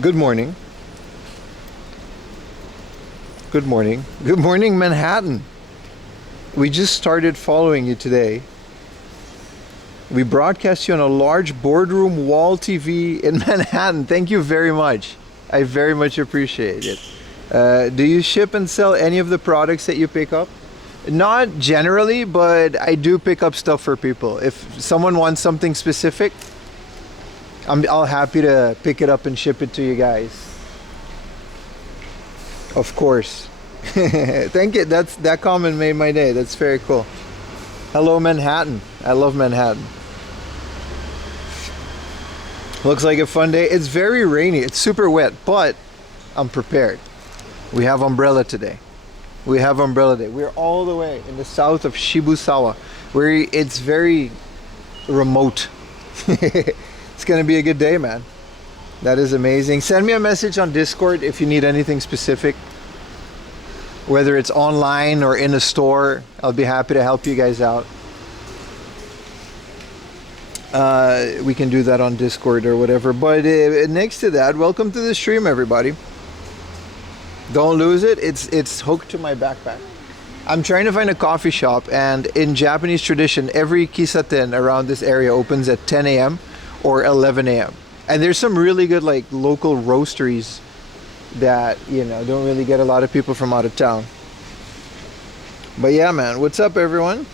Good morning. Good morning. Good morning, Manhattan. We just started following you today. We broadcast you on a large boardroom wall TV in Manhattan. Thank you very much. I very much appreciate it. Do you ship and sell any of the products that you pick up? Not generally, but I do pick up stuff for people. If someone wants something specific, I'll happy to pick it up and ship it to you guys. Of course. Thank you. That comment made my day. That's very cool. Hello, Manhattan. I love Manhattan. Looks like a fun day. It's very rainy. It's super wet, but I'm prepared. We have umbrella today. We have umbrella day. We're all the way in the south of Shibusawa, where it's very remote. It's gonna be a good day, man. That is amazing. Send me a message on Discord if you need anything specific, whether it's online or in a store. I'll be happy to help you guys out. We can do that on Discord or whatever. But next to that, welcome to the stream, everybody. Don't lose it. It's hooked to my backpack. I'm trying to find a coffee shop, and in Japanese tradition, every kisaten around this area opens at 10 a.m. or 11 a.m. And there's some really good like local roasteries that, you know, don't really get a lot of people from out of town. But yeah, man, what's up, everyone?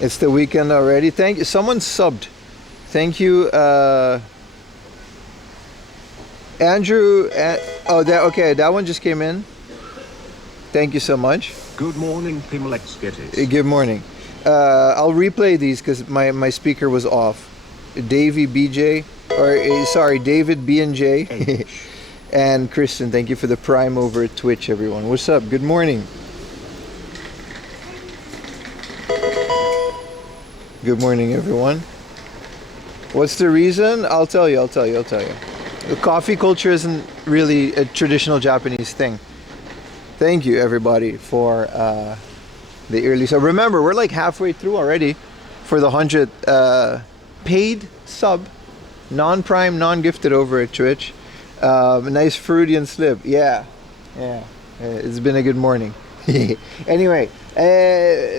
It's the weekend already. Thank you. Someone subbed. Thank you, Andrew. Okay, that one just came in. Thank you so much. Good morning, Pimlex Get It. Good morning. I'll replay these because my speaker was off. Davey BJ, or sorry, David B and J, and Kristen. Thank you for the prime over at Twitch, everyone. What's up? Good morning. Good morning, everyone. What's the reason? I'll tell you. The coffee culture isn't really a traditional Japanese thing. Thank you, everybody, for the early sub. Remember, we're like halfway through already for the 100th paid sub, non-prime, non-gifted over at Twitch. Nice Freudian slip. Yeah. It's been a good morning. Anyway,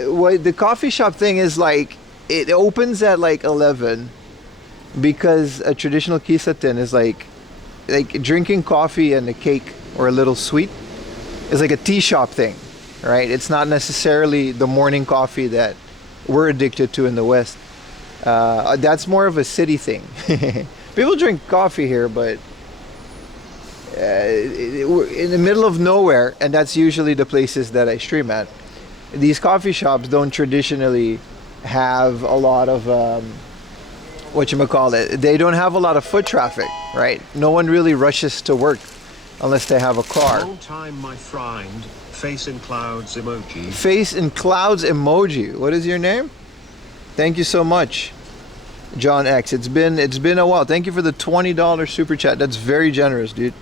what the coffee shop thing is like, it opens at like 11 because a traditional kisaten is like drinking coffee and a cake or a little sweet is like a tea shop thing, right? It's not necessarily the morning coffee that we're addicted to in the West. That's more of a city thing. People drink coffee here, but in the middle of nowhere, and that's usually the places that I stream at. These coffee shops don't traditionally have a lot of they don't have a lot of foot traffic, right? No one really rushes to work unless they have a car. Long time, my friend. Face in clouds emoji. Face in clouds emoji. What is your name? Thank you so much, John X. It's been a while. Thank you for the $20 super chat. That's very generous, dude.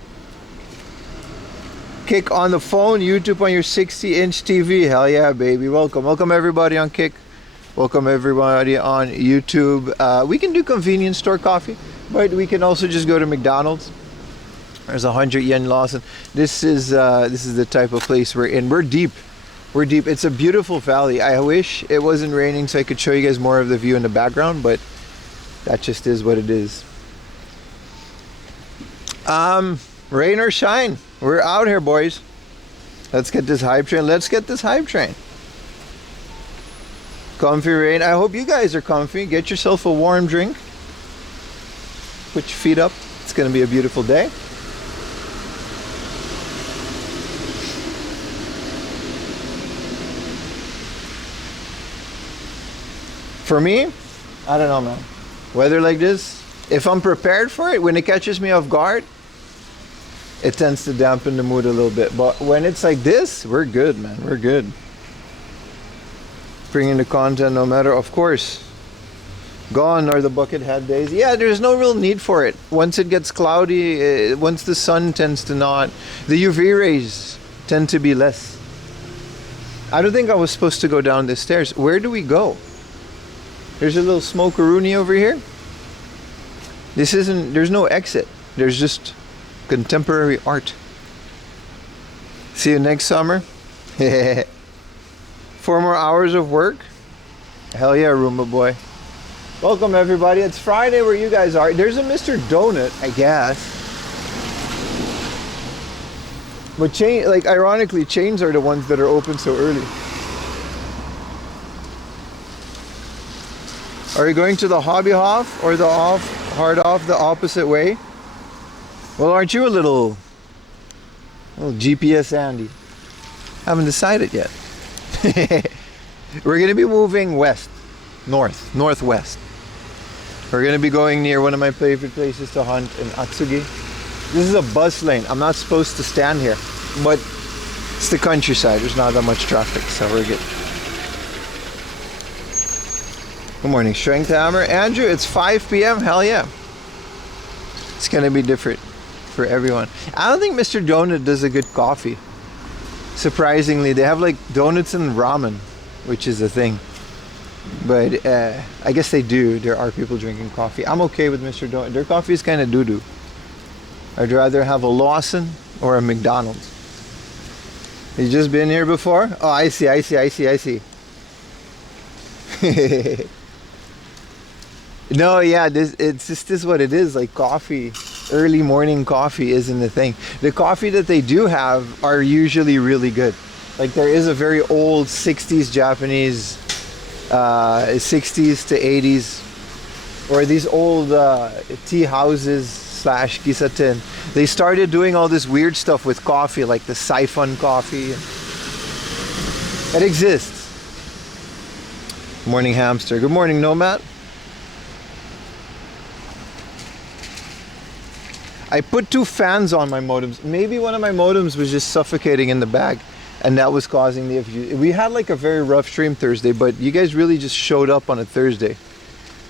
Kick on the phone, YouTube on your 60-inch TV. Hell yeah, baby. Welcome everybody on Kick. Welcome everybody on YouTube. We can do convenience store coffee, but we can also just go to McDonald's. There's 100 yen Lawson. This is the type of place we're in. We're deep. It's a beautiful valley. I wish it wasn't raining so I could show you guys more of the view in the background, but that just is what it is. Rain or shine, we're out here, boys. Let's get this hype train. Comfy rain. I hope you guys are comfy. Get yourself a warm drink. Put your feet up. It's gonna be a beautiful day. For me, I don't know, man. Weather like this, if I'm prepared for it, when it catches me off guard, it tends to dampen the mood a little bit. But when it's like this, we're good, man. We're good. Bringing the content no matter, of course. Gone are the bucket hat days. Yeah, there's no real need for it. Once it gets cloudy, once the sun tends to not, the UV rays tend to be less. I don't think I was supposed to go down the stairs. Where do we go? There's a little smokeroonie over here. There's no exit. There's just contemporary art. See you next summer. 4 more hours of work. Hell yeah, Roomba boy. Welcome everybody. It's Friday where you guys are. There's a Mr. Donut, I guess. But chain, like ironically, chains are the ones that are open so early. Are you going to the hobby hof or the hard off the opposite way? Well, aren't you a little GPS Andy? Haven't decided yet. We're gonna be moving west, northwest. We're gonna be going near one of my favorite places to hunt in Atsugi. This is a bus lane. I'm not supposed to stand here, but it's the countryside. There's not that much traffic, so we're good. Good morning, Strength Hammer. Andrew, it's 5 p.m. Hell yeah. It's gonna be different for everyone. I don't think Mr. Donut does a good coffee. Surprisingly, they have like donuts and ramen, which is a thing. But I guess they do. There are people drinking coffee. I'm okay with Mr. Donut. Their coffee is kind of doo-doo. I'd rather have a Lawson or a McDonald's. You just been here before? Oh, I see. No, yeah, it's just what it is. Like coffee, early morning coffee isn't the thing. The coffee that they do have are usually really good. Like there is a very old 60s Japanese, 60s to 80s, or these old tea houses / kisaten. They started doing all this weird stuff with coffee, like the siphon coffee. It exists. Good morning, Hamster. Good morning, Nomad. I put 2 fans on my modems. Maybe one of my modems was just suffocating in the bag, and that was causing the issue. We had like a very rough stream Thursday, but you guys really just showed up on a Thursday,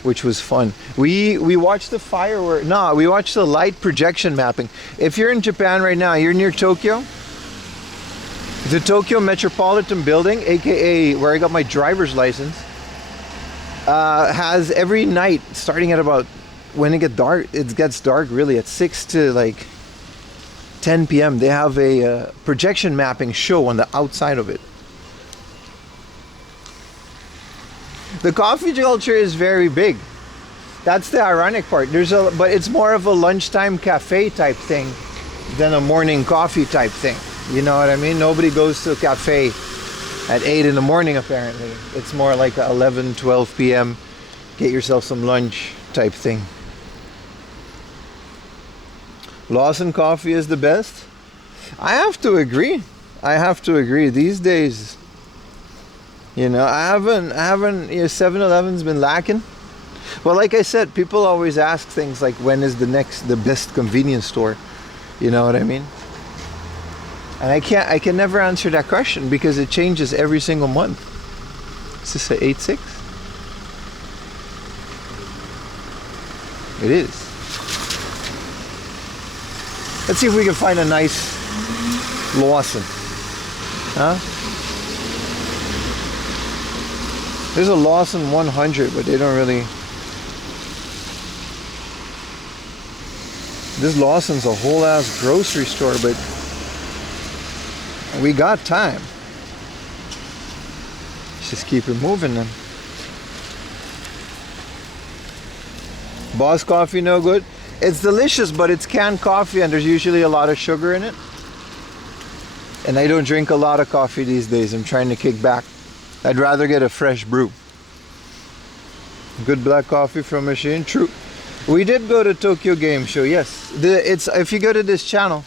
which was fun. We watched the firework. No, we watched the light projection mapping. If you're in Japan right now, you're near Tokyo. The Tokyo Metropolitan Building, aka where I got my driver's license, has every night starting at about, when it gets dark really at 6 to like 10 p.m. they have a projection mapping show on the outside of it. The coffee culture is very big. That's the ironic part. But it's more of a lunchtime cafe type thing than a morning coffee type thing. You know what I mean? Nobody goes to a cafe at 8 in the morning apparently. It's more like 11, 12 p.m. Get yourself some lunch type thing. Lawson coffee is the best. I have to agree. These days, you know, I haven't 7-Eleven's been lacking. Well, like I said, people always ask things like, when is the best convenience store? You know what I mean? And I can never answer that question because it changes every single month. Is this an 8.6? It is. Let's see if we can find a nice Lawson. Huh? There's a Lawson 100, but they don't really... This Lawson's a whole ass grocery store, but we got time. Let's just keep it moving then. Boss coffee no good? It's delicious, but it's canned coffee and there's usually a lot of sugar in it. And I don't drink a lot of coffee these days. I'm trying to kick back. I'd rather get a fresh brew. Good black coffee from machine. True. We did go to Tokyo Game Show, yes. If you go to this channel,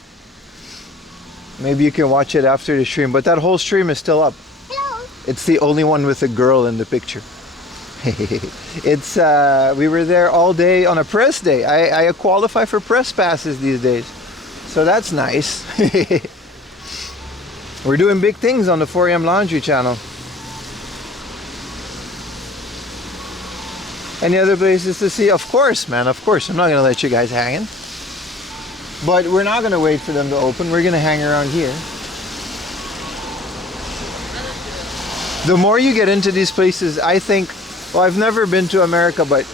maybe you can watch it after the stream, but that whole stream is still up. Hello. It's the only one with a girl in the picture. It's we were there all day on a press day. I qualify for press passes these days, so that's nice. We're doing big things on the 4am Laundry channel. Any other places to see? Of course, man, of course. I'm not gonna let you guys hanging, but we're not gonna wait for them to open. We're gonna hang around here. The more you get into these places, I think, well, I've never been to America, but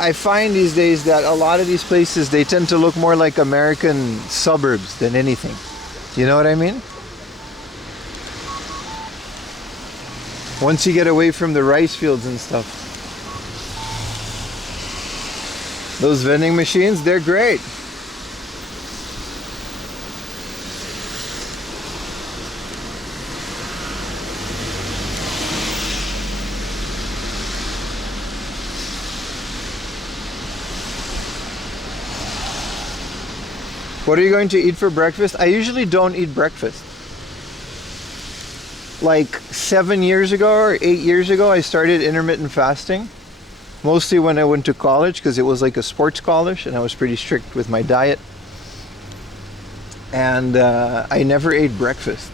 I find these days that a lot of these places, they tend to look more like American suburbs than anything. You know what I mean? Once you get away from the rice fields and stuff. Those vending machines, they're great. What are you going to eat for breakfast? I usually don't eat breakfast. Like 7 years ago or 8 years ago, I started intermittent fasting. Mostly when I went to college, because it was like a sports college and I was pretty strict with my diet. And I never ate breakfast.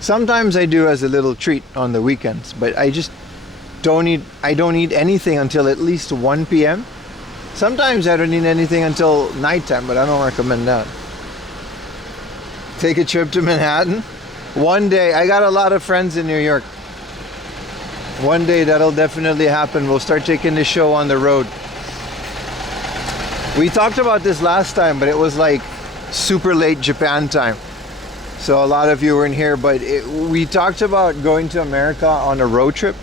Sometimes I do as a little treat on the weekends, but I just don't eat anything until at least 1 p.m. Sometimes I don't eat anything until nighttime, but I don't recommend that. Take a trip to Manhattan. One day, I got a lot of friends in New York. One day that'll definitely happen. We'll start taking the show on the road. We talked about this last time, but it was like super late Japan time. So a lot of you weren't here, but we talked about going to America on a road trip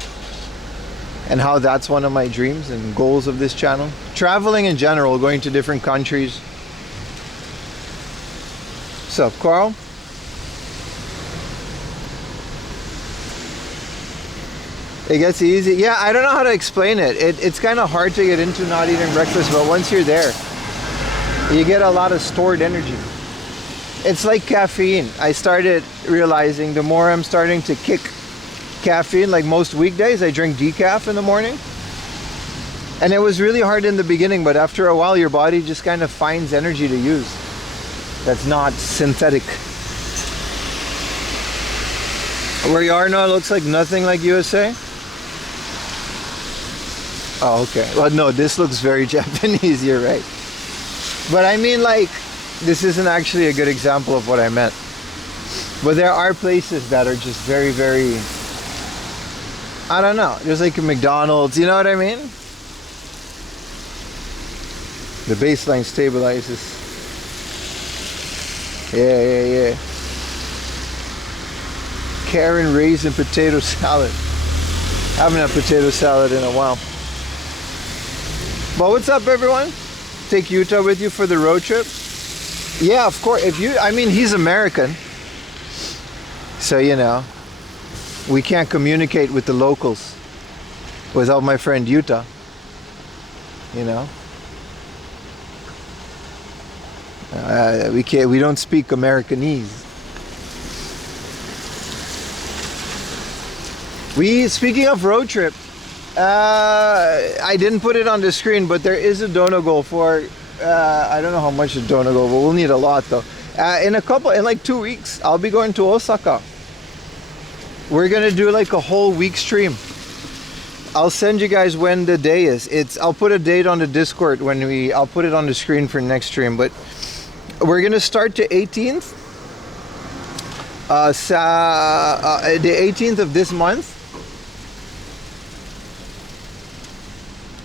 and how that's one of my dreams and goals of this channel. Traveling in general, going to different countries. What's up, Carl? It gets easy. Yeah, I don't know how to explain it. It's kind of hard to get into not eating breakfast, but once you're there, you get a lot of stored energy. It's like caffeine. I started realizing the more I'm starting to kick caffeine, like most weekdays, I drink decaf in the morning. And it was really hard in the beginning, but after a while, your body just kind of finds energy to use that's not synthetic. Where you are now looks like nothing like USA. Oh, okay. Well, no, this looks very Japanese, you're right. But I mean, like, this isn't actually a good example of what I meant. But there are places that are just very, very, I don't know, there's like a McDonald's, you know what I mean? The baseline stabilizes. Yeah. Karen raisin potato salad. I haven't had potato salad in a while. But what's up, everyone? Take Utah with you for the road trip? Yeah, of course. I mean, he's American. So, you know, we can't communicate with the locals without my friend Utah. You know? We don't speak Americanese. Speaking of road trip, I didn't put it on the screen, but there is a donegal for, I don't know how much a donegal, but we'll need a lot though. In like 2 weeks, I'll be going to Osaka. We're gonna do like a whole week stream. I'll send you guys when the day is. I'll put a date on the Discord I'll put it on the screen for next stream, but we're gonna start the 18th. The 18th of this month.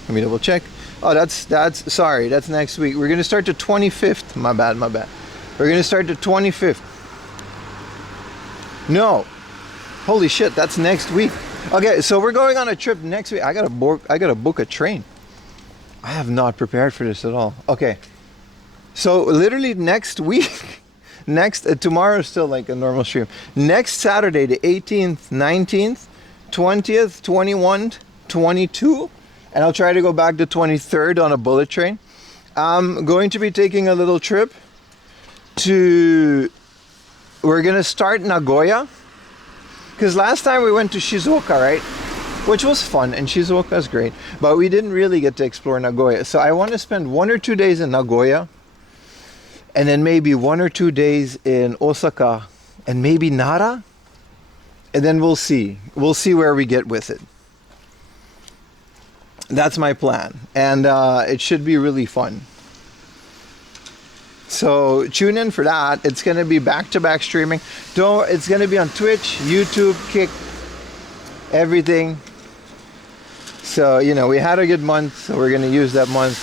Let me double check. Oh, that's next week. We're gonna start the 25th. My bad. We're gonna start the 25th. No, holy shit, that's next week. Okay, so we're going on a trip next week. I gotta book a train. I have not prepared for this at all. Okay, so literally next week. Tomorrow is still like a normal stream. Next Saturday, the 18th, 19th, 20th, 21st, 22nd. And I'll try to go back the 23rd on a bullet train. I'm going to be taking a little trip we're gonna start Nagoya. Because last time we went to Shizuoka, right? Which was fun, and Shizuoka is great. But we didn't really get to explore Nagoya. So I want to spend 1 or 2 days in Nagoya. And then maybe 1 or 2 days in Osaka. And maybe Nara. And then we'll see. We'll see where we get with it. That's my plan, and it should be really fun. So tune in for that. It's going to be back-to-back streaming. It's going to be on Twitch, YouTube, Kick, everything. So, you know, we had a good month, so we're going to use that month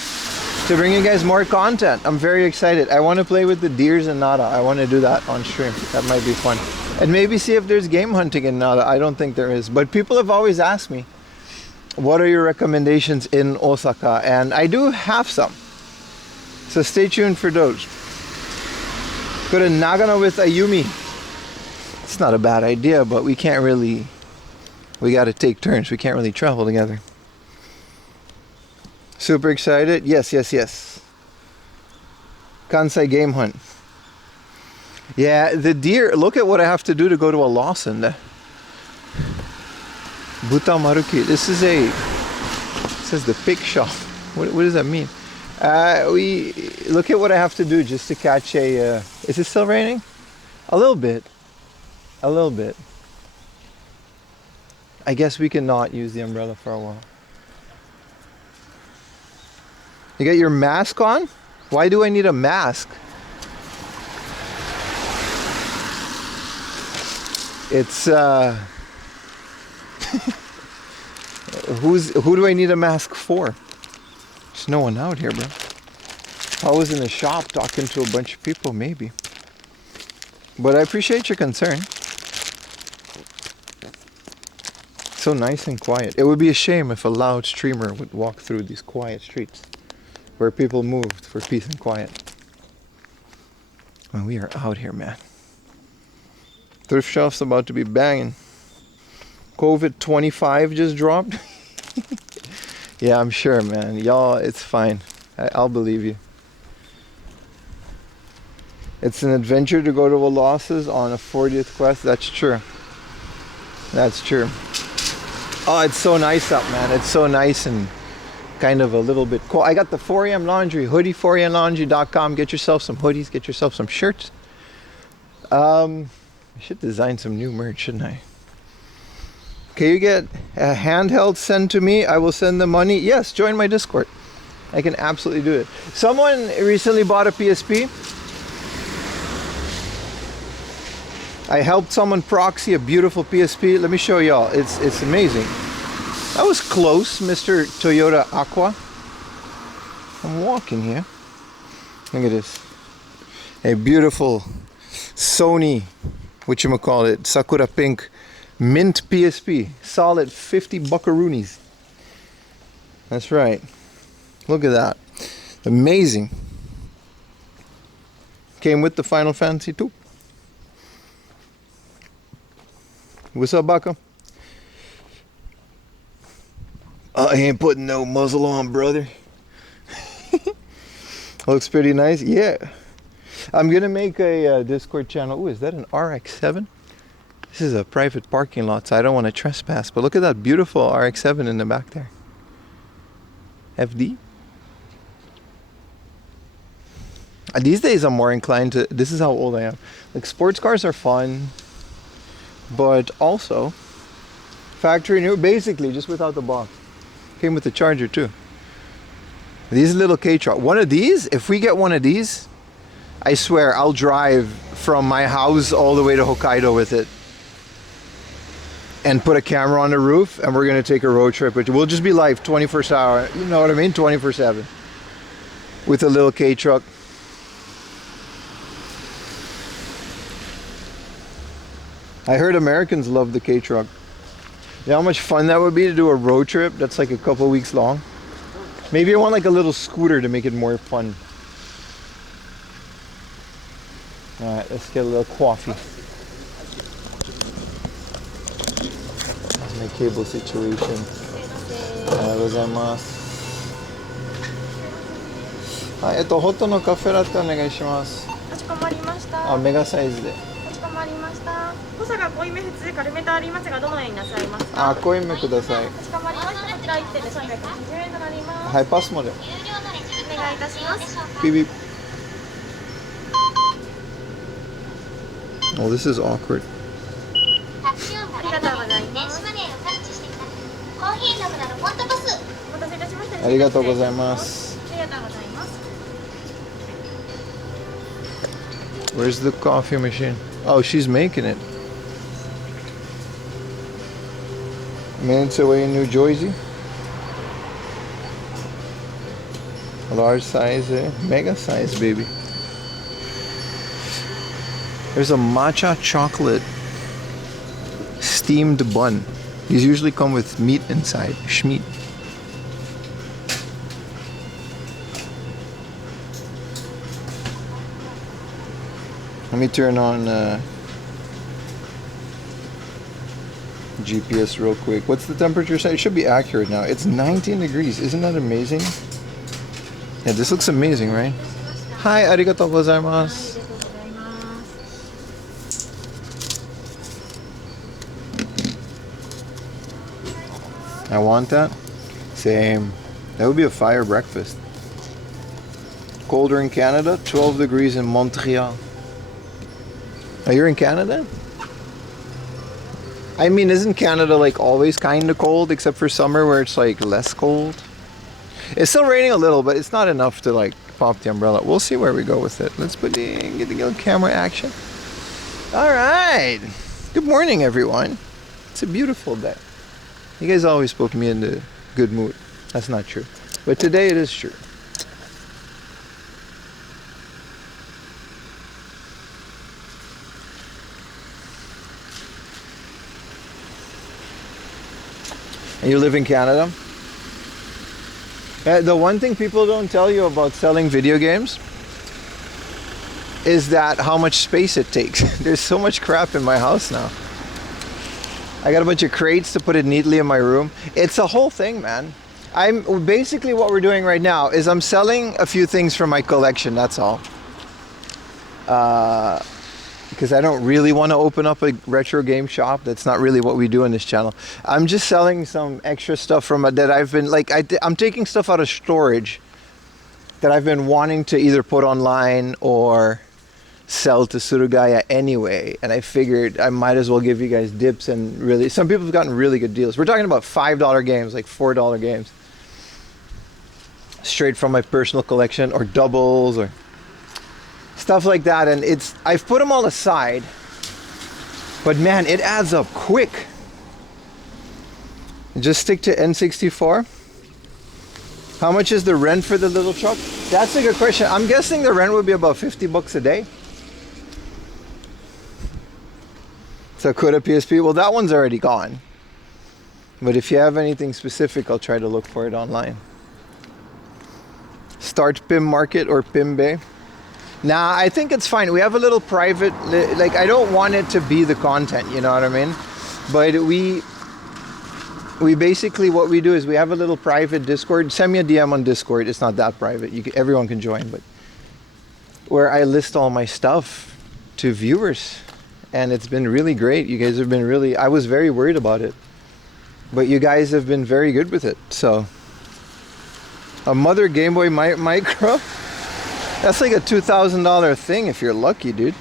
to bring you guys more content. I'm very excited. I want to play with the deers in Nada. I want to do that on stream. That might be fun. And maybe see if there's game hunting in Nada. I don't think there is. But people have always asked me, what are your recommendations in Osaka? And I do have some. So stay tuned for those. Go to Nagano with Ayumi. It's not a bad idea, but we can't really... We got to take turns. We can't really travel together. Super excited. Yes, yes, yes. Kansai game hunt. Yeah, the deer. Look at what I have to do to go to a Lawson. Buta Maruki. This is a... It says the pig shop. What does that mean? We look at what I have to do just to catch a... is it still raining? A little bit. A little bit. I guess we cannot use the umbrella for a while. You got your mask on? Why do I need a mask? It's who do I need a mask for? There's no one out here, bro. If I was in a shop talking to a bunch of people, maybe. But I appreciate your concern. So nice and quiet. It would be a shame if a loud streamer would walk through these quiet streets where people moved for peace and quiet. Well, we are out here, man. Thrift shelf's about to be banging. COVID 25 just dropped. Yeah, I'm sure, man. Y'all, it's fine. I'll believe you. It's an adventure to go to a Losses on a 40th quest. That's true. That's true. Oh, it's so nice up, man. It's so nice and kind of a little bit cold. I got the 4am laundry hoodie, 4amlaundry.com. Get yourself some hoodies, get yourself some shirts. I should design some new merch, shouldn't I? Can you get a handheld sent to me? I will send the money. Yes, join my Discord. I can absolutely do it. Someone recently bought a PSP. I helped someone proxy a beautiful PSP. Let me show y'all. It's amazing. That was close, Mr. Toyota Aqua. I'm walking here. Look at this. A beautiful Sony, whatchamacallit, Sakura Pink mint PSP. Solid 50 buckaroonies. That's right. Look at that. Amazing. Came with the Final Fantasy 2. What's up, Baka? I ain't putting no muzzle on, brother. Looks pretty nice. Yeah. I'm going to make a Discord channel. Ooh, is that an RX-7? This is a private parking lot, so I don't want to trespass. But look at that beautiful RX-7 in the back there. FD? These days I'm more inclined to... This is how old I am. Like, sports cars are fun. But also, factory new, basically just without the box. Came with the charger too. These little K-Truck. One of these, if we get one of these, I swear I'll drive from my house all the way to Hokkaido with it. And put a camera on the roof, and we're going to take a road trip. We'll just be live 24 hours, you know what I mean? 24/7. With a little K-Truck. I heard Americans love the K-Truck. You know how much fun that would be to do a road trip that's like a couple weeks long? Maybe I want like a little scooter to make it more fun. Alright, let's get a little coffee. How's my cable situation? おはようございます。はい、ホットのカフェラテお願いします。かしこまりました。あ、メガサイズで。かしこまりました。濃さが濃いめ普通軽めとありますがどのようになさいますか。あ、濃いめください。かしこまりました。こちら1点で380円となります。はい、パスモで。お願いいたします。ビビ。Oh, this is awkward. ありがとうございます。コーヒー飲むならポンタパス。お待たせいたしました。ありがとうございます。ありがとうございます。Where's the coffee machine? Oh, she's making it. Minutes away in New Jersey. Large size, eh? Mega size, baby. There's a matcha chocolate steamed bun. These usually come with meat inside. Schmeat. Let me turn on GPS real quick. What's the temperature? It should be accurate now. It's 19 degrees. Isn't that amazing? Yeah, this looks amazing, right? Hi, arigatou gozaimasu. I want that. Same. That would be a fire breakfast. Colder in Canada, 12 degrees in Montreal. Oh, you're in Canada? I mean, isn't Canada like always kind of cold except for summer where it's like less cold? It's still raining a little, but it's not enough to like pop the umbrella. We'll see where we go with it. Let's get the little camera action. All right. Good morning, everyone. It's a beautiful day. You guys always put me in the good mood. That's not true. But today it is true. And you live in Canada? The one thing people don't tell you about selling video games is that how much space it takes. There's so much crap in my house now. I got a bunch of crates to put it neatly in my room. It's a whole thing, man. Basically what we're doing right now is I'm selling a few things from my collection, that's all. Because I don't really want to open up a retro game shop. That's not really what we do on this channel. I'm just selling some extra stuff from that I've been like I'm taking stuff out of storage that I've been wanting to either put online or sell to Surugaya anyway, and I figured I might as well give you guys dips. And really, some people have gotten really good deals. We're talking about $5 games, like $4 games, straight from my personal collection, or doubles or stuff like that. And I've put them all aside, but man, it adds up quick. Just stick to N64. How much is the rent for the little truck? That's a good question. I'm guessing the rent would be about $50 a day. Sakura PSP. Well, that one's already gone. But if you have anything specific, I'll try to look for it online. Start PIM Market or PIM Bay. Nah, I think it's fine. We have a little private, like I don't want it to be the content, you know what I mean? But we basically, what we do is we have a little private Discord. Send me a DM on Discord. It's not that private. Everyone can join, but where I list all my stuff to viewers. And it's been really great. You guys have been really, I was very worried about it, but you guys have been very good with it. So a Mother Game Boy Micro, that's like a $2,000 thing if you're lucky, dude.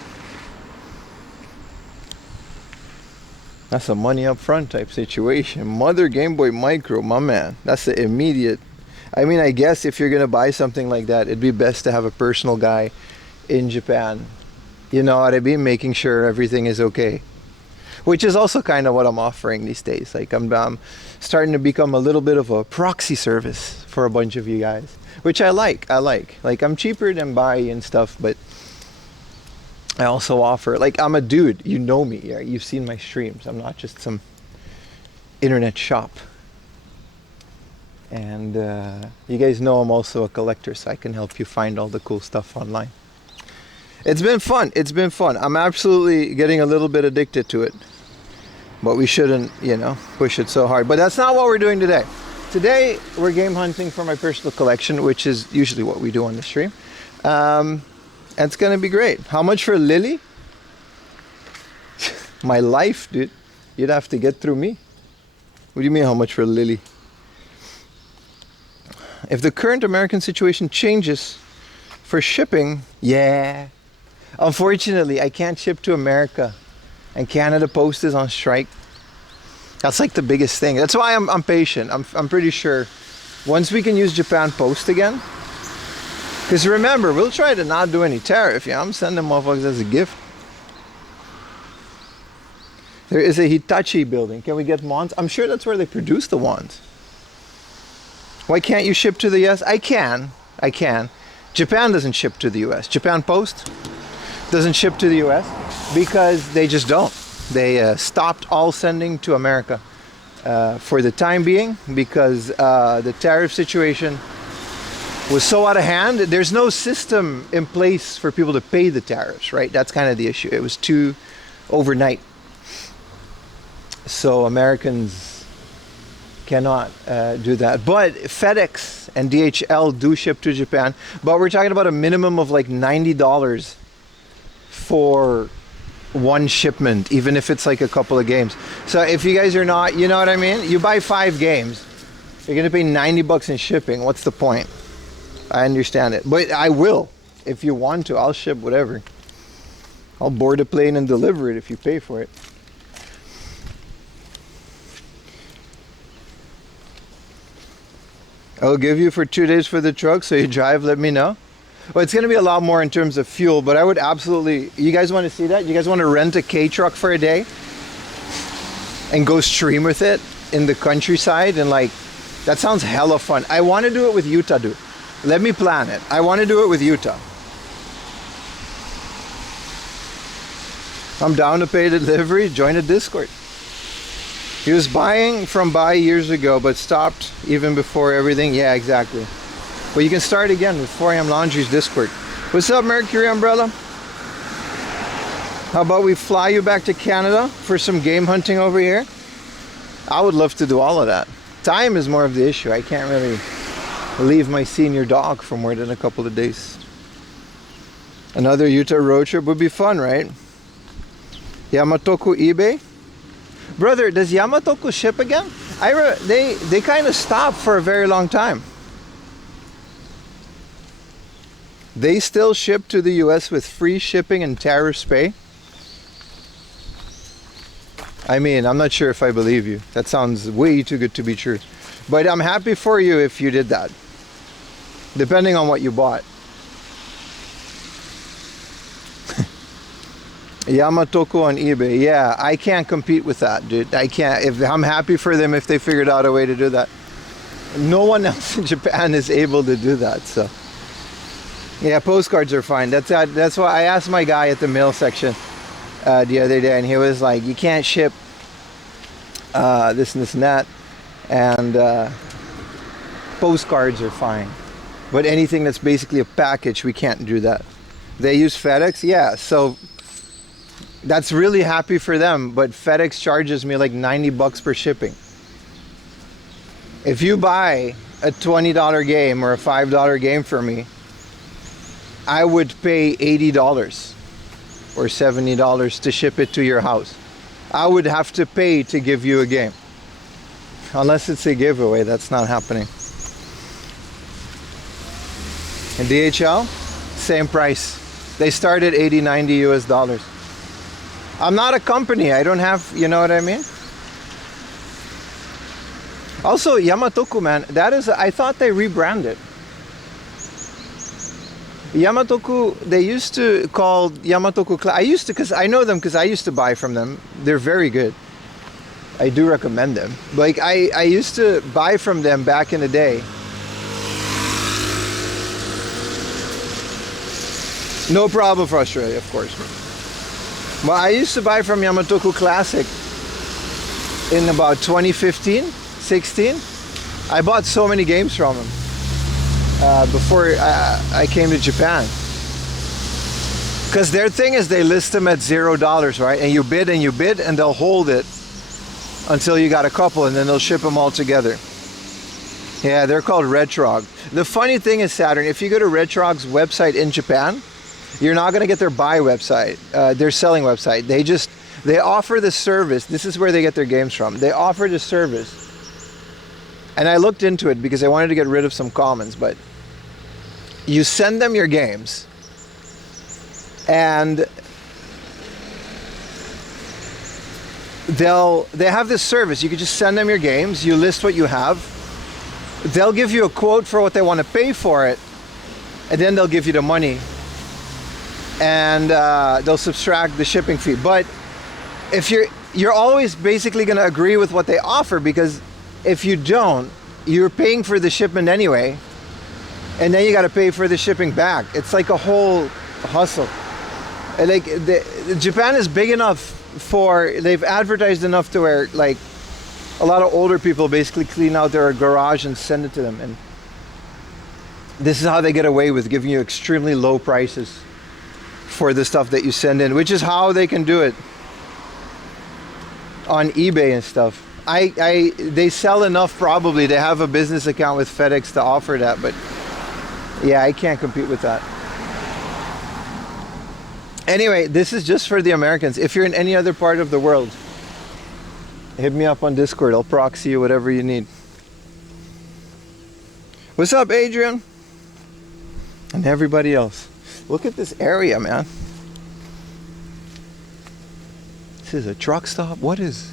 That's a money up front type situation. Mother Game Boy Micro, my man. That's the immediate. I mean, I guess if you're gonna buy something like that, it'd be best to have a personal guy in Japan. You know what I mean? Making sure everything is okay. Which is also kind of what I'm offering these days. Like I'm starting to become a little bit of a proxy service for a bunch of you guys. Which I like. Like I'm cheaper than buy and stuff, but I also offer, like I'm a dude, you know me, right? You've seen my streams. I'm not just some internet shop. And you guys know I'm also a collector, so I can help you find all the cool stuff online. It's been fun. It's been fun. I'm absolutely getting a little bit addicted to it. But we shouldn't, you know, push it so hard. But that's not what we're doing today. Today, we're game hunting for my personal collection, which is usually what we do on the stream. And it's going to be great. How much for Lily? My life, dude. You'd have to get through me. What do you mean, how much for Lily? If the current American situation changes for shipping, yeah. Unfortunately, I can't ship to America, and Canada Post is on strike. That's like the biggest thing. That's why I'm patient. I'm pretty sure once we can use Japan Post again, because remember, we'll try to not do any tariff. Yeah, I'm sending motherfuckers as a gift. There is a Hitachi building. Can we get wands? I'm sure that's where they produce the wands. Why can't you ship to the US? I can, I can. Japan doesn't ship to the US. Japan Post doesn't ship to the US because they just don't. They stopped all sending to America for the time being because the tariff situation was so out of hand. There's no system in place for people to pay the tariffs, right? That's kind of the issue. It was too overnight. So Americans cannot do that. But FedEx and DHL do ship to Japan. But we're talking about a minimum of like $90 for one shipment, even if it's like a couple of games. So if you guys are not, you know what I mean? You buy 5 games, you're going to pay $90 in shipping. What's the point? I understand it. But I will. If you want to, I'll ship whatever. I'll board a plane and deliver it if you pay for it. I'll give you for 2 days for the truck, so you drive, let me know. Well, it's going to be a lot more in terms of fuel, but I would absolutely... You guys want to see that? You guys want to rent a K-truck for a day? And go stream with it in the countryside? And like, that sounds hella fun. I want to do it with Utah, dude. Let me plan it. I want to do it with Utah. I'm down to pay delivery. Join a Discord. He was buying from Buy years ago, but stopped even before everything. Yeah, exactly. But you can start again with 4am Laundry's Discord. What's up, Mercury Umbrella? How about we fly you back to Canada for some game hunting over here? I would love to do all of that. Time is more of the issue. I can't really leave my senior dog for more than a couple of days. Another Utah road trip would be fun, right? Yamatoku eBay? Brother, does Yamatoku ship again? They kind of stopped for a very long time. They still ship to the US with free shipping and tariffs pay. I mean, I'm not sure if I believe you. That sounds way too good to be true. But I'm happy for you if you did that. Depending on what you bought. Yamatoku on eBay. Yeah, I can't compete with that, dude. I can't. I'm happy for them if they figured out a way to do that. No one else in Japan is able to do that, so. Yeah, postcards are fine. That's why I asked my guy at the mail section the other day, and he was like, you can't ship this and this and that. And postcards are fine. But anything that's basically a package, we can't do that. They use FedEx? Yeah, so that's really happy for them, but FedEx charges me like $90 per shipping. If you buy a $20 game or a $5 game for me, I would pay $80 or $70 to ship it to your house. I would have to pay to give you a game. Unless it's a giveaway, that's not happening. And DHL, same price. They start at 80, 90 US dollars. I'm not a company. I don't have, you know what I mean? Also, Yamatoku, man, that is, I thought they rebranded. Yamatoku, they used to call Yamatoku, I used to, because I know them because I used to buy from them. They're very good. I do recommend them. Like, I used to buy from them back in the day. No problem for Australia, of course. Well, I used to buy from Yamatoku Classic in about 2015, 16. I bought so many games from them before I came to Japan. Because their thing is they list them at $0, right? And you bid and they'll hold it until you got a couple, and then they'll ship them all together. Yeah, they're called Retrog. The funny thing is, Saturn, if you go to Retrog's website in Japan, you're not going to get their buy website, their selling website. They offer the service. This is where they get their games from. They offer the service. And I looked into it because I wanted to get rid of some commons, but you send them your games and they have this service. You can just send them your games, you list what you have. They'll give you a quote for what they want to pay for it, and then they'll give you the money. And they'll subtract the shipping fee. But if you're always basically going to agree with what they offer, because if you don't, you're paying for the shipment anyway, and then you got to pay for the shipping back. It's like a whole hustle. And like Japan is big enough for, they've advertised enough to where like a lot of older people basically clean out their garage and send it to them, and this is how they get away with giving you extremely low prices for the stuff that you send in, which is how they can do it on eBay and stuff. They sell enough, probably they have a business account with FedEx to offer that, but yeah, I can't compete with that. Anyway, this is just for the Americans. If you're in any other part of the world, hit me up on Discord. I'll proxy you whatever you need. What's up, Adrian? And everybody else. Look at this area, man. This is a truck stop. What is?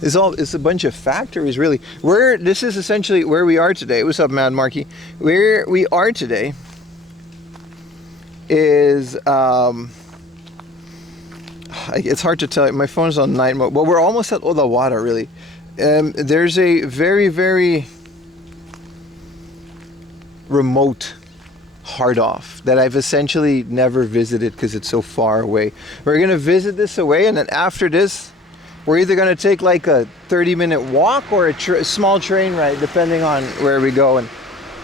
It's a bunch of factories, really. This is essentially where we are today. What's up, Mad Marky? Where we are today is it's hard to tell. My phone's on night mode. Well, we're almost at Odawara, really. There's a very, very remote hard off that I've essentially never visited because it's so far away. We're gonna visit this away, and then after this, we're either gonna take like a 30-minute walk or a small train ride, depending on where we go, and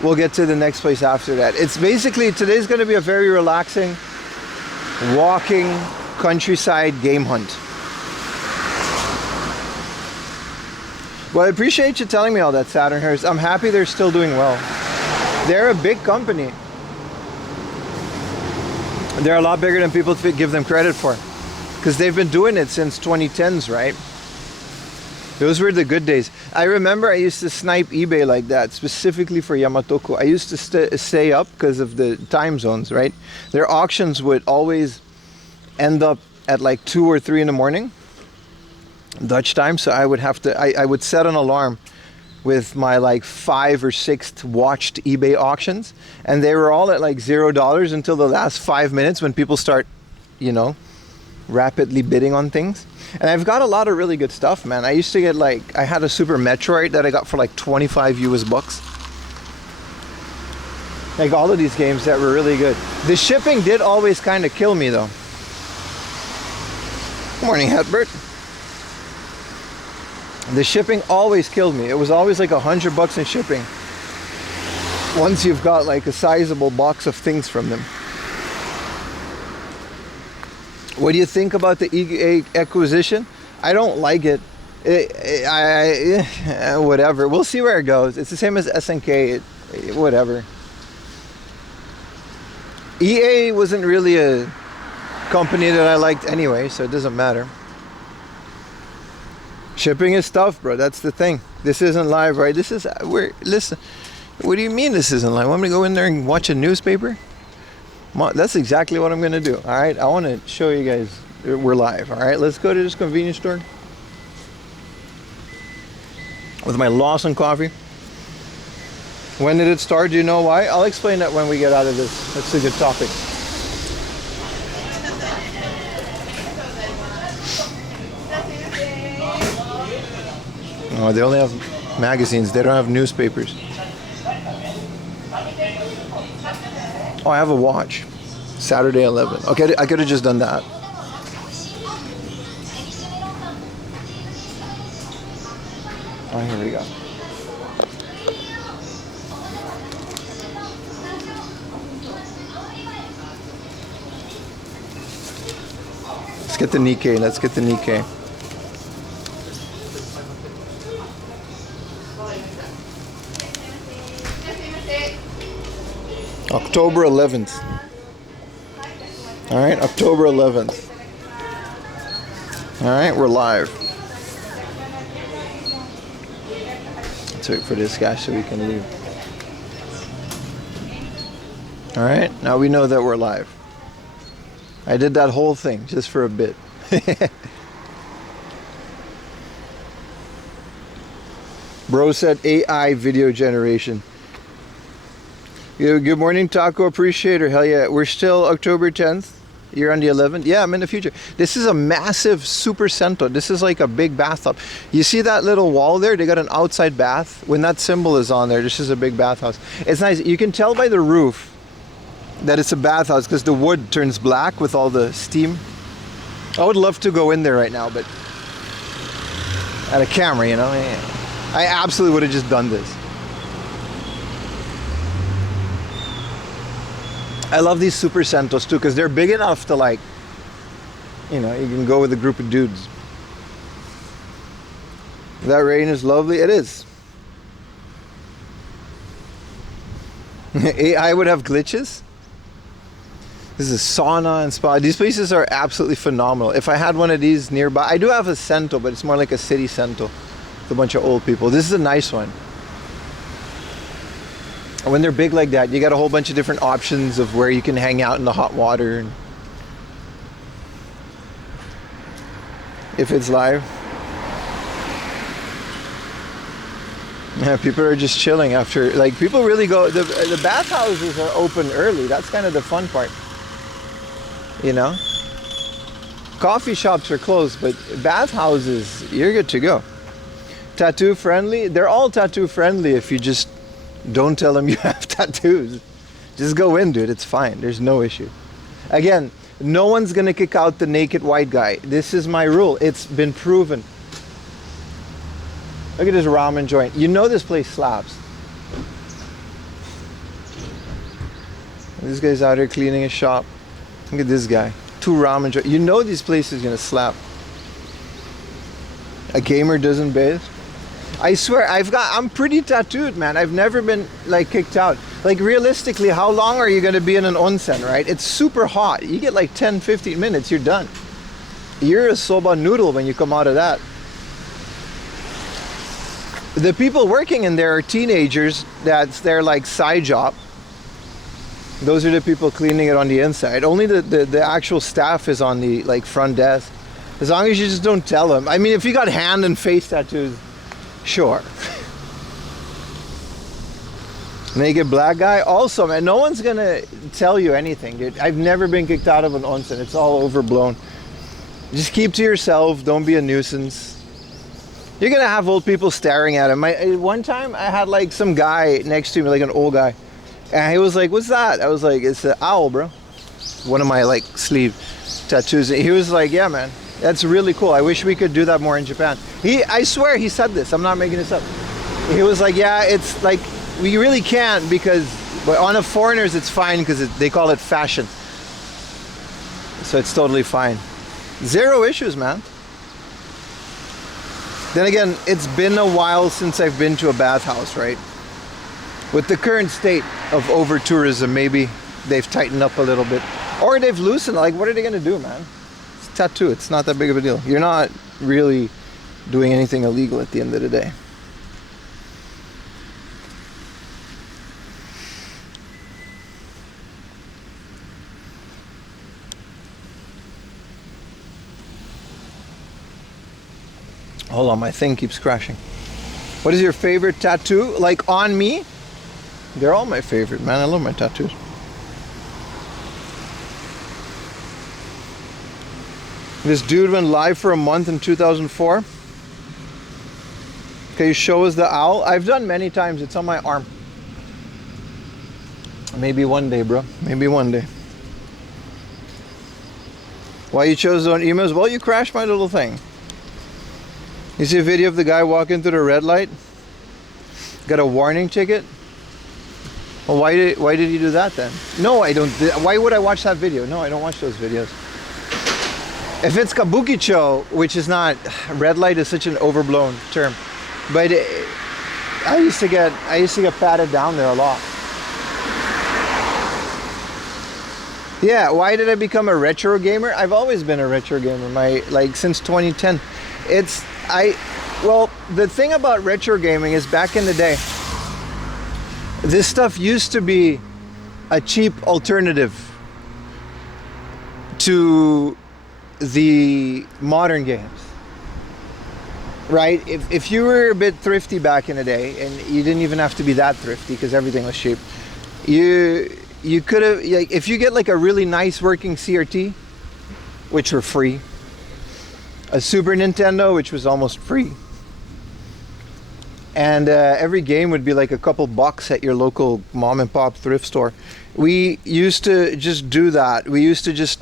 we'll get to the next place after that. It's basically, today's gonna be a very relaxing walking countryside game hunt. Well, I appreciate you telling me all that, Saturnhurst. I'm happy they're still doing well. They're a big company. They're a lot bigger than people give them credit for, because they've been doing it since 2010s, right? Those were the good days. I remember I used to snipe eBay like that, specifically for Yamatoku. I used to stay up because of the time zones, right? Their auctions would always end up at like 2 or 3 in the morning, Dutch time. So I would have to, I would set an alarm with my like 5 or 6 watched eBay auctions, and they were all at like $0 until the last 5 minutes when people start, you know, rapidly bidding on things. And I've got a lot of really good stuff, man. I used to get like, I had a Super Metroid that I got for like 25 US bucks. Like all of these games that were really good. The shipping did always kind of kill me though. Good morning, Hedbert. The shipping always killed me. It was always like $100 in shipping once you've got like a sizable box of things from them. What do you think about the EA acquisition? I don't like it. Whatever. We'll see where it goes. It's the same as SNK. Whatever. EA wasn't really a company that I liked anyway, so it doesn't matter. Shipping is tough, bro. That's the thing. This isn't live, right? This is listen. What do you mean this isn't live? Want me to go in there and watch a newspaper? That's exactly what I'm gonna do. All right. I want to show you guys we're live. All right. Let's go to this convenience store with my Lawson coffee. When did it start? Do you know why? I'll explain that when we get out of this. That's a good topic. Oh, they only have magazines. They don't have newspapers. Oh, I have a watch. Saturday 11. Okay, I could have just done that. Oh, here we go. Let's get the Nikkei. Let's get the Nikkei. October 11th. All right, October 11th. All right, we're live. Let's wait for this guy so we can leave. All right, now we know that we're live. I did that whole thing just for a bit. Bro said AI video generation. Good morning, Taco Appreciator. Hell yeah. We're still October 10th. You're on the 11th? Yeah, I'm in the future. This is a massive super cento. This is like a big bathtub. You see that little wall there? They got an outside bath. When that symbol is on there, this is a big bathhouse. It's nice. You can tell by the roof that it's a bathhouse because the wood turns black with all the steam. I would love to go in there right now, but at a camera, you know, I absolutely would have just done this. I love these super centos too because they're big enough to, like, you know, you can go with a group of dudes. That rain is lovely. It is. AI would have glitches. This is sauna and spa. These places are absolutely phenomenal. If I had one of these nearby, I do have a cento, but it's more like a city cento with a bunch of old people. This is a nice one. And when they're big like that, you got a whole bunch of different options of where you can hang out in the hot water. If it's live. Yeah, people are just chilling after, like, people really go, the bathhouses are open early. That's kind of the fun part. You know? Coffee shops are closed, but bathhouses, you're good to go. Tattoo friendly? They're all tattoo friendly if you just don't tell them you have tattoos. Just go in, dude. It's fine. There's no issue. Again, no one's going to kick out the naked white guy. This is my rule. It's been proven. Look at this ramen joint. You know this place slaps. This guy's out here cleaning his shop. Look at this guy. 2 ramen joints. You know these places going to slap. A gamer doesn't bathe. I swear, I'm pretty tattooed, man. I've never been, like, kicked out. Like, realistically, how long are you going to be in an onsen, right? It's super hot. You get like 10, 15 minutes, you're done. You're a soba noodle when you come out of that. The people working in there are teenagers. That's their, like, side job. Those are the people cleaning it on the inside. Only the actual staff is on the, like, front desk. As long as you just don't tell them. I mean, if you got hand and face tattoos, sure. Naked black guy, also, man, no one's gonna tell you anything, dude. I've never been kicked out of an onsen. It's all overblown. Just keep to yourself. Don't be a nuisance. You're gonna have old people staring at him. One time I had, like, some guy next to me, like an old guy, and he was like, "What's that?" I was like, "It's an owl, bro." One of my, like, sleeve tattoos. He was like, "Yeah, man, that's really cool. I wish we could do that more in Japan." I swear he said this. I'm not making this up. He was like, "Yeah, it's like, we really can't because, but on the foreigners it's fine because they call it fashion. So it's totally fine." Zero issues, man. Then again, it's been a while since I've been to a bathhouse, right? With the current state of over-tourism, maybe they've tightened up a little bit. Or they've loosened. Like, what are they going to do, man? It's a tattoo. It's not that big of a deal. You're not really doing anything illegal at the end of the day. Hold on, my thing keeps crashing. What is your favorite tattoo? Like, on me? They're all my favorite, man. I love my tattoos. This dude went live for a month in 2004. Can you show us the owl? I've done many times. It's on my arm. Maybe one day, bro. Maybe one day. Why you chose on emails? Well, you crashed my little thing. You see a video of the guy walking through the red light? Got a warning ticket? Well, why did he do that then? No, I don't. Why would I watch that video? No, I don't watch those videos. If it's kabukicho, which is not, red light is such an overblown term, but I used to get patted down there a lot. Yeah, why did I become a retro gamer? I've always been a retro gamer. Since 2010. Well, the thing about retro gaming is back in the day, this stuff used to be a cheap alternative to the modern games, right? If you were a bit thrifty back in the day, and you didn't even have to be that thrifty because everything was cheap, you could have, like, if you get like a really nice working CRT which were free. A Super Nintendo, which was almost free. And every game would be like a couple bucks at your local mom and pop thrift store. We used to just do that. We used to just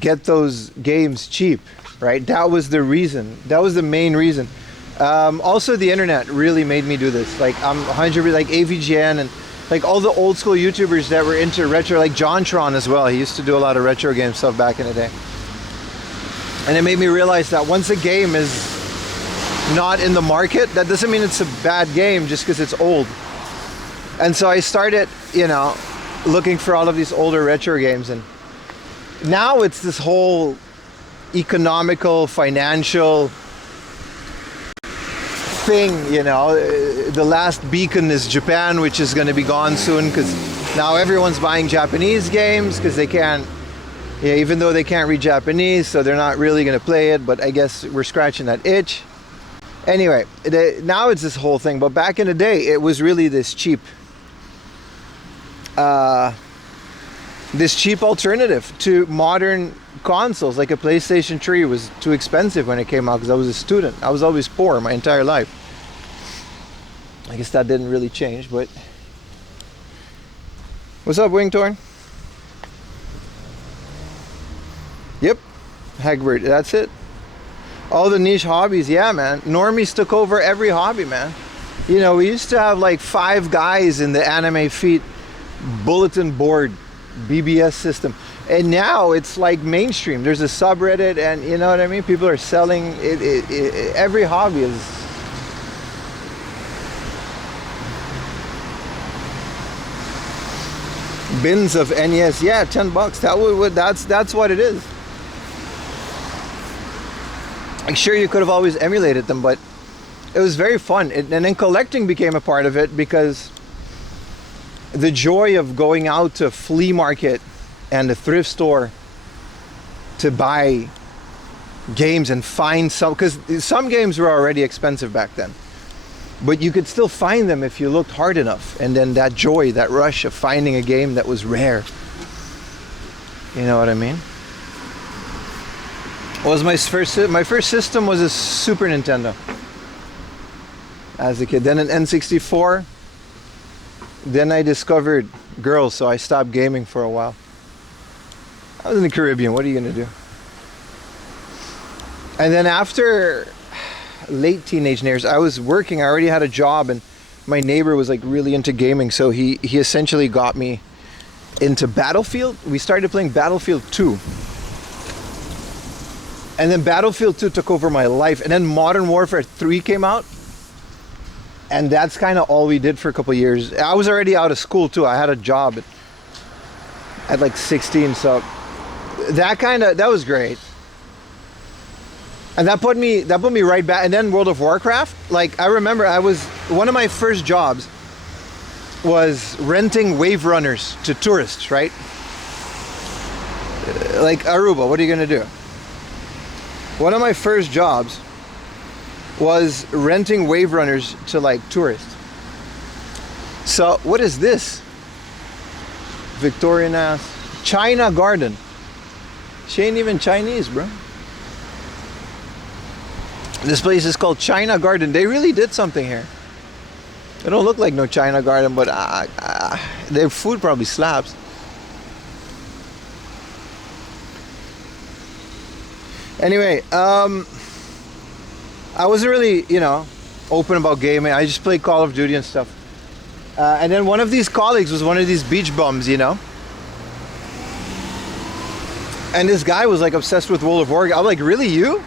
get those games cheap, right? That was the reason. That was the main reason. Also, the internet really made me do this. Like, I'm 100% like AVGN and like all the old school YouTubers that were into retro, like JonTron as well. He used to do a lot of retro game stuff back in the day. And it made me realize that once a game is not in the market, that doesn't mean it's a bad game just because it's old. And so I started, you know, looking for all of these older retro games, and now it's this whole economical, financial thing, you know. The last beacon is Japan, which is going to be gone soon because now everyone's buying Japanese games because they can't, yeah, even though they can't read Japanese, so they're not really going to play it, but I guess we're scratching that itch. Anyway, now it's this whole thing, but back in the day, it was really this cheap alternative to modern consoles. Like a PlayStation 3 was too expensive when it came out because I was a student. I was always poor my entire life. I guess that didn't really change, but... What's up, Wingtorn? Yep, Hagbert, that's it. All the niche hobbies, yeah, man. Normies took over every hobby, man. You know, we used to have like 5 guys in the Anime Feet bulletin board BBS system, and now it's like mainstream. There's a subreddit, and you know what I mean, people are selling it. Every hobby is bins of NES. Yeah, $10. That's what it is. I'm sure you could have always emulated them, but it was very fun. And then collecting became a part of it because the joy of going out to a flea market and a thrift store to buy games and find some, because some games were already expensive back then, but you could still find them if you looked hard enough. And then that joy, that rush of finding a game that was rare, you know what I mean? Was my first system was a Super Nintendo as a kid, then an N64. Then I discovered girls, so I stopped gaming for a while. I was in the Caribbean, what are you gonna do? And then after late teenage years, I was working, I already had a job, and my neighbor was like really into gaming, so he essentially got me into Battlefield. We started playing Battlefield 2. And then Battlefield 2 took over my life, and then Modern Warfare 3 came out. And that's kind of all we did for a couple of years. I was already out of school too. I had a job at like 16, so that was great. And that put me right back. And then World of Warcraft. Like, I remember one of my first jobs was renting wave runners to tourists, right? Like Aruba, what are you gonna do? One of my first jobs was renting wave runners to like tourists. So what is this? Victorian ass China Garden. She ain't even Chinese, bro. This place is called China Garden. They really did something here. They don't look like no China Garden, but their food probably slaps. Anyway, I wasn't really, you know, open about gaming. I just played Call of Duty and stuff. And then one of these colleagues was one of these beach bums, you know. And this guy was like obsessed with World of Warcraft. I'm like, really, you?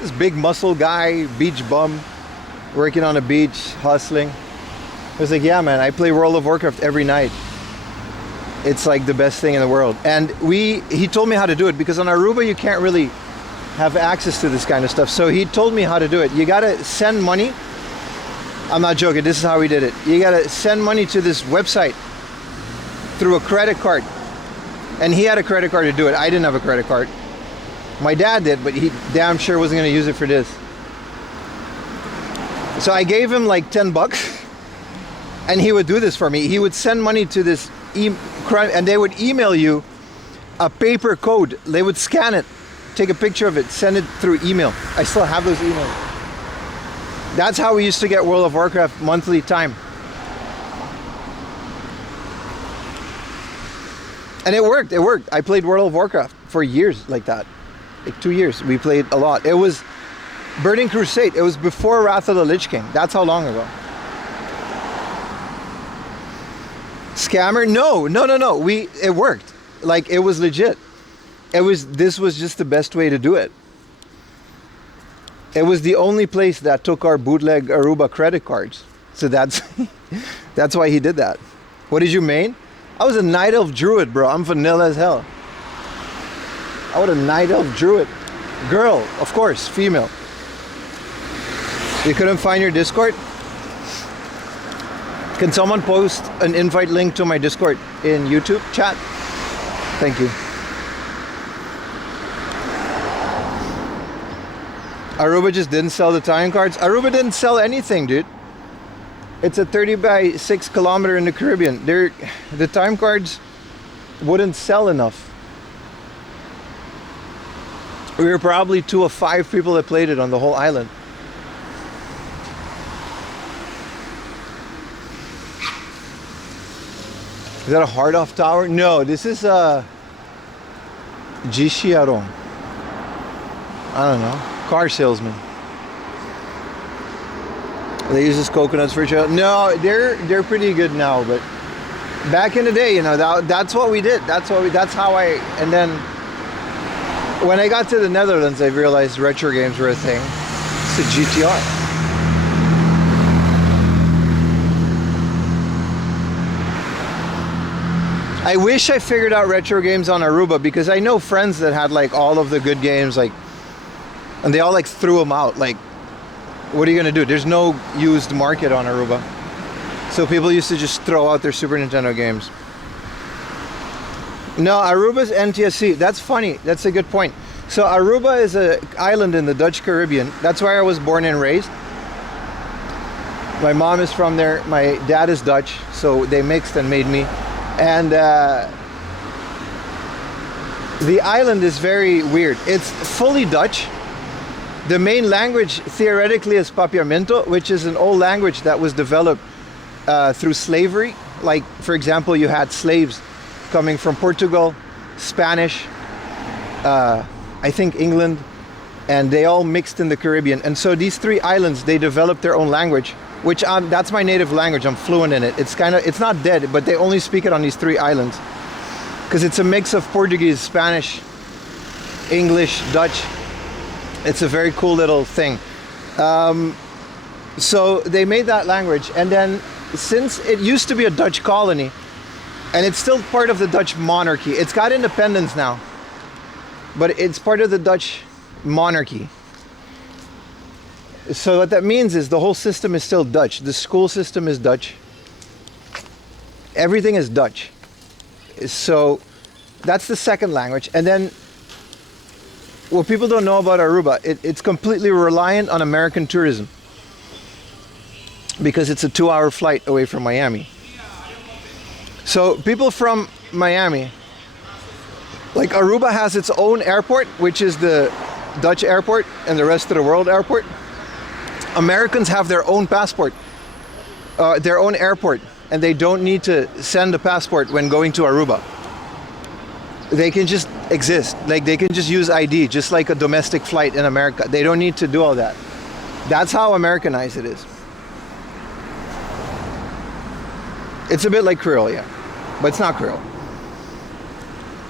This big muscle guy, beach bum, working on a beach, hustling. I was like, yeah, man, I play World of Warcraft every night. It's like the best thing in the world. And he told me how to do it, because on Aruba you can't really have access to this kind of stuff. So he told me how to do it. You gotta send money. I'm not joking, this is how we did it. You gotta send money to this website through a credit card. And he had a credit card to do it. I didn't have a credit card. My dad did, but he damn sure wasn't gonna use it for this. So I gave him like 10 bucks and he would do this for me. He would send money to this and they would email you a paper code. They would scan it, take a picture of it, send it through email. I still have those emails. That's how we used to get World of Warcraft monthly time. And it worked. I played World of Warcraft for years like that. Like 2 years. We played a lot. It was Burning Crusade. It was before Wrath of the Lich King. That's how long ago. Scammer? No. It worked. Like, it was legit. This was just the best way to do it. It was the only place that took our bootleg Aruba credit cards. So that's that's why he did that. What did you main? I was a Night Elf Druid, bro. I'm vanilla as hell. I was a Night Elf Druid. Girl, of course, female. You couldn't find your Discord? Can someone post an invite link to my Discord in YouTube chat? Thank you. Aruba just didn't sell the time cards. Aruba didn't sell anything, dude. It's a 30 by 6 kilometer in the Caribbean. The time cards wouldn't sell enough. We were probably 2 of 5 people that played it on the whole island. Is that a hard off tower? No, this is a Gishiarong. I don't know. Car salesman. They use this coconuts for trail. No, they're pretty good now, but back in the day, you know, that's what we did. That's how I. And then when I got to the Netherlands, I realized retro games were a thing. It's a GTR. I wish I figured out retro games on Aruba, because I know friends that had like all of the good games, like, and they all like threw them out. Like, what are you gonna do? There's no used market on Aruba. So people used to just throw out their Super Nintendo games. No, Aruba's NTSC. That's funny. That's a good point. So Aruba is an island in the Dutch Caribbean. That's where I was born and raised. My mom is from there. My dad is Dutch. So they mixed and made me. And the island is very weird. It's fully Dutch. The main language theoretically is Papiamento, which is an old language that was developed through slavery. Like, for example, you had slaves coming from Portugal, Spanish, I think England, and they all mixed in the Caribbean. And so these 3 islands, they developed their own language, which that's my native language. I'm fluent in it. It's not dead, but they only speak it on these 3 islands because it's a mix of Portuguese, Spanish, English, Dutch. It's a very cool little thing. So they made that language, and then since it used to be a Dutch colony, and it's still part of the Dutch monarchy. It's got independence now, but it's part of the Dutch monarchy. So what that means is the whole system is still Dutch. The school system is Dutch. Everything is Dutch. So that's the second language. And then what people don't know about Aruba, it's completely reliant on American tourism because it's a 2-hour flight away from Miami. So people from Miami, like Aruba has its own airport, which is the Dutch airport and the rest of the world airport. Americans have their own passport, their own airport, and they don't need to send a passport when going to Aruba. They can just exist. Like, they can just use ID, just like a domestic flight in America. They don't need to do all that. That's how Americanized it is. It's a bit like Creole, yeah, but it's not Creole.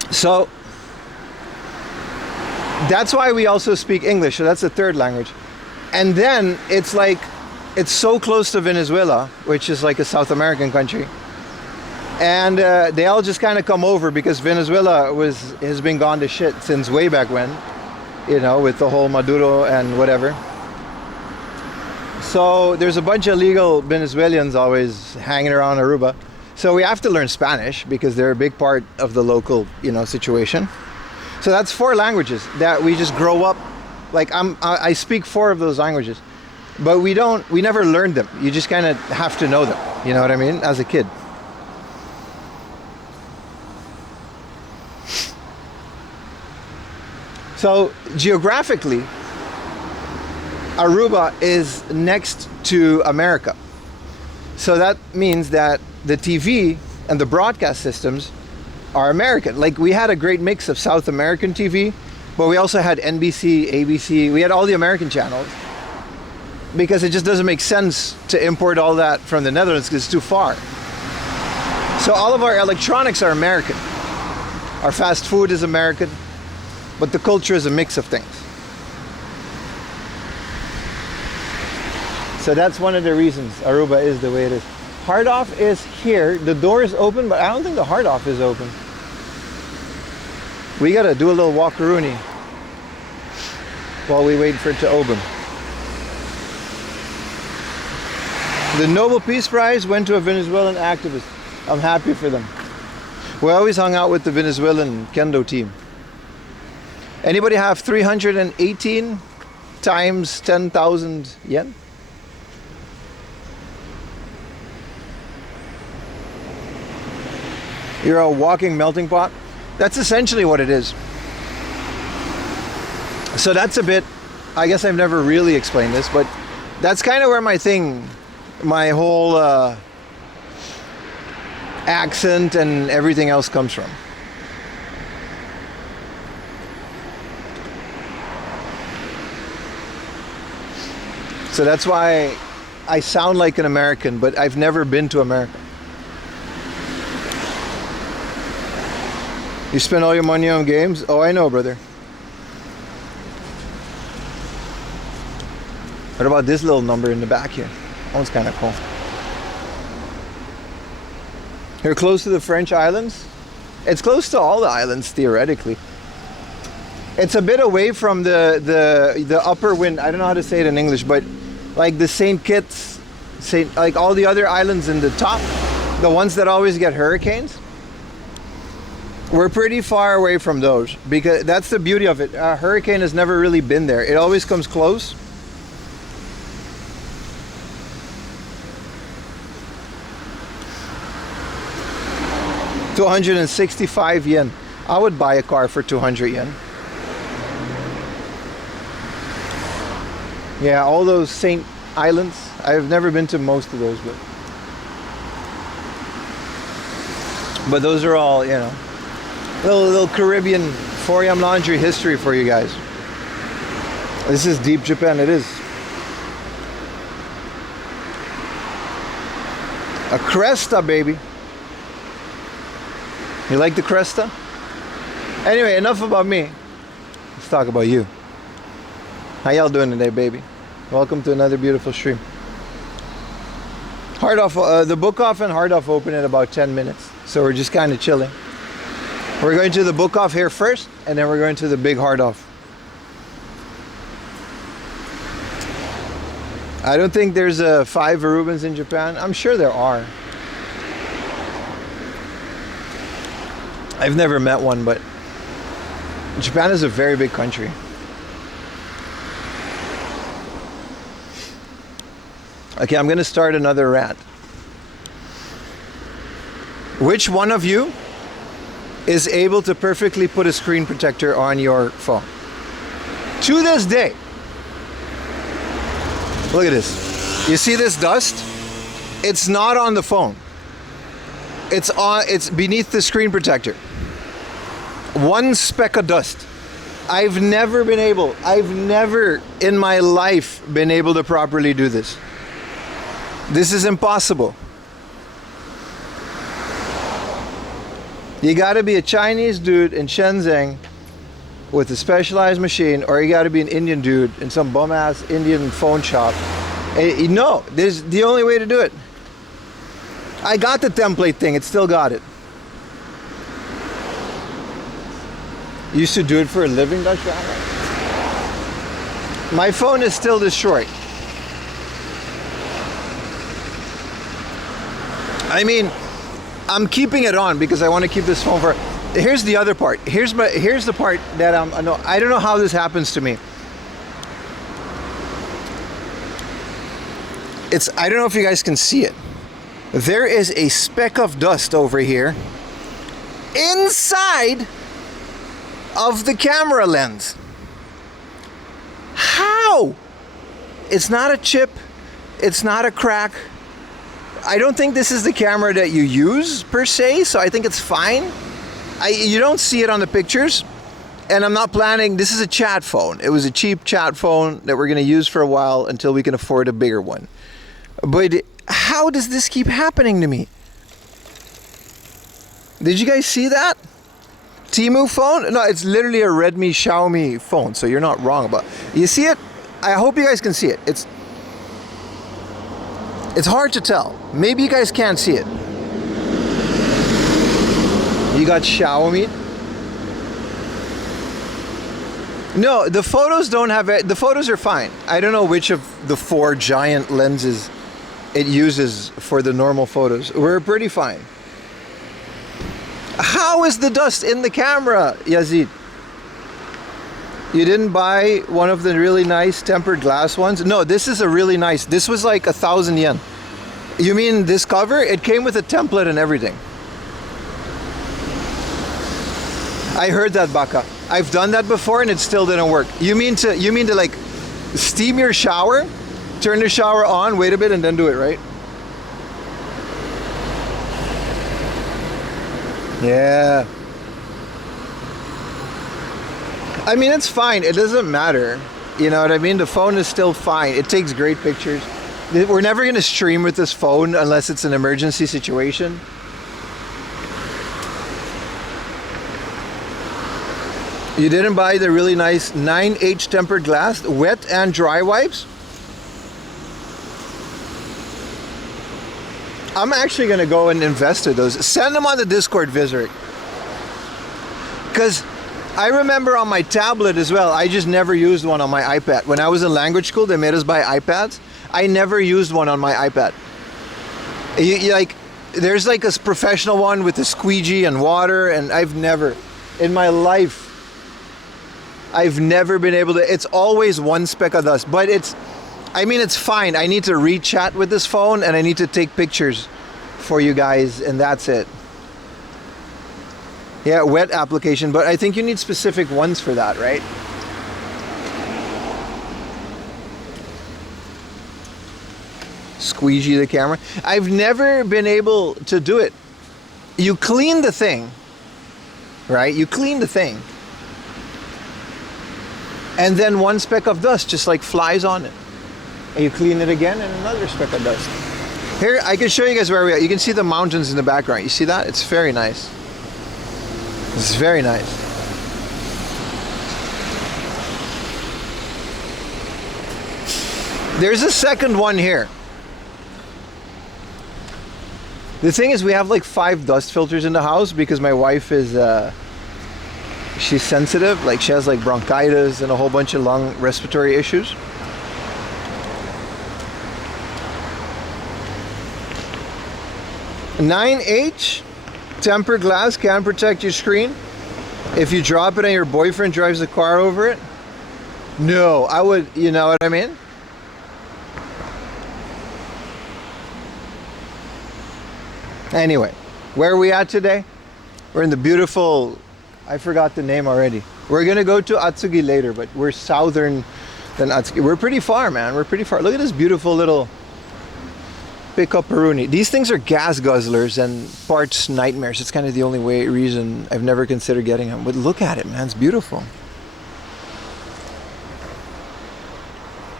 So that's why we also speak English. So that's the third language. And then it's like, it's so close to Venezuela, which is like a South American country. And they all just kind of come over because Venezuela has been gone to shit since way back when, you know, with the whole Maduro and whatever. So there's a bunch of illegal Venezuelans always hanging around Aruba. So we have to learn Spanish because they're a big part of the local, you know, situation. So that's 4 languages that we just grow up. Like, I speak 4 of those languages, but we never learned them. You just kind of have to know them. You know what I mean? As a kid. So geographically, Aruba is next to America. So that means that the TV and the broadcast systems are American. Like, we had a great mix of South American TV, but we also had NBC, ABC, we had all the American channels, because it just doesn't make sense to import all that from the Netherlands because it's too far. So all of our electronics are American. Our fast food is American, but the culture is a mix of things. So that's one of the reasons Aruba is the way it is. Hard off is here. The door is open, but I don't think the hard off is open. We gotta do a little walkaroony while we wait for it to open. The Nobel Peace Prize went to a Venezuelan activist. I'm happy for them. We always hung out with the Venezuelan kendo team. Anybody have 318 times 10,000 yen? You're a walking melting pot. That's essentially what it is. So that's a bit, I guess I've never really explained this, but that's kind of where my whole accent and everything else comes from. So that's why I sound like an American, but I've never been to America. You spend all your money on games? Oh, I know, brother. What about this little number in the back here? That one's kind of cool. You're close to the French islands? It's close to all the islands, theoretically. It's a bit away from the upper wind. I don't know how to say it in English, but like the St. Kitts, like all the other islands in the top, the ones that always get hurricanes. We're pretty far away from those, because that's the beauty of it. A hurricane has never really been there. It always comes close. $265 yen. I would buy a car for 200 yen. Yeah, all those Saint Islands. I've never been to most of those, but those are all, you know, little Caribbean 4am laundry history for you guys. This is deep Japan. It is. A Cresta, baby. You like the Cresta? Anyway, enough about me. Let's talk about you. How y'all doing today, baby? Welcome to another beautiful stream. Hard off, the book off and hard off open in about 10 minutes. So we're just kind of chilling. We're going to the book off here first, and then we're going to the big hard off. I don't think there's 5 Arubans in Japan. I'm sure there are. I've never met one, but Japan is a very big country. Okay, I'm going to start another rant. Which one of you is able to perfectly put a screen protector on your phone? To this day. Look at this. You see this dust? It's not on the phone. It's beneath the screen protector. One speck of dust. I've never in my life been able to properly do this. This is impossible. You gotta be a Chinese dude in Shenzhen with a specialized machine, or you gotta be an Indian dude in some bum-ass Indian phone shop. No, this is the only way to do it. I got the template thing, it still got it. Used to do it for a living, Dutch Rabbit. My phone is still this short. I mean, I'm keeping it on because I want to keep this phone for. Here's the other part. Here's the part that I don't know how this happens to me. I don't know if you guys can see it. There is a speck of dust over here inside of the camera lens. No! It's not a chip. It's not a crack. I don't think this is the camera that you use per se, so I think it's fine. You don't see it on the pictures. And I'm not planning, this is a chat phone. It was a cheap chat phone that we're gonna use for a while until we can afford a bigger one. But how does this keep happening to me? Did you guys see that? Temu phone? No, it's literally a Redmi Xiaomi phone, so you're not wrong about it. You see it? I hope you guys can see it. It's hard to tell. Maybe you guys can't see it. You got Xiaomi. No, the photos don't have it. The photos are fine. I don't know which of the 4 giant lenses it uses for the normal photos. We're pretty fine. How is the dust in the camera, Yazid? You didn't buy one of the really nice tempered glass ones? No, this is a really nice. This was like 1,000 yen. You mean this cover? It came with a template and everything. I heard that, Baka. I've done that before and it still didn't work. You mean to like steam your shower, turn the shower on, wait a bit, and then do it, right? Yeah. I mean, it's fine. It doesn't matter. You know what I mean? The phone is still fine. It takes great pictures. We're never going to stream with this phone unless it's an emergency situation. You didn't buy the really nice 9H tempered glass, wet and dry wipes? I'm actually going to go and invest in those. Send them on the Discord, Vizric. Because I remember on my tablet as well, I just never used one on my iPad. When I was in language school, they made us buy iPads. I never used one on my iPad. Like, there's like a professional one with a squeegee and water, and I've never, in my life, I've never been able to. It's always one speck of dust, but it's fine. I need to re-chat with this phone and I need to take pictures for you guys, and that's it. Yeah, wet application, but I think you need specific ones for that, right? Squeegee the camera. I've never been able to do it. You clean the thing, right? You clean the thing. And then one speck of dust just like flies on it. And you clean it again and another speck of dust. Here, I can show you guys where we are. You can see the mountains in the background. You see that? It's very nice. It's very nice. There's a second one here. The thing is, we have like 5 dust filters in the house because my wife is she's sensitive. Like, she has like bronchitis and a whole bunch of lung respiratory issues. "9H tempered glass can protect your screen if you drop it and your boyfriend drives the car over it." No, I would, you know what I mean? Anyway, where are we at today? We're in the beautiful, I forgot the name already. We're gonna go to Atsugi later, but we're southern than Atsugi. We're pretty far, man. We're pretty far. Look at this beautiful little pickup Peruni. These things are gas guzzlers and parts nightmares. It's kind of the only reason I've never considered getting them. But look at it, man. It's beautiful.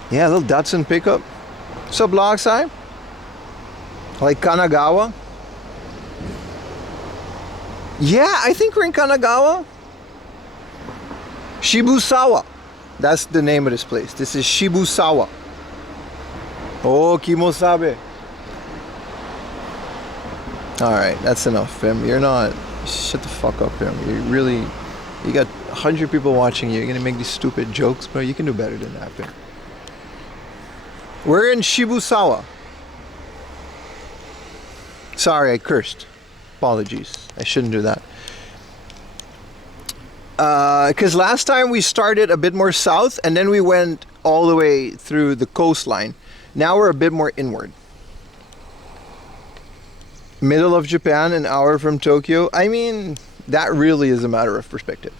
Yeah, a little Datsun pickup. So block side, like Kanagawa. Yeah, I think we're in Kanagawa. Shibusawa. That's the name of this place. This is Shibusawa. Oh, Kimosabe. Alright, that's enough, Pim. You're not... Shut the fuck up, Pim. You got 100 people watching you. You're gonna make these stupid jokes, but you can do better than that, Pim. We're in Shibusawa. Sorry, I cursed. Apologies. I shouldn't do that. Because last time we started a bit more south and then we went all the way through the coastline. Now we're a bit more inward. Middle of Japan, an hour from Tokyo. I mean, that really is a matter of perspective.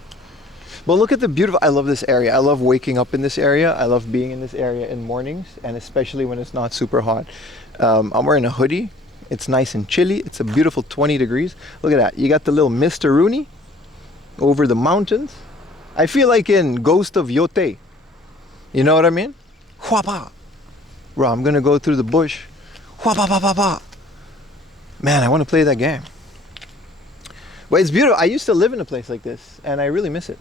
But look at the beautiful, I love this area. I love waking up in this area. I love being in this area in mornings, and especially when it's not super hot. I'm wearing a hoodie. It's nice and chilly. It's a beautiful 20 degrees. Look at that. You got the little Mr. Rooney over the mountains. I feel like in Ghost of Yote. You know what I mean? Huapa. Bro, I'm gonna go through the bush. Huapa pa pa pa. Man, I want to play that game. But it's beautiful. I used to live in a place like this, and I really miss it.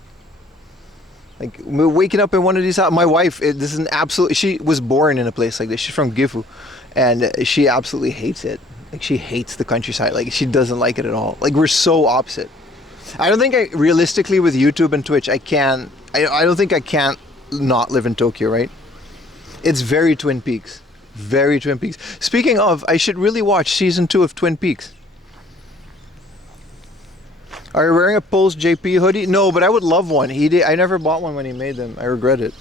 Like waking up in one of these houses. My wife, this is an absolute. She was born in a place like this. She's from Gifu, and she absolutely hates it. Like she hates the countryside. Like she doesn't like it at all. Like we're so opposite. I don't think realistically with YouTube and Twitch, I don't think I can't not live in Tokyo, right? It's very Twin Peaks. Very Twin Peaks. Speaking of, I should really watch season 2 of Twin Peaks. Are you wearing a Pulse JP hoodie? No, but I would love one. I never bought one when he made them. I regret it.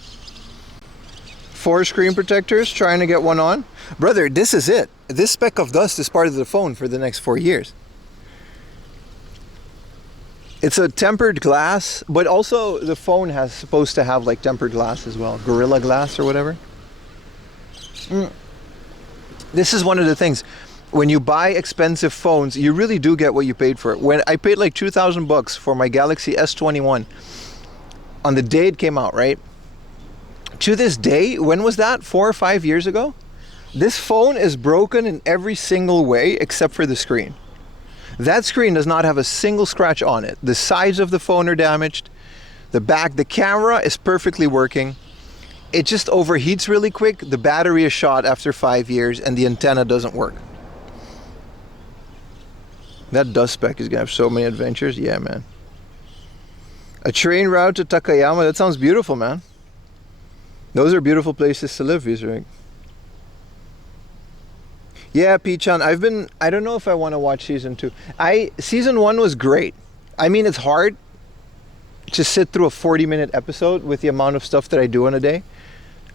4 screen protectors, trying to get one on. Brother, this is it. This speck of dust is part of the phone for the next 4 years. It's a tempered glass, but also the phone has supposed to have like tempered glass as well. Gorilla Glass or whatever. This is one of the things. When you buy expensive phones, you really do get what you paid for it. When I paid like $2,000 for my Galaxy S21 on the day it came out, right? To this day, when was that? 4 or 5 years ago? This phone is broken in every single way except for the screen. That screen does not have a single scratch on it. The sides of the phone are damaged. The back, the camera is perfectly working. It just overheats really quick. The battery is shot after 5 years and the antenna doesn't work. That dust speck is gonna have so many adventures. Yeah, man. A train route to Takayama. That sounds beautiful, man. Those are beautiful places to live, Vizrik. Yeah, Pichan, I don't know if I want to watch season 2. Season 1 was great. I mean, it's hard to sit through a 40-minute episode with the amount of stuff that I do in a day.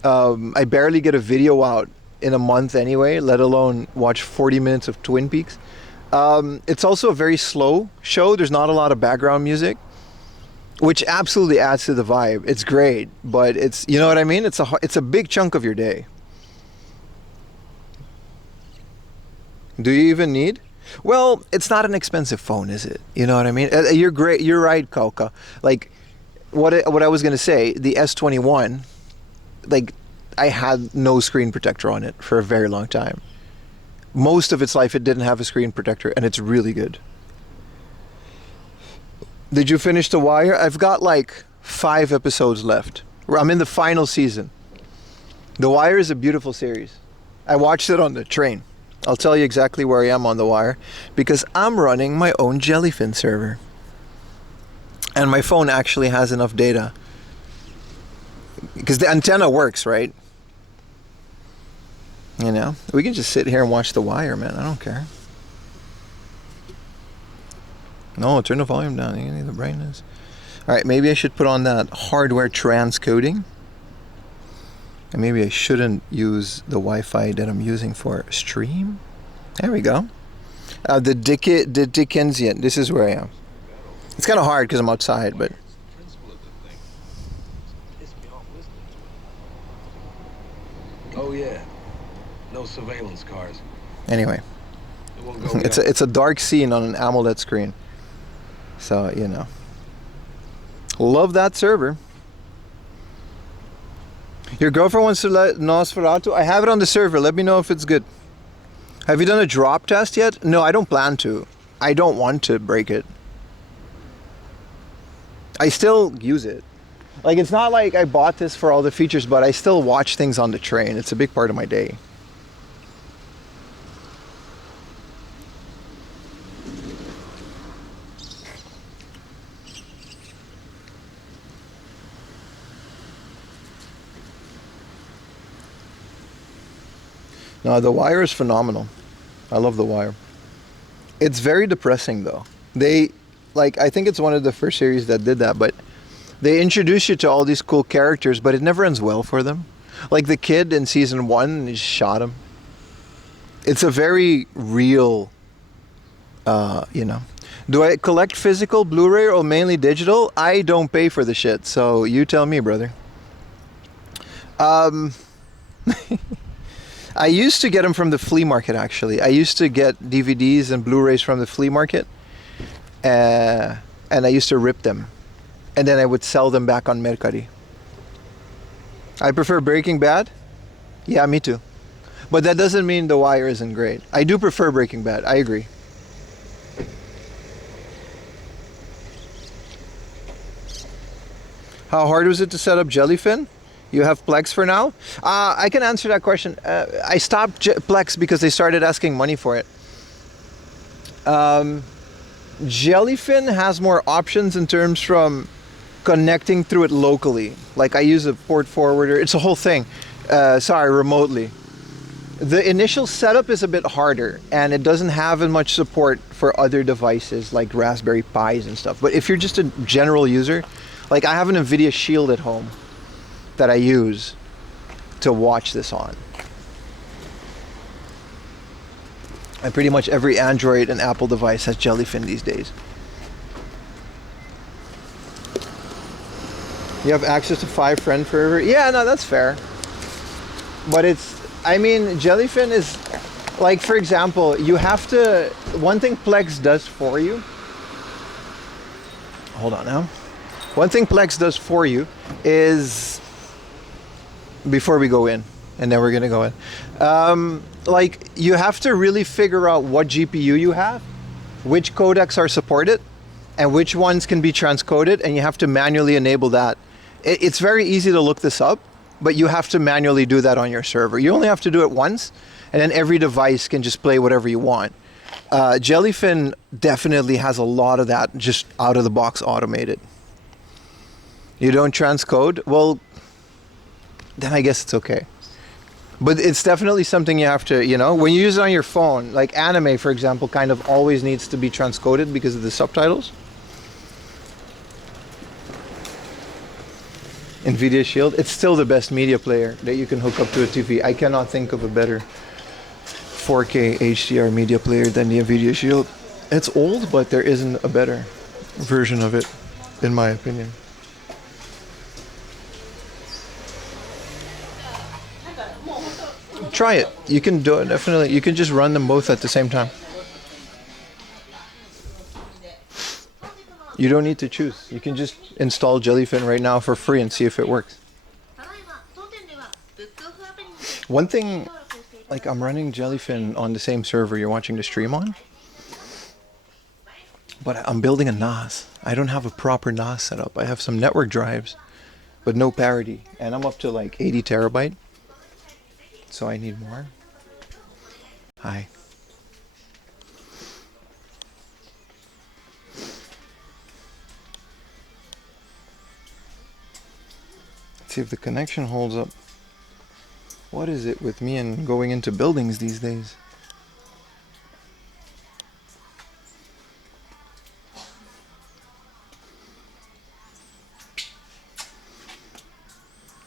I barely get a video out in a month anyway, let alone watch 40 minutes of Twin Peaks. It's also a very slow show. There's not a lot of background music, which absolutely adds to the vibe. It's great, but it's, you know what I mean? It's a big chunk of your day. Do you even need? Well, it's not an expensive phone, is it? You know what I mean? You're great. You're right, Kauka. Like, what I was gonna say, the S21, like, I had no screen protector on it for a very long time. Most of its life, it didn't have a screen protector, and it's really good. Did you finish The Wire? I've got like 5 episodes left. I'm in the final season. The Wire is a beautiful series. I watched it on the train. I'll tell you exactly where I am on The Wire because I'm running my own Jellyfin server. And my phone actually has enough data. Because the antenna works, right? You know, we can just sit here and watch The Wire, man. I don't care. No, turn the volume down. You need the brightness. All right, maybe I should put on that hardware transcoding. And maybe I shouldn't use the Wi-Fi that I'm using for stream. There we go. The Dickensian. This is where I am. It's kind of hard because I'm outside, but. Oh yeah, no surveillance cars. Anyway, it's a dark scene on an AMOLED screen. So you know, love that server. Your girlfriend wants to let Nosferatu. I have it on the server. Let me know if it's good. Have you done a drop test yet? No, I don't plan to. I don't want to break it. I still use it. Like, it's not like I bought this for all the features, but I still watch things on the train. It's a big part of my day. No, The Wire is phenomenal. I love The Wire. It's very depressing though. I think it's one of the first series that did that, but they introduce you to all these cool characters, but it never ends well for them. Like the kid in season 1, they just shot him. It's a very real, you know. Do I collect physical Blu-ray or mainly digital? I don't pay for the shit, so you tell me, brother. I used to get them from the flea market, actually. I used to get DVDs and Blu-rays from the flea market, and I used to rip them, and then I would sell them back on Mercari. I prefer Breaking Bad. Yeah, me too. But that doesn't mean The Wire isn't great. I do prefer Breaking Bad. I agree. How hard was it to set up Jellyfin? You have Plex for now? I can answer that question. I stopped Plex because they started asking money for it. Jellyfin has more options in terms from connecting through it locally. Like I use a port forwarder. It's a whole thing. Remotely. The initial setup is a bit harder and it doesn't have as much support for other devices like Raspberry Pis and stuff. But if you're just a general user, like I have an NVIDIA Shield at home that I use to watch this on. And pretty much every Android and Apple device has Jellyfin these days. You have access to 5 friend forever? Yeah, no, that's fair. But Jellyfin is, like, for example, you have to, one thing Plex does for you, hold on now. One thing Plex does for you is, before we go in, and then we're gonna go in, like, you have to really figure out what GPU you have, which codecs are supported, and which ones can be transcoded, and you have to manually enable that. It's very easy to look this up, but you have to manually do that on your server. You only have to do it once, and then every device can just play whatever you want. Jellyfin definitely has a lot of that just out of the box automated. You don't transcode? Well, then I guess it's okay. But it's definitely something you have to, when you use it on your phone, like anime, for example, kind of always needs to be transcoded because of the subtitles. NVIDIA Shield, it's still the best media player that you can hook up to a TV. I cannot think of a better 4K HDR media player than the NVIDIA Shield. It's old, but there isn't a better version of it, in my opinion. Try it. You can do it, definitely. You can just run them both at the same time. You don't need to choose. You can just install Jellyfin right now for free and see if it works. One thing, like I'm running Jellyfin on the same server you're watching the stream on, but I'm building a NAS. I don't have a proper NAS setup. I have some network drives, but no parity. And I'm up to like 80 terabyte. So I need more. Hi. Let's see if the connection holds up. What is it with me and going into buildings these days?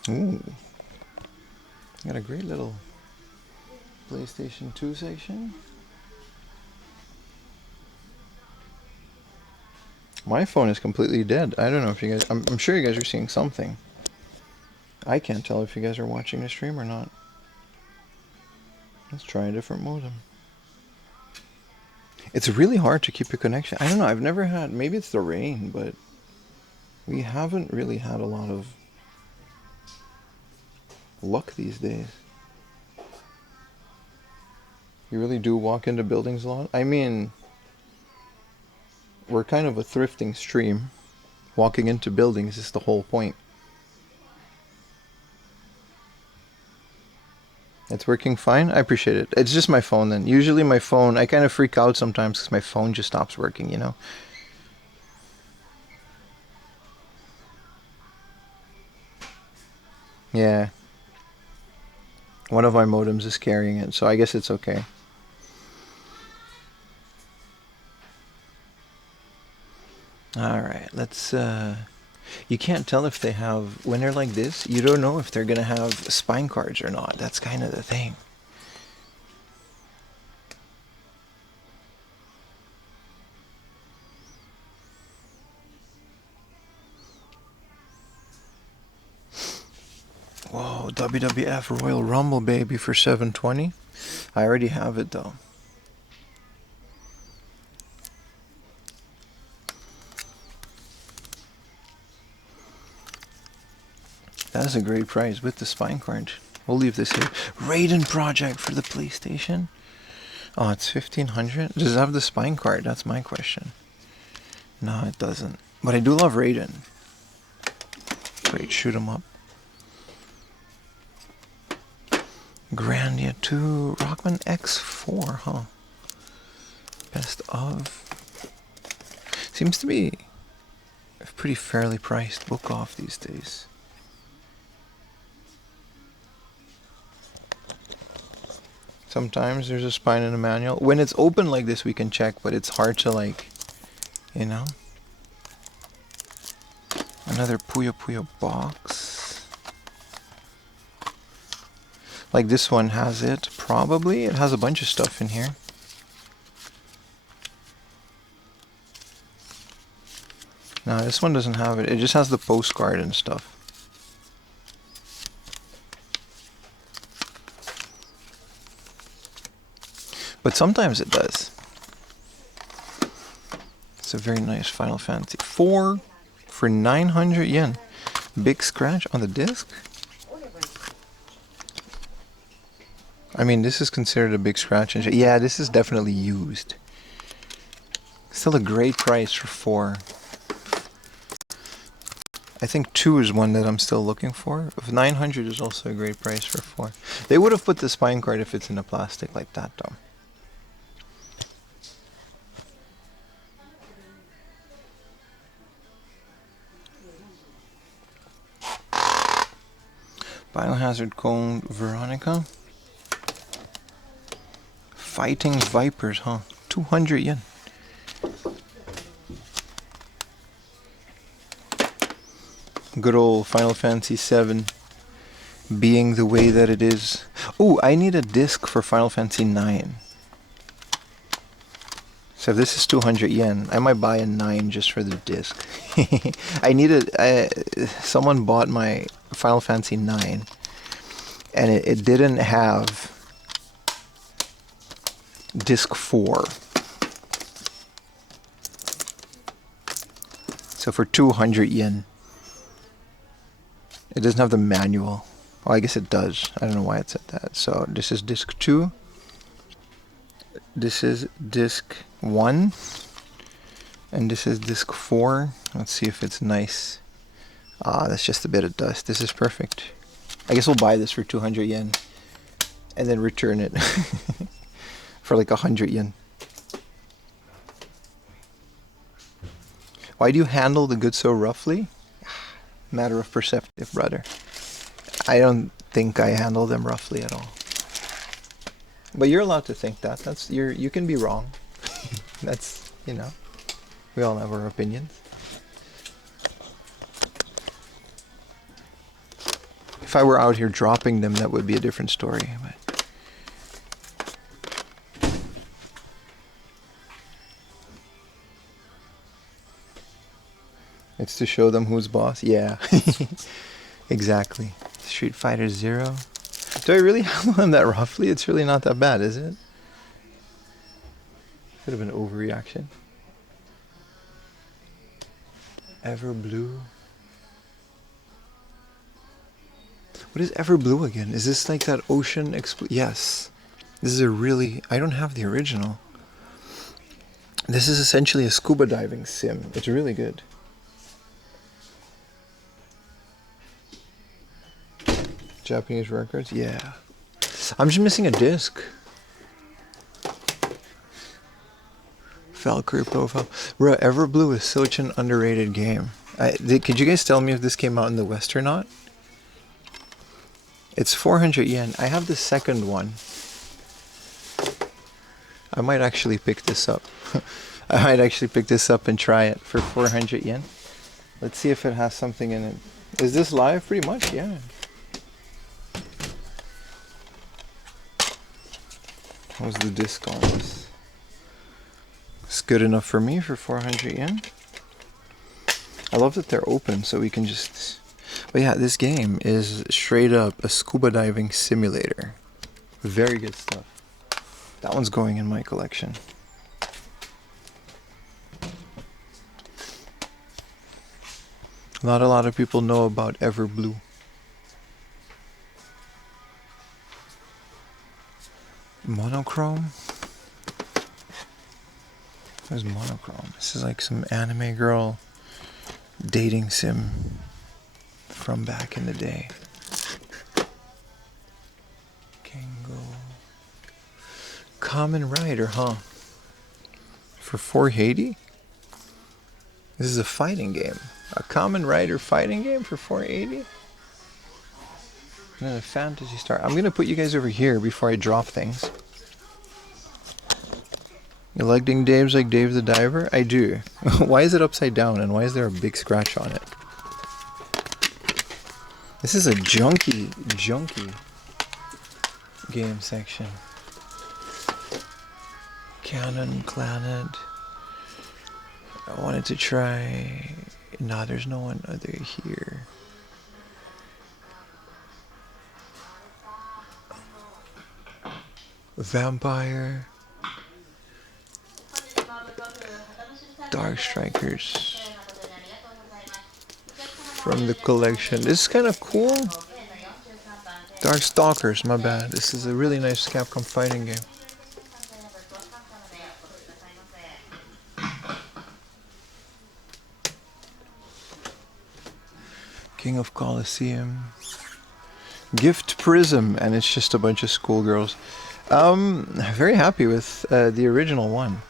Ooh. Got a great little PlayStation 2 section. My phone is completely dead. I don't know if you guys... I'm sure you guys are seeing something. I can't tell if you guys are watching the stream or not. Let's try a different modem. It's really hard to keep your connection. I don't know. I've never had... Maybe it's the rain, but we haven't really had a lot of luck these days. You really do walk into buildings a lot? I mean, we're kind of a thrifting stream. Walking into buildings is the whole point. It's working fine? I appreciate it. It's just my phone then. Usually my phone, I kind of freak out sometimes because my phone just stops working, you know? Yeah. One of my modems is carrying it, so I guess it's okay. Alright, let's, you can't tell if they have, when they're like this, you don't know if they're gonna have spine cards or not. That's kind of the thing. Oh, WWF Royal Rumble, baby, for 720. I already have it, though. That is a great price with the spine card. We'll leave this here. Raiden Project for the PlayStation. Oh, it's 1500. Does it have the spine card? That's my question. No, it doesn't. But I do love Raiden. Great shoot 'em up. Grandia 2, Rockman X4, huh? Best of. Seems to be a pretty fairly priced book off these days. Sometimes there's a spine in a manual. When it's open like this we can check, but it's hard to, like, you know. Another Puyo Puyo box. Like this one has it, probably. It has a bunch of stuff in here. No, this one doesn't have it. It just has the postcard and stuff. But sometimes it does. It's a very nice Final Fantasy 4 for 900 yen. Big scratch on the disc? I mean, this is considered a big scratch. Yeah, this is definitely used. Still a great price for 4. I think 2 is one that I'm still looking for. 900 is also a great price for 4. They would have put the spine card if it's in a plastic like that, though. Biohazard Cone Veronica. Fighting Vipers, huh? 200 yen. Good old Final Fantasy 7 being the way that it is. Oh, I need a disc for Final Fantasy 9. So if this is 200 yen, I might buy a 9 just for the disc. I need someone bought my Final Fantasy 9 and it didn't have disc 4. So for 200 yen. It doesn't have the manual. Oh, I guess it does. I don't know why it said that. So this is disc 2. This is disc 1. And this is disc 4. Let's see if it's nice. Ah, that's just a bit of dust. This is perfect. I guess we'll buy this for 200 yen. And then return it. For like 100 yen. Why do you handle the goods so roughly? Matter of perspective, brother. I don't think I handle them roughly at all. But you're allowed to think that. You can be wrong. That's, you know, we all have our opinions. If I were out here dropping them, that would be a different story. But it's to show them who's boss. Yeah, exactly. Street Fighter 0. Do I really handle them that roughly? It's really not that bad, is it? Could have been overreaction. Ever Blue. What is Ever Blue again? Is this like that ocean Yes. This is a really... I don't have the original. This is essentially a scuba diving sim. It's really good. Japanese records? Yeah. I'm just missing a disc. Valkyrie profile. Bro, Everblue is such an underrated game. Could you guys tell me if this came out in the West or not? It's 400 yen. I have the second one. I might actually pick this up. I might actually pick this up and try it for 400 yen. Let's see if it has something in it. Is this live? Pretty much, yeah. How's the disc on this? It's good enough for me for 400 yen. I love that they're open, so we can just... But yeah, this game is straight up a scuba diving simulator. Very good stuff. That one's going in my collection. Not a lot of people know about Everblue. Monochrome? Where's Monochrome? This is like some anime girl dating sim from back in the day. Kango. Common Rider, huh? For 480? This is a fighting game. A Common Rider fighting game for 480? And then a Fantasy Star. I'm gonna put you guys over here before I drop things. You like Ding Daves like Dave the Diver? I do. Why is it upside down and why is there a big scratch on it? This is a junky game section. Cannon Planet. I wanted to try... Nah, there's no one other here. Vampire. Dark Strikers. From the collection. This is kind of cool. Dark Stalkers, my bad. This is a really nice Capcom fighting game. King of Colosseum. Gift Prism, and it's just a bunch of schoolgirls. Very happy with the original one.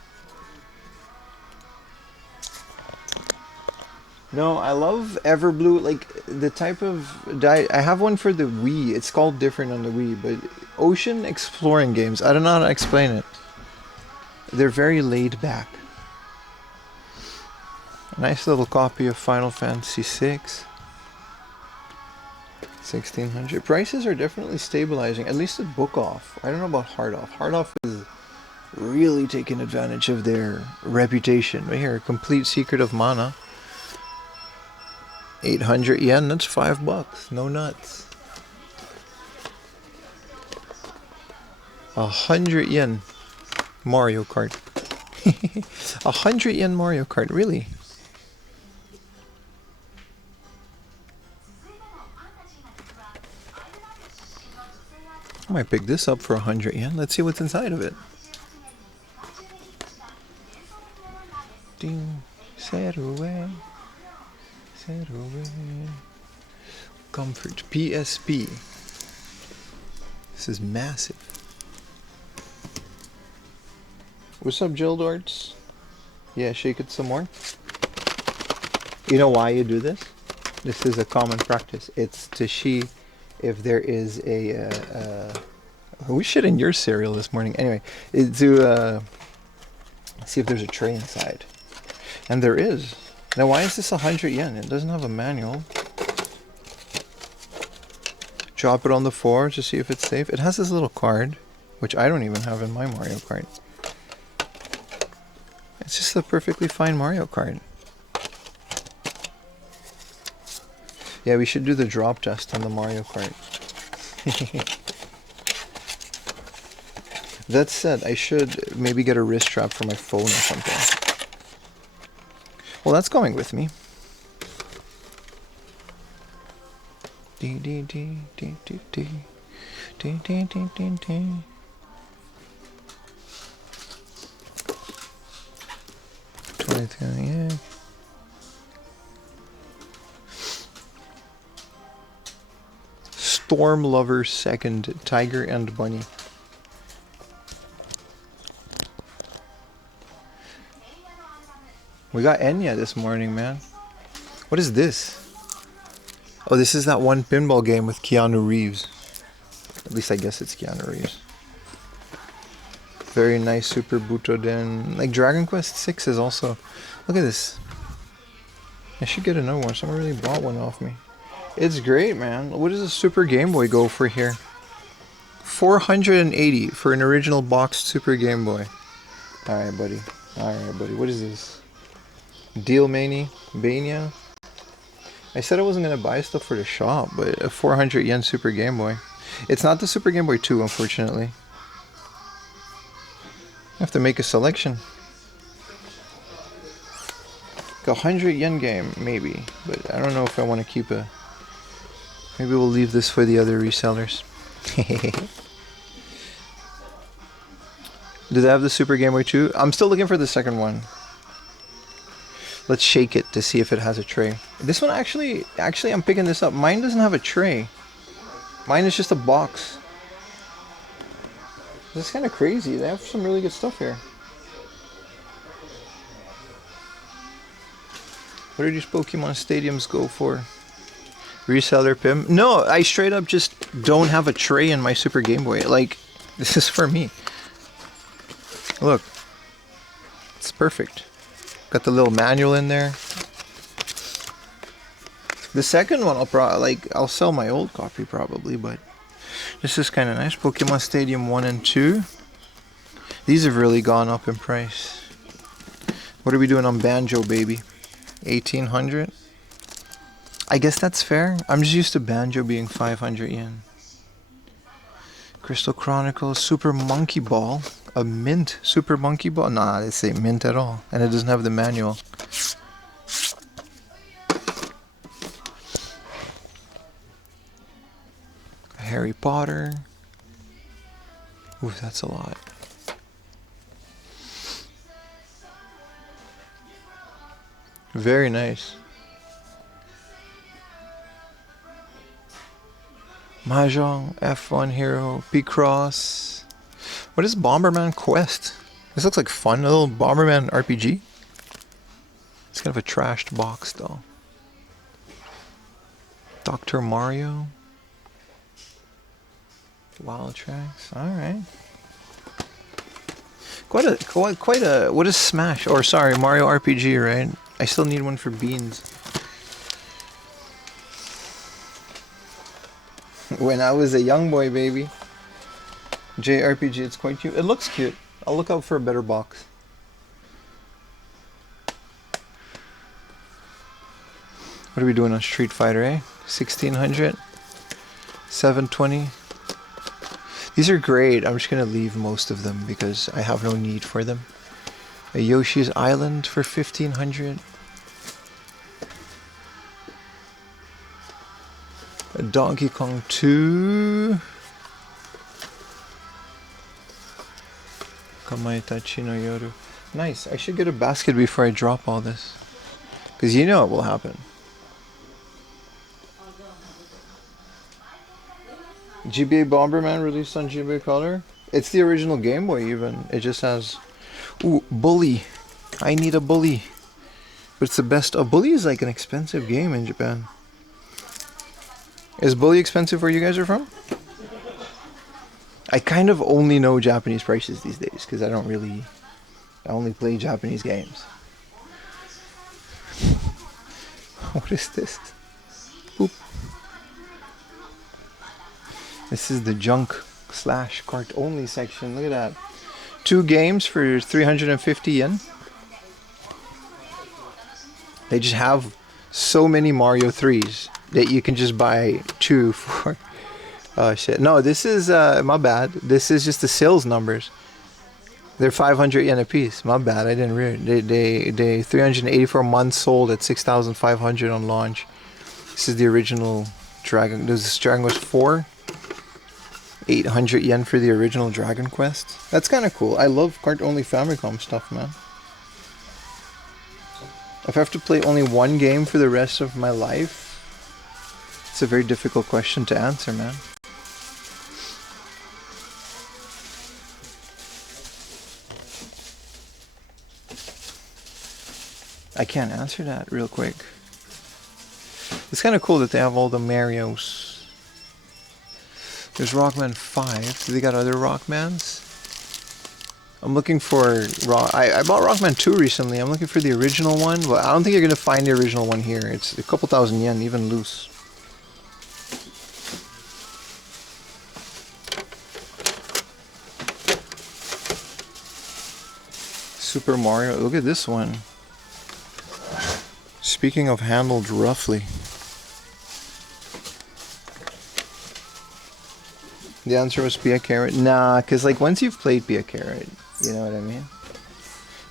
No, I love Everblue, like the type of I have one for the Wii. It's called different on the Wii, but ocean exploring games. I don't know how to explain it. They're very laid back. A nice little copy of Final Fantasy VI. 1600. Prices are definitely stabilizing, at least at book off. I don't know about hard off. Hard off is really taking advantage of their reputation. Right here, Complete Secret of Mana. 800 yen, that's $5. No nuts. 100 yen Mario Kart. 100 yen Mario Kart, really? I might pick this up for 100 yen. Let's see what's inside of it. Ding, set away. Set away. Comfort. PSP. This is massive. What's up, Jill Darts? Yeah, shake it some more. You know why you do this? This is a common practice. It's to see if there is a we shit in your cereal this morning. Anyway, it's to see if there's a tray inside, and there is. Now, why is this 100 yen? It doesn't have a manual. Drop it on the floor to see if it's safe. It has this little card, which I don't even have in my Mario Kart. It's just a perfectly fine Mario Kart. Yeah, we should do the drop test on the Mario Kart. That said, I should maybe get a wrist strap for my phone or something. Well, that's going with me. Dee dee dee dee dee dee dee dee dee dee dee. Yeah. Storm Lover 2nd, Tiger and Bunny. We got Enya this morning, man. What is this? Oh, this is that one pinball game with Keanu Reeves. At least I guess it's Keanu Reeves. Very nice Super Butoden. Like Dragon Quest 6 is also... Look at this. I should get another one. Someone really bought one off me. It's great, man. What does a Super Game Boy go for here? 480 for an original boxed Super Game Boy. Alright, buddy. Alright, buddy. What is this? Deal Mania? I said I wasn't gonna buy stuff for the shop, but a 400 yen Super Game Boy. It's not the Super Game Boy 2, unfortunately. I have to make a selection. Like 100 yen game, maybe, but I don't know if I want to keep a. Maybe we'll leave this for the other resellers. Do they have the Super Game Boy 2? I'm still looking for the second one. Let's shake it to see if it has a tray. This one actually I'm picking this up. Mine doesn't have a tray. Mine is just a box. This is kind of crazy. They have some really good stuff here. What do these Pokemon stadiums go for? Reseller Pim? No, I straight up just don't have a tray in my Super Game Boy. Like, this is for me. Look. It's perfect. Got the little manual in there. The second one I'll sell my old copy probably, but this is kind of nice. Pokemon Stadium 1 and 2. These have really gone up in price. What are we doing on Banjo, baby? 1800? I guess that's fair. I'm just used to Banjo being 500 yen. Crystal Chronicles, Super Monkey Ball. A mint Super Monkey Ball? Nah, they say mint at all. And it doesn't have the manual. Harry Potter. Ooh, that's a lot. Very nice. Mahjong, F1 Hero, P-Cross. What is Bomberman Quest? This looks like fun, a little Bomberman RPG. It's kind of a trashed box though. Dr. Mario. Wild Tracks, alright. Quite a, what is Smash? Or sorry, Mario RPG, right? I still need one for Beans. When I was a young boy, baby. JRPG, it's quite cute. It looks cute. I'll look out for a better box. What are we doing on Street Fighter, eh? 1600? 720? These are great. I'm just going to leave most of them because I have no need for them. A Yoshi's Island for 1500. A Donkey Kong 2. Kamaitachi no Yoru. Nice. I should get a basket before I drop all this. Because you know it will happen. GBA Bomberman released on GBA Color. It's the original Game Boy even. It just has... Ooh, Bully. I need a Bully. But it's the best... A Bully is like an expensive game in Japan. Is Bully expensive where you guys are from? I kind of only know Japanese prices these days because I don't really... I only play Japanese games. What is this? Boop. This is the junk / cart only section. Look at that. 2 games for 350 yen. They just have so many Mario 3s that you can just buy 2 for... Oh shit. No, this is, my bad. This is just the sales numbers. They're 500 yen a piece. My bad, I didn't read. They 384 months sold at 6,500 on launch. This is the original Dragon. This Dragon Quest 4. 800 yen for the original Dragon Quest. That's kind of cool. I love cart-only Famicom stuff, man. If I have to play only one game for the rest of my life, it's a very difficult question to answer, man. I can't answer that real quick. It's kind of cool that they have all the Marios. There's Rockman 5. Do they got other Rockmans? I'm looking for... I bought Rockman 2 recently. I'm looking for the original one. Well, I don't think you're going to find the original one here. It's a couple thousand yen, even loose. Super Mario. Look at this one. Speaking of handled roughly. The answer was Be a Carrot. Nah, because like once you've played Be a Carrot, you know what I mean?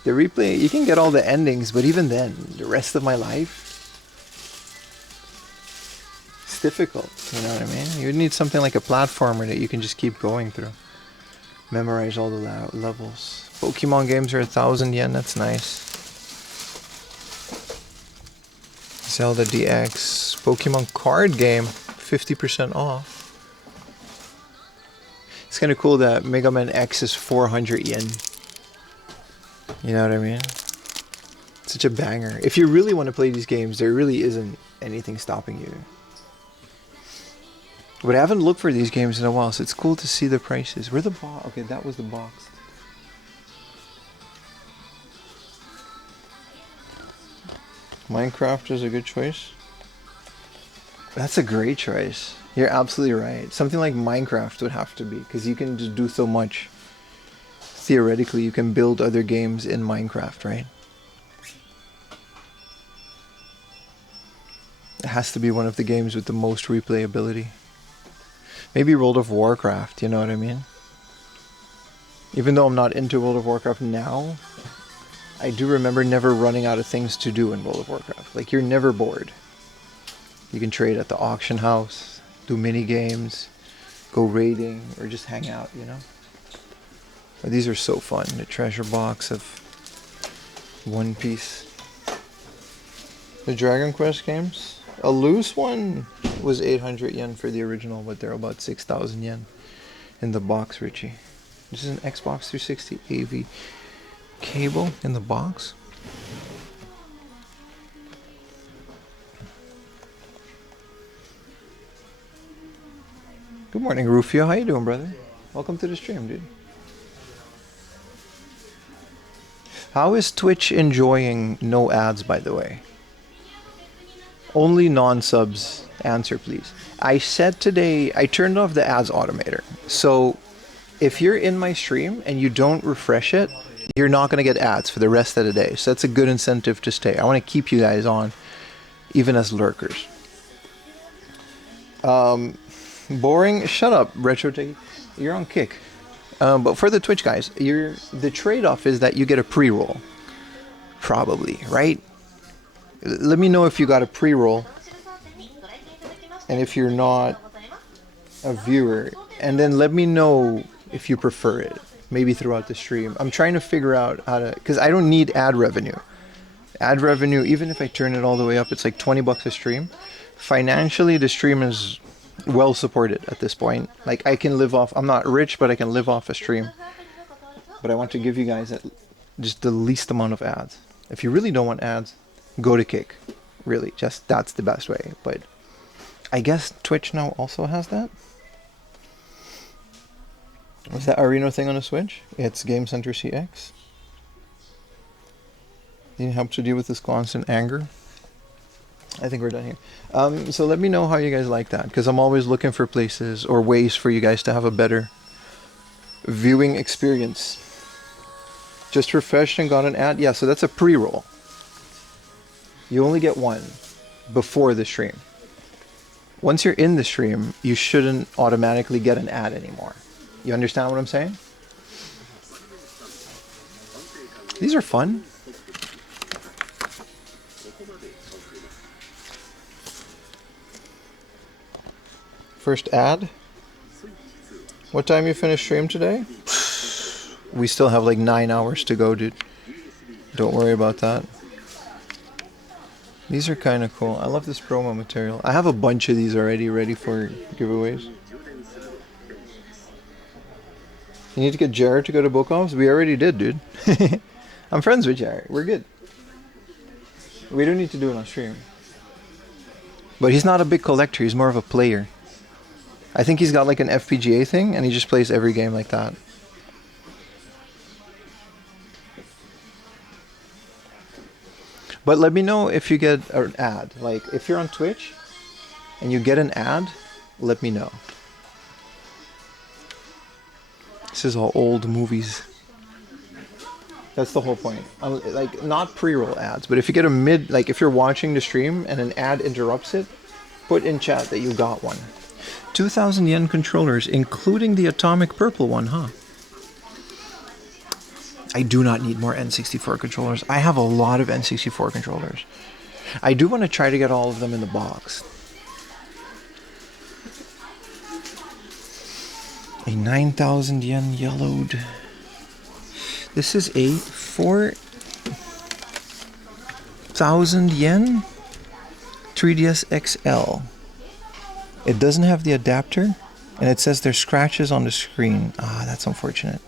The replay, you can get all the endings, but even then, the rest of my life, it's difficult, you know what I mean? You would need something like a platformer that you can just keep going through. Memorize all the levels. Pokemon games are 1,000 yen, that's nice. Zelda DX, Pokemon card game, 50% off. It's kind of cool that Mega Man X is 400 yen. You know what I mean? Such a banger. If you really want to play these games, there really isn't anything stopping you. But I haven't looked for these games in a while, so it's cool to see the prices. Where the box? Okay, that was the box. Minecraft is a good choice. That's a great choice. You're absolutely right. Something like Minecraft would have to be, because you can just do so much. Theoretically, you can build other games in Minecraft, right? It has to be one of the games with the most replayability. Maybe World of Warcraft, you know what I mean? Even though I'm not into World of Warcraft now, I do remember never running out of things to do in World of Warcraft. Like, you're never bored. You can trade at the auction house, do mini games, go raiding, or just hang out, you know? But these are so fun. The treasure box of One Piece. The Dragon Quest games. A loose one was 800 yen for the original, but they're about 6,000 yen in the box, Richie. This is an Xbox 360 AV cable in the box. Good morning, Rufio. How you doing, brother? Welcome to the stream, dude. How is Twitch enjoying no ads, by the way? Only non-subs. Answer, please. I said today, I turned off the ads automator. So if you're in my stream and you don't refresh it, you're not going to get ads for the rest of the day. So that's a good incentive to stay. I want to keep you guys on, even as lurkers. Boring? Shut up, Retro Techie. You're on kick. But for the Twitch guys, the trade-off is that you get a pre-roll. Probably, right? Let me know if you got a pre-roll. And if you're not a viewer. And then let me know if you prefer it. Maybe throughout the stream. I'm trying to figure out how to... Because I don't need ad revenue. Ad revenue, even if I turn it all the way up, it's like 20 bucks a stream. Financially, the stream is well supported at this point. Like, I can live off... I'm not rich, but I can live off a stream. But I want to give you guys just the least amount of ads. If you really don't want ads, go to Kick. Really, just that's the best way. But I guess Twitch now also has that. What's that Areno thing on the Switch? It's Game Center CX. It helps to deal with this constant anger. I think we're done here. So let me know how you guys like that, because I'm always looking for places or ways for you guys to have a better viewing experience. Just refreshed and got an ad? Yeah, so that's a pre-roll. You only get one before the stream. Once you're in the stream, you shouldn't automatically get an ad anymore. You understand what I'm saying? These are fun. First ad. What time you finish stream today? We still have like 9 hours to go, dude. Don't worry about that. These are kind of cool. I love this promo material. I have a bunch of these already ready for giveaways. You need to get Jared to go to book offs? We already did, dude. I'm friends with Jared. We're good. We don't need to do it on stream. But he's not a big collector. He's more of a player. I think he's got like an FPGA thing, and he just plays every game like that. But let me know if you get an ad. Like, if you're on Twitch and you get an ad, let me know. This is all old movies. That's the whole point. Like, not pre-roll ads, but if you get a if you're watching the stream and an ad interrupts it, put in chat that you got one. 2,000 yen controllers, including the atomic purple one, huh? I do not need more N64 controllers. I have a lot of N64 controllers. I do want to try to get all of them in the box. A 9,000 yen yellowed. This is a 4,000 yen 3DS XL. It doesn't have the adapter, and it says there's scratches on the screen. Ah, that's unfortunate.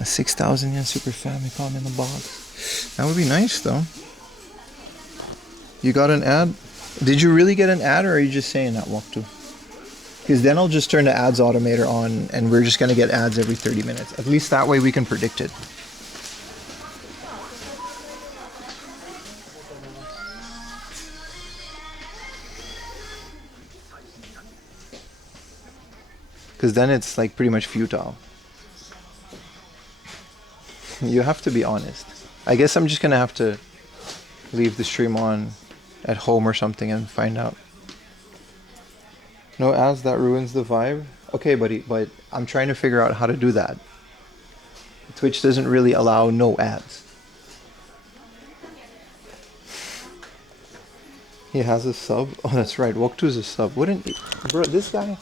A 6,000 yen Super Famicom in the box. That would be nice, though. You got an ad? Did you really get an ad, or are you just saying that, Walkthrough? Because then I'll just turn the ads automator on, and we're just going to get ads every 30 minutes. At least that way we can predict it. Because then it's like pretty much futile. You have to be honest. I guess I'm just going to have to leave the stream on at home or something and find out. No ads, that ruins the vibe. Okay, buddy, but I'm trying to figure out how to do that. Twitch doesn't really allow no ads. He has a sub? Oh, that's right. Walk2 is a sub. Wouldn't he? Bro, this guy?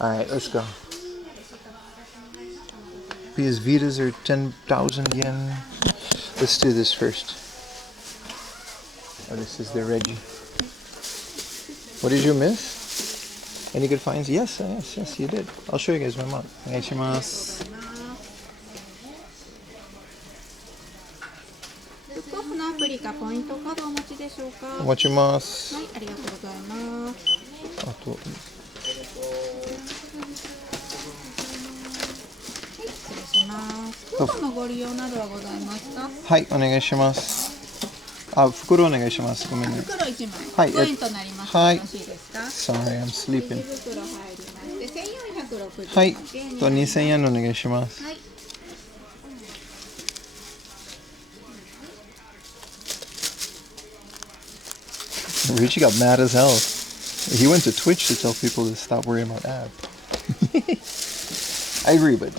Alright, let's go. PS Vitas are 10,000 yen. Let's do this first. Oh, this is the Reggie. What did you miss? Any good finds? Yes, yes, you did. I'll show you guys my mug. Onegaishimasu. ブックオフのアプリかポイントカードお持ちでしょうか。お持ちます。はい、ありがとうございます。あと、はい、失礼します。クーポンのご利用などはございますか。はい、お願いします。あ、袋お願いします。ごめんね。袋1枚。はい、5円となります。はい。よろしいですか。Sorry, I'm sleeping. 袋入りまして、1460はい、と2000円お願いします。はい。Richie got mad as hell. He went to Twitch to tell people to stop worrying about ads. I agree, but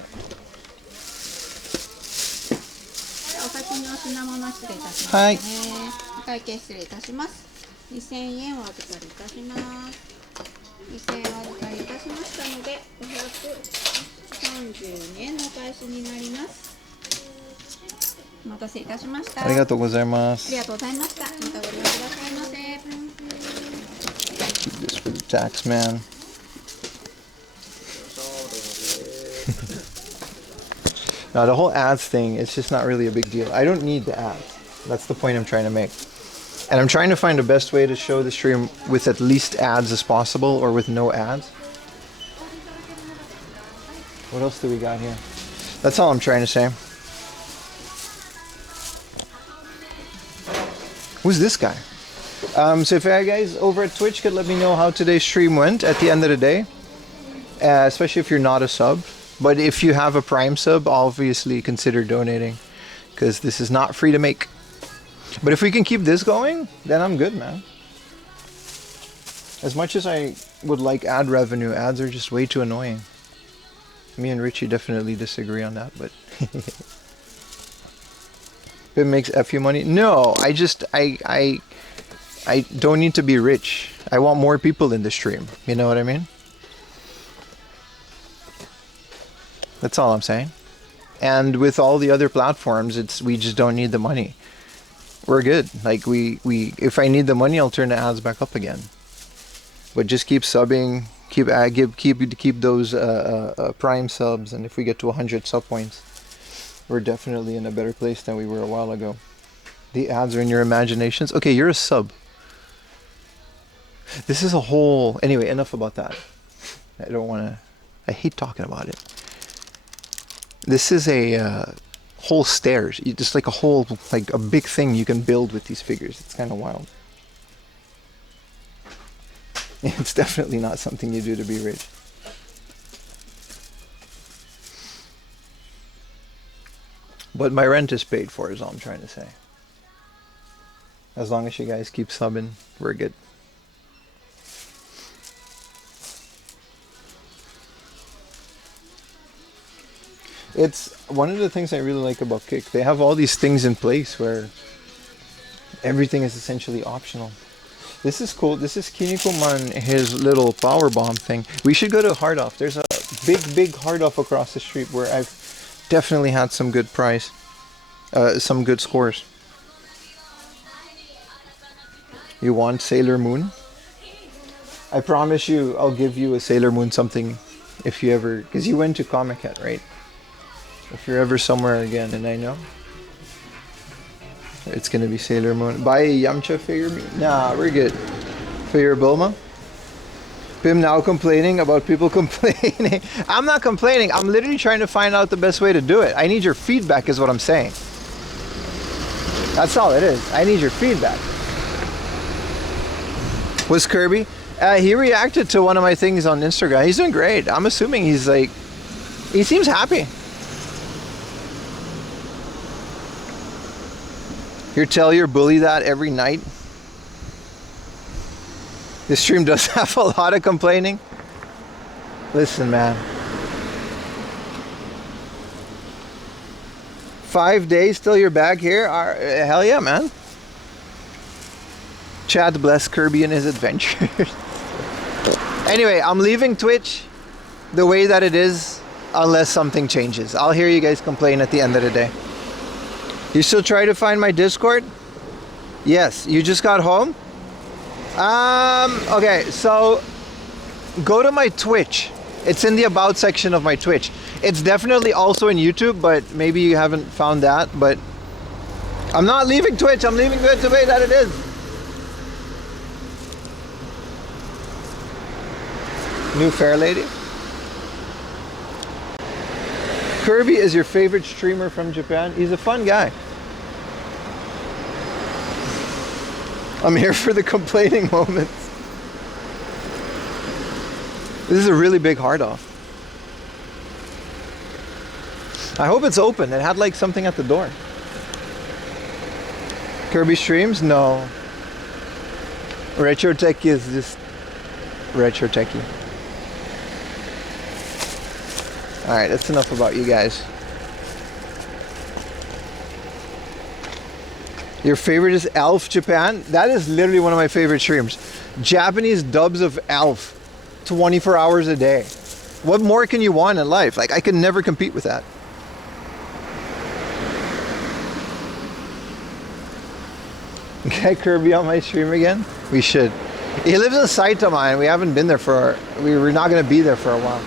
お先にお品物失礼いたしますね。はい。お会計失礼いたします。2000円お預かりいたします。2000円お預かりいたしましたので、532円のお返しになります。お待たせいたしました。ありがとうございまありす。がとうございました。またご利用くださいませ。Keep this for the tax man. Now the whole ads thing, it's just not really a big deal. I don't need the ads. That's the point I'm trying to make. And I'm trying to find the best way to show the stream with at least ads as possible or with no ads. What else do we got here? That's all I'm trying to say. Who's this guy? So if you guys over at Twitch could let me know how today's stream went at the end of the day. Especially if you're not a sub. But if you have a Prime sub, obviously consider donating. Because this is not free to make. But if we can keep this going, then I'm good, man. As much as I would like ad revenue, ads are just way too annoying. Me and Richie definitely disagree on that, but... If it makes FU money? No, I don't need to be rich. I want more people in the stream. You know what I mean? That's all I'm saying. And with all the other platforms, we just don't need the money. We're good. Like if I need the money, I'll turn the ads back up again. But just keep subbing, keep those Prime subs, and if we get to 100 sub points, we're definitely in a better place than we were a while ago. The ads are in your imaginations. Okay, you're a sub. This is a whole... Anyway, enough about that. I don't want to... I hate talking about it. This is a whole stairs. Just like a whole... Like a big thing you can build with these figures. It's kind of wild. It's definitely not something you do to be rich. But my rent is paid for, is all I'm trying to say. As long as you guys keep subbing, we're good. It's one of the things I really like about Kick. They have all these things in place where everything is essentially optional. This is cool. This is Kiniko-man, his little power bomb thing. We should go to Hard Off. There's a big Hard Off across the street where I've definitely had some good price, some good scores. You want Sailor Moon? I promise you, I'll give you a Sailor Moon something if you ever, because you went to Comic-Con, right? If you're ever somewhere again, and I know it's gonna be Sailor Moon. Buy a Yamcha figure? Nah, we're good. Figure Bulma? Pim now complaining about people complaining. I'm not complaining. I'm literally trying to find out the best way to do it. I need your feedback is what I'm saying. That's all it is. I need your feedback. Was Kirby? He reacted to one of my things on Instagram. He's doing great. I'm assuming he's like, he seems happy. You tell your bully that every night. This stream does have a lot of complaining. Listen, man. 5 days till you're back here? Hell yeah, man. Chad bless Kirby and his adventures. Anyway, I'm leaving Twitch the way that it is unless something changes. I'll hear you guys complain at the end of the day. You still try to find my Discord? Yes. You just got home? Okay, so go to my Twitch. It's in the About section of my Twitch. It's definitely also in YouTube, but maybe you haven't found that. But I'm not leaving Twitch. I'm leaving Twitch the way that it is. New Fair Lady? Kirby is your favorite streamer from Japan? He's a fun guy. I'm here for the complaining moments. This is a really big hard off. I hope it's open. It had like something at the door. Kirby streams? No. Retro Techie is just Retro Techie. Alright, that's enough about you guys. Your favorite is Elf Japan? That is literally one of my favorite streams. Japanese dubs of Elf 24 hours a day. What more can you want in life? Like, I can never compete with that. Get Kirby on my stream again? We should. He lives in Saitama and we haven't been there for, we were not going to be there for a while.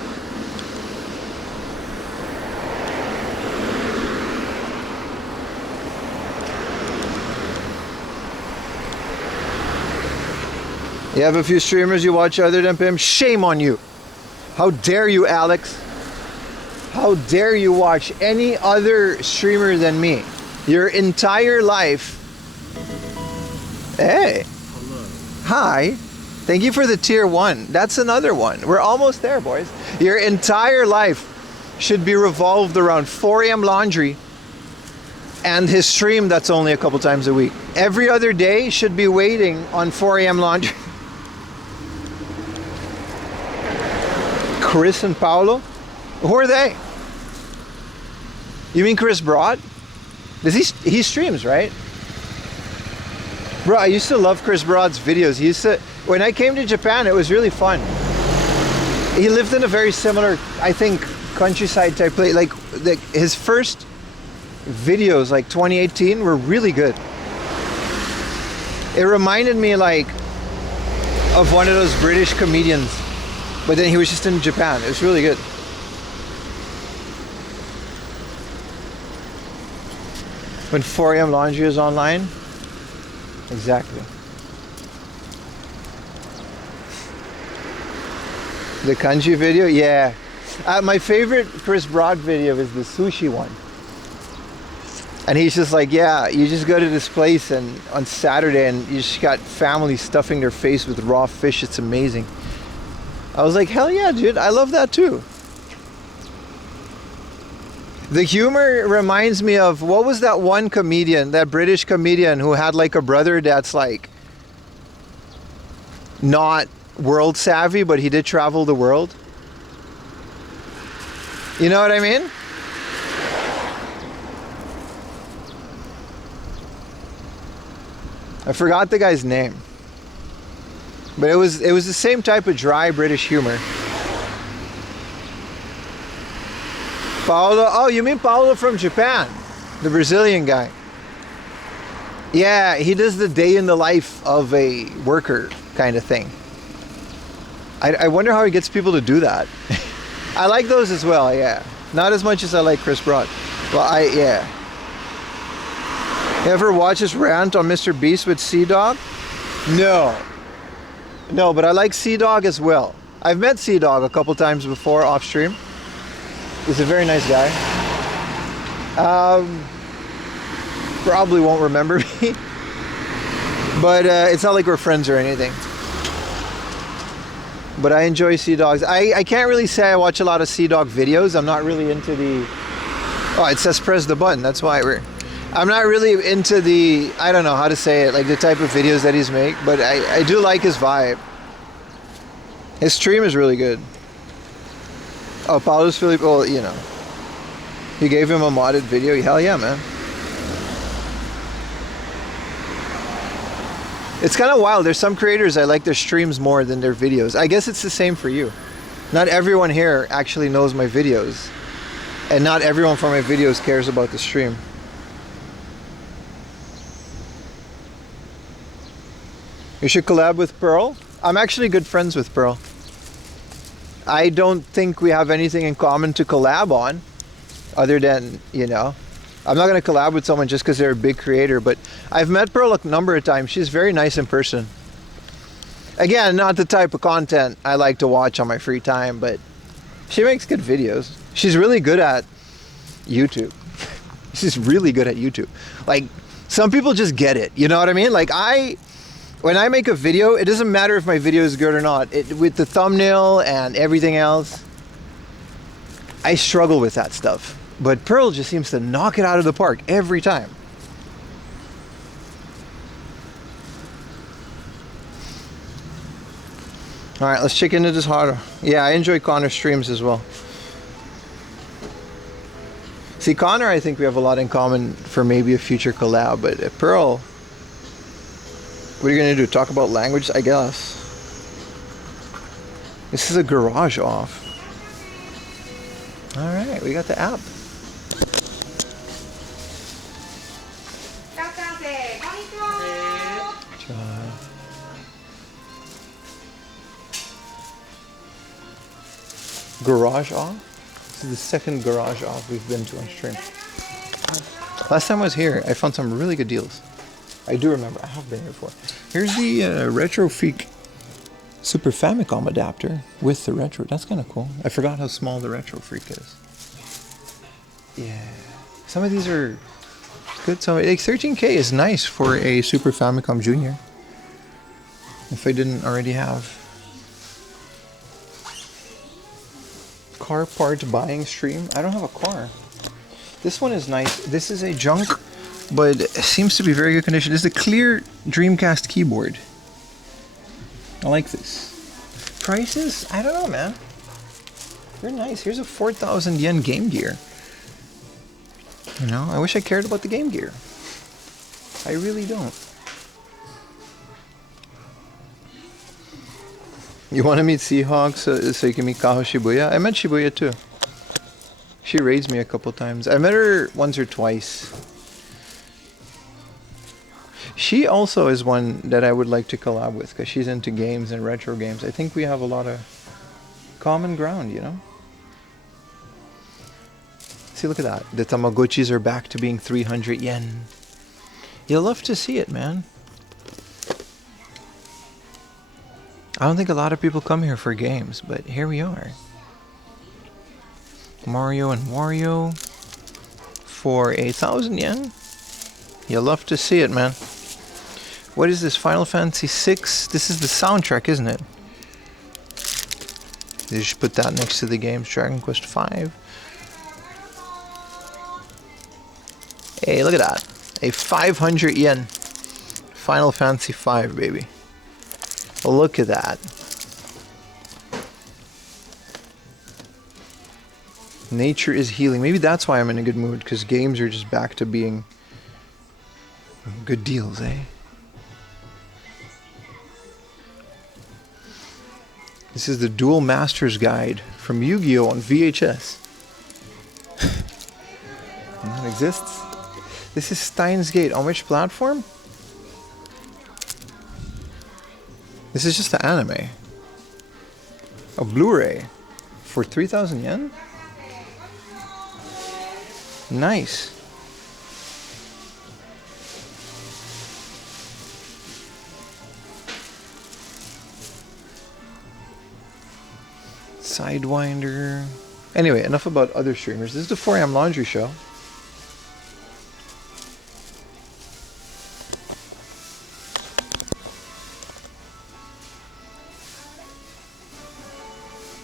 You have a few streamers you watch other than Pim? Shame on you. How dare you, Alex? How dare you watch any other streamer than me? Your entire life. Hey. Hello. Hi. Thank you for the tier 1. That's another one. We're almost there, boys. Your entire life should be revolved around 4 a.m. laundry and his stream that's only a couple times a week. Every other day should be waiting on 4 a.m. laundry. Chris and Paolo? Who are they? You mean Chris Broad? Does he streams, right? Bro, I used to love Chris Broad's videos. He used to, when I came to Japan, it was really fun. He lived in a very similar, I think, countryside type place. Like his first videos, like 2018, were really good. It reminded me like of one of those British comedians. But then he was just in Japan. It was really good. When 4 a.m. laundry is online? Exactly. The kanji video? Yeah. My favorite Chris Broad video is the sushi one. And he's just like, yeah, you just go to this place and on Saturday and you just got families stuffing their face with raw fish. It's amazing. I was like, hell yeah, dude. I love that too. The humor reminds me of, what was that one comedian, that British comedian who had like a brother that's like not world savvy, but he did travel the world. You know what I mean? I forgot the guy's name. But it was the same type of dry British humor. Paolo, oh, you mean Paolo from Japan? The Brazilian guy. Yeah, he does the day in the life of a worker kind of thing. I wonder how he gets people to do that. I like those as well, yeah. Not as much as I like Chris Broad. Well, yeah. You ever watch his rant on Mr. Beast with Sea-Dog? No. No, but I like Sea-Dog as well. I've met Sea-Dog a couple times before off stream. He's a very nice guy. Probably won't remember me. But it's not like we're friends or anything. But I enjoy Sea-Dogs. I can't really say I watch a lot of Sea-Dog videos. I'm not really into the... Oh, it says press the button. That's why I'm not really into the... I don't know how to say it. Like the type of videos that he's make. But I do like his vibe. His stream is really good. Oh, Paulo's Philippe. Well, you know. You gave him a modded video. Hell yeah, man. It's kind of wild. There's some creators I like their streams more than their videos. I guess it's the same for you. Not everyone here actually knows my videos. And not everyone from my videos cares about the stream. You should collab with Pearl. I'm actually good friends with Pearl. I don't think we have anything in common to collab on. Other than, you know, I'm not going to collab with someone just because they're a big creator, but I've met Pearl a number of times. She's very nice in person. Again, not the type of content I like to watch on my free time, but she makes good videos. She's really good at YouTube. She's really good at YouTube. Like, some people just get it. You know what I mean? Like, when I make a video, it doesn't matter if my video is good or not. With the thumbnail and everything else, I struggle with that stuff. But Pearl just seems to knock it out of the park every time. Alright, let's check into this harder. Yeah, I enjoy Connor's streams as well. See, Connor, I think we have a lot in common for maybe a future collab, but Pearl, what are you going to do? Talk about language, I guess. This is a garage off. Alright, we got the app. Garage off? This is the second garage off we've been to on stream. Last time I was here, I found some really good deals. I do remember, I have been here before. Here's the Retro Freak Super Famicom adapter with the Retro. That's kind of cool. I forgot how small the Retro Freak is. Yeah. Some of these are good. So, like 13K is nice for a Super Famicom Junior. If I didn't already have. Car part buying stream. I don't have a car. This one is nice. This is a junk, but it seems to be very good condition. This is a clear Dreamcast keyboard. I like this. Prices? I don't know, man. They're nice. Here's a 4,000 yen Game Gear. You know, I wish I cared about the Game Gear. I really don't. You want to meet Seahawks so you can meet Kaho Shibuya? I met Shibuya too. She raids me a couple times. I met her once or twice. She also is one that I would like to collab with because she's into games and retro games. I think we have a lot of common ground, you know? See, look at that. The Tamagotchis are back to being 300 yen. You'll love to see it, man. I don't think a lot of people come here for games, but here we are. Mario and Wario for 1,000 yen. You'll love to see it, man. What is this? Final Fantasy VI? This is the soundtrack, isn't it? They should put that next to the games. Dragon Quest V. Hey, look at that. A 500 yen Final Fantasy V, baby. Look at that. Nature is healing. Maybe that's why I'm in a good mood, because games are just back to being good deals, eh? This is the Dual Masters Guide from Yu-Gi-Oh! On VHS. That exists. This is Steins Gate. On which platform? This is just the anime. A Blu-ray for 3,000 yen? Nice. Sidewinder. Anyway, enough about other streamers. This is the 4am Laundry Show.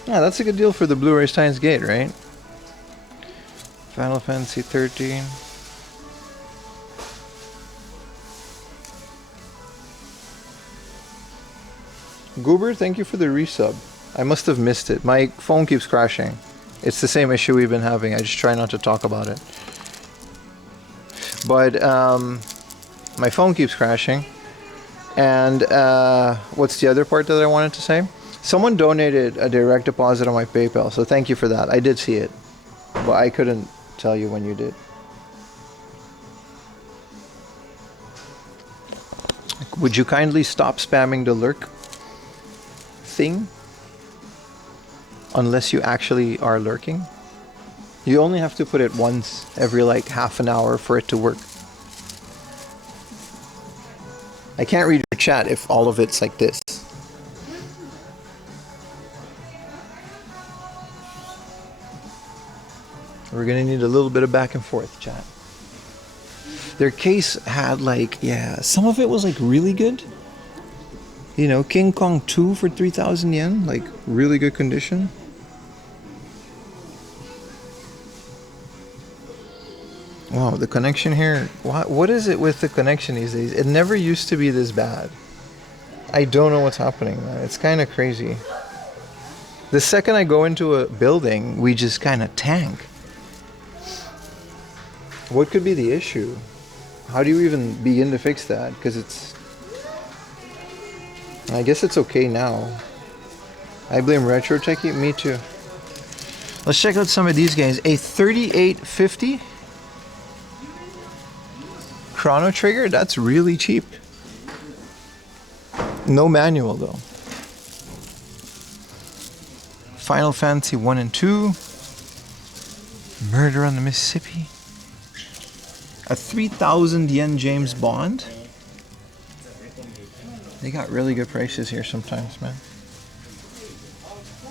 Yeah, that's a good deal for the Blu-ray Steins Gate, right? Final Fantasy 13. Goober, thank you for the resub. I must have missed it. My phone keeps crashing. It's the same issue we've been having. I just try not to talk about it. But my phone keeps crashing. And what's the other part that I wanted to say? Someone donated a direct deposit on my PayPal, so thank you for that. I did see it, but I couldn't tell you when you did. Would you kindly stop spamming the lurk thing? Unless you actually are lurking. You only have to put it once every like half an hour for it to work. I can't read your chat if all of it's like this. We're gonna need a little bit of back and forth, chat. Their case had like, yeah, some of it was like really good. You know, King Kong 2 for 3,000 yen, like really good condition. Wow, the connection here, what is it with the connection these days? It never used to be this bad. I don't know what's happening, man. It's kind of crazy. The second I go into a building, we just kind of tank. What could be the issue? How do you even begin to fix that? Because it's... I guess it's okay now. I blame Retro Techie. Me too. Let's check out some of these games. A 3850 Chrono Trigger. That's really cheap. No manual though. Final Fantasy 1 and 2. Murder on the Mississippi. A 3,000 yen James Bond. They got really good prices here sometimes, man.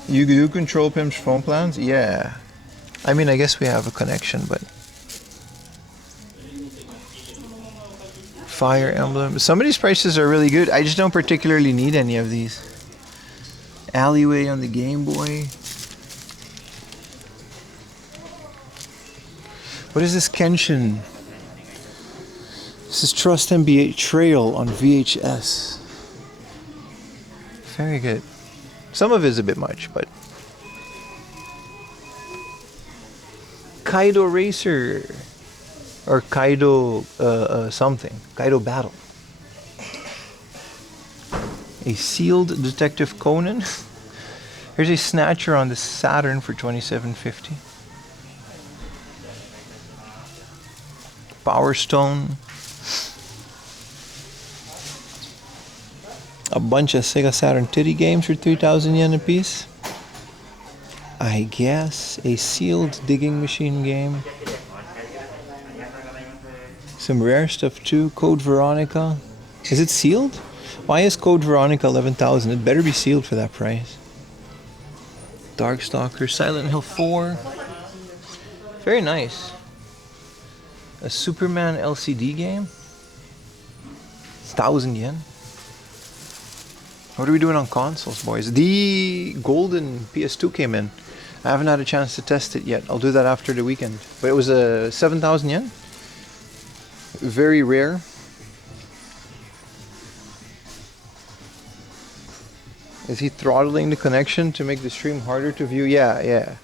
You do control Pim's phone plans? Yeah. I mean, I guess we have a connection, but... Fire Emblem. Some of these prices are really good. I just don't particularly need any of these. Alleyway on the Game Boy. What is this Kenshin? This is Trust NBA Trail on VHS. Very good. Some of it is a bit much, but... Kaido Racer. Or Kaido something. Kaido Battle. A sealed Detective Conan. Here's a Snatcher on the Saturn for $27.50. Power Stone. A bunch of Sega Saturn Titty games for 3,000 yen a piece. I guess a sealed digging machine game. Some rare stuff too. Code Veronica. Is it sealed? Why is Code Veronica 11,000? It better be sealed for that price. Darkstalker, Silent Hill 4. Very nice. A Superman LCD game. 1,000 yen. What are we doing on consoles, boys? The golden PS2 came in. I haven't had a chance to test it yet. I'll do that after the weekend. But it was a 7,000 yen. Very rare. Is he throttling the connection to make the stream harder to view? Yeah.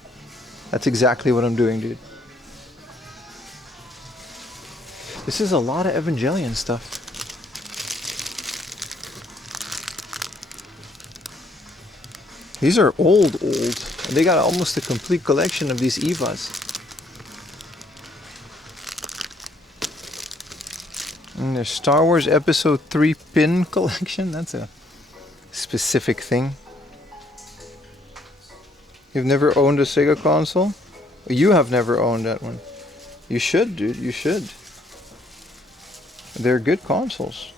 That's exactly what I'm doing, dude. This is a lot of Evangelion stuff. These are old. They got almost a complete collection of these Evas. And there's Star Wars Episode 3 pin collection. That's a specific thing. You've never owned a Sega console? You have never owned that one. You should, dude. You should. They're good consoles.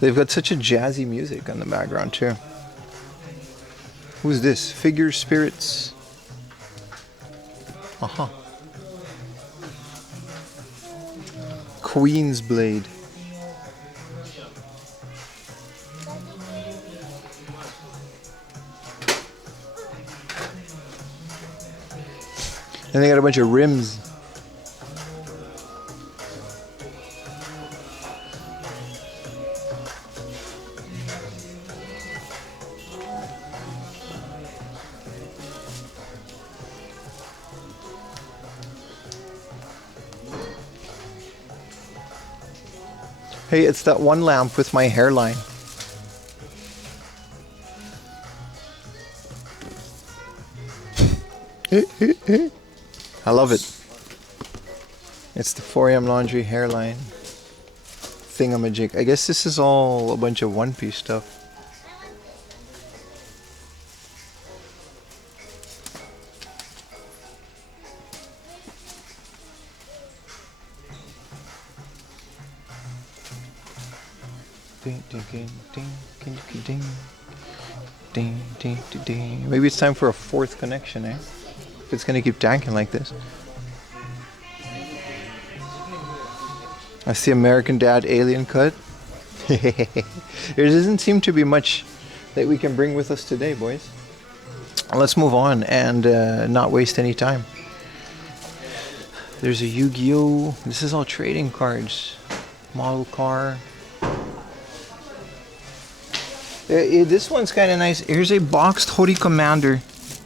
They've got such a jazzy music on the background too. Who's this? Figure Spirits. Uh-huh. Queen's Blade. And they got a bunch of rims. Hey, it's that one lamp with my hairline. I love it. It's the 4am laundry hairline thingamajig. I guess this is all a bunch of One Piece stuff. Maybe it's time for a fourth connection, eh? If it's gonna keep tanking like this. That's the American Dad alien cut. There doesn't seem to be much that we can bring with us today, boys. Let's move on and not waste any time. There's a Yu-Gi-Oh! This is all trading cards. Model car. This one's kind of nice. Here's a boxed Hori Commander.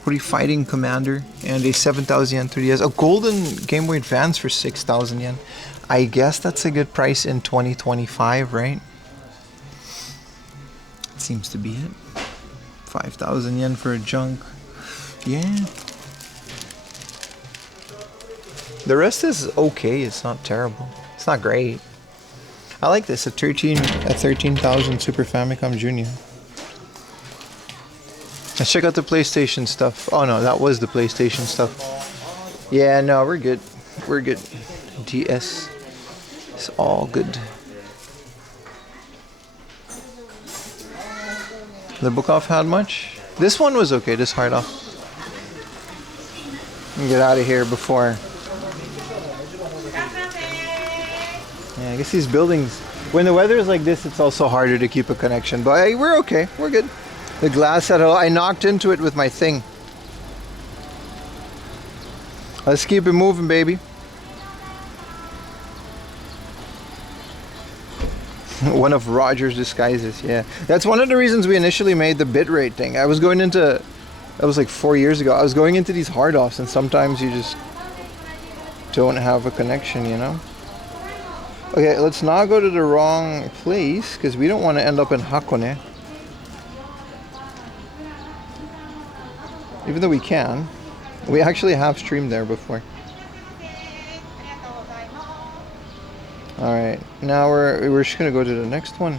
Hori Fighting Commander. And a 7,000 yen 3DS. A golden Game Boy Advance for 6,000 yen. I guess that's a good price in 2025, right? Seems to be it. 5,000 yen for a junk. Yeah. The rest is okay. It's not terrible. It's not great. I like this. A 13,000 Super Famicom Junior. Let's check out the PlayStation stuff. Oh no, that was the PlayStation stuff. Yeah, no, we're good. We're good. DS. It's all good. The book off had much? This one was okay, this hard off. Get out of here before. Yeah, I guess these buildings, when the weather is like this, it's also harder to keep a connection. But hey, we're okay, we're good. The glass had I knocked into it with my thing. Let's keep it moving, baby. One of Roger's disguises, yeah. That's one of the reasons we initially made the bitrate thing. I was going into, that was like 4 years ago. I was going into these hard offs and sometimes you just don't have a connection, you know? Okay, let's not go to the wrong place because we don't want to end up in Hakone. Even though we can. We actually have streamed there before. Alright, now we're just gonna go to the next one.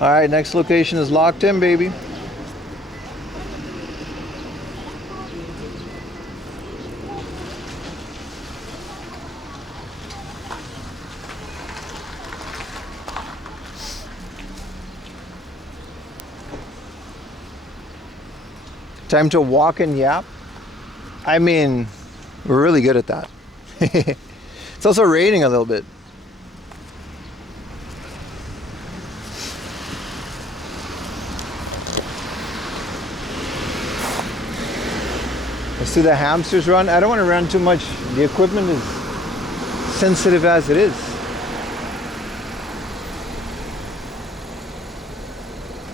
Alright, next location is locked in, baby. Time to walk and yap. I mean, we're really good at that. It's also raining a little bit. Let's do the hamsters run. I don't want to run too much. The equipment is sensitive as it is.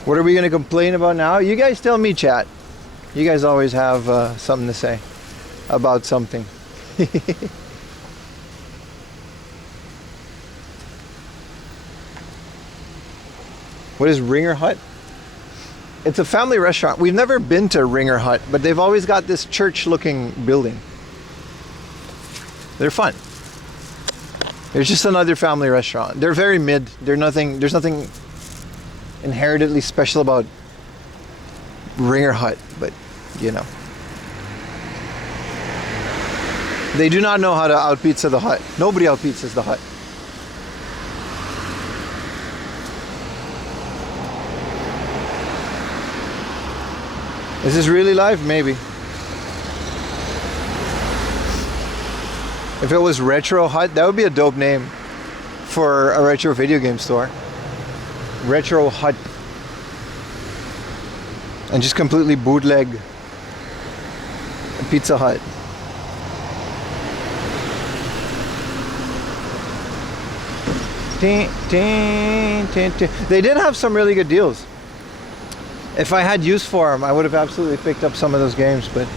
What are we going to complain about now? You guys tell me, chat. You guys always have something to say about something. What is Ringer Hut? It's a family restaurant. We've never been to Ringer Hut, but they've always got this church-looking building. They're fun. There's just another family restaurant. They're very mid. There's nothing inherently special about Ringer Hut, but you know. They do not know how to out-pizza the Hut. Nobody out-pizzas the Hut. Is this really live? Maybe. If it was Retro Hut, that would be a dope name for a retro video game store. Retro Hut. And just completely bootleg a Pizza Hut. They did have some really good deals. If I had use for them, I would have absolutely picked up some of those games, but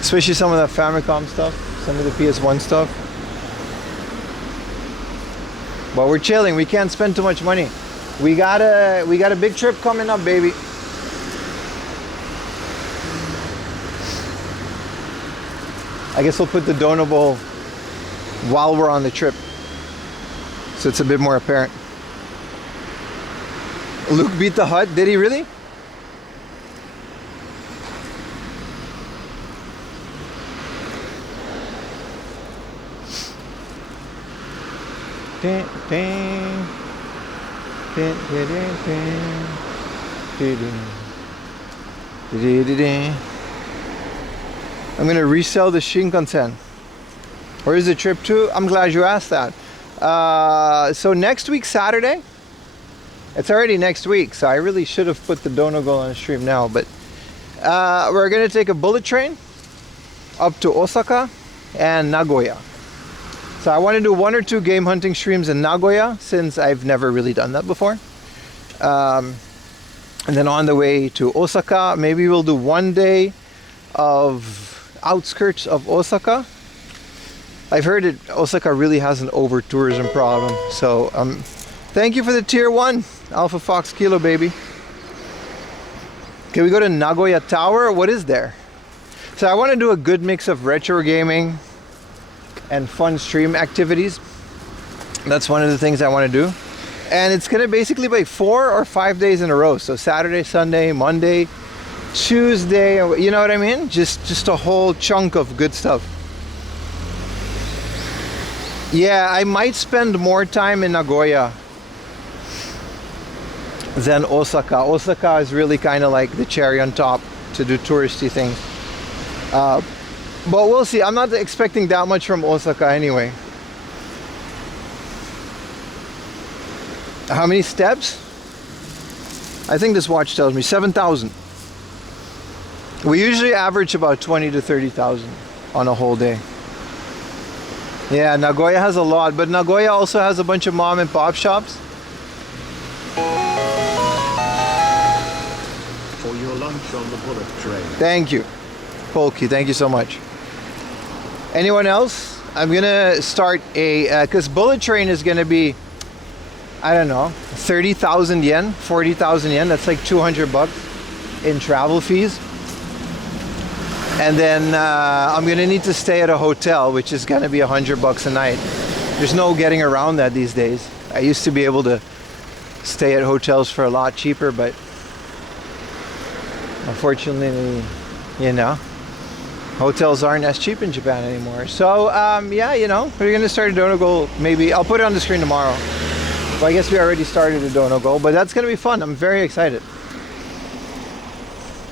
especially some of the Famicom stuff, some of the PS1 stuff. But we're chilling. We can't spend too much money. We got a big trip coming up, baby. I guess we'll put the Dono Bowl while we're on the trip, so it's a bit more apparent. Luke beat the Hut. Did he really? I'm gonna resell the Shinkansen. Where is the trip to? I'm glad you asked that. So next week, Saturday, it's already next week, so I really should have put the Donegal on the stream now, but we're gonna take a bullet train up to Osaka and Nagoya. So I want to do 1 or 2 game hunting streams in Nagoya, since I've never really done that before. And then on the way to Osaka, maybe we'll do 1 day of outskirts of Osaka. I've heard that Osaka really has an over-tourism problem. So thank you for the tier 1 Alpha Fox Kilo, baby. Can we go to Nagoya Tower? What is there? So I want to do a good mix of retro gaming and fun stream activities. That's one of the things I want to do. And it's going to basically be 4 or 5 days in a row. So Saturday, Sunday, Monday, Tuesday, you know what I mean? Just a whole chunk of good stuff. Yeah, I might spend more time in Nagoya than Osaka. Osaka is really kind of like the cherry on top to do touristy things. But we'll see. I'm not expecting that much from Osaka anyway. How many steps? I think this watch tells me 7,000. We usually average about 20 to 30,000 on a whole day. Yeah, Nagoya has a lot, but Nagoya also has a bunch of mom and pop shops. For your lunch on the bullet train. Thank you, Polky. Thank you so much. Anyone else? I'm gonna start a because bullet train is gonna be, I don't know, 30,000 yen, 40,000 yen. That's like 200 bucks in travel fees. And then I'm gonna need to stay at a hotel, which is gonna be 100 bucks a night. There's no getting around that these days. I used to be able to stay at hotels for a lot cheaper, but unfortunately, you know, hotels aren't as cheap in Japan anymore. So yeah, you know, we're gonna start a Donegal. Maybe I'll put it on the screen tomorrow. Well, I guess we already started a Dono Go, but that's going to be fun. I'm very excited.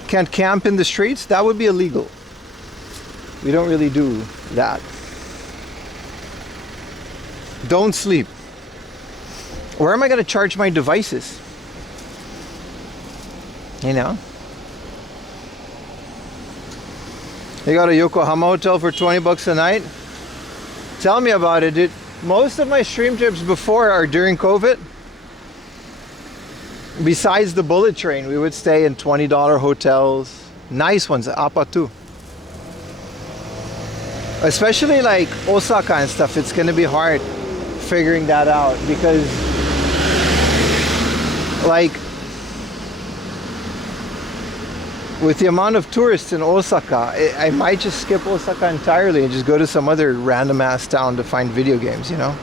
Can't camp in the streets? That would be illegal. We don't really do that. Don't sleep. Where am I going to charge my devices? You know? You got a Yokohama hotel for 20 bucks a night? Tell me about it, dude. Most of my stream trips before are during COVID. Besides the bullet train, we would stay in $20 hotels. Nice ones, Apatu. Especially like Osaka and stuff, it's gonna be hard figuring that out because like with the amount of tourists in Osaka, I might just skip Osaka entirely and just go to some other random ass town to find video games, you know?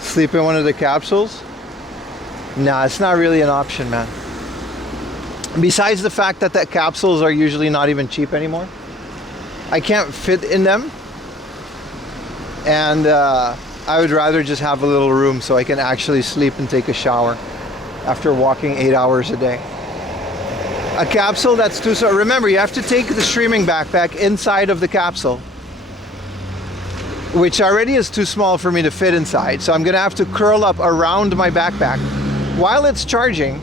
Sleep in one of the capsules? Nah, it's not really an option, man. Besides the fact that capsules are usually not even cheap anymore. I can't fit in them. And I would rather just have a little room so I can actually sleep and take a shower after walking 8 hours a day. A capsule that's too so. Remember, you have to take the streaming backpack inside of the capsule, which already is too small for me to fit inside. So I'm gonna have to curl up around my backpack while it's charging,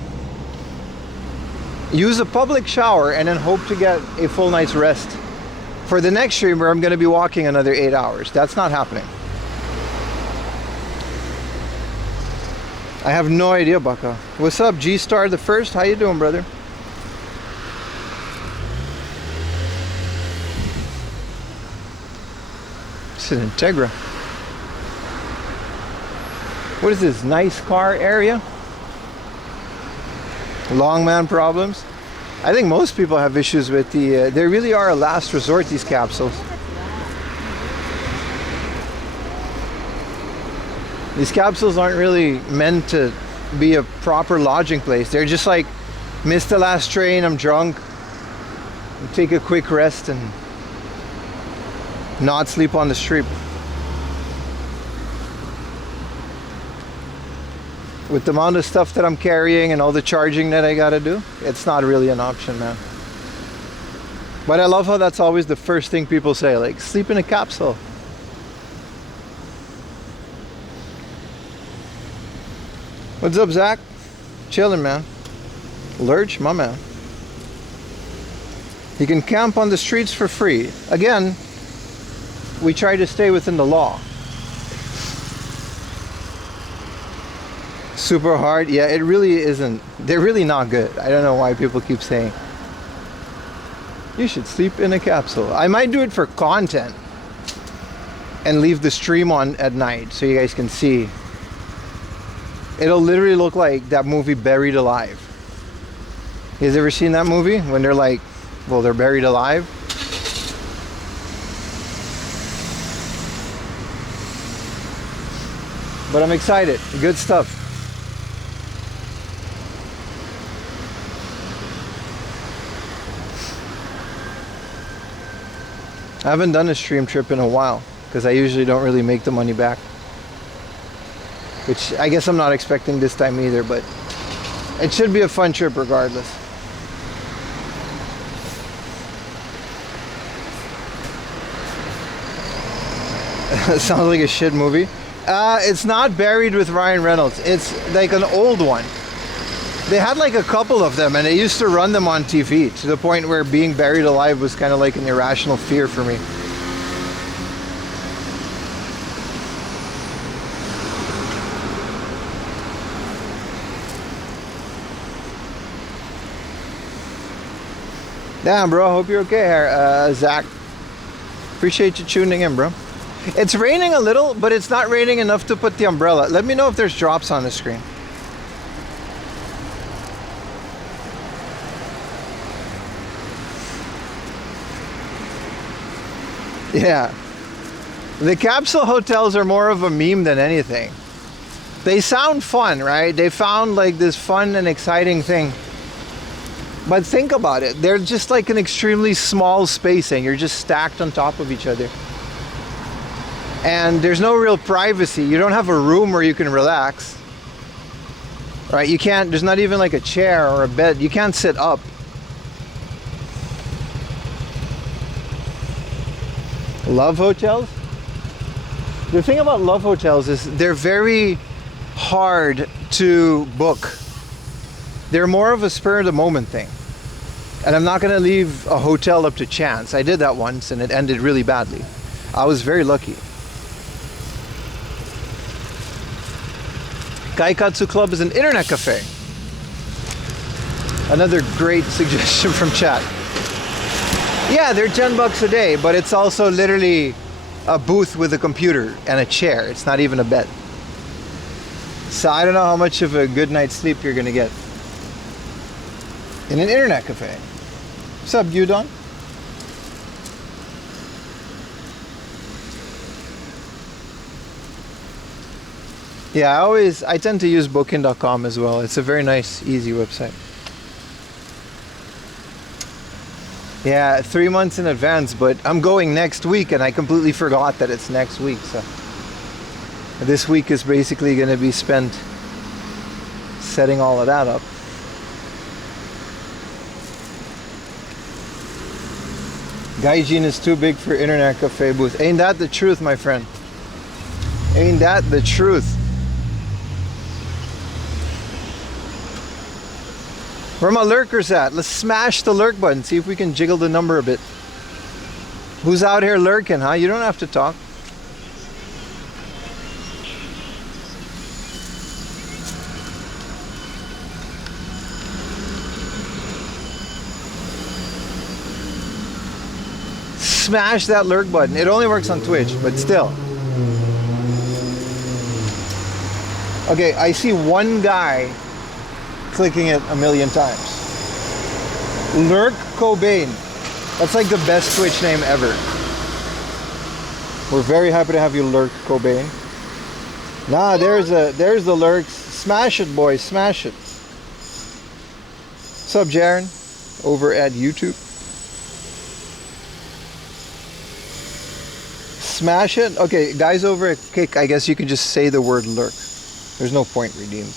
use a public shower, and then hope to get a full night's rest for the next stream where I'm gonna be walking another 8 hours. That's not happening. I have no idea, Baka. What's up, G-Star the First? How you doing, brother? It's an Integra. What is this, nice car area? Long man problems? I think most people have issues with the, they really are a last resort, these capsules. These capsules aren't really meant to be a proper lodging place. They're just like, missed the last train, I'm drunk, take a quick rest and not sleep on the street. With the amount of stuff that I'm carrying and all the charging that I gotta do, it's not really an option, man. But I love how that's always the first thing people say, like, sleep in a capsule. What's up, Zach? Chilling, man. Lurch, my man. You can camp on the streets for free. Again, we try to stay within the law. Super hard. Yeah, it really isn't. They're really not good. I don't know why people keep saying you should sleep in a capsule. I might do it for content and leave the stream on at night so you guys can see. It'll literally look like that movie Buried Alive. You guys ever seen that movie? When they're like, well, they're buried alive. But I'm excited. Good stuff. I haven't done a stream trip in a while because I usually don't really make the money back. Which I guess I'm not expecting this time either, but it should be a fun trip regardless. Sounds like a shit movie. It's not Buried with Ryan Reynolds. It's like an old one. They had like a couple of them and they used to run them on TV to the point where being buried alive was kind of like an irrational fear for me. Damn, bro. Hope you're okay here, Zach. Appreciate you tuning in, bro. It's raining a little, but it's not raining enough to put the umbrella. Let me know if there's drops on the screen. Yeah. The capsule hotels are more of a meme than anything. They sound fun, right? They found like this fun and exciting thing. But think about it. They're just like an extremely small space and you're just stacked on top of each other. And there's no real privacy. You don't have a room where you can relax. Right? You can't, there's not even like a chair or a bed. You can't sit up. Love hotels? The thing about love hotels is they're very hard to book. They're more of a spur of the moment thing. And I'm not going to leave a hotel up to chance. I did that once and it ended really badly. I was very lucky. Kaikatsu Club is an internet cafe. Another great suggestion from chat. Yeah, they're $10 a day, but it's also literally a booth with a computer and a chair. It's not even a bed. So I don't know how much of a good night's sleep you're gonna get in an internet cafe. What's up, Gyudon? Yeah, I tend to use booking.com as well. It's a very nice, easy website. Yeah, 3 months in advance, but I'm going next week and I completely forgot that it's next week. So this week is basically going to be spent setting all of that up. Gaijin is too big for internet cafe booth. Ain't that the truth, my friend? Ain't that the truth? Where my lurkers at? Let's smash the lurk button. See if we can jiggle the number a bit. Who's out here lurking, huh? You don't have to talk. Smash that lurk button. It only works on Twitch, but still. Okay, I see one guy clicking it a million times. Lurk Cobain. That's like the best Twitch name ever. We're very happy to have you, Lurk Cobain. Nah, there's the lurks. Smash it, boys. Smash it. What's up, Jaren? Over at YouTube. Smash it. Okay, guys over at Kick, I guess you can just say the word lurk. There's no point redeemed.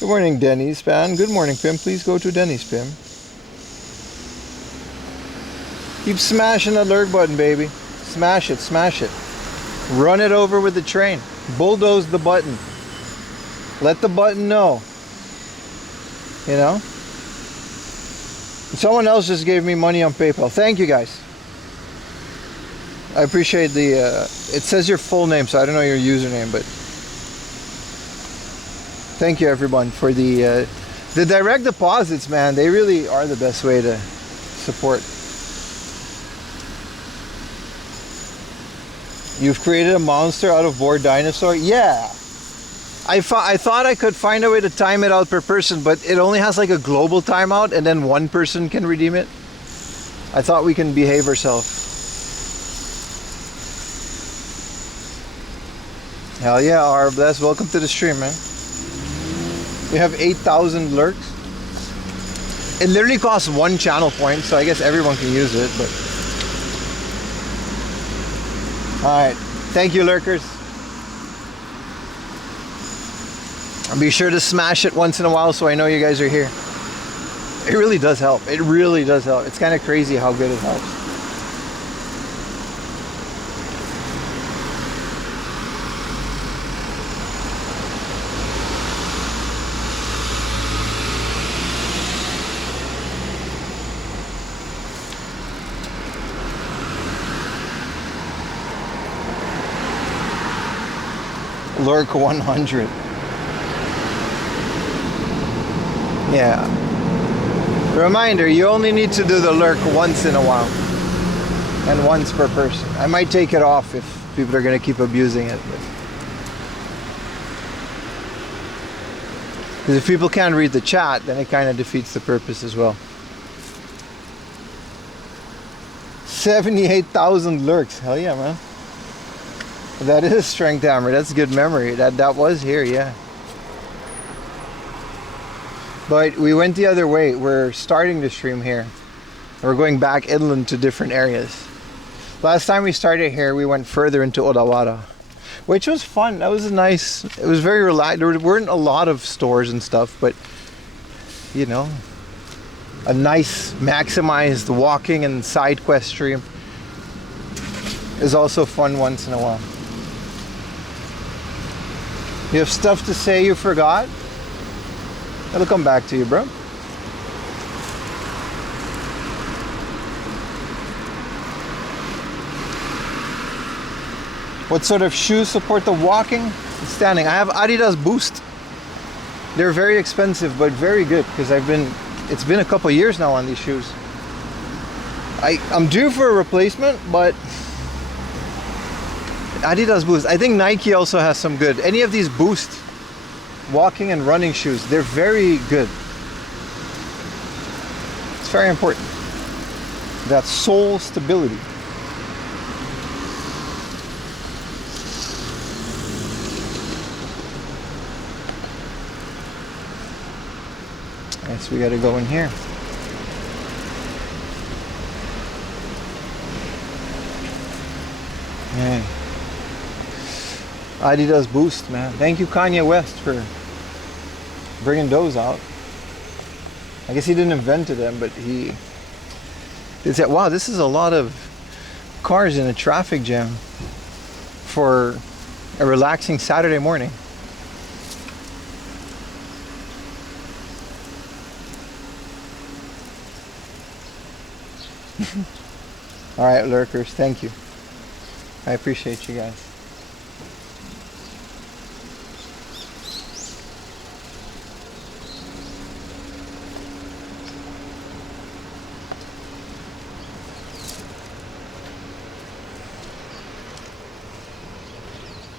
Good morning, Denny's fan. Good morning, Pim. Please go to Denny's, Pim. Keep smashing that lurk button, baby. Smash it, smash it. Run it over with the train. Bulldoze the button. Let the button know. You know? Someone else just gave me money on PayPal. Thank you, guys. I appreciate the... it says your full name, so I don't know your username, but... Thank you, everyone, for the direct deposits, man. They really are the best way to support. You've created a monster out of bored dinosaur? Yeah. I thought I could find a way to time it out per person, but it only has like a global timeout and then one person can redeem it. I thought we can behave ourselves. Hell yeah, R Bless. Welcome to the stream, man. We have 8,000 lurks. It literally costs 1 channel point, so I guess everyone can use it, but... Alright. Thank you, lurkers. And be sure to smash it once in a while so I know you guys are here. It really does help. It really does help. It's kind of crazy how good it helps. Lurk 100. Yeah. Reminder, you only need to do the lurk once in a while. And once per person. I might take it off if people are going to keep abusing it. Because if people can't read the chat, then it kind of defeats the purpose as well. 78,000 lurks. Hell yeah, man. That is strength hammer. That's good memory. That was here, yeah. But we went the other way. We're starting the stream here. We're going back inland to different areas. Last time we started here, we went further into Odawara, which was fun. That was a nice, it was very relaxed. There weren't a lot of stores and stuff, but you know, a nice maximized walking and side quest stream is also fun once in a while. You have stuff to say you forgot? It'll come back to you, bro. What sort of shoes support the walking and standing? I have Adidas Boost. They're very expensive, but very good because it's been a couple years now on these shoes. I'm due for a replacement, but Adidas Boost. I think Nike also has some good. Any of these Boost walking and running shoes, they're very good. It's very important. That sole stability. Yes, we gotta go in here. Yeah. Adidas Boost, man. Thank you, Kanye West, for bringing those out. I guess he didn't invent them, but he said, wow, this is a lot of cars in a traffic jam for a relaxing Saturday morning. All right, lurkers, thank you. I appreciate you guys.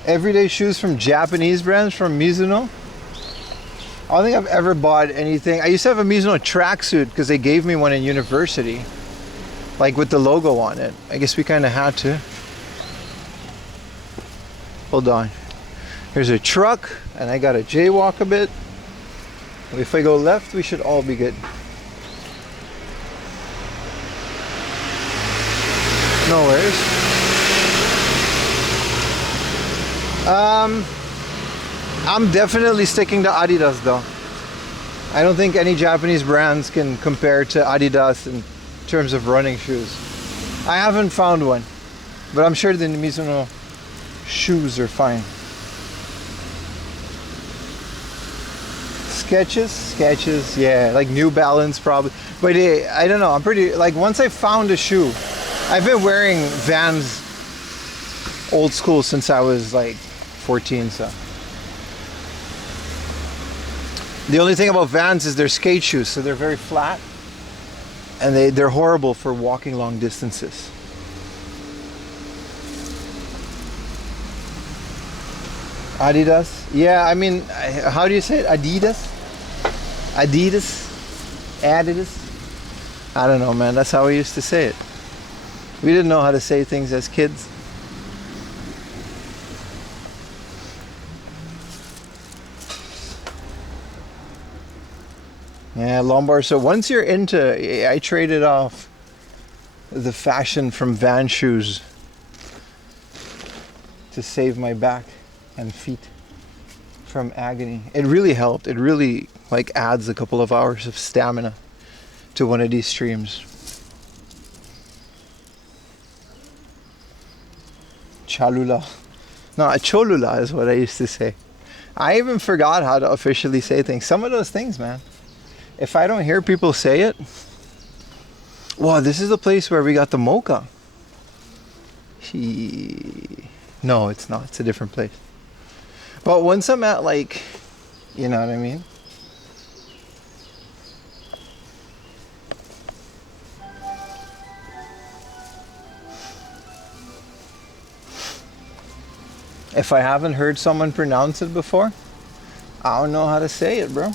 Everyday shoes from Japanese brands from Mizuno. I don't think I've ever bought anything. I used to have a Mizuno tracksuit because they gave me one in university, like with the logo on it. I guess we kind of had to. Hold on. Here's a truck, and I got to jaywalk a bit. If I go left, we should all be good. No worries. I'm definitely sticking to Adidas though. I don't think any Japanese brands can compare to Adidas in terms of running shoes. I haven't found one, but I'm sure the Mizuno shoes are fine. Sketches, yeah, like New Balance probably. But I don't know, I'm pretty, like once I found a shoe, I've been wearing Vans old school since I was like 14, so. The only thing about Vans is they're skate shoes, so they're very flat, and they're horrible for walking long distances. Adidas? Yeah, I mean, how do you say it? Adidas? I don't know, man. That's how we used to say it. We didn't know how to say things as kids. Yeah, Lombard. So once you're into, I traded off the fashion from Van shoes to save my back and feet from agony. It really helped. It really like adds a couple of hours of stamina to one of these streams. Chalula. No, Cholula is what I used to say. I even forgot how to officially say things. Some of those things, man. If I don't hear people say it, wow, this is the place where we got the mocha. No, it's not. It's a different place. But once I'm at like, you know what I mean? If I haven't heard someone pronounce it before, I don't know how to say it, bro.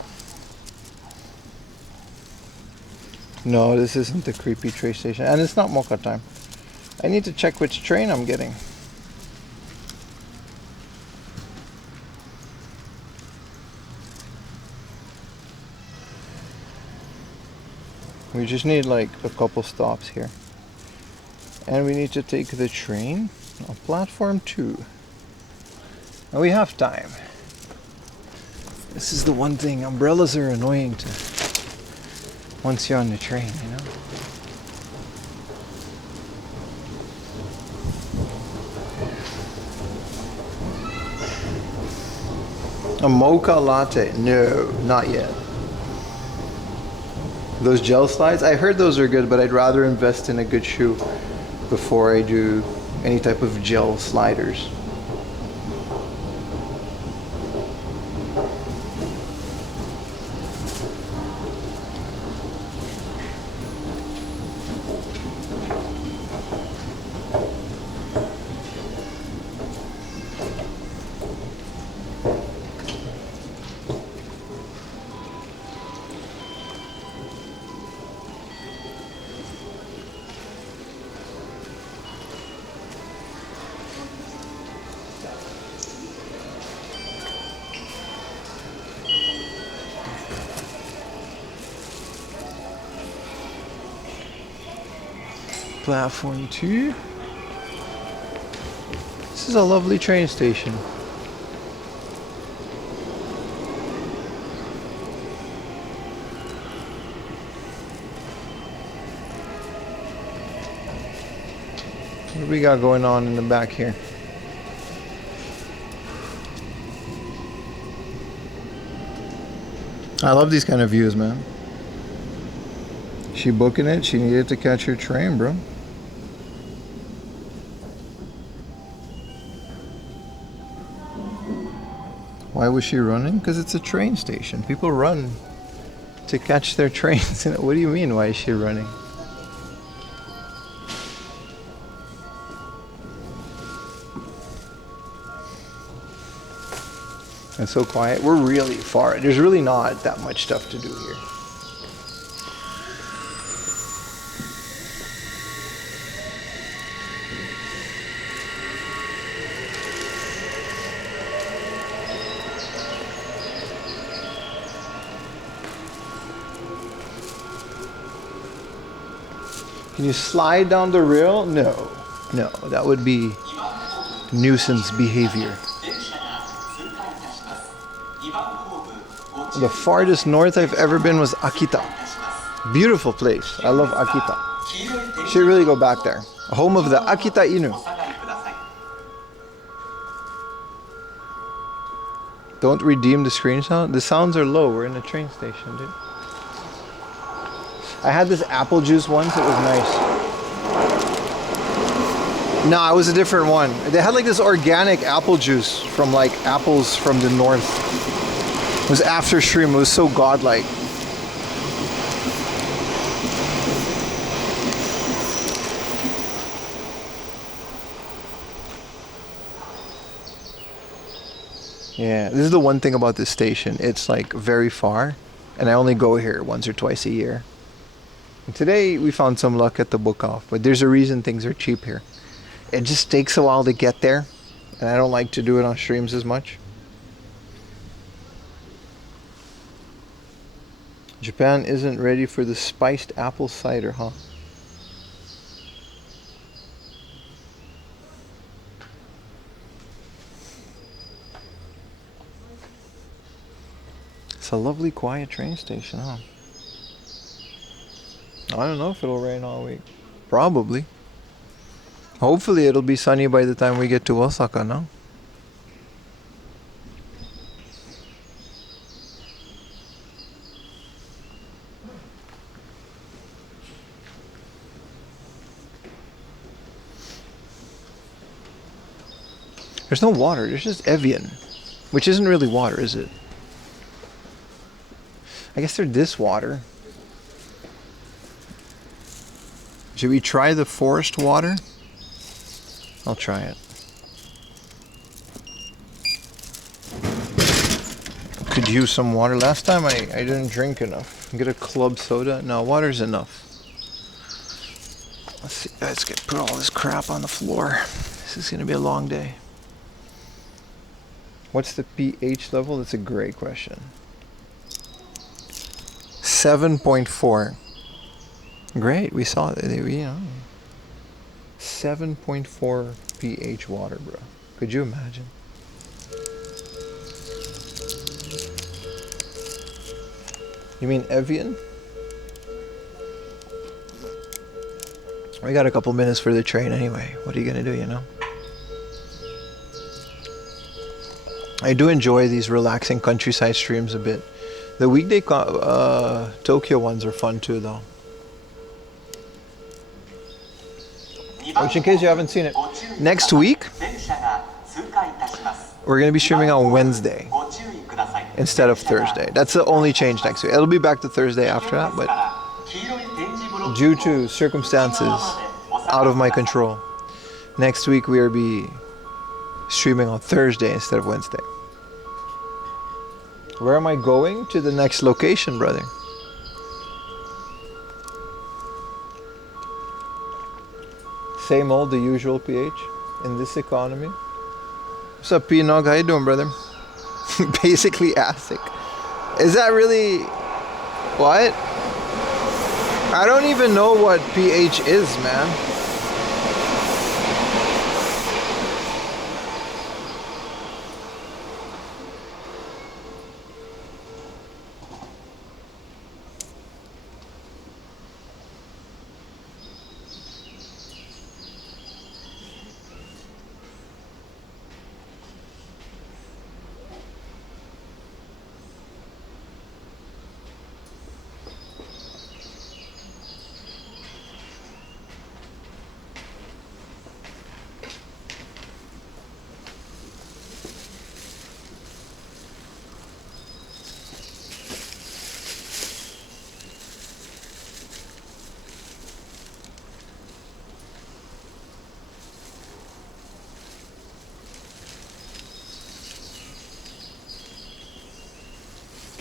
No, this isn't the creepy train station, and it's not mocha time. I need to check which train I'm getting. We just need like a couple stops here. And we need to take the train on platform 2. And we have time. This is the one thing, umbrellas are annoying to once you're on the train, you know? A mocha latte? No, not yet. Those gel slides, I heard those are good, but I'd rather invest in a good shoe before I do any type of gel sliders. Platform 2. This is a lovely train station. What do we got going on in the back here? I love these kind of views, man. She booking it, she needed to catch her train, bro. Why was she running? Because it's a train station. People run to catch their trains. What do you mean, why is she running? It's so quiet. We're really far. There's really not that much stuff to do here. Can you slide down the rail? No. No, that would be nuisance behavior. The farthest north I've ever been was Akita. Beautiful place. I love Akita. Should really go back there. Home of the Akita Inu. Don't redeem the screen sound. The sounds are low. We're in a train station, dude. I had this apple juice once. It was nice. No, it was a different one. They had like this organic apple juice from like apples from the north. It was after stream. It was so godlike. Yeah, this is the one thing about this station. It's like very far, and I only go here once or twice a year. And today we found some luck at the book off, but there's a reason things are cheap here. It just takes a while to get there, and I don't like to do it on streams as much. Japan isn't ready for the spiced apple cider, huh? It's a lovely quiet train station, huh? I don't know if it'll rain all week. Probably. Hopefully it'll be sunny by the time we get to Osaka, no? There's no water, there's just Evian. Which isn't really water, is it? I guess they're this water. Should we try the forest water? I'll try it. Could use some water. Last time I didn't drink enough. Get a club soda. No, water's enough. Let's see. Let's put all this crap on the floor. This is gonna be a long day. What's the pH level? That's a great question. 7.4. Great, we saw it. You know, 7.4 pH water, bro. Could you imagine? You mean Evian? We got a couple minutes for the train anyway. What are you gonna do, you know? I do enjoy these relaxing countryside streams a bit. The weekday Tokyo ones are fun too, though. Which, in case you haven't seen it, next week we're gonna be streaming on Wednesday instead of Thursday. That's the only change next week. It'll be back to Thursday after that, but due to circumstances out of my control, next week we will be streaming on Thursday instead of Wednesday. Where am I going? To the next location, brother. Same old, the usual pH in this economy. What's up, P-Nog? How you doing, brother? Basically acid. Is that really... What? I don't even know what pH is, man.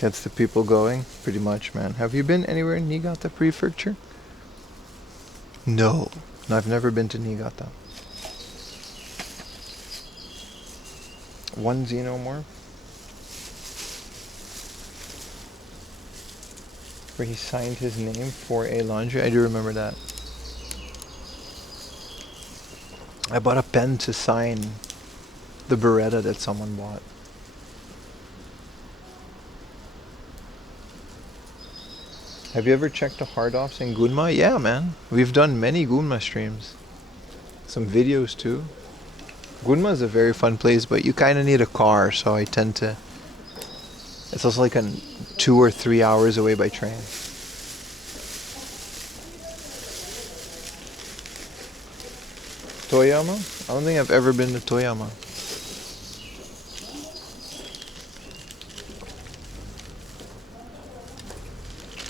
Gets the people going, pretty much, man. Have you been anywhere in Niigata Prefecture? No, I've never been to Niigata. One xenomorph? Where he signed his name for a laundry? I do remember that. I bought a pen to sign the Beretta that someone bought. Have you ever checked the hard-offs in Gunma? Yeah, man. We've done many Gunma streams. Some videos, too. Gunma is a very fun place, but you kind of need a car, so I tend to... It's also like 2 or 3 hours away by train. Toyama? I don't think I've ever been to Toyama.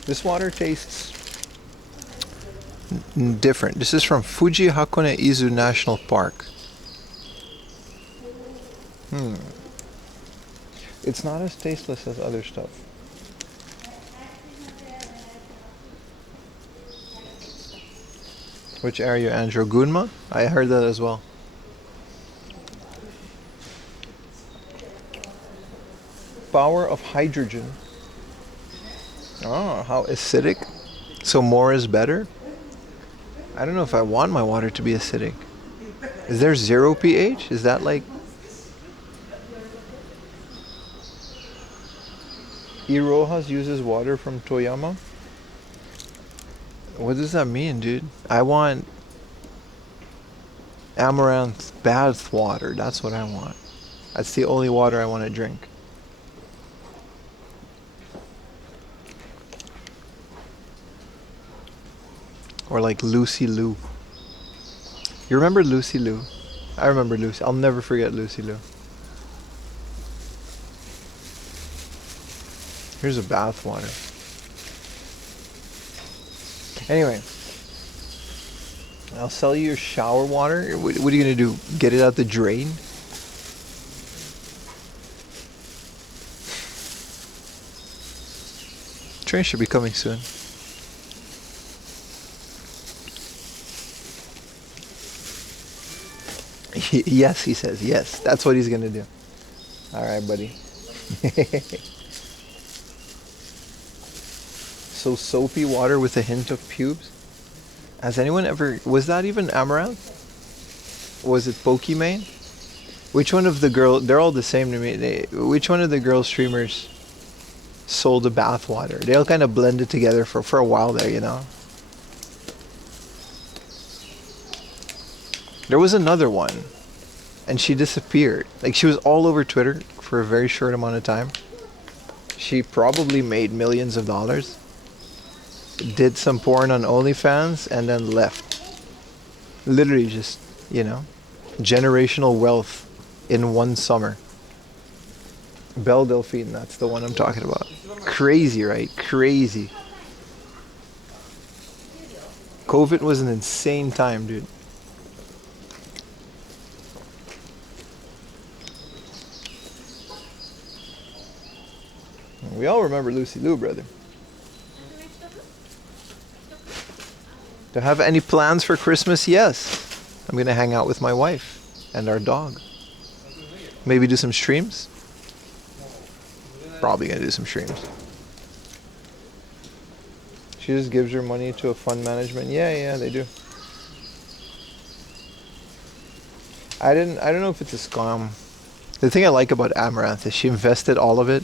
This water tastes different. This is from Fuji Hakone Izu National Park. It's not as tasteless as other stuff. Which area, Andrew? Gunma? I heard that as well. Power of hydrogen. Oh, how acidic? So more is better? I don't know if I want my water to be acidic. Is there 0 pH? Is that like... Irohas uses water from Toyama? What does that mean, dude? I want Amaranth bath water. That's what I want. That's the only water I want to drink. Or like Lucy Lou. You remember Lucy Lou? I remember Lucy. I'll never forget Lucy Lou. Here's a bath water. Anyway, I'll sell you your shower water. What are you gonna do? Get it out the drain? Train should be coming soon. Yes, he says. Yes, that's what he's gonna do. All right, buddy. So soapy water with a hint of pubes. Has anyone ever... Was that even Amaranth? Was it Pokimane? Which one of the girl... They're all the same to me. Which one of the girl streamers sold the bathwater? They all kind of blended together for a while there, you know? There was another one. And she disappeared. Like, she was all over Twitter for a very short amount of time. She probably made millions of dollars. Did some porn on OnlyFans and then left. Literally just, you know, generational wealth in one summer. Belle Delphine, that's the one I'm talking about. Crazy, right? Crazy. COVID was an insane time, dude. We all remember Lucy Liu, brother. Do I have any plans for Christmas? Yes. I'm going to hang out with my wife and our dog. Maybe do some streams. Probably going to do some streams. She just gives her money to a fund management. Yeah, they do. I don't know if it's a scam. The thing I like about Amaranth is she invested all of it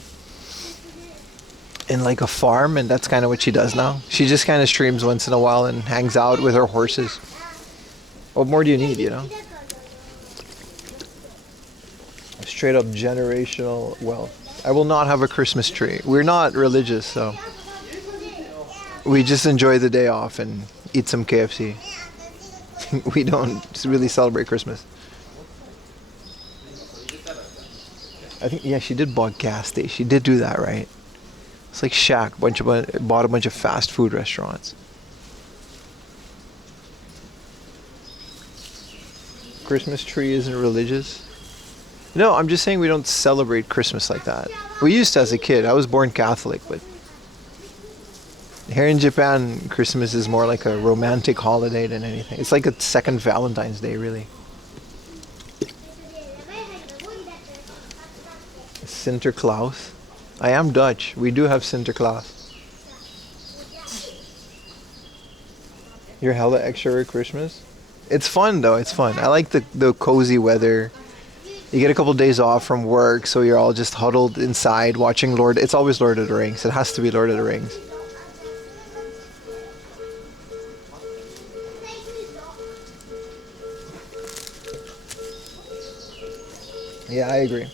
in like a farm, and that's kind of what she does now. She just kind of streams once in a while and hangs out with her horses. What more do you need, you know? Straight up generational wealth. I will not have a Christmas tree. We're not religious, so we just enjoy the day off and eat some KFC. We don't really celebrate Christmas. I think, yeah, she did bought gas station. She did do that, right? It's like Shaq, bought a bunch of fast food restaurants. Christmas tree isn't religious? No, I'm just saying we don't celebrate Christmas like that. We used to as a kid. I was born Catholic, but here in Japan, Christmas is more like a romantic holiday than anything. It's like a second Valentine's Day, really. Sinterklaas. I am Dutch. We do have Sinterklaas. You're hella extra at Christmas? It's fun though, it's fun. I like the cozy weather. You get a couple days off from work, so you're all just huddled inside watching It's always Lord of the Rings. It has to be Lord of the Rings. Yeah, I agree.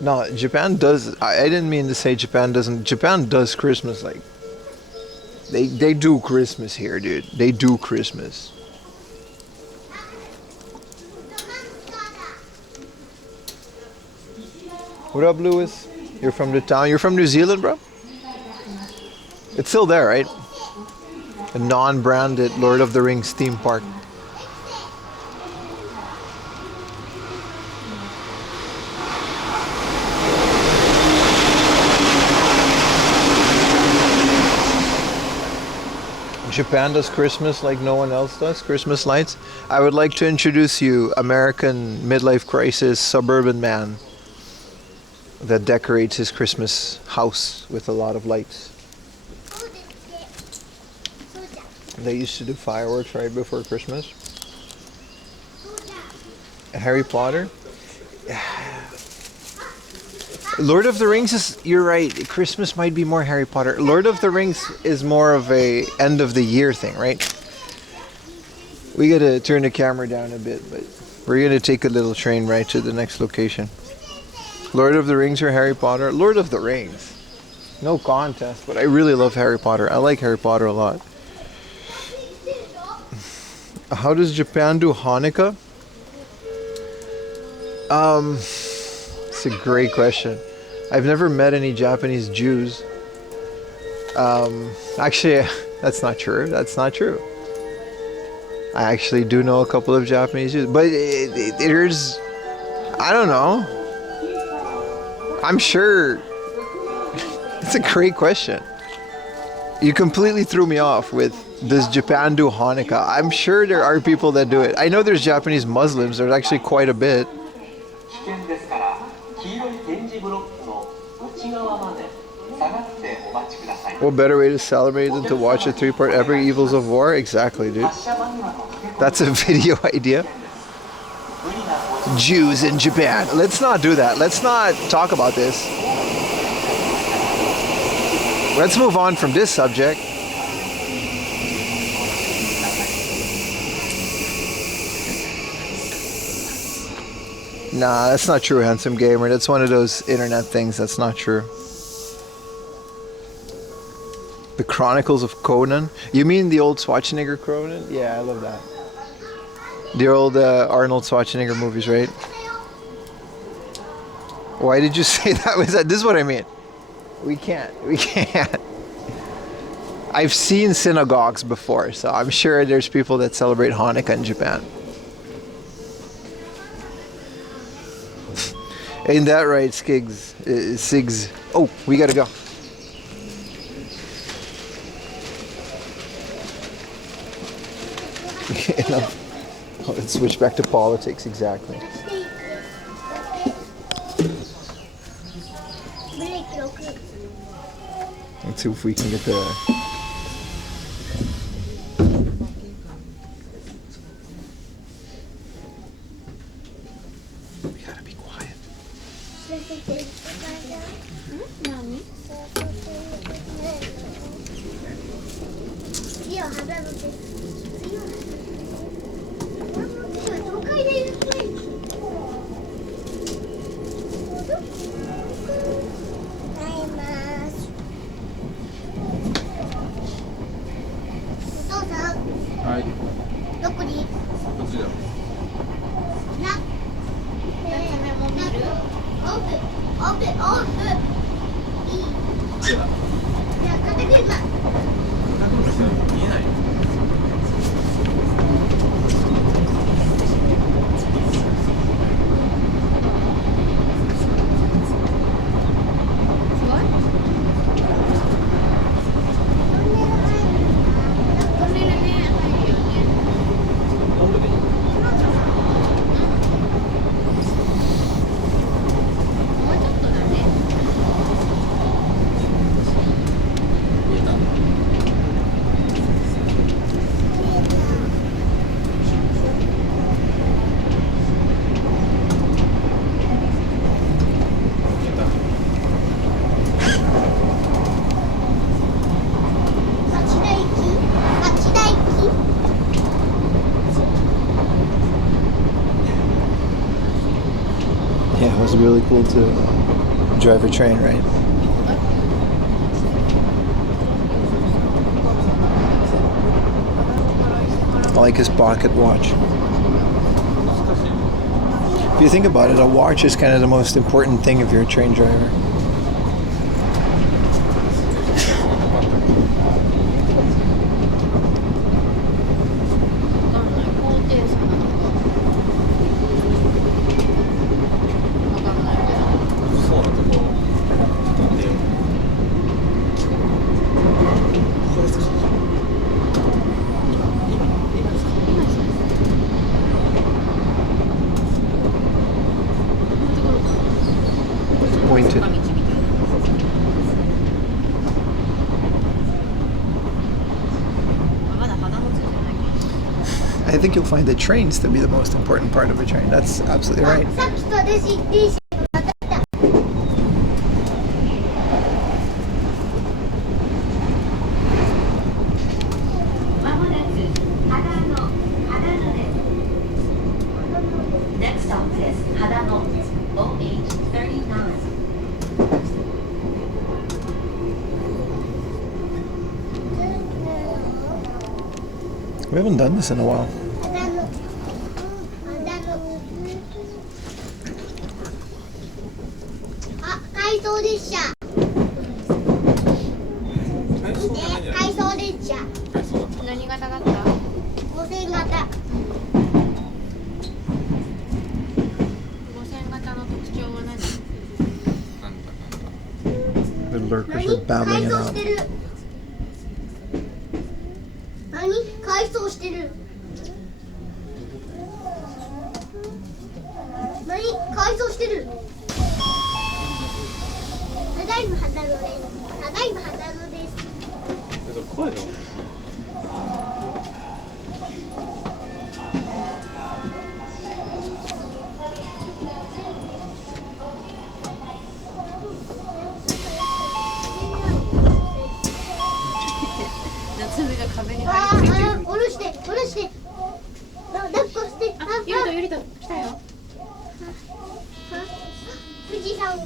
No, Japan does. I didn't mean to say Japan doesn't. Japan does Christmas like. They do Christmas here, dude. They do Christmas. What up, Lewis? You're from the town. You're from New Zealand, bro? It's still there, right? A non-branded Lord of the Rings theme park. Japan does Christmas like no one else does, Christmas lights. I would like to introduce you, American midlife crisis suburban man that decorates his Christmas house with a lot of lights. They used to do fireworks right before Christmas. Harry Potter? Lord of the Rings is, you're right, Christmas might be more Harry Potter. Lord of the Rings is more of a end of the year thing, right? We gotta turn the camera down a bit, but we're gonna take a little train ride to the next location. Lord of the Rings or Harry Potter? Lord of the Rings. No contest, but I really love Harry Potter. I like Harry Potter a lot. How does Japan do Hanukkah? It's a great question. I've never met any Japanese Jews. Actually, that's not true. That's not true. I actually do know a couple of Japanese Jews, but there's, I don't know. I'm sure. It's a great question. You completely threw me off with, does Japan do Hanukkah? I'm sure there are people that do it. I know there's Japanese Muslims. There's actually quite a bit. What better way to celebrate than to watch a 3-part epic Evils of War? Exactly, dude. That's a video idea. Jews in Japan. Let's not do that. Let's not talk about this. Let's move on from this subject. Nah, that's not true, Handsome Gamer. That's one of those internet things. That's not true. The Chronicles of Conan? You mean the old Schwarzenegger Conan? Yeah, I love that. The old Arnold Schwarzenegger movies, right? Why did you say that? This is what I mean. We can't. I've seen synagogues before, so I'm sure there's people that celebrate Hanukkah in Japan. Ain't that right, Sigs? Oh, we gotta go. Let's switch back to politics, exactly. Let's see if we can get the... We gotta be quiet. Yeah, it was really cool to drive a train, right? I like his pocket watch. If you think about it, a watch is kind of the most important thing if you're a train driver. Pointed. I think you'll find the trains to be the most important part of a train. That's absolutely right. Next stop is Hadano, OH39. We haven't done this in a while. The lurkers are babbling it out. 改装してる。何？改装してる。ただいま離れ。壁に張り付いてる。下ろして下ろして抱っこしてゆりと来たよ。富士山も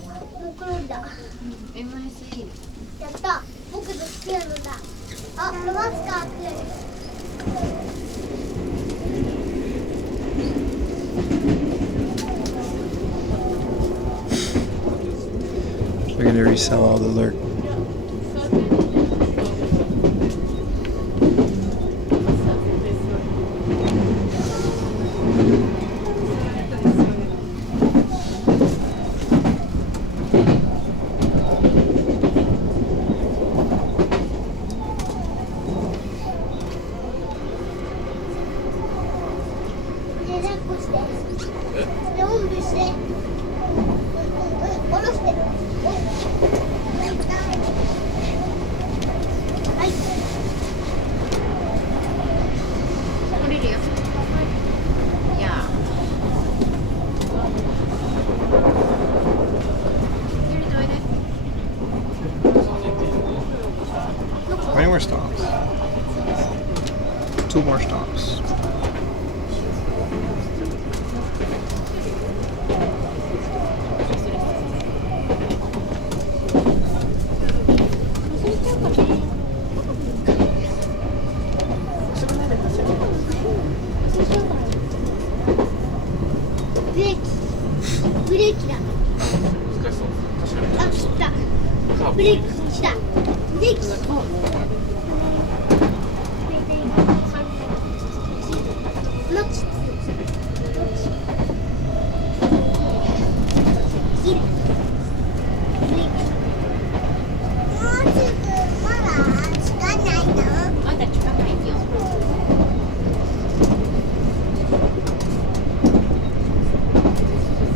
転んだ。MSE。やった僕の好きなのだ。あ、ロマンスカー来る。We're gonna resell all the lurk. How many more stops? 2 more stops.ブレーキだ。あ、切った。ブレーキした。ブレーキ。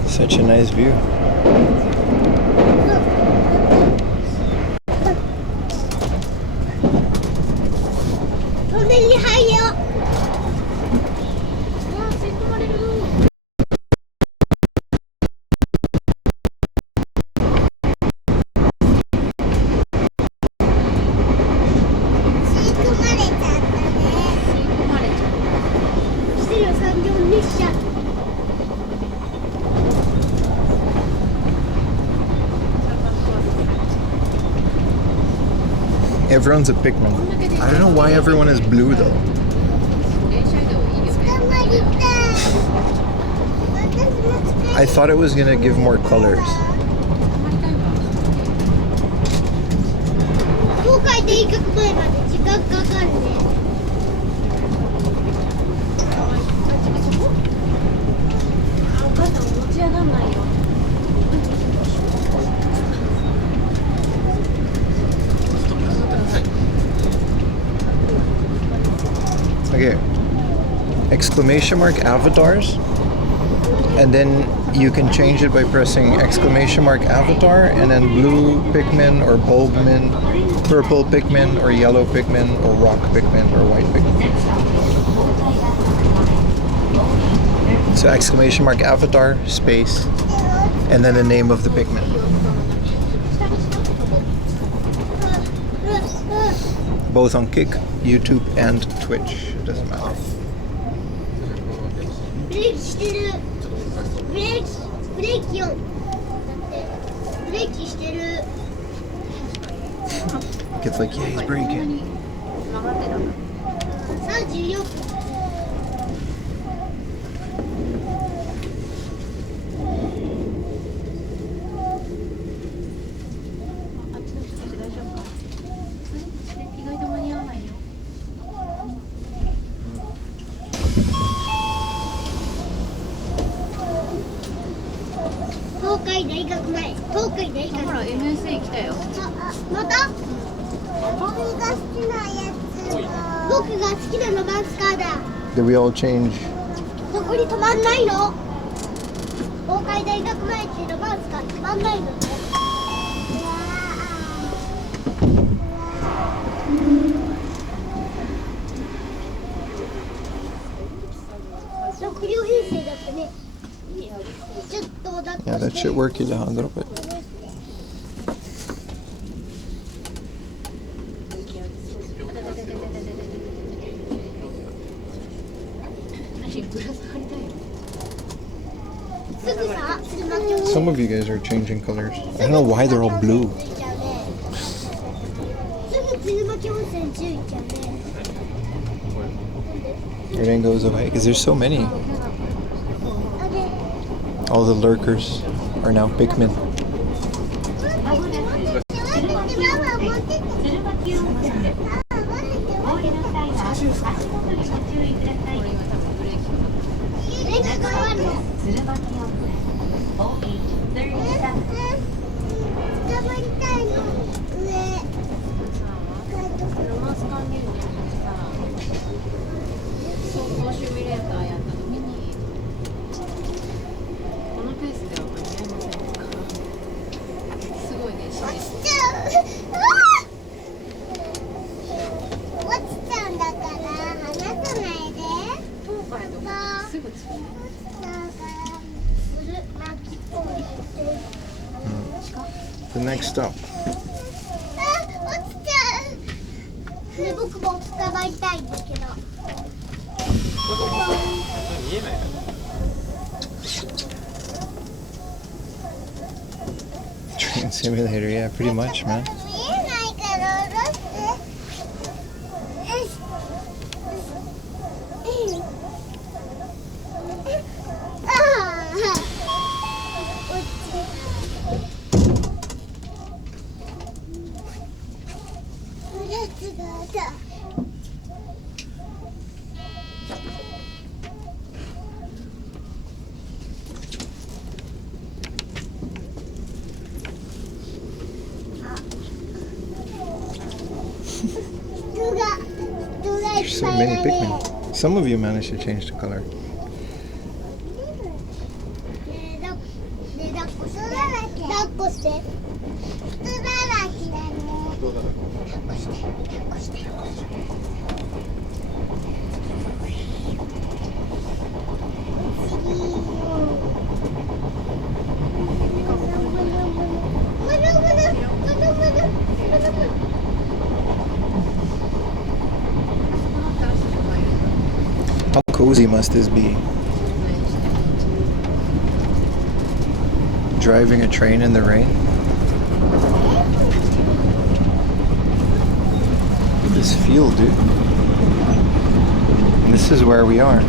Such a nice view. Everyone's a Pikmin. I don't know why everyone is blue though. I thought it was gonna give more colors. Okay, exclamation mark avatars, and then you can change it by pressing exclamation mark avatar and then blue Pikmin or bulbmin, purple Pikmin or yellow Pikmin or rock Pikmin or white Pikmin. So exclamation mark avatar space and then the name of the Pikmin. Both on Kick, YouTube, and Twitch. It doesn't matter. ブレーキしてる。ブレーキよ。だってブレーキしてる。It's like, yeah, he's braking. 34。東海大学前。東海大学前。ほら MSE 来たよ。また？僕が好きなやつ。僕が好きなロマンスカーだ。 Did we all change? ここに止まんないの？東海大学前ってロマンスカー止まんないのね。6両編成だったね。ちょっとだって。 Yeah, that should work you down a little bit. Some of you guys are changing colors. I don't know why they're all blue. Everything goes away because there's so many. All the lurkers are now Pikmin. The next stop. Train simulator, yeah, pretty much, man. There's so many Pikmin. Some of you managed to change the color. How cozy must this be? Driving a train in the rain? Look at this field, dude. And this is where we are.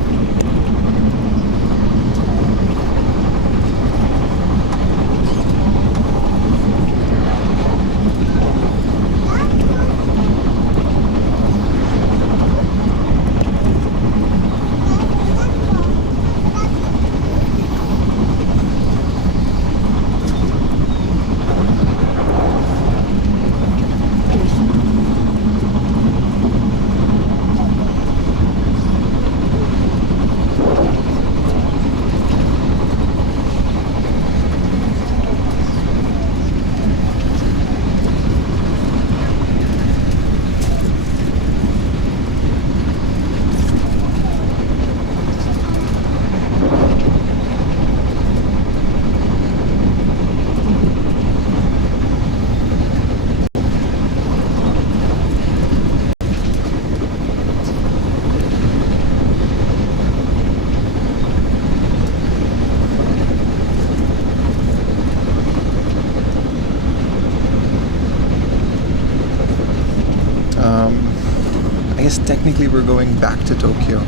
I guess technically we're going back to Tokyo,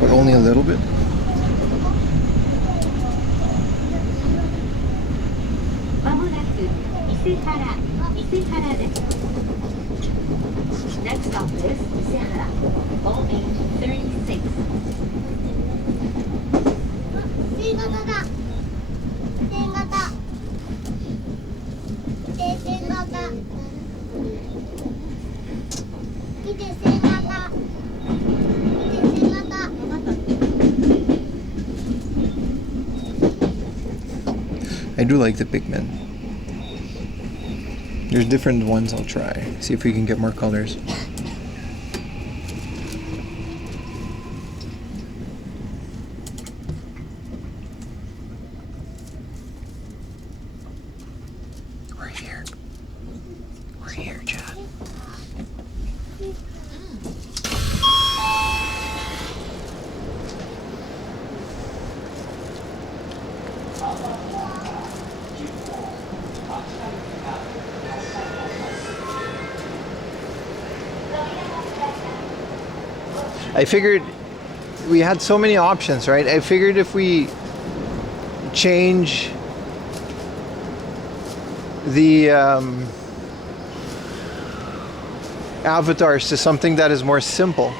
but only a little bit. Next stop is Isehara, OH36. 新型だ。新型。新型。見て新型。見て新型。 I do like the Pikmin. There's different ones I'll try. See if we can get more colors. We're here. We're here, Chad. I figured we had so many options, right? I figured if we change the avatars to something that is more simple,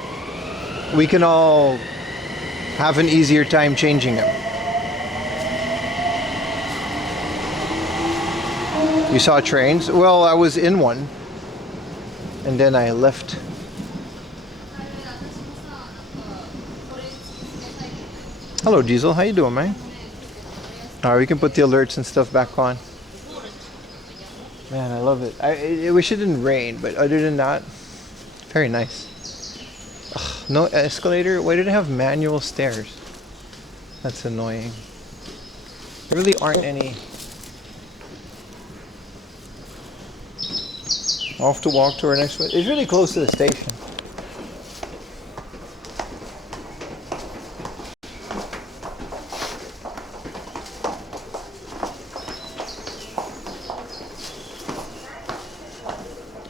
we can all have an easier time changing them. You saw trains? Well, I was in one and then I left. Hello Diesel, how you doing, man? Alright, we can put the alerts and stuff back on. Man, I love it. I wish it didn't rain, but other than that, very nice. Ugh, no escalator? Why did it have manual stairs? That's annoying. There really aren't any. Off to walk to our next one. It's really close to the station.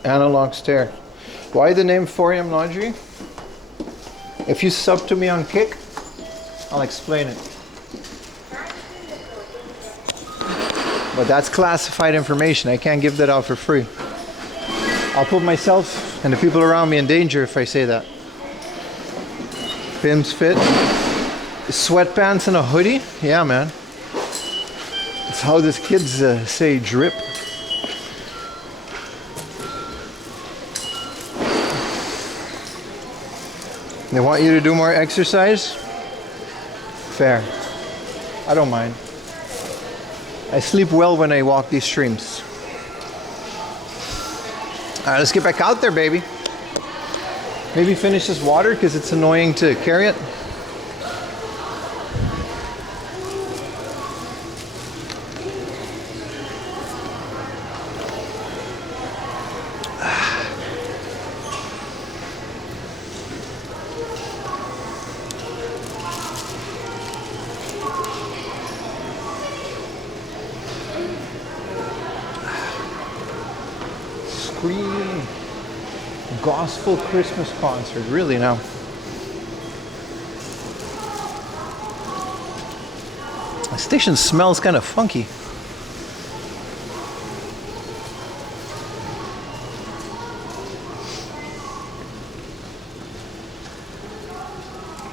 Analog stair. Why the name 4am Laundry? If you sub to me on Kick, I'll explain it. But that's classified information. I can't give that out for free. I'll put myself and the people around me in danger if I say that. Pim's fit. Sweatpants and a hoodie? Yeah, man. That's how these kids say drip. They want you to do more exercise? Fair. I don't mind. I sleep well when I walk these streams. Alright, let's get back out there, baby. Maybe finish this water because it's annoying to carry it. Gospel Christmas concert, really now. The station smells kind of funky.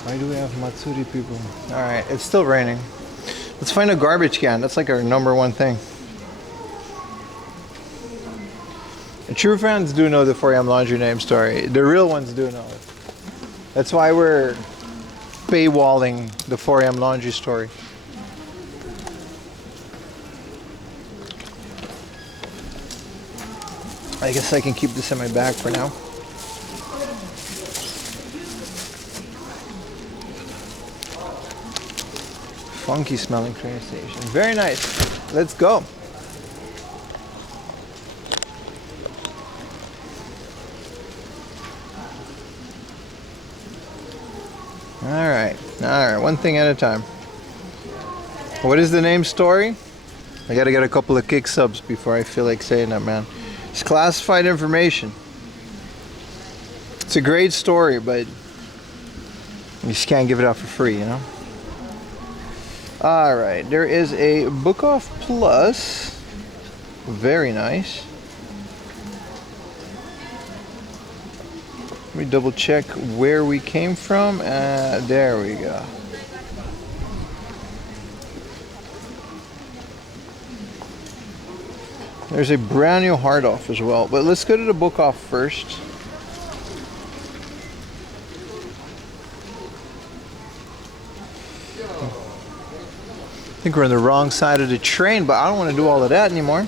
Why do we have Matsuri people? Alright, it's still raining. Let's find a garbage can. That's like our number one thing. The true fans do know the 4am Laundry name story. The real ones do know it. That's why we're paywalling the 4am Laundry story. I guess I can keep this in my bag for now. Funky smelling train station. Very nice. Let's go. Alright, one thing at a time. What is the name story? I gotta get a couple of kick subs before I feel like saying that, man. It's classified information. It's a great story, but you just can't give it out for free, you know? Alright, there is a Book Off Plus. Very nice. Let me double check where we came from. There we go. There's a brand new hard off as well, but let's go to the book off first. I think we're on the wrong side of the train, but I don't want to do all of that anymore.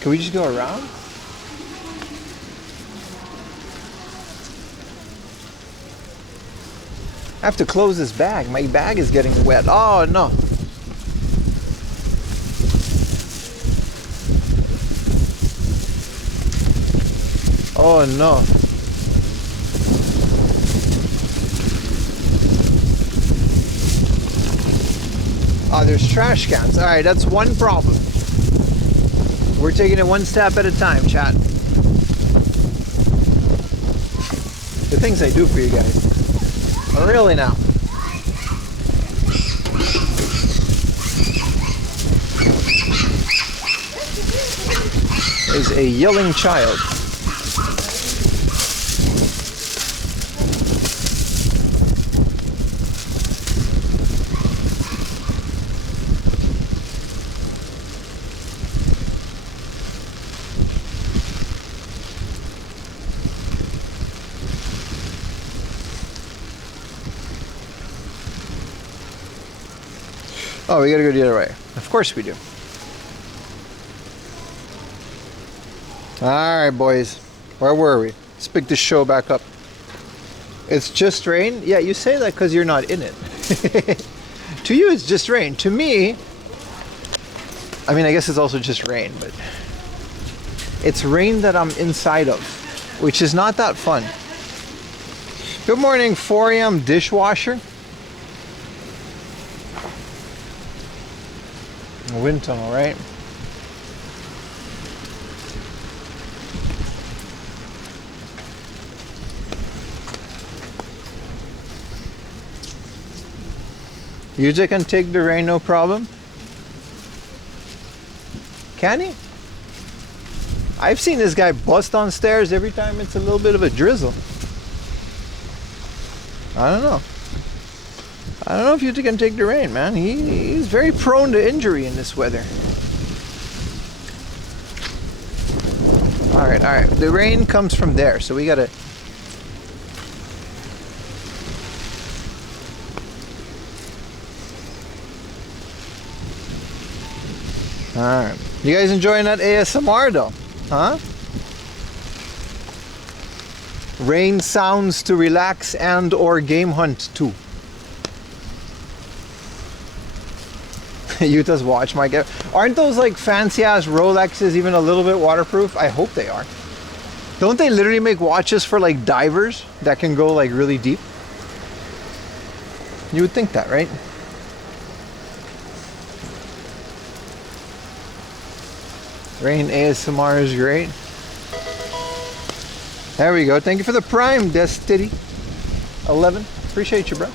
Can we just go around? I have to close this bag. My bag is getting wet. Oh no. Oh no. Oh, there's trash cans. Alright, that's one problem. We're taking it one step at a time, chat. The things I do for you guys. Really now. Is a yelling child. Oh, we gotta go the other way. Of course we do. Alright, boys. Where were we? Let's pick this show back up. It's just rain? Yeah, you say that because you're not in it. To you, it's just rain. To me, I mean, I guess it's also just rain, but it's rain that I'm inside of, which is not that fun. Good morning, 4 a.m. dishwasher. Wind tunnel, right? Yuja can take the rain, no problem. Can he? I've seen this guy bust on stairs every time it's a little bit of a drizzle. I don't know. I don't know if Yuta can take the rain, man. He's very prone to injury in this weather. Alright, alright. The rain comes from there, so we gotta... Alright. You guys enjoying that ASMR though? Huh? Rain sounds to relax and or game hunt too. Utah's watch might get... Aren't those like fancy ass Rolexes even a little bit waterproof? I hope they are. Don't they literally make watches for like divers that can go like really deep? You would think that, right? Rain ASMR is great. There we go. Thank you for the Prime, Destity 11. Appreciate you, bro.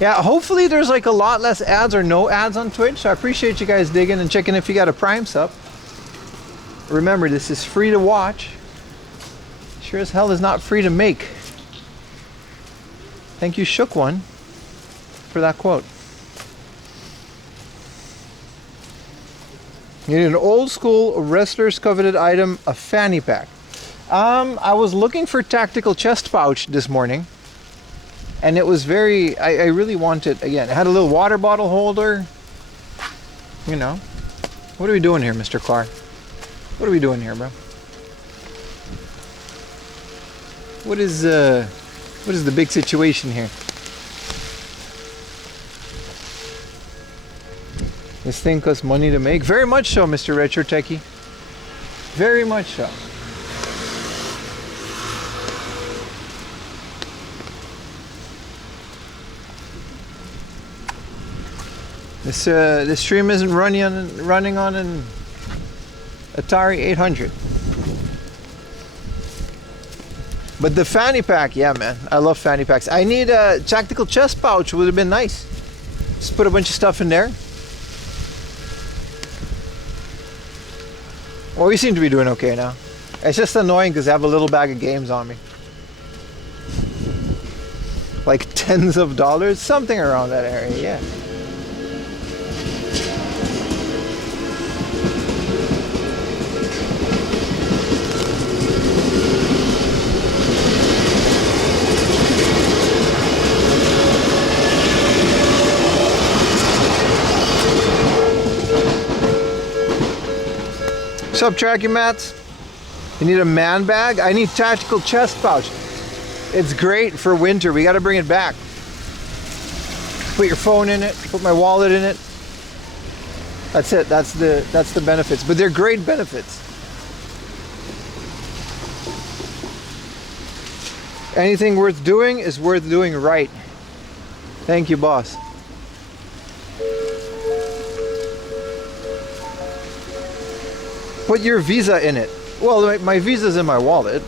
Yeah, hopefully there's like a lot less ads or no ads on Twitch. So I appreciate you guys digging and checking if you got a Prime sub. Remember, this is free to watch. Sure as hell is not free to make. Thank you, Shook One, for that quote. You need an old school wrestler's coveted item, a fanny pack. I was looking for tactical chest pouch this morning. And it was very, I really wanted, again, it had a little water bottle holder. You know. What are we doing here, Mr. Clark? What are we doing here, bro? What is the big situation here? This thing costs money to make? Very much so, Mr. Retro Techie. Very much so. This stream isn't running on an Atari 800. But the fanny pack, yeah, man. I love fanny packs. I need a tactical chest pouch. Would have been nice. Just put a bunch of stuff in there. Well, we seem to be doing okay now. It's just annoying because I have a little bag of games on me. Like tens of dollars, something around that area, yeah. What's up, Tracky Mats? You need a man bag? I need tactical chest pouch. It's great for winter. We got to bring it back. Put your phone in it. Put my wallet in it. That's it. That's the benefits. But they're great benefits. Anything worth doing is worth doing right. Thank you, boss. Put your Visa in it. Well, my Visa's in my wallet.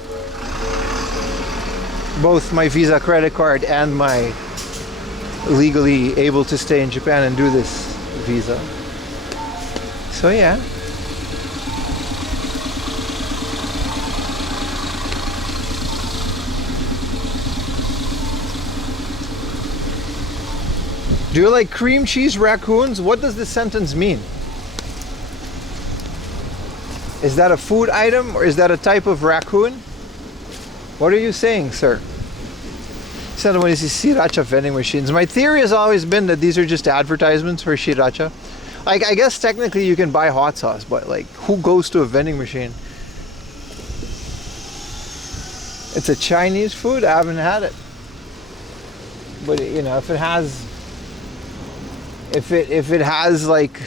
Both my Visa credit card and my legally able to stay in Japan and do this visa. So yeah. Do you like cream cheese raccoons? What does this sentence mean? Is that a food item or is that a type of raccoon? What are you saying, sir? It's not one of these sriracha vending machines. My theory has always been that these are just advertisements for sriracha. Like, I guess technically you can buy hot sauce, but like, who goes to a vending machine? It's a Chinese food. I haven't had it, but you know, if it has like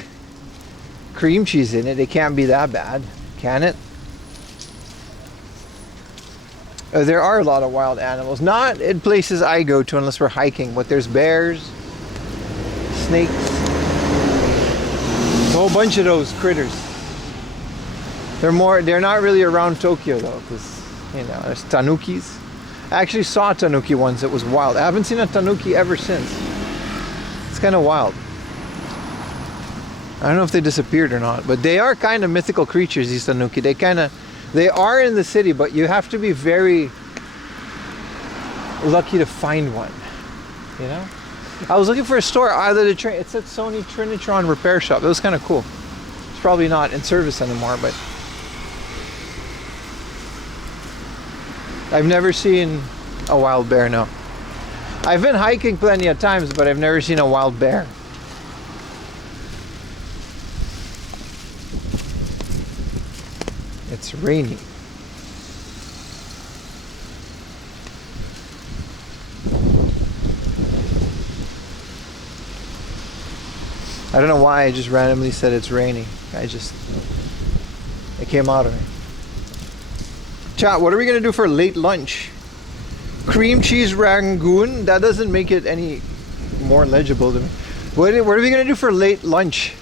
cream cheese in it, it can't be that bad, can it? There are a lot of wild animals. Not in places I go to unless we're hiking, but there's bears, snakes, a whole bunch of those critters. They're not really around Tokyo though, because you know, there's tanukis. I actually saw a tanuki once. It was wild. I haven't seen a tanuki ever since. It's kind of wild. I don't know if they disappeared or not, but they are kind of mythical creatures, these tanuki. They are in the city, but you have to be very lucky to find one, you know? I was looking for a store, it said Sony Trinitron Repair Shop. It was kind of cool. It's probably not in service anymore, but I've never seen a wild bear, no. I've been hiking plenty of times, but I've never seen a wild bear. It's rainy. I don't know why I just randomly said it's raining. It came out of me. Chat, what are we gonna do for late lunch? Cream cheese rangoon? That doesn't make it any more legible to me. What are we gonna do for late lunch?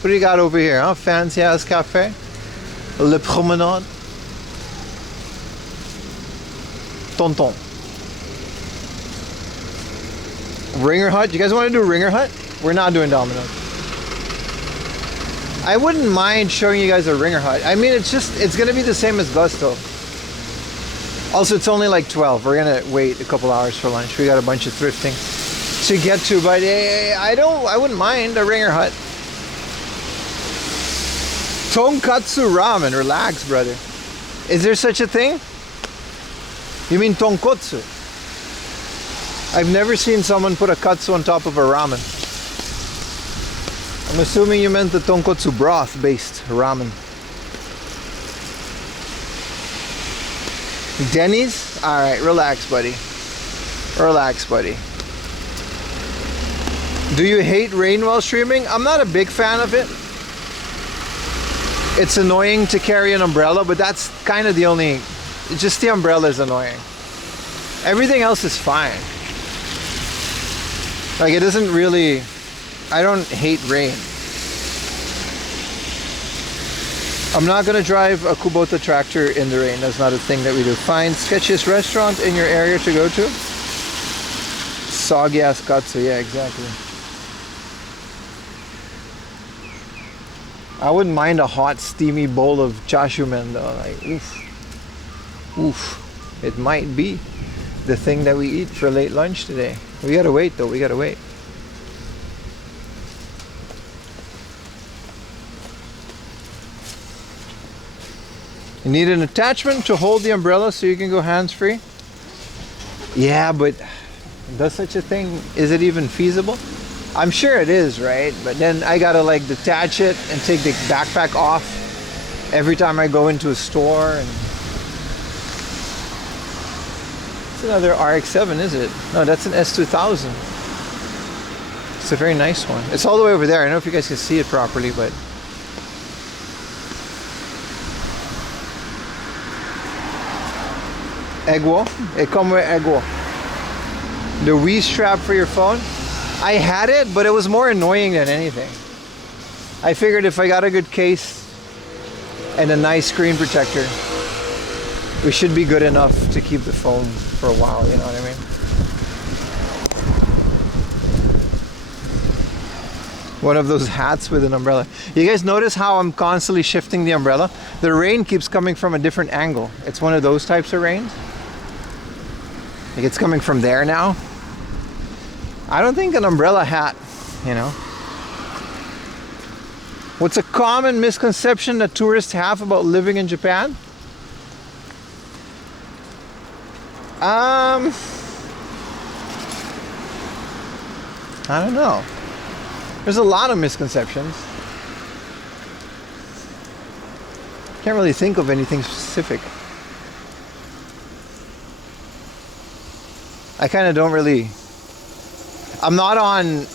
What do you got over here, huh? Fancy ass cafe? Le Promenade? Tonton. Ringer Hut? You guys want to do Ringer Hut? We're not doing Domino's. I wouldn't mind showing you guys a Ringer Hut. I mean, it's gonna be the same as Gusto. Also, it's only like 12. We're gonna wait a couple hours for lunch. We got a bunch of thrifting to get to, but I wouldn't mind a Ringer Hut. Tonkatsu ramen. Relax, brother. Is there such a thing? You mean tonkotsu? I've never seen someone put a katsu on top of a ramen. I'm assuming you meant the tonkotsu broth based ramen. Denny's? Alright, relax, buddy. Relax, buddy. Do you hate rain while streaming? I'm not a big fan of it. It's annoying to carry an umbrella, but that's kind of just the umbrella is annoying. Everything else is fine. Like, it doesn't really, I don't hate rain. I'm not gonna drive a Kubota tractor in the rain. That's not a thing that we do. Find sketchiest restaurant in your area to go to. Soggy ass katsu, yeah, exactly. I wouldn't mind a hot, steamy bowl of chashu men though. Like, oof. Oof. It might be the thing that we eat for late lunch today. We gotta wait though, we gotta wait. You need an attachment to hold the umbrella so you can go hands-free? Yeah, but does such a thing, is it even feasible? I'm sure it is, right? But then I gotta like detach it and take the backpack off every time I go into a store. And it's another RX-7, is it? No, that's an S2000. It's a very nice one. It's all the way over there. I don't know if you guys can see it properly, but Egwo? It comes with Egwo. The Wii strap for your phone. I had it, but it was more annoying than anything. I figured if I got a good case, and a nice screen protector, we should be good enough to keep the phone for a while, you know what I mean? One of those hats with an umbrella. You guys notice how I'm constantly shifting the umbrella? The rain keeps coming from a different angle. It's one of those types of rains. Like it's coming from there now. I don't think an umbrella hat, you know. What's a common misconception that tourists have about living in Japan? I don't know. There's a lot of misconceptions. Can't really think of anything specific. I kind of don't really... I'm not on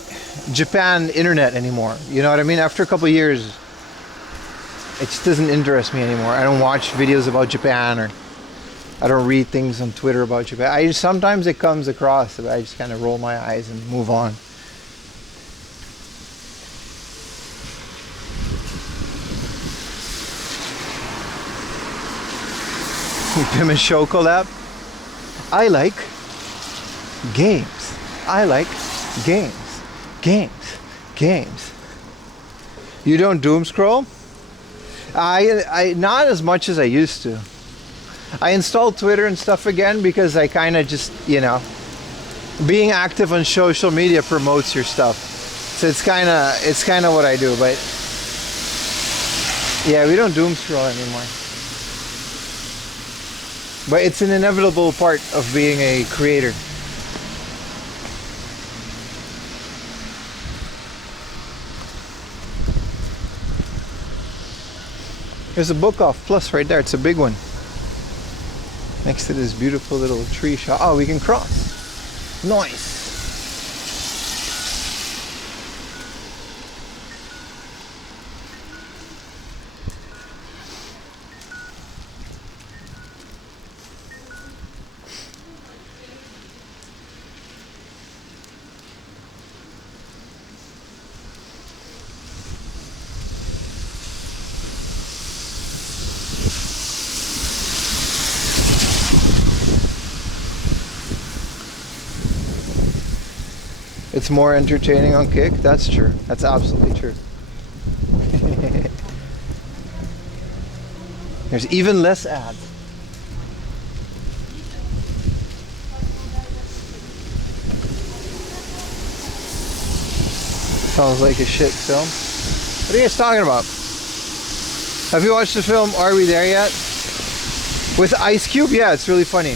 Japan internet anymore. You know what I mean? After a couple of years, it just doesn't interest me anymore. I don't watch videos about Japan, or I don't read things on Twitter about Japan. Sometimes it comes across, but I just kind of roll my eyes and move on. Pim and Show collab. I like games. I like games. Games. You don't doom scroll? I not as much as I used to. I installed Twitter and stuff again because I kind of just, you know, being active on social media promotes your stuff. So it's kind of what I do, but yeah, we don't doom scroll anymore. But it's an inevitable part of being a creator. There's a Book Off Plus right there. It's a big one. Next to this beautiful little tree shop. Oh, we can cross. Nice. It's more entertaining on Kick. That's true. That's absolutely true. There's even less ads. Sounds like a shit film. What are you guys talking about? Have you watched the film Are We There Yet? With Ice Cube? Yeah, it's really funny.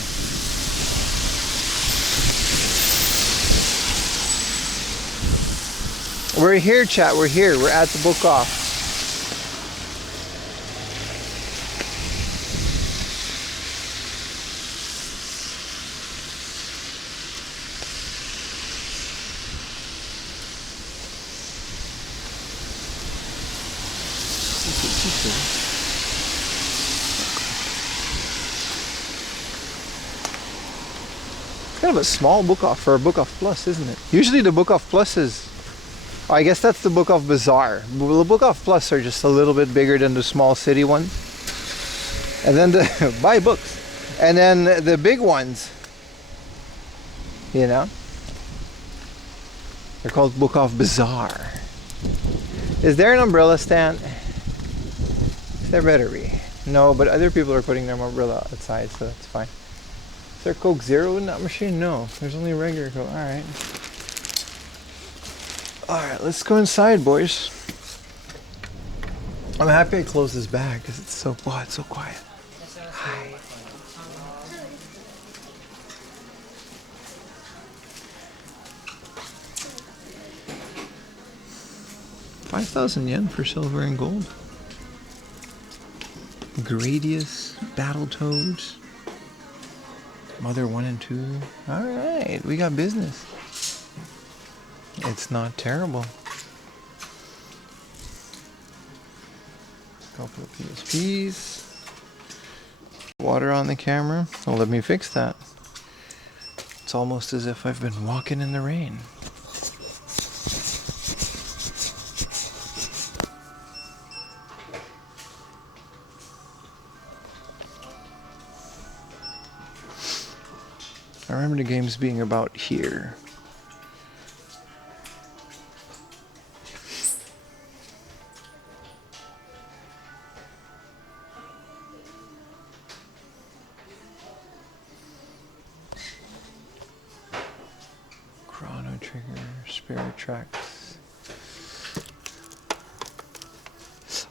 We're here, chat. We're here. We're at the Book Off. It's kind of a small Book Off for a Book Off Plus, isn't it? Usually the Book Off Plus is... I guess that's the Book Off Bazaar. The Book Off Plus are just a little bit bigger than the small city ones. And then the buy books. And then the big ones, you know, they're called Book Off Bazaar. Is there an umbrella stand? There better be. No, but other people are putting their umbrella outside, so that's fine. Is there Coke Zero in that machine? No, there's only regular Coke. Alright. Alright, let's go inside, boys. I'm happy I closed this bag because it's so quiet. Hi. $5,000 for silver and gold. Gradius, Battletoads, Mother 1 and 2. Alright, we got business. It's not terrible. Couple of PSPs. Water on the camera. Oh, let me fix that. It's almost as if I've been walking in the rain. I remember the games being about here. Chrono Trigger, Spirit Tracks.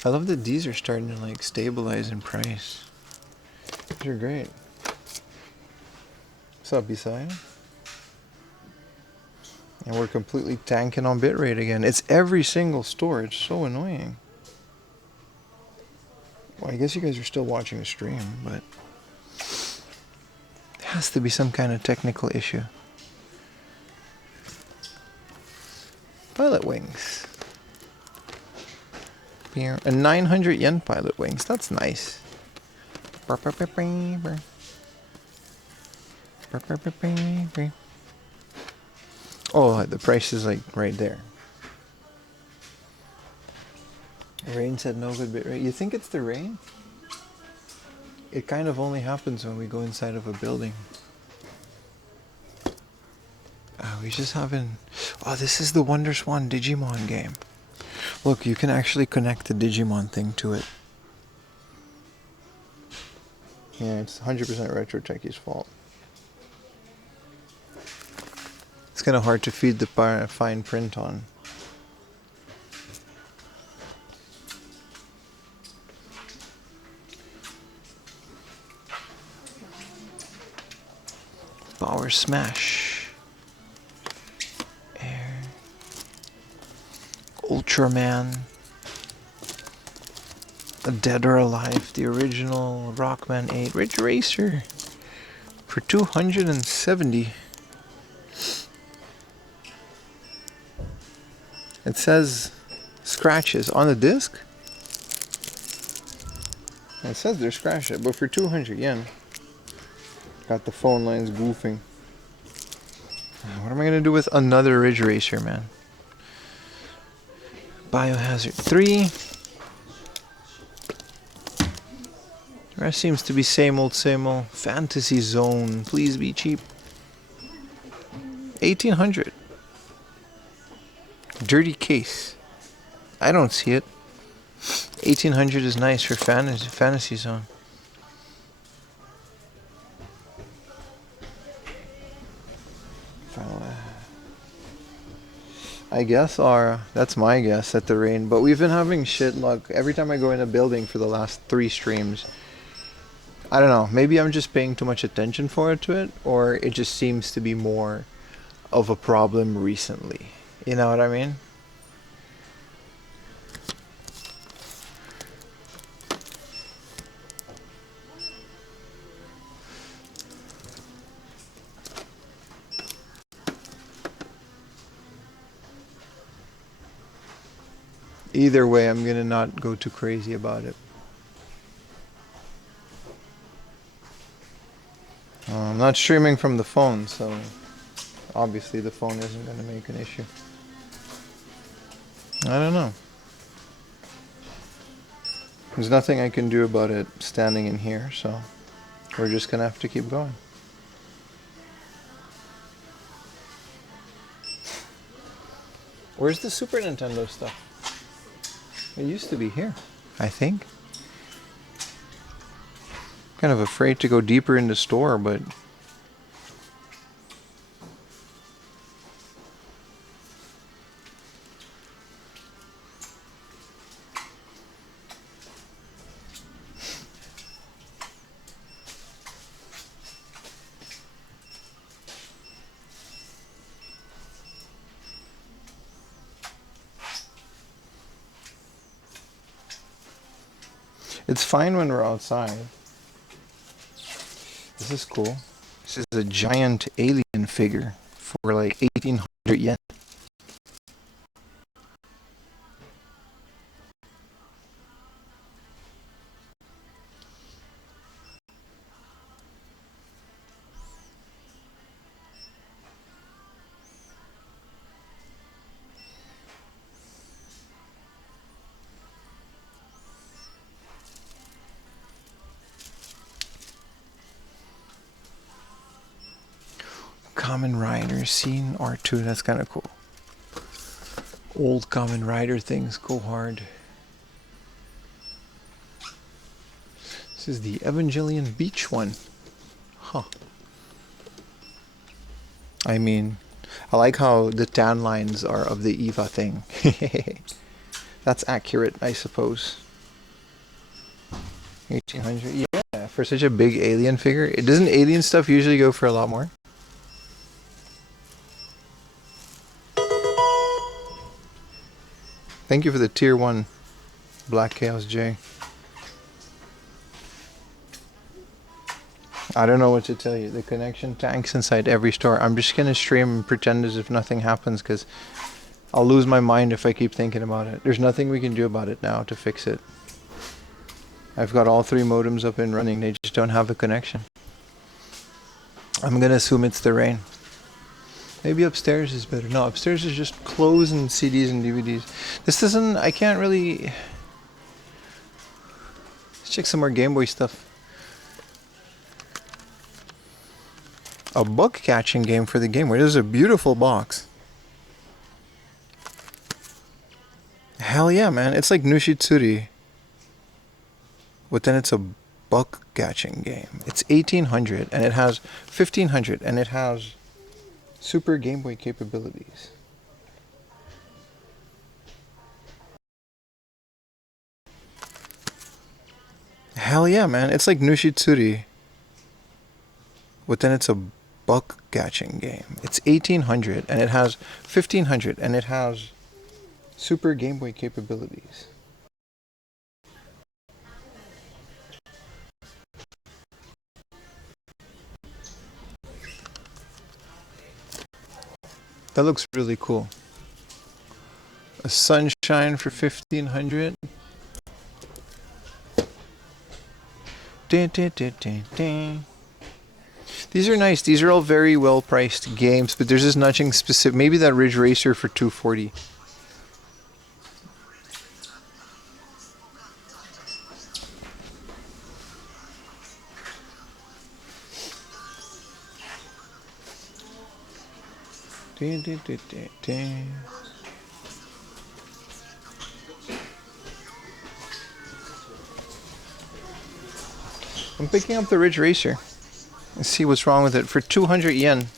I love that these are starting to like stabilize in price. These are great. What's up, Isaiah? And we're completely tanking on bitrate again. It's every single store. It's so annoying. Well, I guess you guys are still watching the stream, but there has to be some kind of technical issue. Pilot wings. A 900 yen pilot wings. That's nice. Oh, the price is like right there. Rain said no good bitrate. You think it's the rain? It kind of only happens when we go inside of a building. We just haven't... Oh, this is the Wonder Swan Digimon game. Look, you can actually connect the Digimon thing to it. Yeah, it's 100% Retro Techie's fault. It's kind of hard to feed the fine print on. Power Smash. Air. Ultraman. Dead or Alive, the original Rockman 8 Ridge Racer for 270. It says scratches on the disc. It says they're scratched, but for 200 yen. Got the phone lines goofing. What am I gonna do with another Ridge Racer, man? Biohazard 3. The rest seems to be same old, same old. Fantasy Zone, please be cheap. 1800. Dirty case. I don't see it. 1800 is nice for Fantasy Zone. I guess that's my guess at the rain, but we've been having shit luck every time I go in a building for the last 3 streams. I don't know, maybe I'm just paying too much attention to it, or it just seems to be more of a problem recently. You know what I mean? Either way, I'm gonna not go too crazy about it. I'm not streaming from the phone, so obviously the phone isn't gonna make an issue. I don't know. There's nothing I can do about it standing in here, so we're just gonna have to keep going. Where's the Super Nintendo stuff? It used to be here, I think. Kind of afraid to go deeper in the store, but it's fine when we're outside. This is cool. This is a giant alien figure for like 1800 yen. Kamen Rider Scene R2. That's kind of cool. Old Kamen Rider things go hard. This is the Evangelion Beach one. Huh. I mean, I like how the tan lines are of the Eva thing. That's accurate, I suppose. 1800, yeah, for such a big alien figure. It doesn't alien stuff usually go for a lot more? Thank you for the tier 1 Black Chaos J. I don't know what to tell you. The connection tanks inside every store. I'm just gonna stream and pretend as if nothing happens because I'll lose my mind if I keep thinking about it. There's nothing we can do about it now to fix it. I've got all 3 modems up and running. They just don't have a connection. I'm gonna assume it's the rain. Maybe upstairs is better. No, upstairs is just clothes and CDs and DVDs. This doesn't... I can't really... Let's check some more Game Boy stuff. A bug catching game for the Game Boy. This is a beautiful box. Hell yeah, man. It's like Nushitsuri. But then it's a bug catching game. It's 1800 and it has 1500 and it has Super Game Boy capabilities. Hell yeah, man. It's like Nushitsuri. But then it's a bug catching game. It's 1800 and it has 1500 and it has Super Game Boy capabilities. That looks really cool. A Sunshine for 1500. Dun, dun, dun, dun, dun. These are nice. These are all very well priced games, but there's just nothing specific. Maybe that Ridge Racer for 240. Dun, dun, dun, dun, dun. I'm picking up the Ridge Racer. Let's see what's wrong with it. For 200 yen.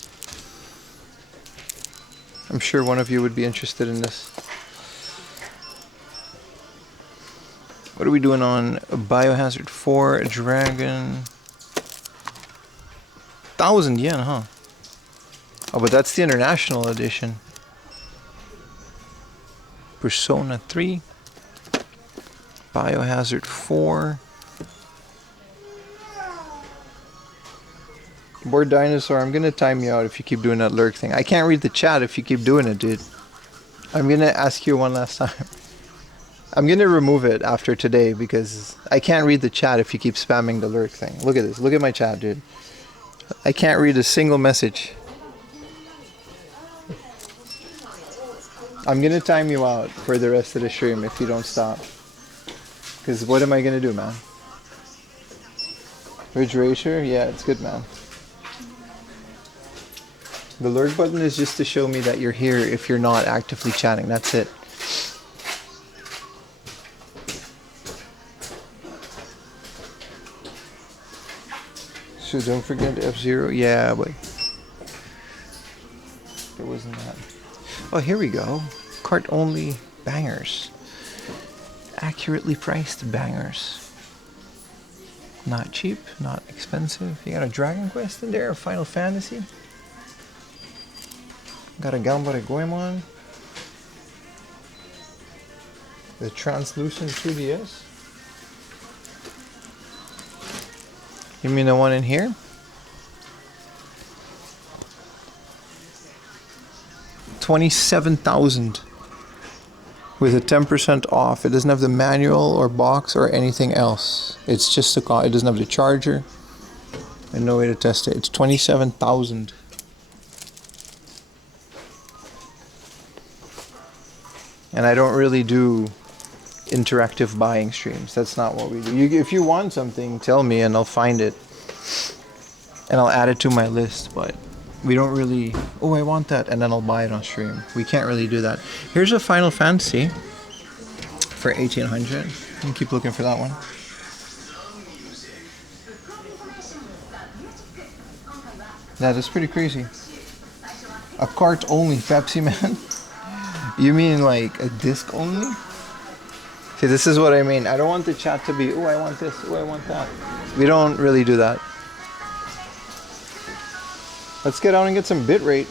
I'm sure one of you would be interested in this. What are we doing on Biohazard 4 Dragon? 1,000 yen, huh? Oh, but that's the international edition. Persona 3. Biohazard 4. Bored Dinosaur, I'm gonna time you out if you keep doing that lurk thing. I can't read the chat if you keep doing it, dude. I'm gonna ask you one last time. I'm gonna remove it after today because I can't read the chat if you keep spamming the lurk thing. Look at this. Look at my chat, dude. I can't read a single message. I'm gonna time you out for the rest of the stream if you don't stop. Because what am I gonna do, man? Ridge Racer? Yeah, it's good, man. The lurk button is just to show me that you're here if you're not actively chatting. That's it. So don't forget F-Zero. Yeah, but it wasn't that. Oh, here we go. Cart only bangers. Accurately priced bangers. Not cheap, not expensive. You got a Dragon Quest in there, a Final Fantasy. Got a Gambare Goemon. The translucent 2DS. You mean the one in here? $27,000 with a 10% off. It doesn't have the manual or box or anything else. It's just a it doesn't have the charger and no way to test it. It's $27,000. And I don't really do interactive buying streams. That's not what we do. If you want something, tell me and I'll find it. And I'll add it to my list, but we don't really, oh, I want that, and then I'll buy it on stream. We can't really do that. Here's a Final Fantasy for 1800. You keep looking for that one. Yeah, that's pretty crazy. A cart only Pepsi Man? You mean like a disc only? See, this is what I mean. I don't want the chat to be, oh, I want this, oh, I want that. We don't really do that. Let's get out and get some bit rate.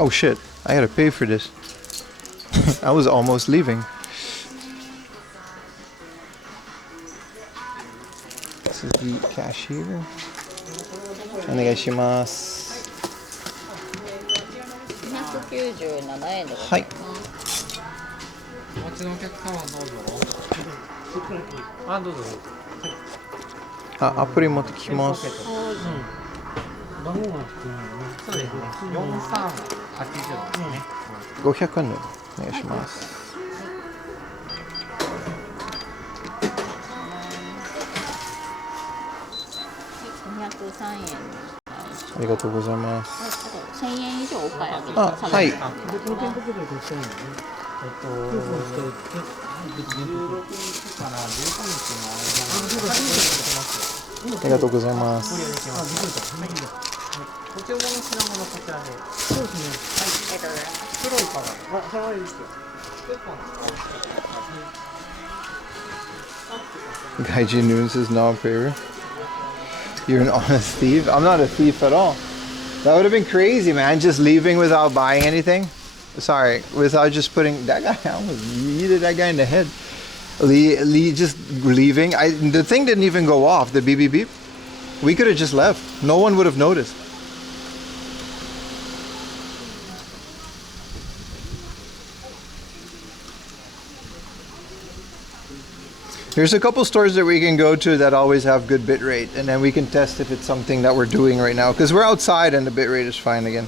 Oh shit, I gotta pay for this. I was almost leaving. This is the cashier. お願いします。297円でござはいい。お待ちのお客様どうぞ。あ、どうぞ。あ、アプリ持ってきます。番号がそうですね。4380ですね。500円でお願いします。503円。ありがとうございます。 1000円以上お買い上げあ、はい。あ、でこの店舗で5000円ね。16日から13日の間にありがとうございます。ご利用できます。ご注文の品物こちらで。そうですね。はい。ありがとうございます。黒いカバー。あ、可愛いですよ。Gaijin News is not in favor. You're an honest thief? I'm not a thief at all. That would have been crazy, man. Just leaving without buying anything. Sorry, without just putting that guy. I almost yeeted that guy in the head. Just leaving. The thing didn't even go off. The beep beep beep. We could have just left. No one would have noticed. There's a couple stores that we can go to that always have good bit rate, and then we can test if it's something that we're doing right now, because we're outside and the bit rate is fine again.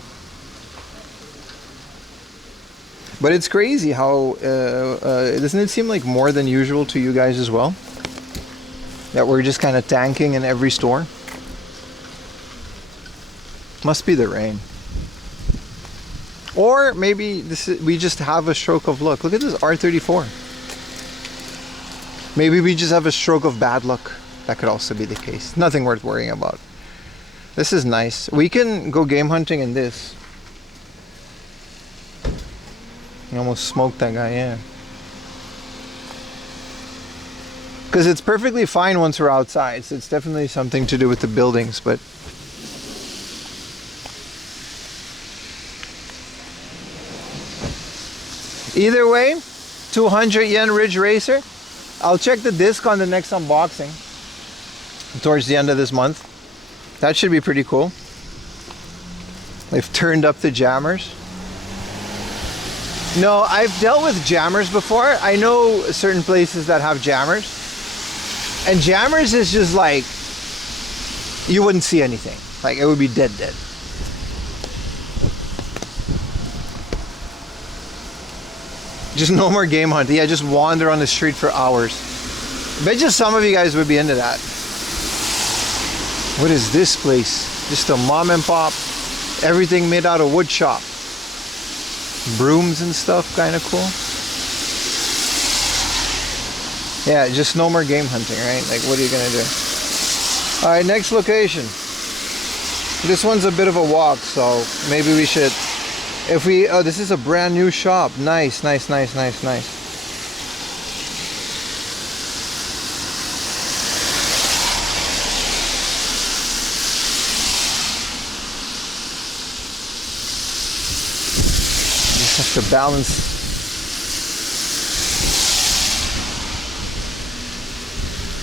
But it's crazy how doesn't it seem like more than usual to you guys as well, that we're just kind of tanking in every store? Must be the rain, or maybe we just have a stroke of luck. Look at this R34. Maybe we just have a stroke of bad luck. That could also be the case. Nothing worth worrying about. This is nice. We can go game hunting in this. You almost smoked that guy, yeah. Because it's perfectly fine once we're outside. So it's definitely something to do with the buildings, but... Either way, 200 yen Ridge Racer. I'll check the disc on the next unboxing towards the end of this month. That should be pretty cool. They've turned up the jammers. No, I've dealt with jammers before. I know certain places that have jammers. And jammers is just like, you wouldn't see anything. Like, it would be dead. Just no more game hunting. Yeah, just wander on the street for hours. Bet you some of you guys would be into that. What is this place? Just a mom and pop. Everything made out of wood shop. Brooms and stuff, kind of cool. Yeah, just no more game hunting, right? Like, what are you gonna do? All right, next location. This one's a bit of a walk, so maybe we should... If we, oh, this is a brand new shop. Nice. This has to balance.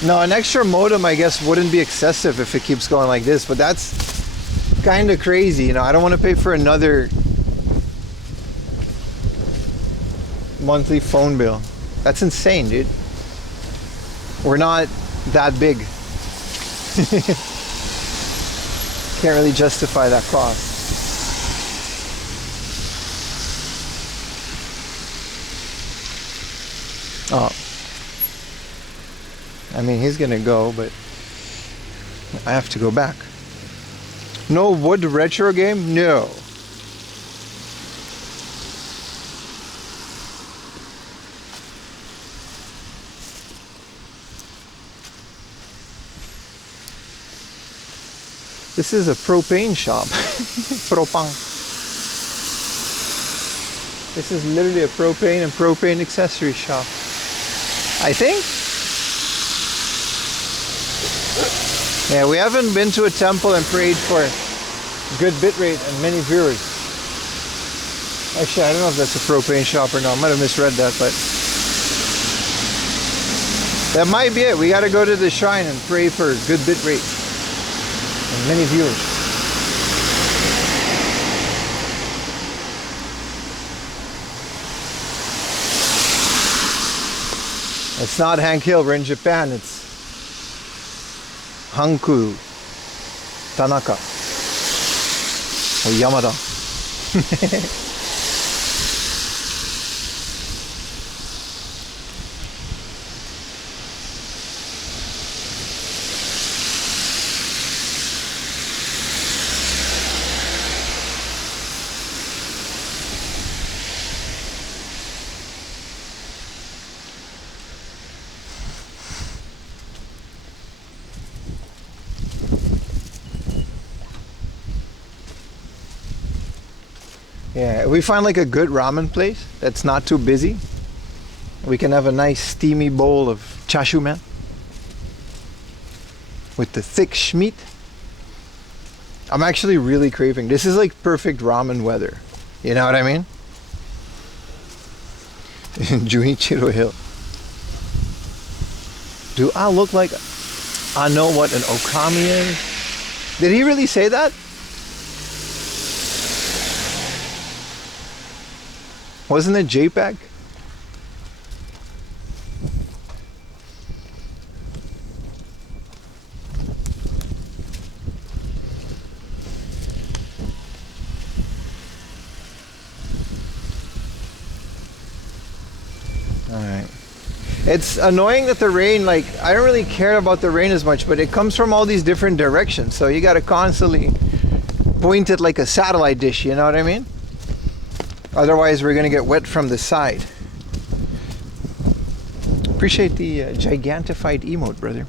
No, an extra modem, I guess, wouldn't be excessive if it keeps going like this, but that's kind of crazy, you know. I don't want to pay for another monthly phone bill. That's insane, dude. We're not that big. Can't really justify that cost. Oh. I mean, he's gonna go, but I have to go back. No wood retro game? No. This is a propane shop. Propane. This is literally a propane and propane accessory shop. I think. Yeah, we haven't been to a temple and prayed for good bitrate and many viewers. Actually, I don't know if that's a propane shop or not. I might have misread that, but that might be it. We got to go to the shrine and pray for good bitrate and many viewers. It's not Hank Hill, we're in Japan. It's Hanku Tanaka or Yamada. Yeah, if we find like a good ramen place that's not too busy, we can have a nice steamy bowl of chashu man with the thick schmeat. I'm actually really craving. This is like perfect ramen weather. You know what I mean? Junichiro Hill. Do I look like I know what an okami is? Did he really say that? Wasn't it JPEG? Alright. It's annoying that the rain, like, I don't really care about the rain as much, but it comes from all these different directions, so you gotta constantly point it like a satellite dish, you know what I mean? Otherwise, we're gonna get wet from the side. Appreciate the gigantified emote, brother.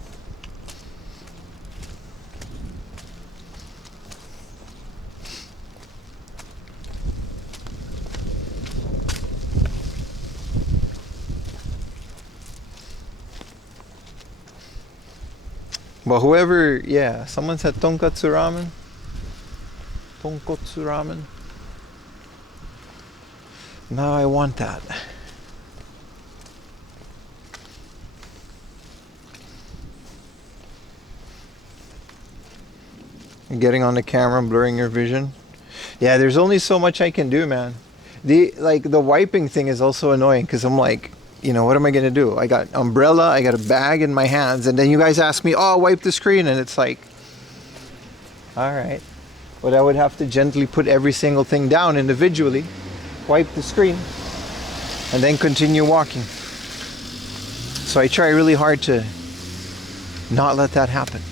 But whoever, yeah, someone said tonkatsu ramen. Tonkotsu ramen. Now I want that. Getting on the camera, blurring your vision. Yeah, there's only so much I can do, man. The wiping thing is also annoying because I'm like, you know, what am I gonna do? I got umbrella, I got a bag in my hands, and then you guys ask me, oh, wipe the screen, and it's like, all right. But I would have to gently put every single thing down individually, wipe the screen, and then continue walking. So I try really hard to not let that happen.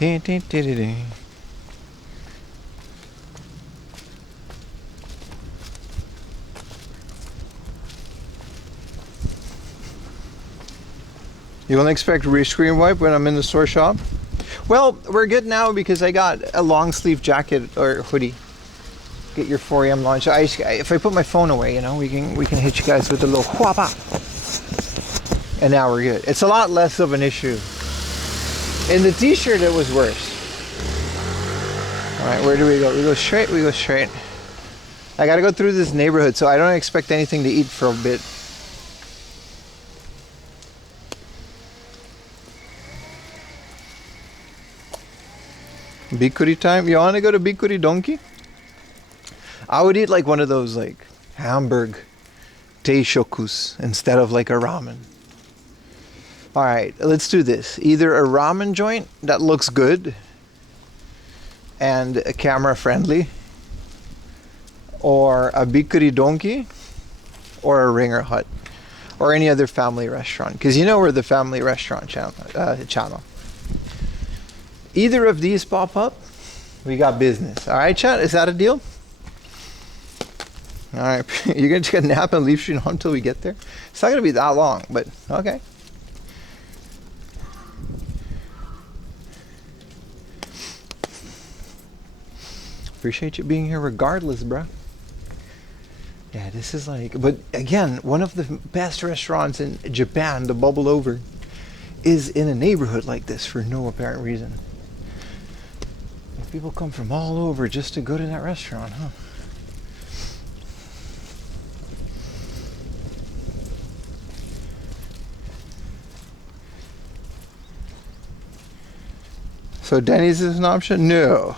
You won't expect screen wipe when I'm in the store shop? Well, we're good now because I got a long sleeve jacket or hoodie. Get your 4am launch. If I put my phone away, you know, we can hit you guys with a little whapa. And now we're good. It's a lot less of an issue. In the t-shirt it was worse. Alright, where do we go? We go straight, we go straight. I gotta go through this neighborhood, so I don't expect anything to eat for a bit. Bikuri time? You wanna go to Bikuri Donki? I would eat like one of those like Hamburg teishokus instead of like a ramen. Alright, let's do this. Either a ramen joint that looks good, and camera friendly, or a Bikuri Donki, or a Ringer Hut, or any other family restaurant, because you know we're the family restaurant channel. Either of these pop up, we got business. All right, chat, is that a deal? All right, you're gonna take a nap and leave stream on until we get there? It's not gonna be that long, but okay. Appreciate you being here regardless, bro. Yeah, this is like, but again, one of the best restaurants in Japan, the Bubble Over, is in a neighborhood like this for no apparent reason. People come from all over just to go to that restaurant, huh? So Denny's is an option? No.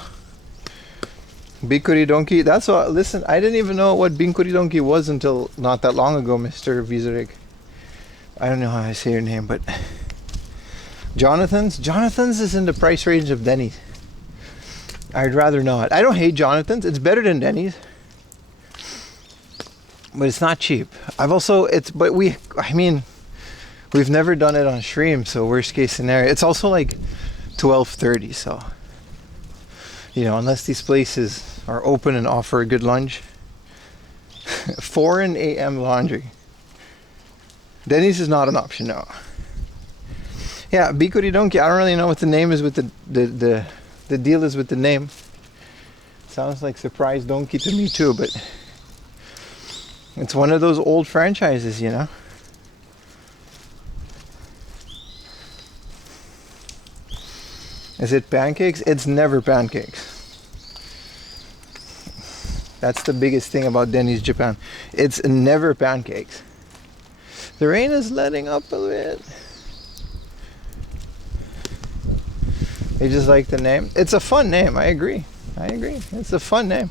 Bikuri Donki, that's what, listen, I didn't even know what Bikuri Donki was until not that long ago, Mr. Vizorik. I don't know how I say your name, but Jonathan's is in the price range of Denny's. I'd rather not. I don't hate Jonathan's, it's better than Denny's, but it's not cheap. We've never done it on stream, so worst case scenario. It's also like 12:30, so you know, unless these places are open and offer a good lunch. 4 a.m. laundry. Denny's is not an option, no. Yeah, Bikuri Donki, I don't really know what the name is with the deal is with the name. Sounds like Surprise Donkey to me too, but it's one of those old franchises, you know. Is it pancakes? It's never pancakes. That's the biggest thing about Denny's Japan. It's never pancakes. The rain is letting up a bit. They just like the name. It's a fun name, I agree. It's a fun name.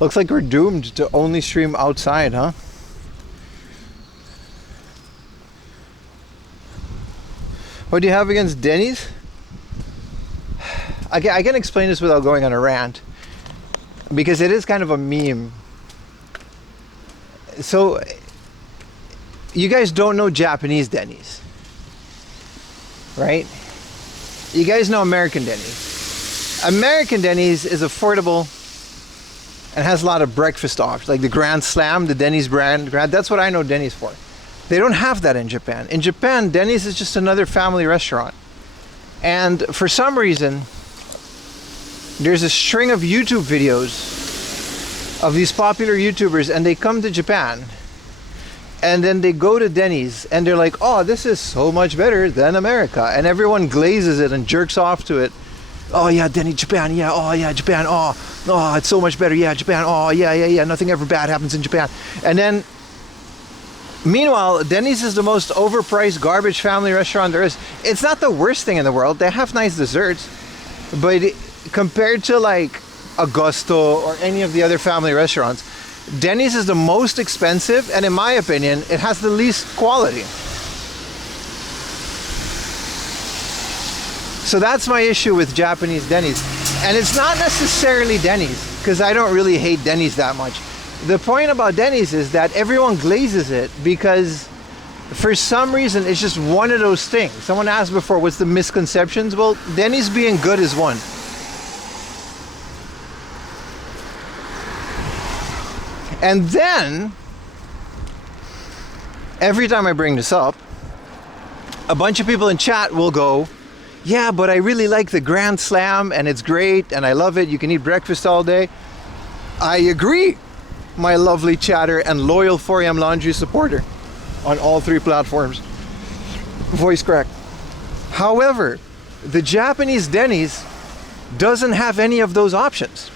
Looks like we're doomed to only stream outside, huh? What do you have against Denny's? I can explain this without going on a rant, because it is kind of a meme. So, you guys don't know Japanese Denny's, right? You guys know American Denny's. American Denny's is affordable and has a lot of breakfast options, like the Grand Slam, the Denny's brand. That's what I know Denny's for. They don't have that in Japan. In Japan, Denny's is just another family restaurant. And for some reason, there's a string of YouTube videos of these popular YouTubers, and they come to Japan, and then they go to Denny's, and they're like, oh, this is so much better than America. And everyone glazes it and jerks off to it. Oh yeah, Denny's Japan, yeah, oh yeah, Japan, oh, it's so much better, yeah, Japan, oh yeah, nothing ever bad happens in Japan. And then, meanwhile, Denny's is the most overpriced garbage family restaurant there is. It's not the worst thing in the world. They have nice desserts, but compared to like Augusto or any of the other family restaurants, Denny's is the most expensive, and in my opinion, it has the least quality. So that's my issue with Japanese Denny's. And it's not necessarily Denny's, because I don't really hate Denny's that much. The point about Denny's is that everyone glazes it because for some reason it's just one of those things. Someone asked before, what's the misconceptions? Well, Denny's being good is one. And then, every time I bring this up, a bunch of people in chat will go, yeah, but I really like the Grand Slam and it's great and I love it. You can eat breakfast all day. I agree, my lovely chatter and loyal 4am Laundry supporter on all 3 platforms. Voice crack. However, the Japanese Denny's doesn't have any of those options.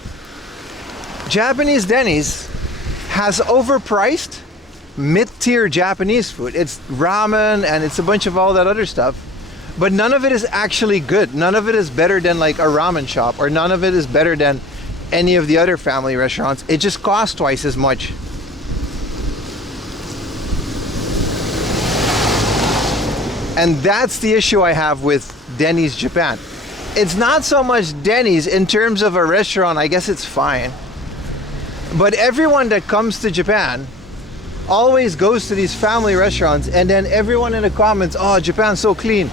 Japanese Denny's has overpriced mid-tier Japanese food. It's ramen and it's a bunch of all that other stuff, but none of it is actually good. None of it is better than like a ramen shop, or none of it is better than any of the other family restaurants. It just costs twice as much. And that's the issue I have with Denny's Japan. It's not so much Denny's in terms of a restaurant, I guess it's fine. But everyone that comes to Japan always goes to these family restaurants, and then everyone in the comments, oh, Japan's so clean.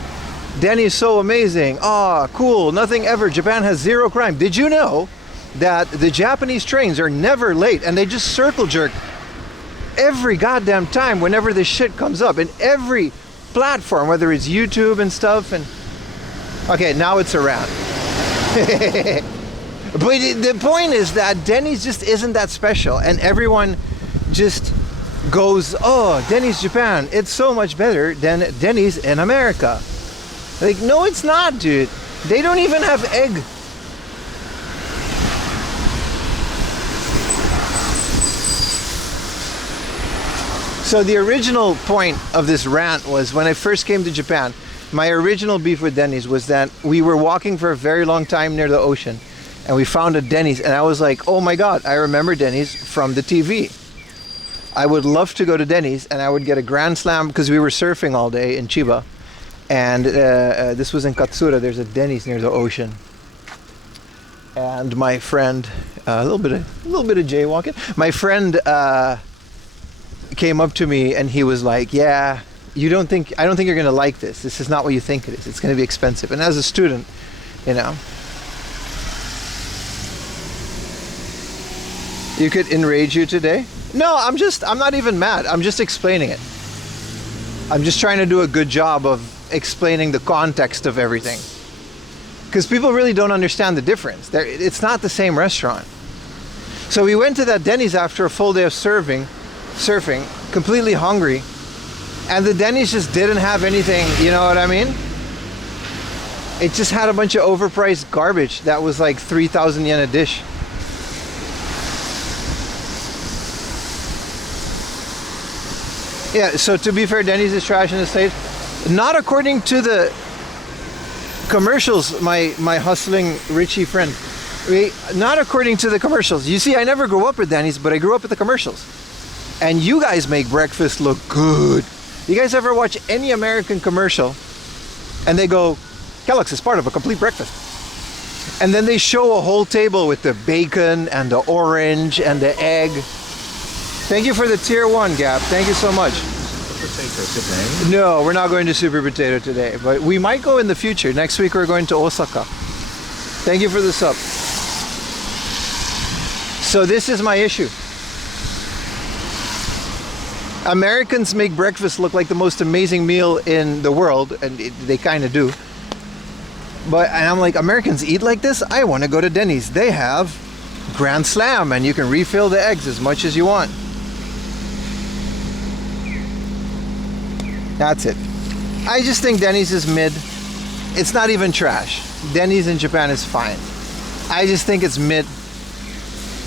Denny's so amazing. Oh, cool. Nothing ever. Japan has zero crime. Did you know that the Japanese trains are never late and they just circle jerk every goddamn time whenever this shit comes up in every platform, whether it's YouTube and stuff? And okay, now it's a rant. But the point is that Denny's just isn't that special, and everyone just goes, oh, Denny's Japan, it's so much better than Denny's in America. Like, no, it's not, dude. They don't even have egg. So the original point of this rant was when I first came to Japan, my original beef with Denny's was that we were walking for a very long time near the ocean and we found a Denny's, and I was like, oh my God, I remember Denny's from the TV. I would love to go to Denny's, and I would get a Grand Slam because we were surfing all day in Chiba. And this was in Katsura. There's a Denny's near the ocean. And my friend, a little bit of jaywalking. My friend came up to me and he was like, "Yeah, I don't think you're gonna like this. This is not what you think it is. It's gonna be expensive." And as a student, you know, you could enrage you today. No, I'm not even mad. I'm just explaining it. I'm just trying to do a good job of explaining the context of everything, because people really don't understand the difference. It's not the same restaurant. So we went to that Denny's after a full day of surfing, completely hungry, and the Denny's just didn't have anything, you know what I mean? It just had a bunch of overpriced garbage that was like 3,000 yen a dish. Yeah, so to be fair, Denny's is trash in the States. Not according to the commercials, my hustling Richie friend. Not according to the commercials. You see, I never grew up with Denny's, but I grew up with the commercials. And you guys make breakfast look good. You guys ever watch any American commercial and they go, Kellogg's is part of a complete breakfast. And then they show a whole table with the bacon and the orange and the egg. Thank you for the tier 1, Gap. Thank you so much. Potato today? No, we're not going to Super Potato today, but we might go in the future. Next week we're going to Osaka. Thank you for the sub. So this is my issue. Americans make breakfast look like the most amazing meal in the world, and they kind of do. And I'm like, Americans eat like this? I want to go to Denny's. They have Grand Slam, and you can refill the eggs as much as you want. That's it. I just think Denny's is mid. It's not even trash. Denny's in Japan is fine. I just think it's mid,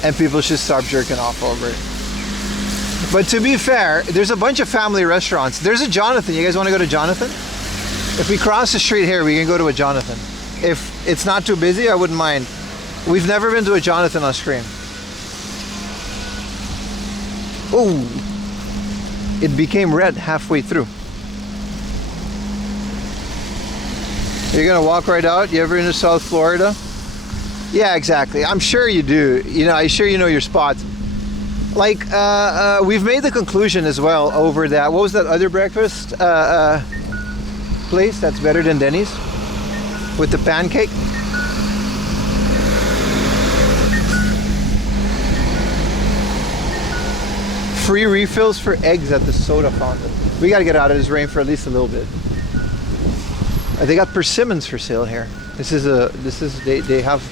and people should stop jerking off over it. But to be fair, there's a bunch of family restaurants. There's a Jonathan. You guys want to go to Jonathan? If we cross the street here, we can go to a Jonathan. If it's not too busy, I wouldn't mind. We've never been to a Jonathan on stream. Oh, it became red halfway through. You're gonna walk right out? You ever into South Florida? Yeah, exactly. I'm sure you do. You know, I'm sure you know your spots. Like, we've made the conclusion as well over that. What was that other breakfast place that's better than Denny's? With the pancake? Free refills for eggs at the soda fountain. We gotta get out of this rain for at least a little bit. They got persimmons for sale here. They have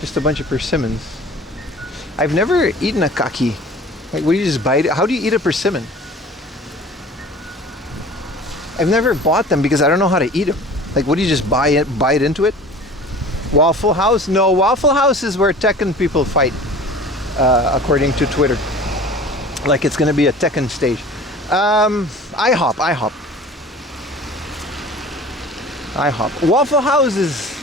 just a bunch of persimmons. I've never eaten a kaki. Like, what do you just bite it? How do you eat a persimmon? I've never bought them because I don't know how to eat them. Like, what do you just bite into it? Waffle House? No, Waffle House is where Tekken people fight, according to Twitter. Like it's gonna be a Tekken stage. IHOP. Waffle House is...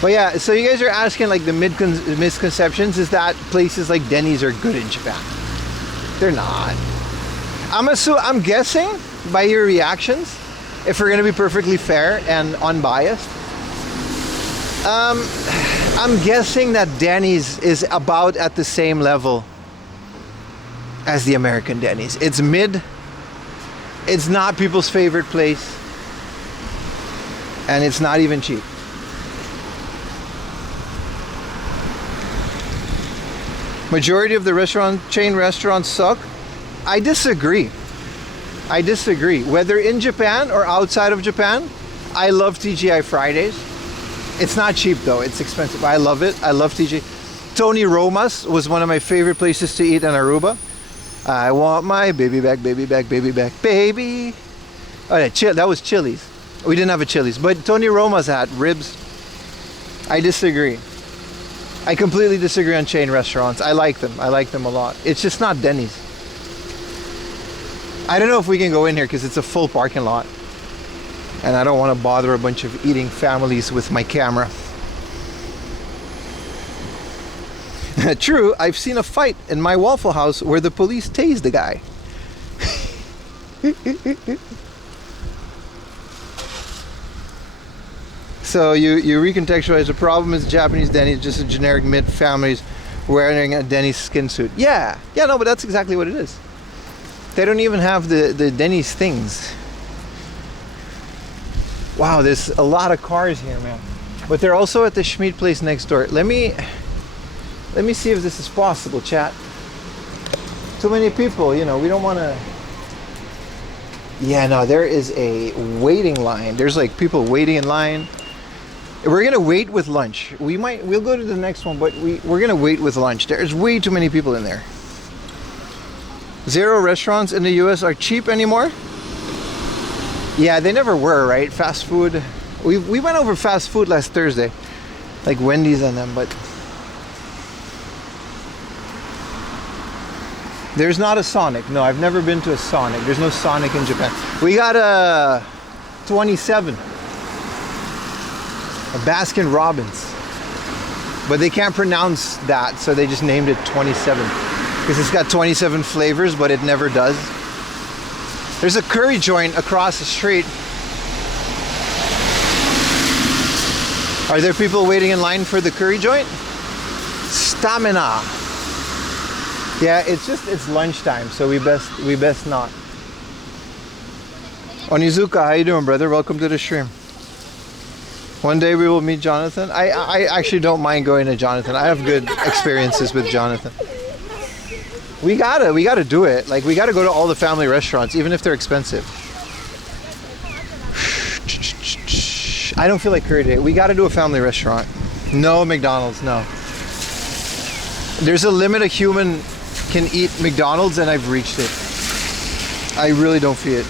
But yeah, so you guys are asking like the misconceptions is that places like Denny's are good in Japan. They're not. I'm guessing by your reactions, if we're gonna be perfectly fair and unbiased, I'm guessing that Denny's is about at the same level as the American Denny's. It's mid. It's not people's favorite place, and it's not even cheap. Majority of the chain restaurants suck. I disagree. Whether in Japan or outside of Japan, I love TGI Fridays. It's not cheap though, it's expensive. I love it. I love TGI. Tony Roma's was one of my favorite places to eat in Aruba. I want my baby back, baby back, baby back, baby. Oh, yeah, that was Chili's. We didn't have a Chili's, but Tony Roma's had ribs. I disagree. I completely disagree on chain restaurants. I like them. I like them a lot. It's just not Denny's. I don't know if we can go in here because it's a full parking lot. And I don't want to bother a bunch of eating families with my camera. True, I've seen a fight in my Waffle House where the police tased the guy. So you recontextualize the problem is Japanese Denny's just a generic mid families wearing a Denny's skin suit. Yeah, no, but that's exactly what it is. They don't even have the Denny's things. Wow, there's a lot of cars here, man. But they're also at the Schmidt place next door. Let me see if this is possible, chat. Too many people, you know, we don't want to... Yeah, no, there is a waiting line. There's like people waiting in line. We're gonna wait with lunch. We'll go to the next one, but we're gonna wait with lunch. There's way too many people in there. Zero restaurants in the US are cheap anymore. Yeah, they never were, right? Fast food. We went over fast food last Thursday, like Wendy's and them, but there's not a Sonic. No, I've never been to a Sonic. There's no Sonic in Japan. We got a 27, a Baskin Robbins, but they can't pronounce that, so they just named it 27 because it's got 27 flavors, but it never does. There's a curry joint across the street. Are there people waiting in line for the curry joint? Stamina. Yeah, it's lunchtime, so we best not. Onizuka, how you doing, brother? Welcome to the stream. One day we will meet Jonathan. I actually don't mind going to Jonathan. I have good experiences with Jonathan. We gotta do it. Like, we gotta go to all the family restaurants, even if they're expensive. I don't feel like curry today. We gotta do a family restaurant. No McDonald's, no. There's a limit a human can eat McDonald's, and I've reached it. I really don't feel it.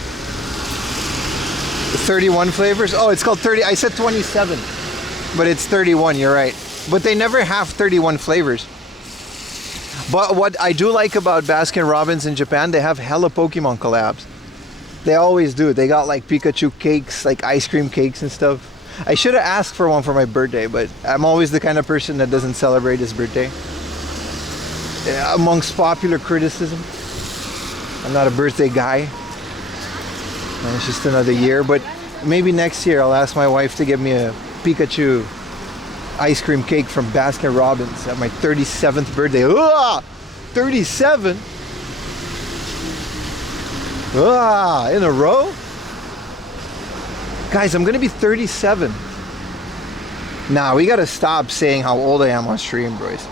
31 flavors? Oh, it's called 30. I said 27, but it's 31, you're right. But they never have 31 flavors. But what I do like about Baskin Robbins in Japan, they have hella Pokemon collabs. They always do. They got like Pikachu cakes, like ice cream cakes and stuff. I should have asked for one for my birthday, but I'm always the kind of person that doesn't celebrate his birthday. Amongst popular criticism, I'm not a birthday guy. And it's just another year, but maybe next year I'll ask my wife to give me a Pikachu ice cream cake from Baskin Robbins at my 37th birthday. 37? In a row? Guys, I'm gonna be 37. Nah, we gotta stop saying how old I am on stream, boys.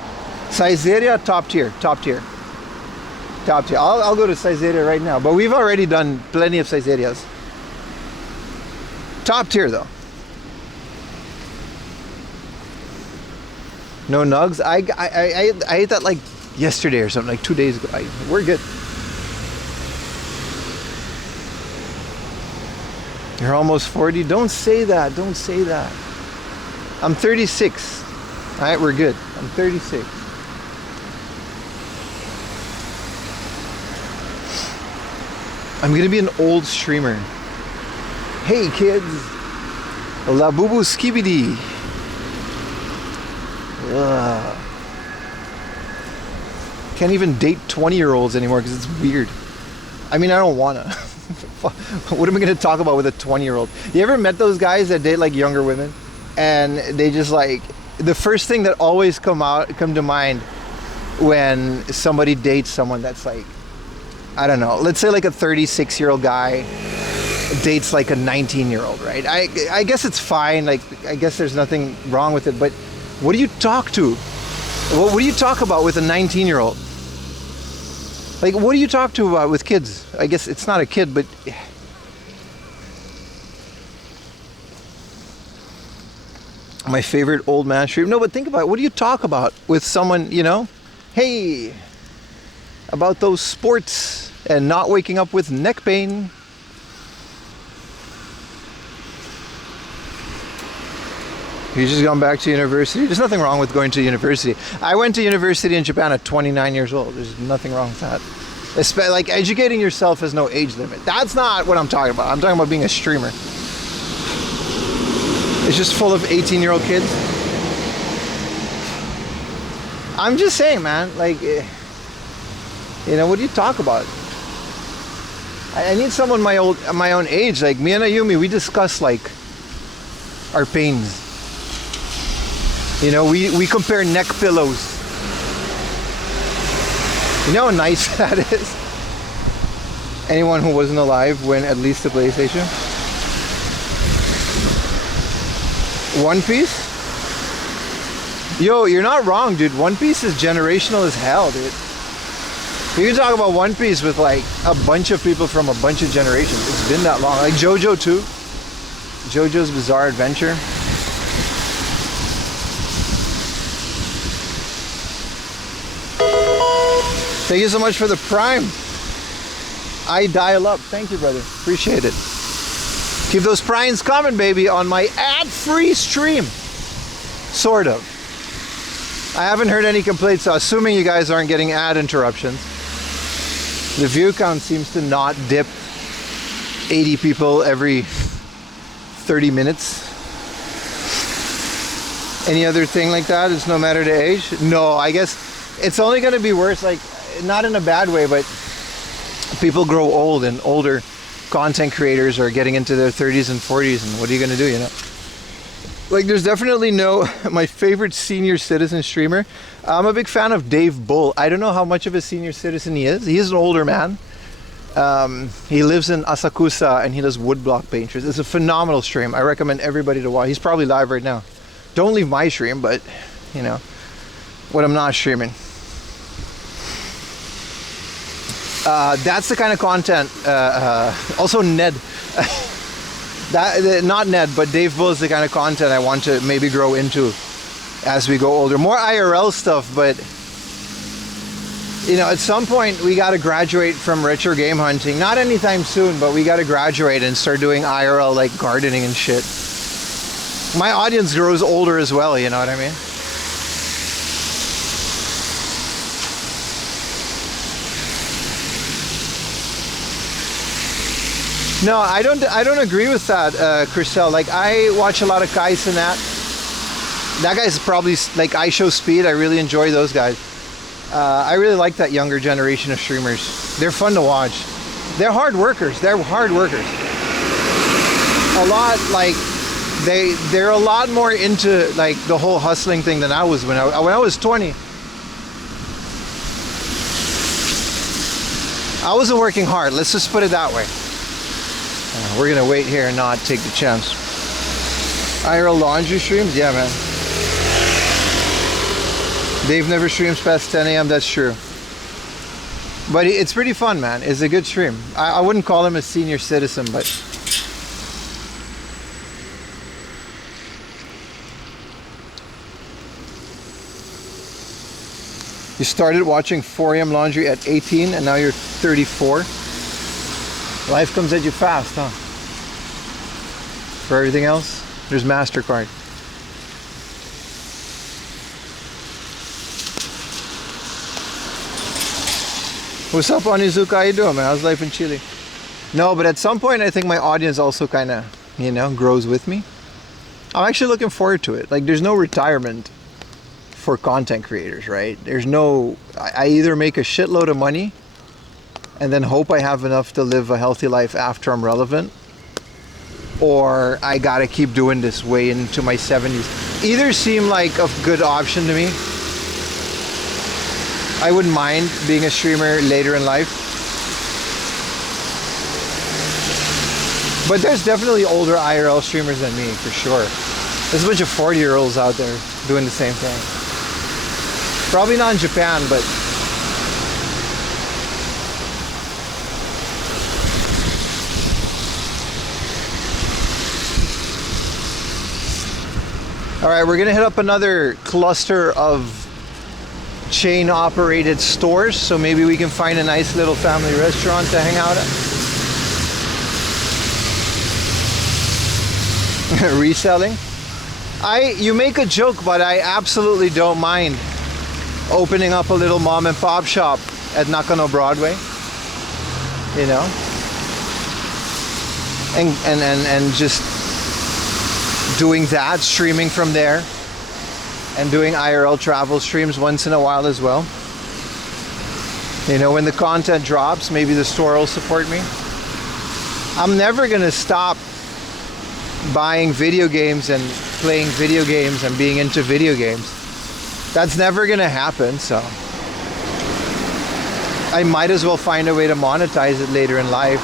Saizeria, top tier. I'll go to Saizeria right now, but we've already done plenty of Saizerias. Top tier though. No nugs. I ate that like yesterday or something, like 2 days ago. We're good. You're almost 40. Don't say that. Don't say that. I'm 36. All right, we're good. I'm 36. I'm gonna be an old streamer. Hey kids, La Bubu Skibidi. Can't even date 20-year-olds anymore because it's weird. I mean, I don't wanna. What am I gonna talk about with a 20-year-old? You ever met those guys that date like younger women, and they just like, the first thing that always come to mind when somebody dates someone that's like, I don't know, let's say like a 36-year-old guy dates like a 19-year-old, right? I guess it's fine. Like, I guess there's nothing wrong with it. But what do you talk to? What do you talk about with a 19-year-old? Like, what do you talk to about with kids? I guess it's not a kid, but my favorite old man stream. No, but think about it. What do you talk about with someone, you know? Hey, about those sports and not waking up with neck pain. You just gone back to university? There's nothing wrong with going to university. I went to university in Japan at 29 years old. There's nothing wrong with that. Like, educating yourself has no age limit. That's not what I'm talking about. I'm talking about being a streamer. It's just full of 18-year-old kids. I'm just saying, man, like, you know, what do you talk about? I need someone my own age. Like, me and Ayumi, we discuss like our pains. You know, we compare neck pillows. You know how nice that is? Anyone who wasn't alive when at least the PlayStation? One Piece? Yo, you're not wrong, dude. One Piece is generational as hell, dude. You can talk about One Piece with like a bunch of people from a bunch of generations. It's been that long. Like JoJo too. JoJo's Bizarre Adventure. Thank you so much for the Prime. I dial up. Thank you, brother. Appreciate it. Keep those primes coming, baby, on my ad-free stream. Sort of. I haven't heard any complaints, so assuming you guys aren't getting ad interruptions. The view count seems to not dip 80 people every 30 minutes. Any other thing like that? It's no matter the age? No, I guess it's only going to be worse, like, not in a bad way, but people grow old, and older content creators are getting into their 30s and 40s, and what are you going to do, you know? Like, there's definitely my favorite senior citizen streamer. I'm a big fan of Dave Bull. I don't know how much of a senior citizen he is. He's an older man. He lives in Asakusa, and he does woodblock painters. It's a phenomenal stream. I recommend everybody to watch. He's probably live right now. Don't leave my stream, but, you know, when I'm not streaming. That's the kind of content. Also Ned. Not Ned, but Dave Bull is the kind of content I want to maybe grow into as we go older. More IRL stuff, but you know, at some point we got to graduate from retro game hunting. Not anytime soon, but we got to graduate and start doing IRL, like gardening and shit. My audience grows older as well, you know what I mean? No, I don't agree with that, Chriselle. Like, I watch a lot of Kais and that. That guy's probably like I Show Speed. I really enjoy those guys. I really like that younger generation of streamers. They're fun to watch. They're hard workers. A lot, like, they're a lot more into like the whole hustling thing than I was when I was 20. I wasn't working hard. Let's just put it that way. We're gonna wait here and not take the chance. IRL laundry streams? Yeah, man. Dave never streams past 10 a.m. That's true. But it's pretty fun, man. It's a good stream. I wouldn't call him a senior citizen, but you started watching 4 a.m. laundry at 18 and now you're 34. Life comes at you fast, huh? For everything else, there's MasterCard. What's up, Onizuka? How you doing, man? How's life in Chile? No, but at some point, I think my audience also kind of, you know, grows with me. I'm actually looking forward to it. Like, there's no retirement for content creators, right? There's no... I either make a shitload of money and then hope I have enough to live a healthy life after I'm relevant, or I gotta keep doing this way into my 70s. Either seem like a good option to me. I wouldn't mind being a streamer later in life. But there's definitely older IRL streamers than me, for sure. There's a bunch of 40-year-olds out there doing the same thing. Probably not in Japan, but all right, we're gonna hit up another cluster of chain-operated stores, so maybe we can find a nice little family restaurant to hang out at. Reselling. You make a joke, but I absolutely don't mind opening up a little mom and pop shop at Nakano Broadway. You know? And just doing that, streaming from there, and doing IRL travel streams once in a while as well. You know, when the content drops, maybe the store will support me. I'm never gonna stop buying video games and playing video games and being into video games. That's never gonna happen, so I might as well find a way to monetize it later in life.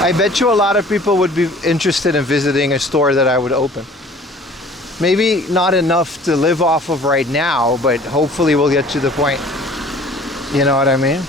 I bet you a lot of people would be interested in visiting a store that I would open. Maybe not enough to live off of right now, but hopefully we'll get to the point. You know what I mean?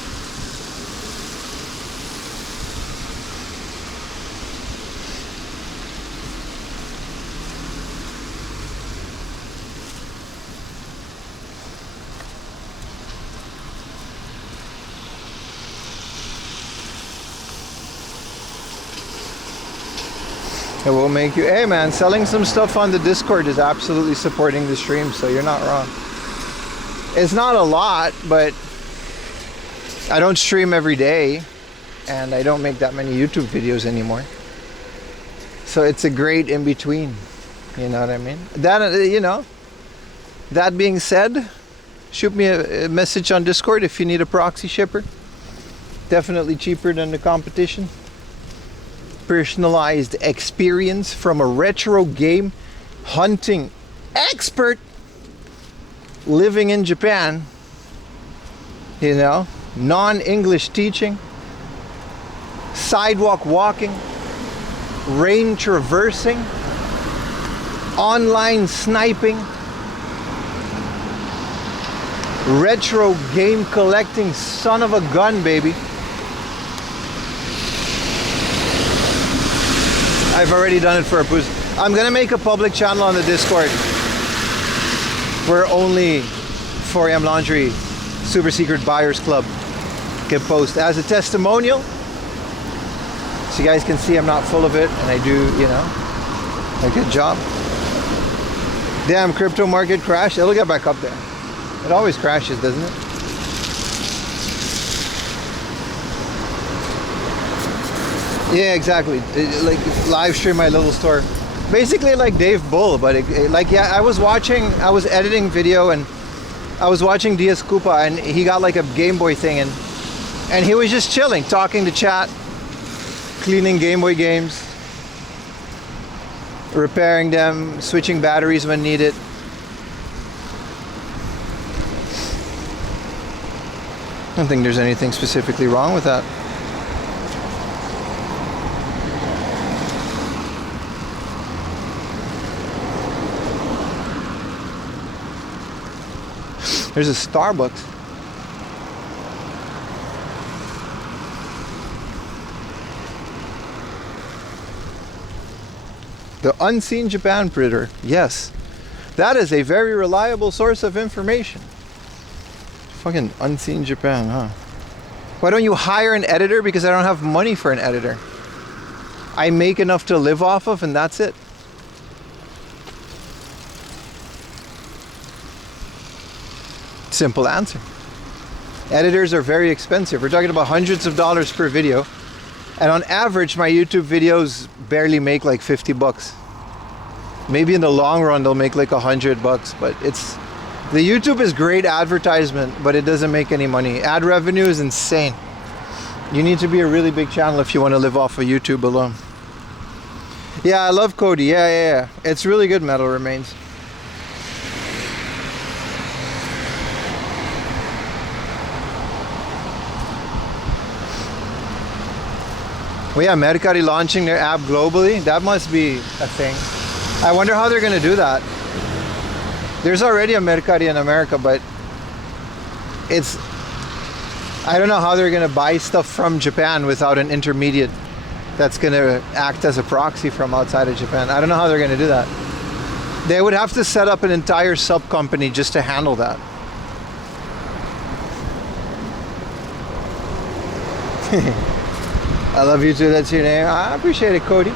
It will make you, hey man, selling some stuff on the Discord is absolutely supporting the stream, so you're not wrong. It's not a lot, but I don't stream every day, and I don't make that many YouTube videos anymore. So it's a great in-between, you know what I mean? That, you know, that being said, shoot me a message on Discord if you need a proxy shipper. Definitely cheaper than the competition. Personalized experience from a retro game hunting expert living in Japan, you know, non-English teaching, sidewalk walking, rain traversing, online sniping, retro game collecting, son of a gun, baby. I've already done it for a boost. I'm gonna make a public channel on the Discord where only 4am Laundry Super Secret Buyers Club can post as a testimonial, so you guys can see I'm not full of it and I do, you know, a good job. Damn, crypto market crashed. It'll get back up there. It always crashes, doesn't it? Yeah, exactly. Like live stream my little store, basically like Dave Bull. But like, yeah, I was editing video and I was watching DS Koopa, and he got like a Game Boy thing, and he was just chilling, talking to chat, cleaning Game Boy games, repairing them, switching batteries when needed. I don't think there's anything specifically wrong with that. There's a Starbucks. The Unseen Japan printer. Yes. That is a very reliable source of information. Fucking Unseen Japan, huh? Why don't you hire an editor? Because I don't have money for an editor. I make enough to live off of, and that's it. Simple answer. Editors are very expensive. We're talking about hundreds of dollars per video. And on average, my YouTube videos barely make like 50 bucks. Maybe in the long run, they'll make like $100, but it's The YouTube is great advertisement, but it doesn't make any money. Ad revenue is insane. You need to be a really big channel if you want to live off of YouTube alone. Yeah, I love Cody. Yeah. It's really good, Metal Remains. Well, yeah, Mercari launching their app globally. That must be a thing. I wonder how they're going to do that. There's already a Mercari in America, but I don't know how they're going to buy stuff from Japan without an intermediate that's going to act as a proxy from outside of Japan. I don't know how they're going to do that. They would have to set up an entire sub company just to handle that. I love you too, that's your name. I appreciate it, Cody.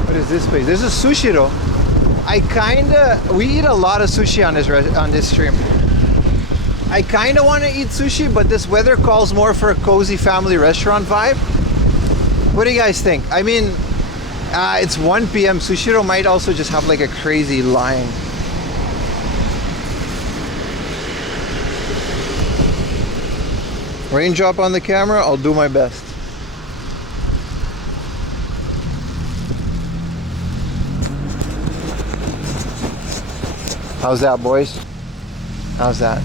What is this place? There's a Sushiro. We eat a lot of sushi on this stream. I kinda want to eat sushi, but this weather calls more for a cozy family restaurant vibe. What do you guys think? I mean, it's 1 p.m. Sushiro might also just have like a crazy line. Raindrop on the camera, I'll do my best. How's that, boys? How's that?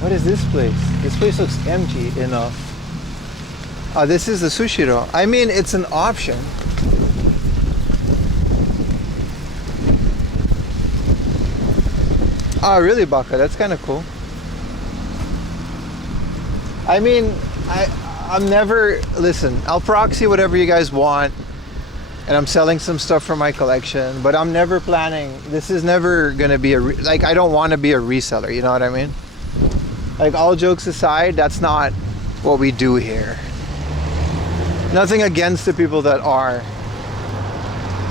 What is this place? This place looks empty enough. Oh, this is the Sushiro. I mean, it's an option. Oh, really, Baka? That's kind of cool. I mean, I'm never... Listen, I'll proxy whatever you guys want. And I'm selling some stuff from my collection, but I'm never planning. This is never gonna be like, I don't want to be a reseller, you know what I mean? Like, all jokes aside, that's not what we do here. Nothing against the people that are.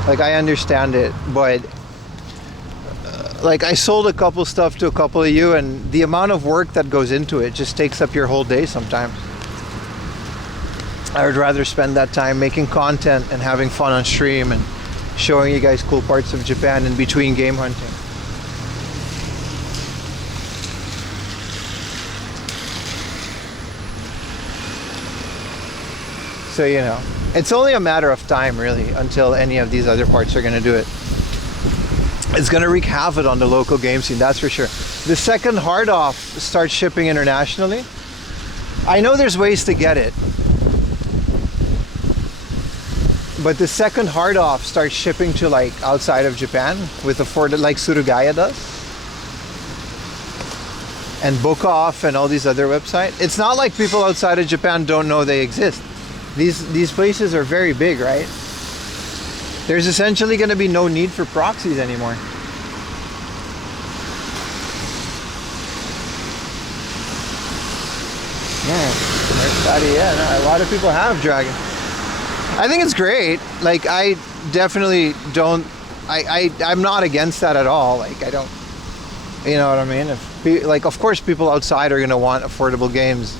Like, I understand it, but like, I sold a couple stuff to a couple of you, and the amount of work that goes into it just takes up your whole day sometimes. I would rather spend that time making content and having fun on stream and showing you guys cool parts of Japan in between game hunting. So, you know, it's only a matter of time really until any of these other parts are going to do it. It's going to wreak havoc on the local game scene, that's for sure. The second hard off starts shipping internationally. I know there's ways to get it. But the second hard off starts shipping to like outside of Japan with like Surugaya does. And Book Off and all these other websites. It's not like people outside of Japan don't know they exist. These places are very big, right? There's essentially going to be no need for proxies anymore. Yeah, a lot of people have Dragon. I think it's great. Like, I definitely don't. I'm not against that at all. Like, I don't. You know what I mean? Like, of course, people outside are gonna want affordable games,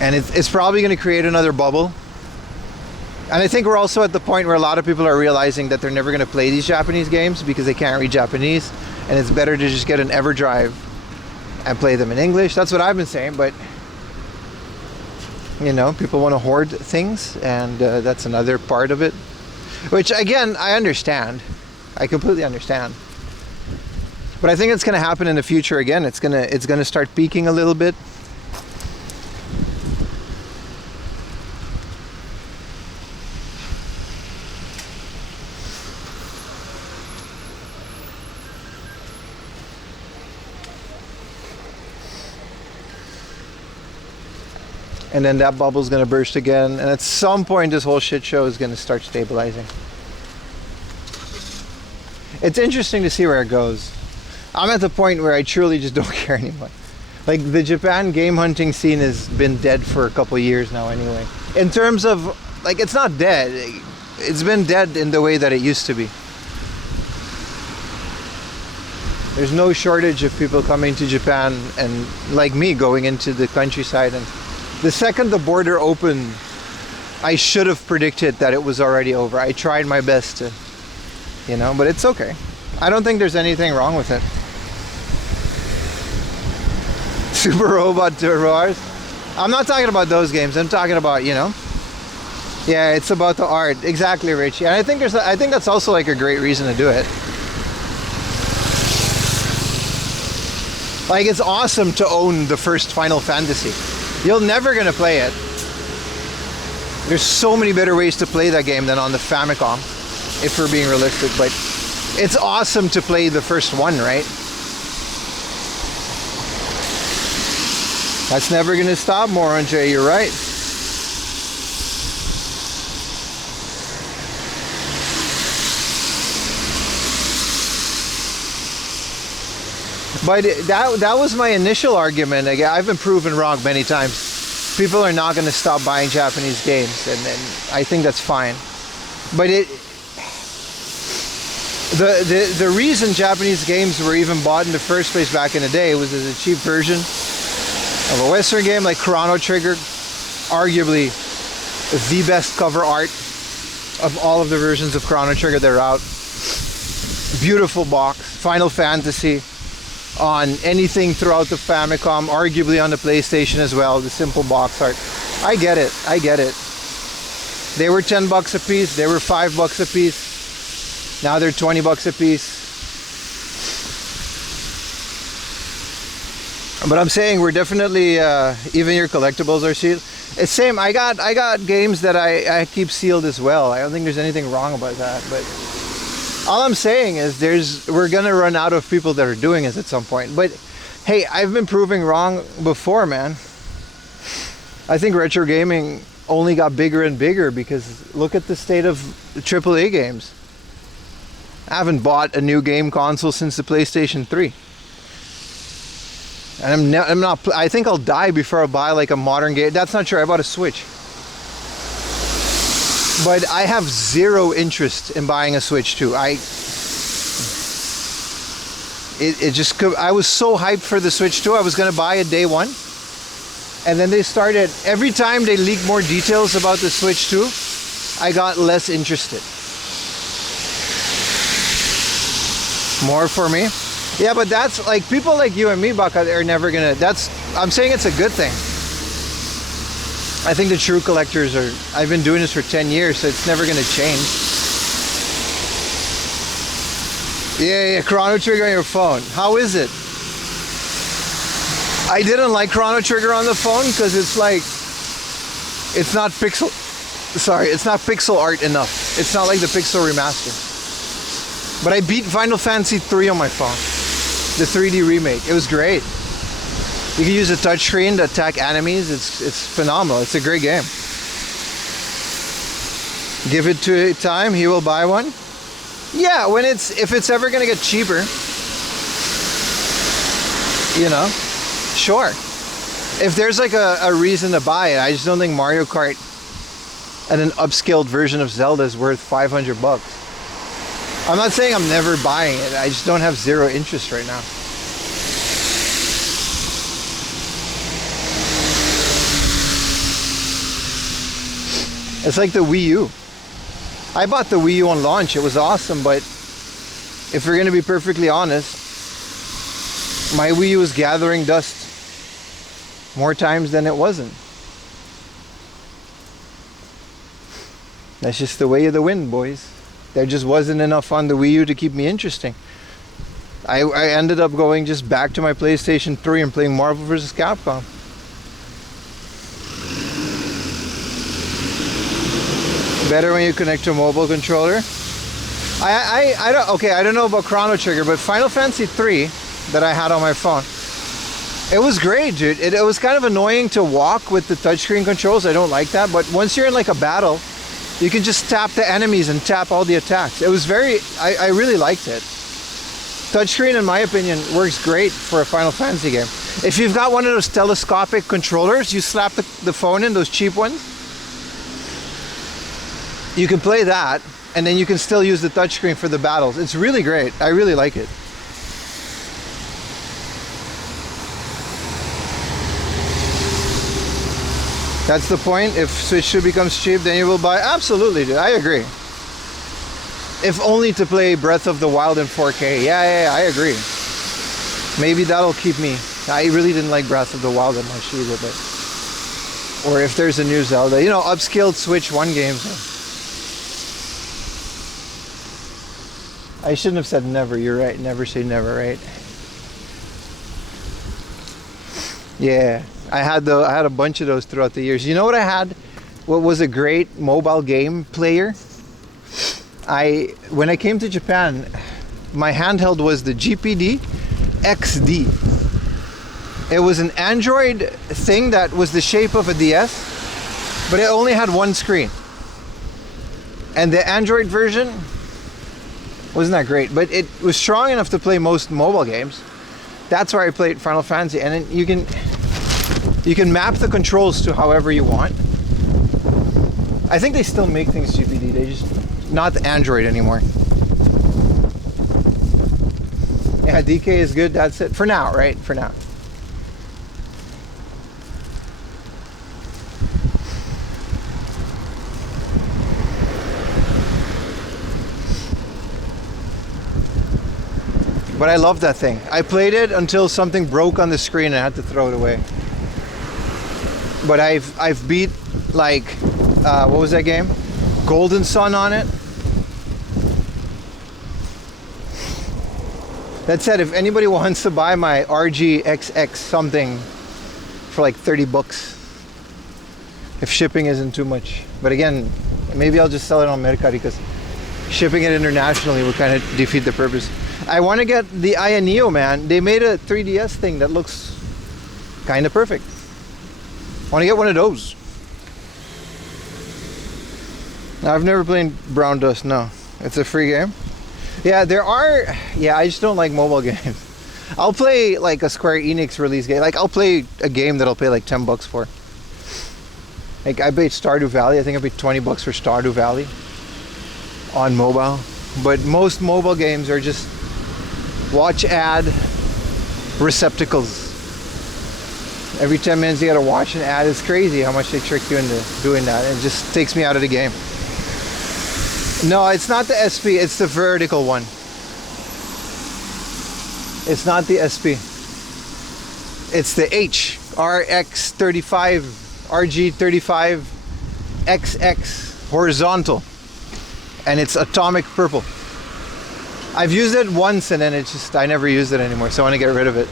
and it's probably gonna create another bubble. And I think we're also at the point where a lot of people are realizing that they're never gonna play these Japanese games because they can't read Japanese, and it's better to just get an EverDrive and play them in English. That's what I've been saying, but. You know, people want to hoard things, and that's another part of it. Which, again, I understand. I completely understand. But I think it's going to happen in the future again. It's gonna start peaking a little bit. And then that bubble's gonna burst again, and at some point this whole shit show is gonna start stabilizing. It's interesting to see where it goes. I'm at the point where I truly just don't care anymore. Like the Japan game hunting scene has been dead for a couple years now anyway. In terms of, like, it's not dead. It's been dead in the way that it used to be. There's no shortage of people coming to Japan and like me going into the countryside, and the second the border opened, I should have predicted that it was already over. I tried my best to, you know, but it's okay. I don't think there's anything wrong with it. Super Robot Wars. I'm not talking about those games. I'm talking about, you know, yeah, it's about the art. Exactly, Richie. And I think that's also like a great reason to do it. Like, it's awesome to own the first Final Fantasy. You're never gonna play it. There's so many better ways to play that game than on the Famicom, if we're being realistic, but it's awesome to play the first one, right? That's never gonna stop, Moranje, you're right. But that was my initial argument. Again, I've been proven wrong many times. People are not going to stop buying Japanese games, and I think that's fine. But the reason Japanese games were even bought in the first place back in the day was as a cheap version of a Western game like Chrono Trigger, arguably the best cover art of all of the versions of Chrono Trigger that are out. Beautiful box. Final Fantasy on anything throughout the Famicom, arguably on the PlayStation as well, the simple box art. I get it. They were $10 a piece, they were $5 a piece. Now they're $20 a piece. But I'm saying we're definitely even your collectibles are sealed. It's same. I got games that I keep sealed as well. I don't think there's anything wrong about that, but all I'm saying is we're gonna run out of people that are doing this at some point. But hey, I've been proving wrong before, man. I think retro gaming only got bigger and bigger because look at the state of the AAA games. I haven't bought a new game console since the PlayStation 3. And I'm not, I think I'll die before I buy like a modern game. That's not true, I bought a Switch. But I have zero interest in buying a Switch 2. I was so hyped for the Switch 2, I was gonna buy it day one. And then they started, every time they leaked more details about the Switch 2, I got less interested. More for me. Yeah, but that's like, people like you and me, Baka, are never gonna, I'm saying it's a good thing. I think the true collectors are, I've been doing this for 10 years, so it's never gonna change. Yeah, Chrono Trigger on your phone. How is it? I didn't like Chrono Trigger on the phone because it's like, it's not pixel art enough. It's not like the Pixel Remaster. But I beat Final Fantasy 3 on my phone. The 3D remake. It was great. You can use a touchscreen to attack enemies. It's phenomenal. It's a great game. Give it to time, he will buy one. Yeah, if it's ever gonna get cheaper, you know, sure. If there's like a reason to buy it, I just don't think Mario Kart and an upscaled version of Zelda is worth $500. I'm not saying I'm never buying it. I just don't have zero interest right now. It's like the Wii U. I bought the Wii U on launch. It was awesome, but if we're gonna be perfectly honest, my Wii U was gathering dust more times than it wasn't. That's just the way of the wind, boys. There just wasn't enough on the Wii U to keep me interesting. I ended up going just back to my PlayStation 3 and playing Marvel vs. Capcom. Better when you connect to a mobile controller. I don't know about Chrono Trigger, but Final Fantasy 3 that I had on my phone, it was great, dude. It was kind of annoying to walk with the touchscreen controls. I don't like that, but once you're in like a battle, you can just tap the enemies and tap all the attacks. It was I really liked it. Touchscreen, in my opinion, works great for a Final Fantasy game. If you've got one of those telescopic controllers, you slap the phone in, those cheap ones. You can play that, and then you can still use the touchscreen for the battles. It's really great. I really like it. That's the point. If Switch 2 becomes cheap, then you will buy. Absolutely, dude. I agree. If only to play Breath of the Wild in 4K. Yeah, I agree. Maybe that'll keep me. I really didn't like Breath of the Wild that much either, but... Or if there's a new Zelda. You know, upscaled Switch 1 games. I shouldn't have said never. You're right. Never say never, right? Yeah. I had a bunch of those throughout the years. You know what I had? What was a great mobile game player? When I came to Japan, my handheld was the GPD XD. It was an Android thing that was the shape of a DS, but it only had one screen. And the Android version wasn't that great, but it was strong enough to play most mobile games. That's where I played Final Fantasy, and then you can map the controls to however you want. I think they still make things GPD, they just not the Android anymore. Yeah, DK is good, that's it. For now, right? For now. But I love that thing. I played it until something broke on the screen and I had to throw it away. But I've beat like what was that game? Golden Sun on it. That said, if anybody wants to buy my RGXX something for like 30 bucks, if shipping isn't too much. But again, maybe I'll just sell it on Mercari because shipping it internationally would kind of defeat the purpose. I want to get the Aya Neo, man. They made a 3DS thing that looks kind of perfect. I want to get one of those. I've never played Brown Dust, no. It's a free game. Yeah, there are... Yeah, I just don't like mobile games. I'll play like a Square Enix release game. Like, I'll play a game that I'll pay like 10 bucks for. Like, I paid Stardew Valley. I think I paid 20 bucks for Stardew Valley on mobile. But most mobile games are just watch ad receptacles. Every 10 minutes you gotta watch an ad. It's crazy how much they trick you into doing that. It just takes me out of the game. No, it's not the SP, it's the vertical one. It's not the SP. It's the H, RX35, RG35 XX horizontal. And it's atomic purple. I've used it once and then it's just, I never used it anymore, so I want to get rid of it.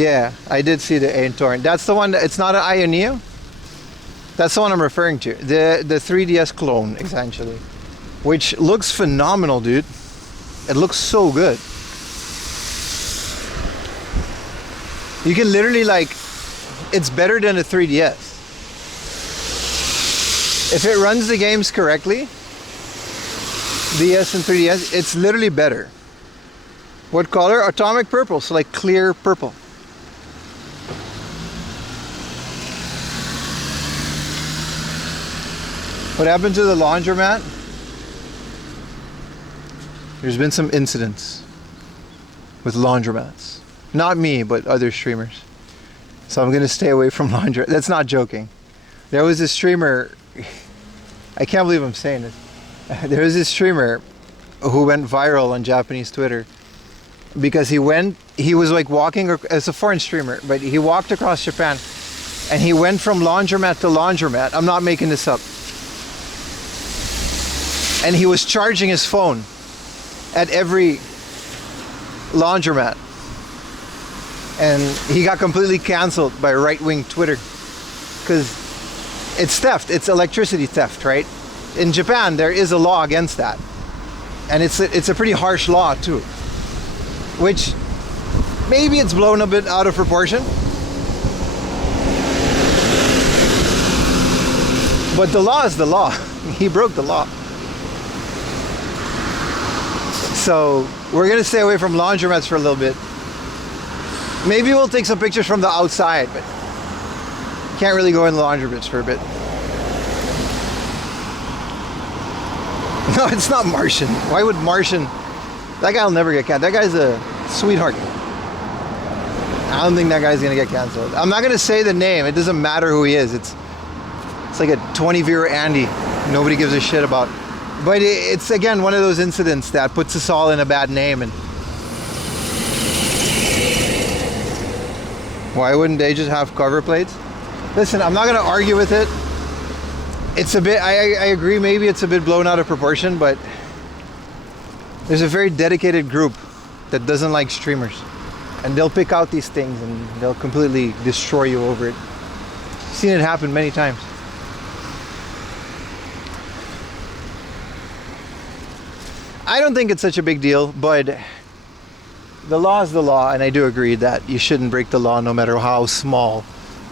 Yeah, I did see the A torrent. That's the one, it's not an Aya Neo? That's the one I'm referring to. The 3DS clone, essentially. Which looks phenomenal, dude. It looks so good. You can literally like, it's better than a 3DS. If it runs the games correctly, DS and 3DS, it's literally better. What color? Atomic purple, so like clear purple. What happened to the laundromat? There's been some incidents with laundromats. Not me, but other streamers. So I'm gonna stay away from laundromat. That's not joking. There was this streamer, I can't believe I'm saying this. There was this streamer who went viral on Japanese Twitter because he was like walking, as a foreign streamer, but he walked across Japan and he went from laundromat to laundromat. I'm not making this up. And he was charging his phone at every laundromat. And he got completely canceled by right-wing Twitter because it's theft. It's electricity theft, right? In Japan, there is a law against that. And it's a pretty harsh law too. Which, maybe it's blown a bit out of proportion. But the law is the law. He broke the law. So we're gonna stay away from laundromats for a little bit. Maybe we'll take some pictures from the outside, but can't really go in the laundromats for a bit. No, it's not Martian. Why would Martian? That guy'll never get canceled. That guy's a sweetheart. I don't think that guy's gonna get canceled. I'm not gonna say the name. It doesn't matter who he is. It's like a 20-viewer Andy. Nobody gives a shit about. But it's again one of those incidents that puts us all in a bad name. And why wouldn't they just have cover plates? Listen, I'm not gonna argue with it. It's a bit, I agree, maybe it's a bit blown out of proportion, but there's a very dedicated group that doesn't like streamers. And they'll pick out these things and they'll completely destroy you over it. I've seen it happen many times. I don't think it's such a big deal, but the law is the law, and I do agree that you shouldn't break the law no matter how small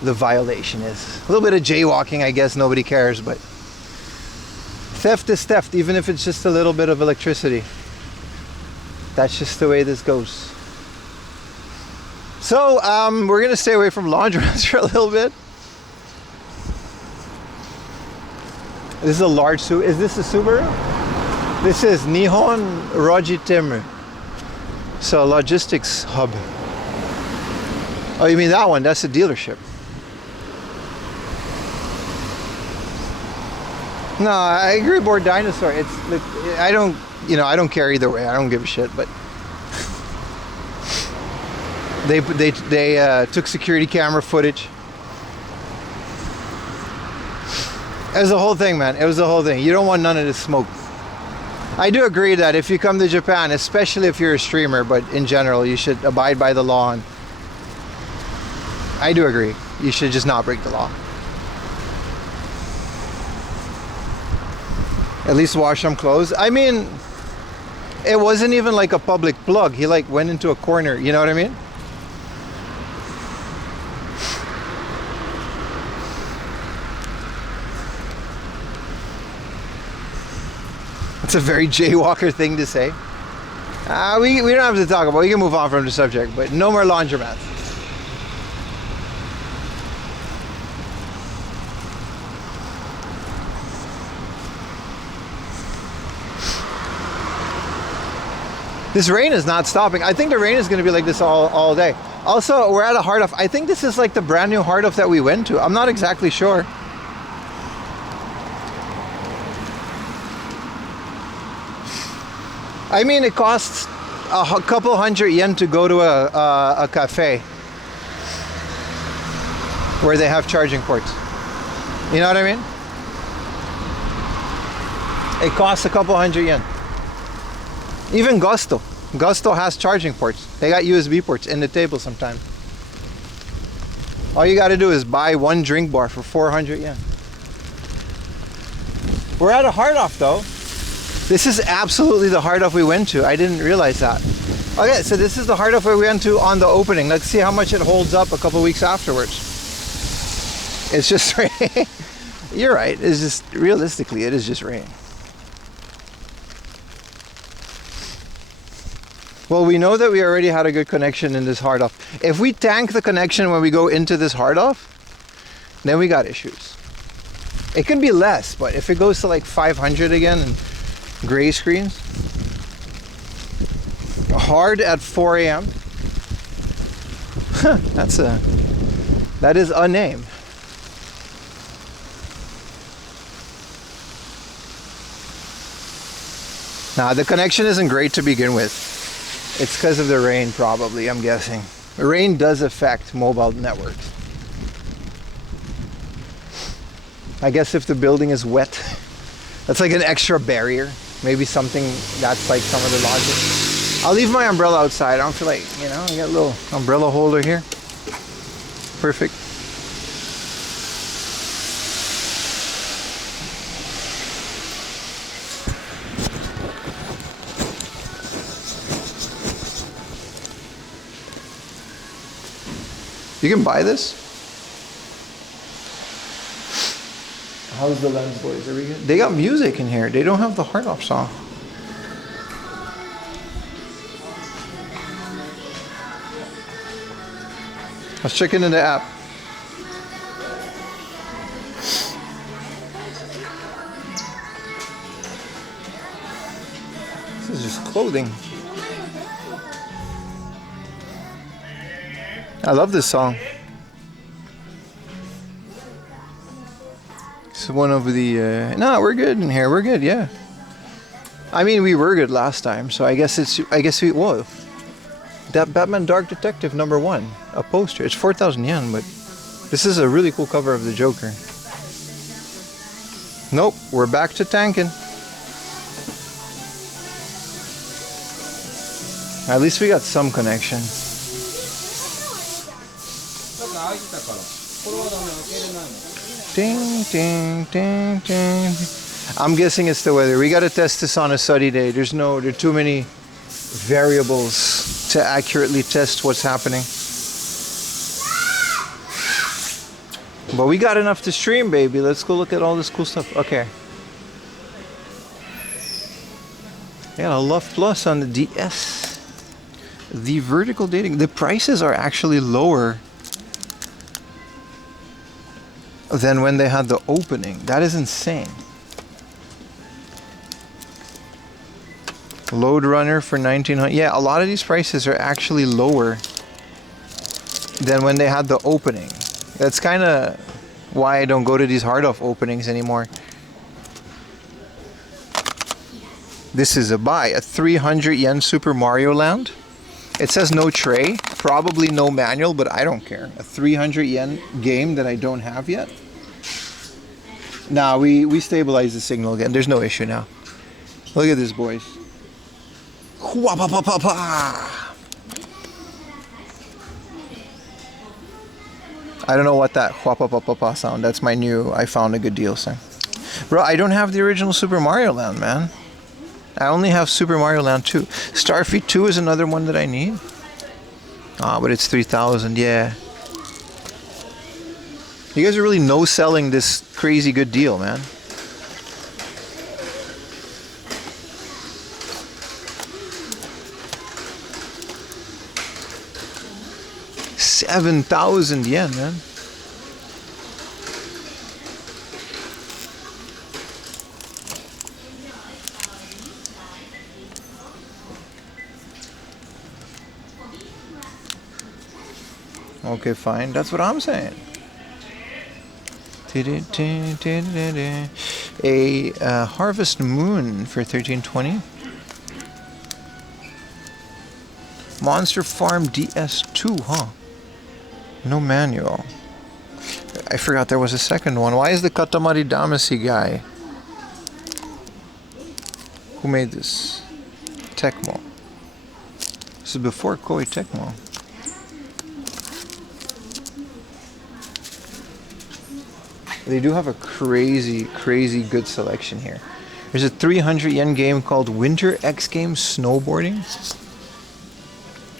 the violation is. A little bit of jaywalking, I guess nobody cares, but theft is theft, even if it's just a little bit of electricity. That's just the way this goes. So we're gonna stay away from laundromats for a little bit. This is a large Subaru. Is this a Subaru? This is Nihon Rojitemu. So logistics hub. Oh, you mean that one? That's a dealership. No, I agree about dinosaur. It's I don't, I don't care either way. I don't give a shit. But they took security camera footage. It was the whole thing, man. It was the whole thing. You don't want none of this smoke. I do agree that if you come to Japan, especially if you're a streamer, but in general, you should abide by the law. And I do agree. You should just not break the law. At least wash some clothes. I mean, it wasn't even like a public plug. He like went into a corner. You know what I mean? It's a very jaywalker thing to say. We don't have to talk about it. We can move on from the subject, but no more laundromats. This rain is not stopping. I think the rain is going to be like this all day. Also, we're at a Hard Off. I think this is like the brand new Hard Off that we went to. I'm not exactly sure. I mean, it costs a couple hundred yen to go to a cafe where they have charging ports. You know what I mean? It costs a couple hundred yen. Even Gusto has charging ports. They got USB ports in the table sometimes. All you got to do is buy one drink bar for 400 yen. We're at a Hard Off though. This is absolutely the Hard Off we went to. I didn't realize that. Okay, so this is the Hard Off we went to on the opening. Let's see how much it holds up a couple weeks afterwards. It's just rain. You're right. It's just, realistically, it is just rain. Well, we know that we already had a good connection in this Hard Off. If we tank the connection when we go into this Hard Off, then we got issues. It can be less, but if it goes to like 500 again and gray screens, hard at 4 a.m. That is a name. Nah, the connection isn't great to begin with. It's because of the rain, probably, I'm guessing. The rain does affect mobile networks. I guess if the building is wet, that's like an extra barrier. Maybe something that's like some of the logic. I'll leave my umbrella outside. I don't feel like, I got a little umbrella holder here. Perfect. You can buy this? How's the lens, boys? Are we good? They got music in here. They don't have the Hard Off song. was checking in the app. This is just clothing. I love this song. It's one of the. No, we're good in here. We're good, yeah. I mean, we were good last time, so I guess we. Whoa. That Batman Dark Detective #1, a poster. It's 4,000 yen, but this is a really cool cover of the Joker. Nope, we're back to tanking. At least we got some connection. Ding, ding, ding, ding. I'm guessing it's the weather. We gotta test this on a sunny day. There are too many variables to accurately test what's happening. But we got enough to stream, baby. Let's go look at all this cool stuff. Okay. I got a Love Plus on the DS. The vertical dating. The prices are actually lower than when they had the opening. That is insane. Load Runner for 1900. Yeah, a lot of these prices are actually lower than when they had the opening. That's kind of why I don't go to these hard off openings anymore. This is a buy, a 300 yen Super Mario Land. It says no tray, probably no manual, but I don't care. A 300 yen game that I don't have yet. Now we stabilize the signal again. There's no issue now. Look at this, boys. I don't know what that whapa sound. That's my new I found a good deal sound. Bro, I don't have the original Super Mario Land, man. I only have Super Mario Land 2. Starfleet 2 is another one that I need. Ah, but it's 3,000, yeah. You guys are really no-selling this crazy good deal, man. $7,000 yen, man. Okay, fine. That's what I'm saying. A Harvest Moon for 1320. Monster Farm DS2, huh? No manual. I forgot there was a second one. Why is the Katamari Damacy guy? Who made this? Tecmo. This is before Koei Tecmo. They do have a crazy good selection here. There's a 300 yen game called Winter X Games Snowboarding.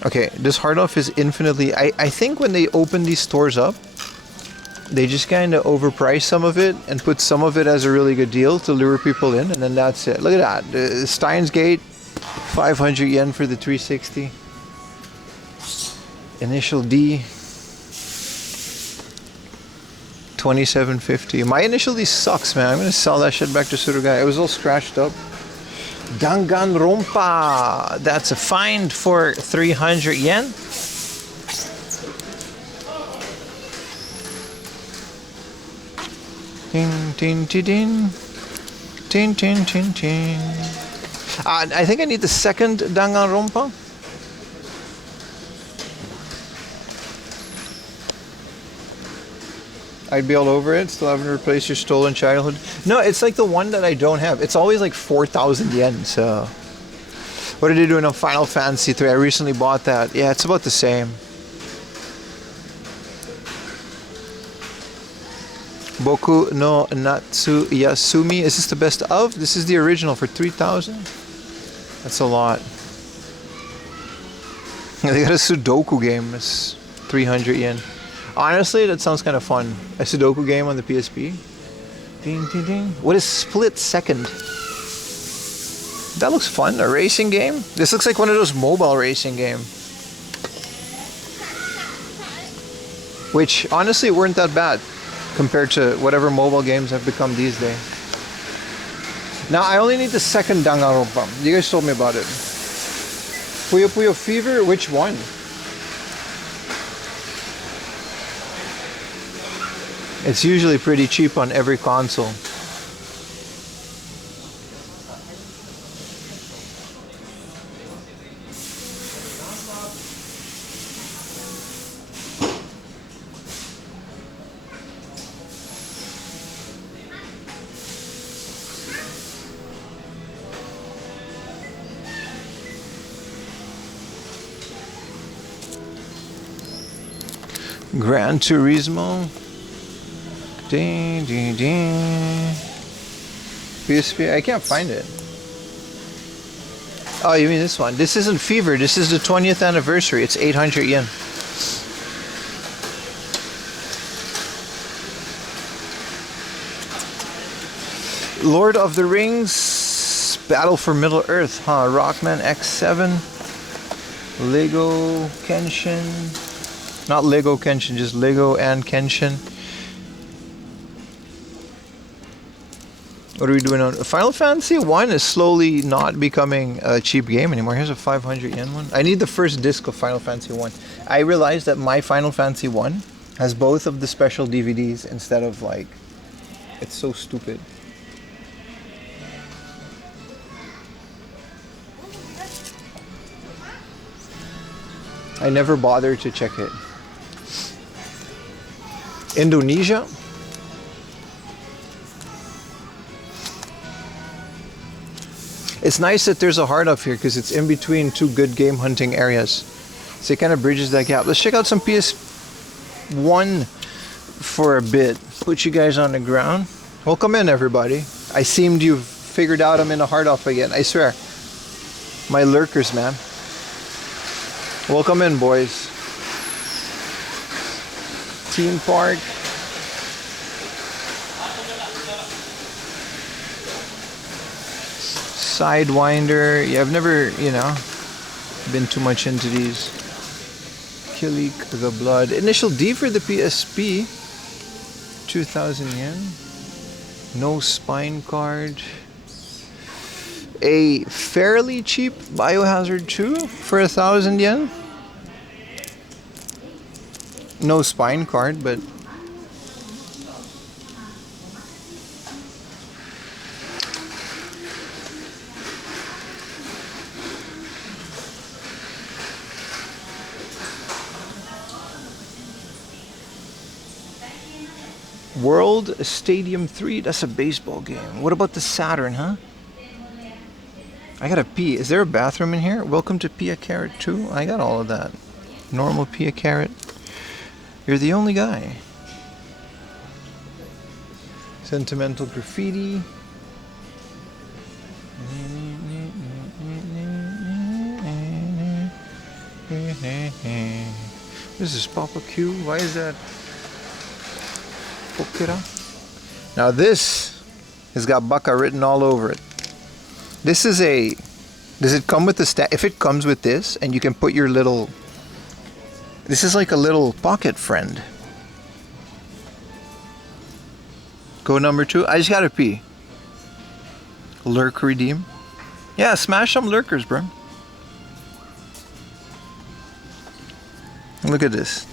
Okay, this hard off is infinitely... I think when they open these stores up, they just kind of overprice some of it and put some of it as a really good deal to lure people in, and then that's it. Look at that. The Steins Gate, 500 yen for the 360. Initial D, 2750. My Initial D sucks, man. I'm gonna sell that shit back to Surugai. It was all scratched up. Danganronpa. That's a find for 300 yen. Ding, ding, ding, ding. Ding, ding, ding, ding. I think I need the second Danganronpa. I'd be all over it. Still haven't replaced your stolen childhood. No, it's like the one that I don't have. It's always like 4,000 yen. So, what did they do in a Final Fantasy 3? I recently bought that. Yeah, it's about the same. Boku no Natsu Yasumi. Is this the best of? This is the original for 3,000. That's a lot. They got a Sudoku game. It's 300 yen. Honestly, that sounds kind of fun. A Sudoku game on the PSP. Ding, ding, ding. What is Split Second? That looks fun. A racing game? This looks like one of those mobile racing games. which honestly weren't that bad compared to whatever mobile games have become these days. Now I only need the second Danganronpa. You guys told me about it. Puyo Puyo Fever, which one? It's usually pretty cheap on every console. Gran Turismo. Ding, ding, ding. PSP, I can't find it. Oh, you mean this one? This isn't Fever, this is the 20th anniversary. It's 800 yen. Lord of the Rings, Battle for Middle Earth, huh? Rockman X7, Lego Kenshin. Not Lego Kenshin, just Lego and Kenshin. What are we doing on Final Fantasy 1 is slowly not becoming a cheap game anymore. Here's a 500 yen one. I need the first disc of Final Fantasy 1. I realized that my Final Fantasy 1 has both of the special DVDs instead of like, it's so stupid. I never bothered to check it. Indonesia? It's nice that there's a heart up here because it's in between two good game hunting areas. So it kind of bridges that gap. Let's check out some PS1 for a bit. Put you guys on the ground. Welcome in, everybody. I seemed you've figured out I'm in a heart up again. I swear. My lurkers, man. Welcome in, boys. Theme Park. Sidewinder. Yeah, I've never, been too much into these. Kilik the Blood. Initial D for the PSP. 2,000 yen. No spine card. A fairly cheap Biohazard 2 for 1,000 yen. No spine card, but World Stadium 3, that's a baseball game. What about the Saturn, huh? I gotta pee. Is there a bathroom in here? Welcome to Pia Carrot 2. I got all of that. Normal Pia Carrot. You're the only guy. Sentimental Graffiti. This is Papa Q. Why is that? Pokera. Now this has got Baka written all over it. This is a... Does it come with the if it comes with this and you can put your little... This is like a little pocket friend. Go number 2. I just gotta pee. Lurk redeem. Yeah, smash some lurkers, bro. Look at this.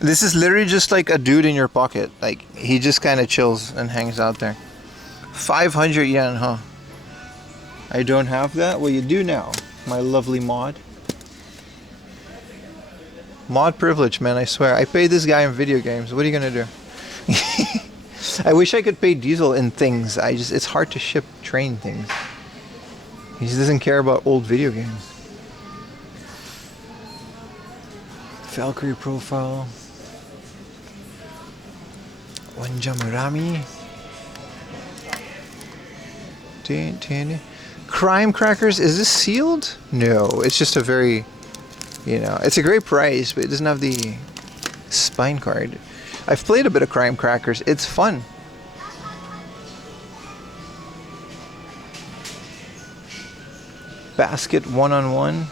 This is literally just like a dude in your pocket. Like, he just kind of chills and hangs out there. 500 yen, huh? I don't have that? Well, you do now, my lovely mod. Mod privilege, man, I swear. I pay this guy in video games. What are you gonna do? I wish I could pay Diesel in things. It's hard to ship train things. He just doesn't care about old video games. Valkyrie profile. Wanjamurami. Crime Crackers, is this sealed? No, it's just a very, it's a great price, but it doesn't have the spine card. I've played a bit of Crime Crackers. It's fun. Basket 1-on-1.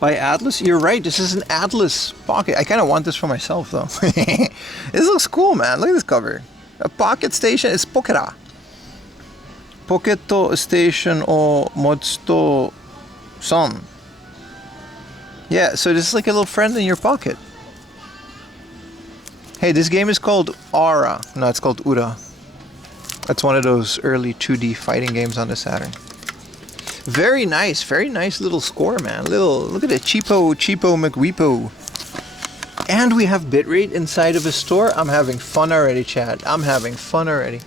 By Atlas? You're right, this is an Atlas pocket. I kind of want this for myself though. This looks cool, man. Look at this cover. A pocket station is Pokera. Pocket station o motsuto son. Yeah, so this is like a little friend in your pocket. Hey, this game is called Aura. No, it's called Ura. That's one of those early 2D fighting games on the Saturn. Very nice little score, man. Look at it, cheapo McWeepo. And we have bitrate inside of a store. I'm having fun already, chat. I'm having fun already.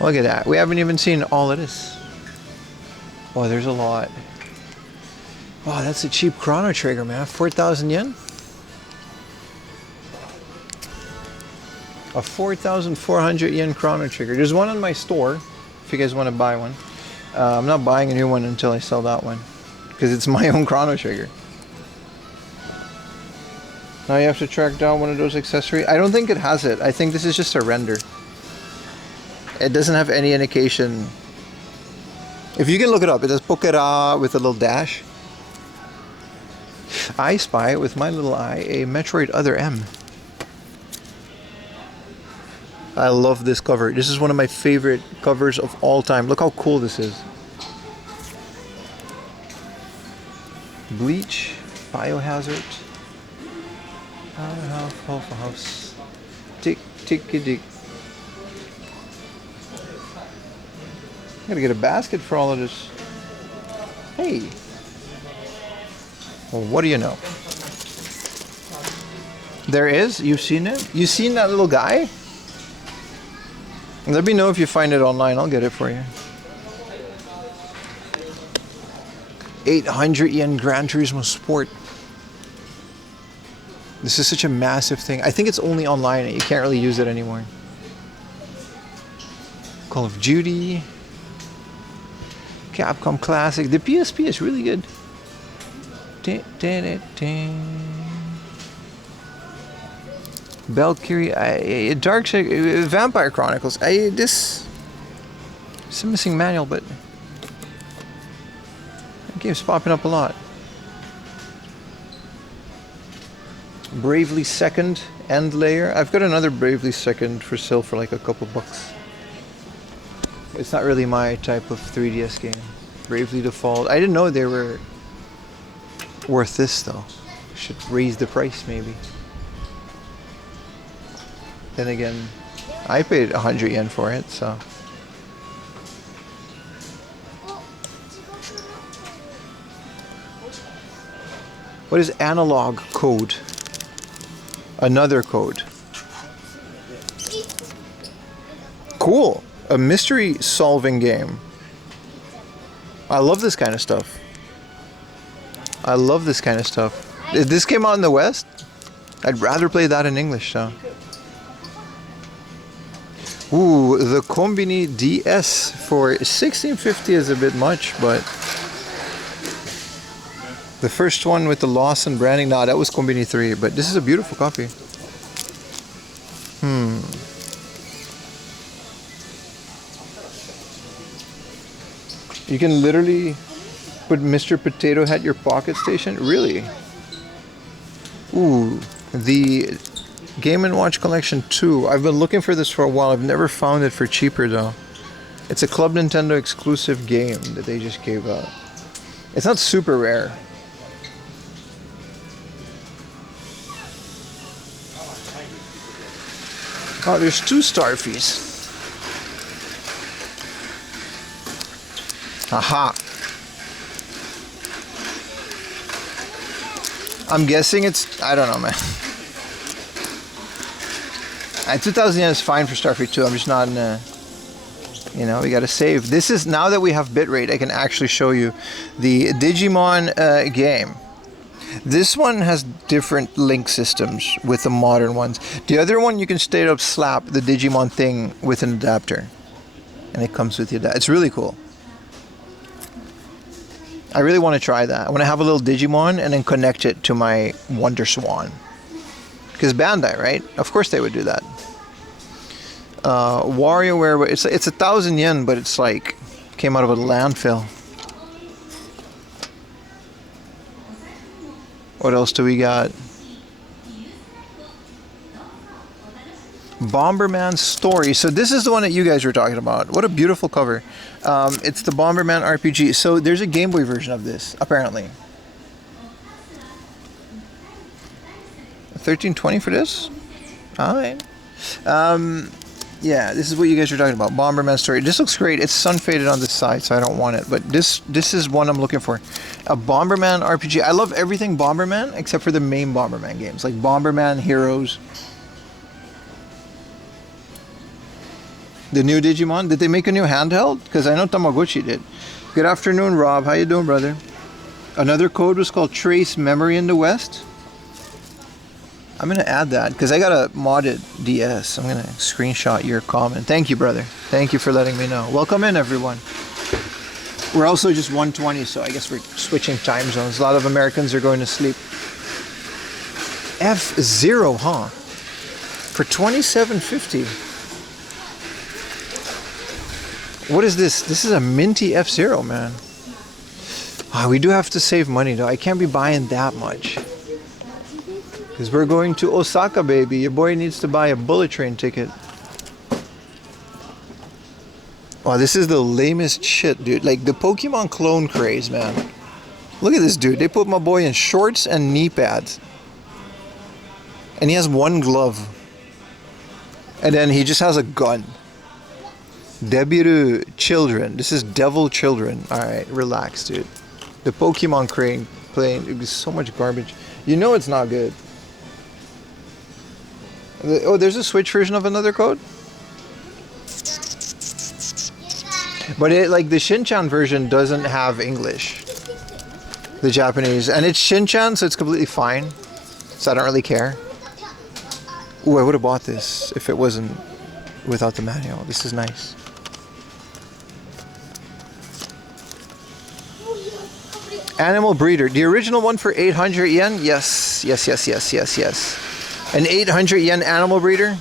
Look at that. We haven't even seen all of this. Oh, there's a lot. Wow, that's a cheap Chrono Trigger, man. 4,000 yen? A 4,400 yen Chrono Trigger. There's one in my store, if you guys want to buy one. I'm not buying a new one until I sell that one, because it's my own Chrono Trigger. Now you have to track down one of those accessories. I don't think it has it. I think this is just a render. It doesn't have any indication. If you can look it up, it says Pokera with a little dash. I spy with my little eye a Metroid Other M. I love this cover. This is one of my favorite covers of all time. Look how cool this is. Bleach, Biohazard, House, Tick, Tick. Gotta get a basket for all of this. Hey. Well, what do you know? There is? You've seen it? You've seen that little guy? Let me know if you find it online. I'll get it for you. 800 yen Gran Turismo Sport. This is such a massive thing. I think it's only online. You can't really use it anymore. Call of Duty. Capcom Classic. The PSP is really good. Valkyrie, Dark Vampire Chronicles. This is a missing manual, but the game's popping up a lot. Bravely Second End Layer. I've got another Bravely Second for sale for like a couple bucks. It's not really my type of 3DS game. Bravely Default. I didn't know they were worth this though. Should raise the price maybe. Then again, I paid 100 yen for it, so. What is analog code? Another code. Cool. A mystery solving game. I love this kind of stuff. If this came out in the West, I'd rather play that in English, so. Ooh, the Kombini DS for 1650 is a bit much, but the first one with the Lawson branding, nah, that was Kombini 3, but this is a beautiful copy. You can literally put Mr. Potato Head your pocket station? Really? Ooh, the Game & Watch Collection 2. I've been looking for this for a while. I've never found it for cheaper though. It's a Club Nintendo exclusive game that they just gave out. It's not super rare. Oh, there's 2 Starfies. Aha. I'm guessing it's, I don't know, man. 2,000 yen is fine for Starfleet 2. I'm just not in a, you know, we gotta save. This is, now that we have bitrate, I can actually show you the Digimon game. This one has different link systems with the modern ones. The other one, you can straight up slap the Digimon thing with an adapter. And it comes with the adapter. It's really cool. I really want to try that. I want to have a little Digimon and then connect it to my Wonder Swan. Because Bandai, right? Of course they would do that. WarioWare, it's 1,000 yen, but it's like came out of a landfill. What else do we got? Bomberman Story. So this is the one that you guys were talking about. What a beautiful cover. It's the Bomberman RPG. So there's a Game Boy version of this, apparently. $13.20 for this? Alright. Yeah, this is what you guys were talking about. Bomberman Story. This looks great. It's sun faded on this side, so I don't want it. But this is one I'm looking for. A Bomberman RPG. I love everything Bomberman except for the main Bomberman games, like Bomberman Heroes. The new Digimon. Did they make a new handheld? Because I know Tamagotchi did. Good afternoon, Rob. How you doing, brother? Another code was called Trace Memory in the West. I'm going to add that because I got a modded DS. I'm going to screenshot your comment. Thank you, brother. Thank you for letting me know. Welcome in, everyone. We're also just 1:20, so I guess we're switching time zones. A lot of Americans are going to sleep. F-Zero, huh? For $27.50. What is this? This is a minty F-Zero, man. Oh, we do have to save money, though. I can't be buying that much. Because we're going to Osaka, baby. Your boy needs to buy a bullet train ticket. Wow, this is the lamest shit, dude. Like, the Pokemon clone craze, man. Look at this dude. They put my boy in shorts and knee pads. And he has one glove. And then he just has a gun. Debiru Children. This is Devil Children. Alright, relax, dude. The Pokemon crane playing, it was so much garbage. You know it's not good. Oh, there's a Switch version of another code? But it, like, the Shin-chan version doesn't have English. The Japanese. And it's Shin-chan, so it's completely fine. So I don't really care. Ooh, I would have bought this if it wasn't without the manual. This is nice. Animal Breeder. The original one for 800 yen? Yes. Yes, yes, yes, yes, yes. An 800 yen Animal Breeder?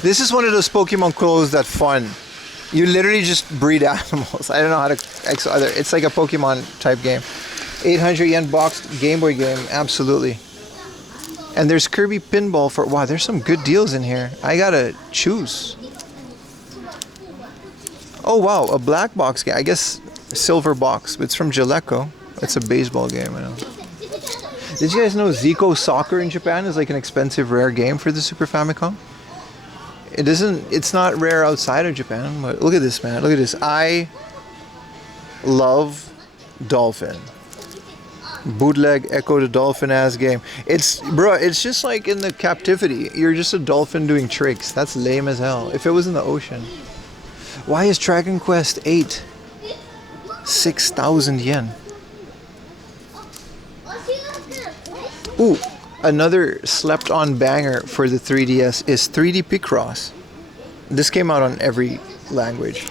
This is one of those Pokemon clothes that fun. You literally just breed animals. I don't know how to... It's like a Pokemon type game. 800 yen boxed Game Boy game. Absolutely. And there's Kirby Pinball for... Wow, there's some good deals in here. I gotta choose. Oh, wow. A black box game. I guess silver box. It's from Jaleco. It's a baseball game, I know. Did you guys know Zico Soccer in Japan is like an expensive rare game for the Super Famicom? It's not rare outside of Japan. But look at this, man. Look at this. I love Dolphin. Bootleg Echo the Dolphin ass game. It's just like in the captivity. You're just a dolphin doing tricks. That's lame as hell. If it was in the ocean. Why is Dragon Quest 8 6,000 yen? Ooh, another slept-on banger for the 3DS is 3D Picross. This came out on every language.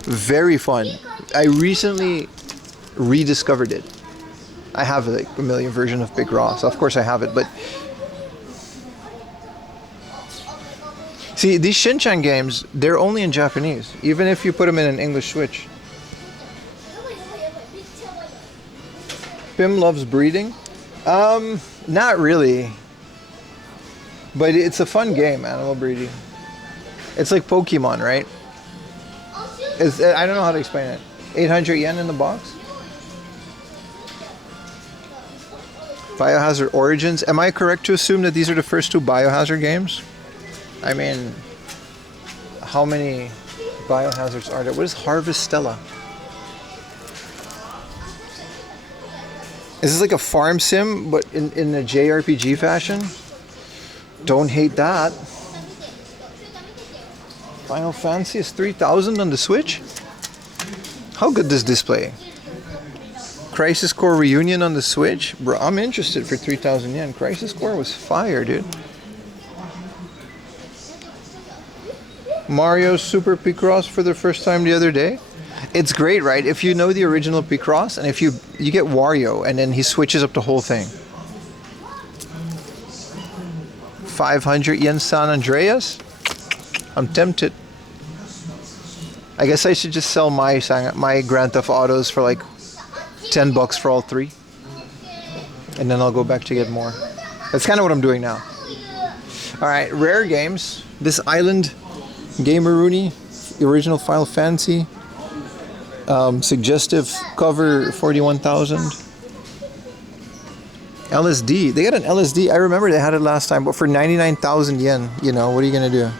Very fun. I recently rediscovered it. I have like a million versions of Picross. Of course I have it, but... See, these Shin-chan games, they're only in Japanese. Even if you put them in an English Switch. Pim loves breeding. Not really. But it's a fun game, Animal Breeding. It's like Pokemon, right? I don't know how to explain it. 800 yen in the box? Biohazard Origins. Am I correct to assume that these are the first two Biohazard games? I mean, how many Biohazards are there? What is Harvestella? Is this like a farm sim, but in a JRPG fashion? Don't hate that. Final Fantasy is 3,000 on the Switch? How good does this play? Crisis Core Reunion on the Switch? Bro, I'm interested for 3,000 yen. Crisis Core was fire, dude. Mario Super Picross for the first time the other day? It's great, right? If you know the original Picross, and if you get Wario, and then he switches up the whole thing. 500 yen San Andreas? I'm tempted. I guess I should just sell my Grand Theft Autos for like $10 for all three. and then I'll go back to get more. That's kind of what I'm doing now. All right, rare games. This Island Gamer Rooney, original Final Fantasy, suggestive cover 41,000. LSD. They got an LSD. I remember they had it last time, but for 99,000 yen. You know, what are you gonna do?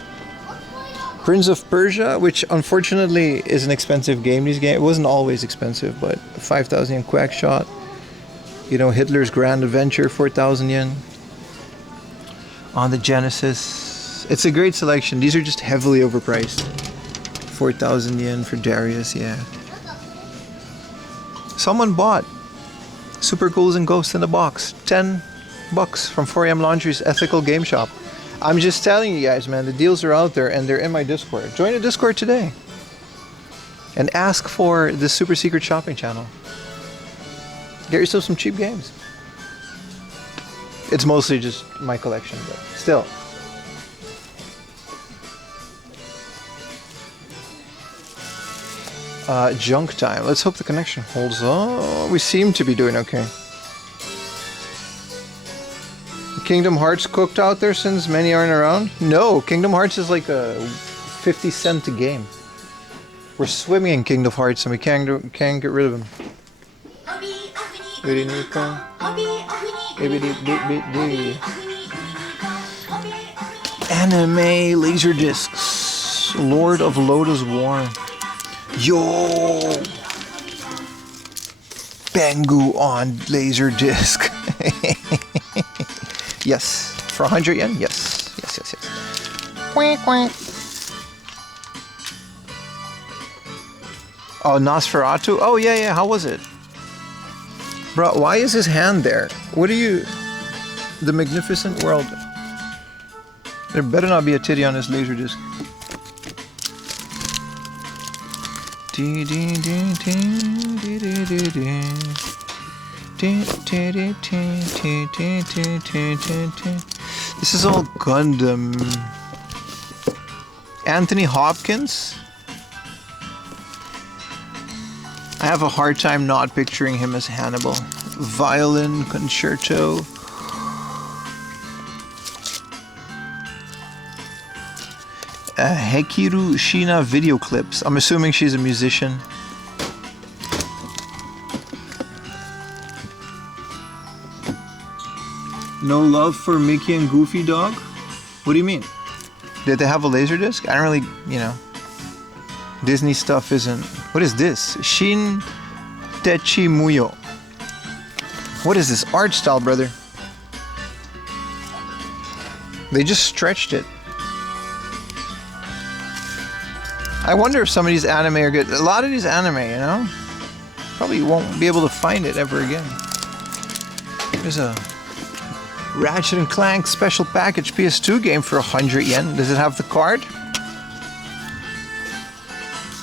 Prince of Persia, which unfortunately is an expensive game. These games, it wasn't always expensive, but 5,000 yen. Quackshot. You know, Hitler's Grand Adventure, 4,000 yen. On the Genesis, it's a great selection. These are just heavily overpriced. 4,000 yen for Darius, yeah. Someone bought Super Ghouls and Ghosts in the box. $10 from 4am Laundry's ethical game shop. I'm just telling you guys, man, the deals are out there and they're in my Discord. Join the Discord today. And ask for the super secret shopping channel. Get yourself some cheap games. It's mostly just my collection, but still. Junk time. Let's hope the connection holds. Oh, we seem to be doing okay. Kingdom Hearts cooked out there since many aren't around? No, Kingdom Hearts is like a 50-cent a game. We're swimming in Kingdom Hearts and we can't get rid of them. Anime laser discs. Lord of Lotus War. Yo! Bangu on laser disc. Yes. For 100 yen? Yes. Yes. Quack, quack. Oh, Nosferatu? Oh, yeah. How was it? Bro, why is his hand there? What are you... The Magnificent World. There better not be a titty on this laser disc. This is all Gundam. Anthony Hopkins? I have a hard time not picturing him as Hannibal. Violin Concerto. Hekiru Shina video clips. I'm assuming she's a musician. No love for Mickey and Goofy Dog? What do you mean? Did they have a laserdisc? I don't really, you know. Disney stuff isn't... What is this? Shin Techi Muyo. What is this art style, brother? They just stretched it. I wonder if some of these anime are good. A lot of these anime, you know? Probably won't be able to find it ever again. There's a Ratchet and Clank special package PS2 game for 100 yen. Does it have the card?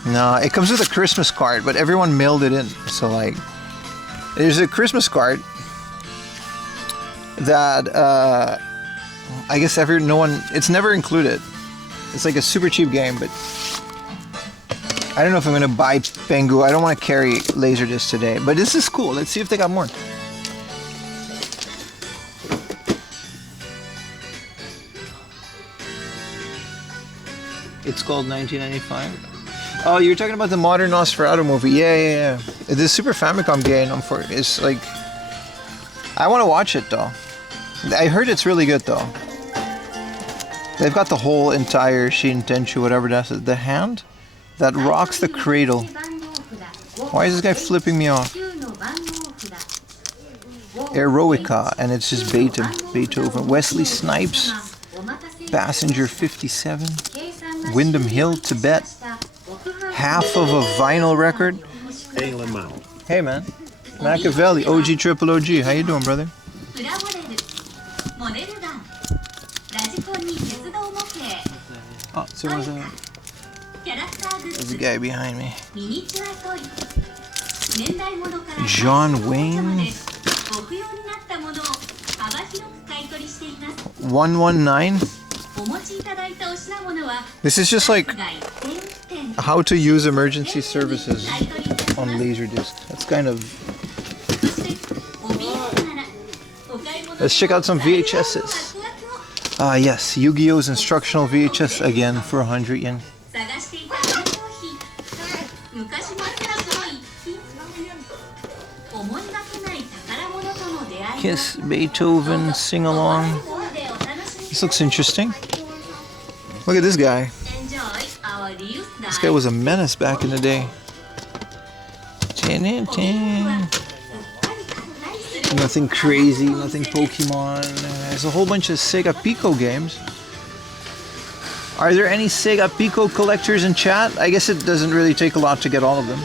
No, it comes with a Christmas card, but everyone mailed it in. So like, there's a Christmas card that I guess it's never included. It's like a super cheap game, but I don't know if I'm gonna buy Pengu. I don't want to carry Laserdisc today, but this is cool. Let's see if they got more. It's called 1995. Oh, you're talking about the modern Nosferatu movie. Yeah. The Super Famicom game is like... I want to watch it though. I heard it's really good though. They've got the whole entire Shin Tenchu, whatever that's the hand that rocks the cradle. Why is this guy flipping me off? Eroica, and it's just Beethoven. Wesley Snipes, Passenger 57, Windham Hill, Tibet. Half of a vinyl record. Hey man, Machiavelli, OG Triple OG. How you doing, brother? Oh, there's a guy behind me. John Wayne. 119. This is just like how to use emergency services on Laserdisc. That's kind of... Let's check out some VHSs. Ah, yes, Yu-Gi-Oh's instructional VHS again for 100 yen. Kiss Beethoven sing along. This looks interesting. Look at this guy. This guy was a menace back in the day. Nothing crazy, nothing Pokemon. There's a whole bunch of Sega Pico games. Are there any Sega Pico collectors in chat? I guess it doesn't really take a lot to get all of them.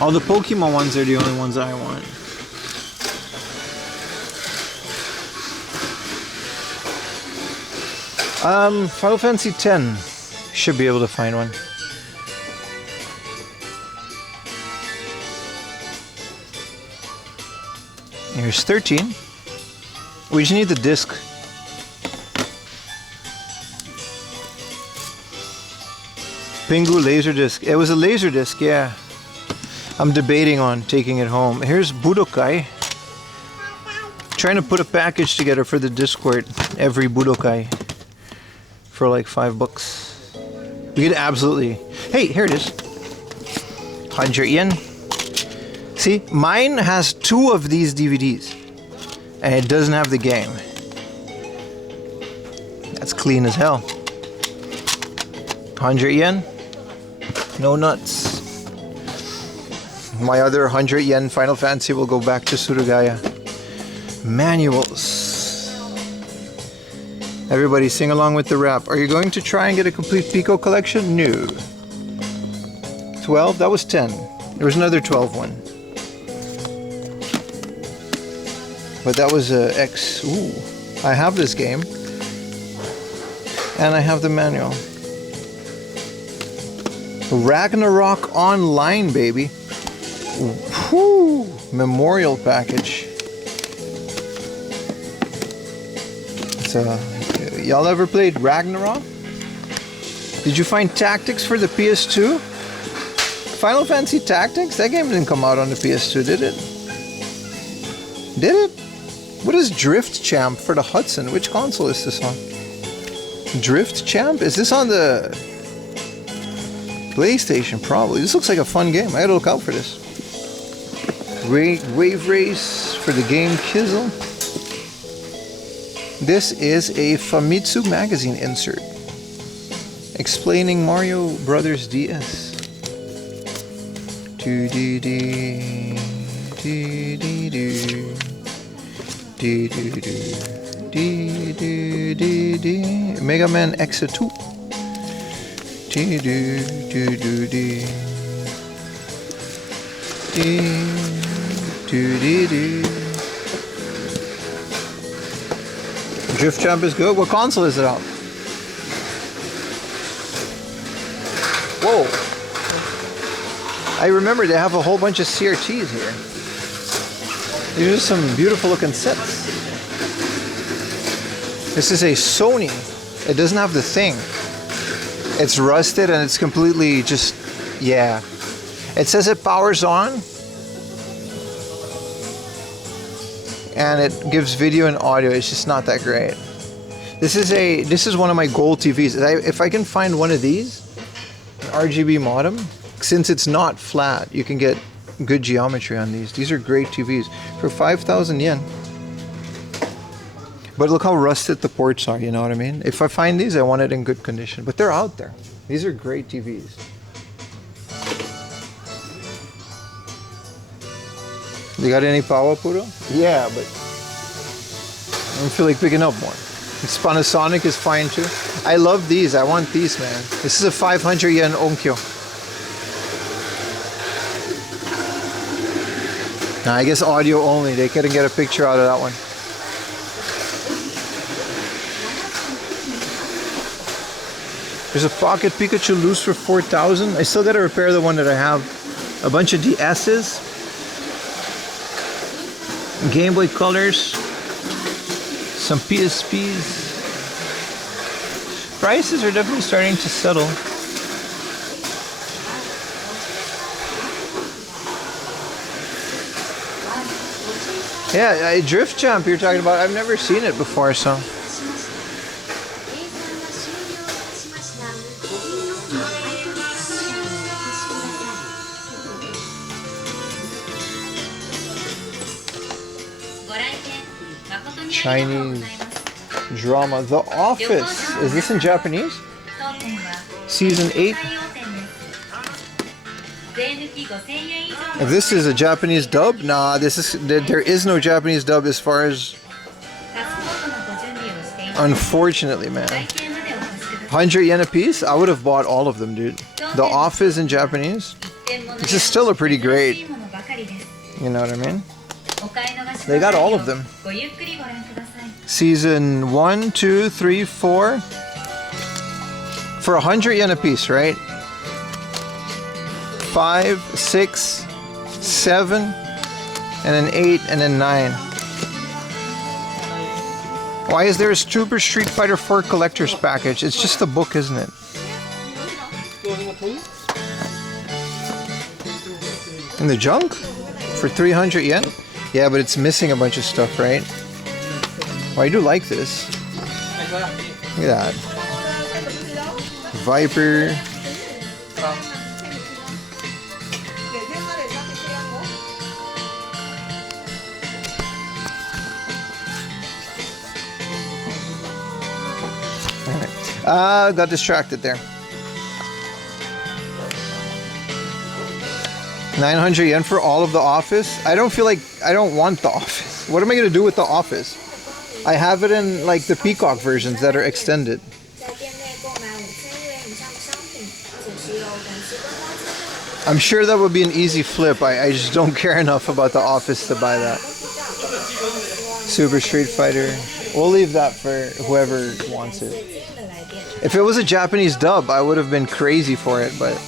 All the Pokemon ones are the only ones I want. Final Fantasy X. Should be able to find one. Here's 13. We just need the disc. Pingu Laserdisc. It was a Laserdisc, yeah. I'm debating on taking it home. Here's Budokai. Trying to put a package together for the Discord. Every Budokai. For like $5. We could absolutely... Hey, here it is. 100 yen. See, mine has 2 of these DVDs. And it doesn't have the game. That's clean as hell. 100 yen. No nuts. My other 100 yen Final Fantasy will go back to Surugaya. Manuals. Everybody sing along with the rap. Are you going to try and get a complete Pico collection? No. 12? That was 10. There was another 12 one. But that was a X. Ooh. I have this game. And I have the manual. Ragnarok Online, baby. Whew. Memorial package. So, y'all ever played Ragnarok? Did you find Tactics for the PS2? Final Fantasy Tactics? That game didn't come out on the PS2, did it? Did it? What is Drift Champ for the Hudson? Which console is this on? Drift Champ? Is this on the PlayStation? Probably. This looks like a fun game. I gotta look out for this. Wave Race for the game Kizzle. This is a Famitsu magazine insert explaining Mario Brothers DS. Mega Man X2. Drift Champ is good. What console is it on? Whoa. I remember they have a whole bunch of CRTs here. These are some beautiful looking sets. This is a Sony. It doesn't have the thing. It's rusted and it's completely just, yeah. It says it powers on. And it gives video and audio. It's just not that great. This is one of my gold TVs. If I can find one of these, an RGB modem, since it's not flat, you can get good geometry on these. These are great TVs for 5,000 yen. But look how rusted the ports are, you know what I mean? If I find these, I want it in good condition. But they're out there. These are great TVs. You got any power, Puro? Yeah, but I don't feel like picking up one. This Panasonic is fine too. I love these. I want these, man. This is a 500 yen Onkyo. Now, I guess audio only. They couldn't get a picture out of that one. There's a Pocket Pikachu loose for 4,000. I still gotta repair the one that I have. A bunch of DS's. Game Boy Colors. Some PSPs. prices are definitely starting to settle. Yeah, Drift Jump you're talking about, I've never seen it before, so. Chinese drama. The Office. Is this in Japanese? Season 8. If this is a Japanese dub, nah, there is no Japanese dub as far as, unfortunately, man. 100 yen a piece? I would have bought all of them, dude. The Office in Japanese. This is still a pretty great. You know what I mean? They got all of them. Season 1, 2, 3, 4. For 100 yen a piece, right? 5, 6, 7, and then 8, and then 9. Why is there a Super Street Fighter 4 collector's package? It's just a book, isn't it? In the junk? For 300 yen? Yeah, but it's missing a bunch of stuff, right? Well, I do like this. Look at that. Viper. Alright. Got distracted there. 900 yen for all of The Office? I don't feel like I don't want The Office. What am I going to do with The Office? I have it in like the Peacock versions that are extended. I'm sure that would be an easy flip. I just don't care enough about The Office to buy that. Super Street Fighter. We'll leave that for whoever wants it. If it was a Japanese dub, I would have been crazy for it, but...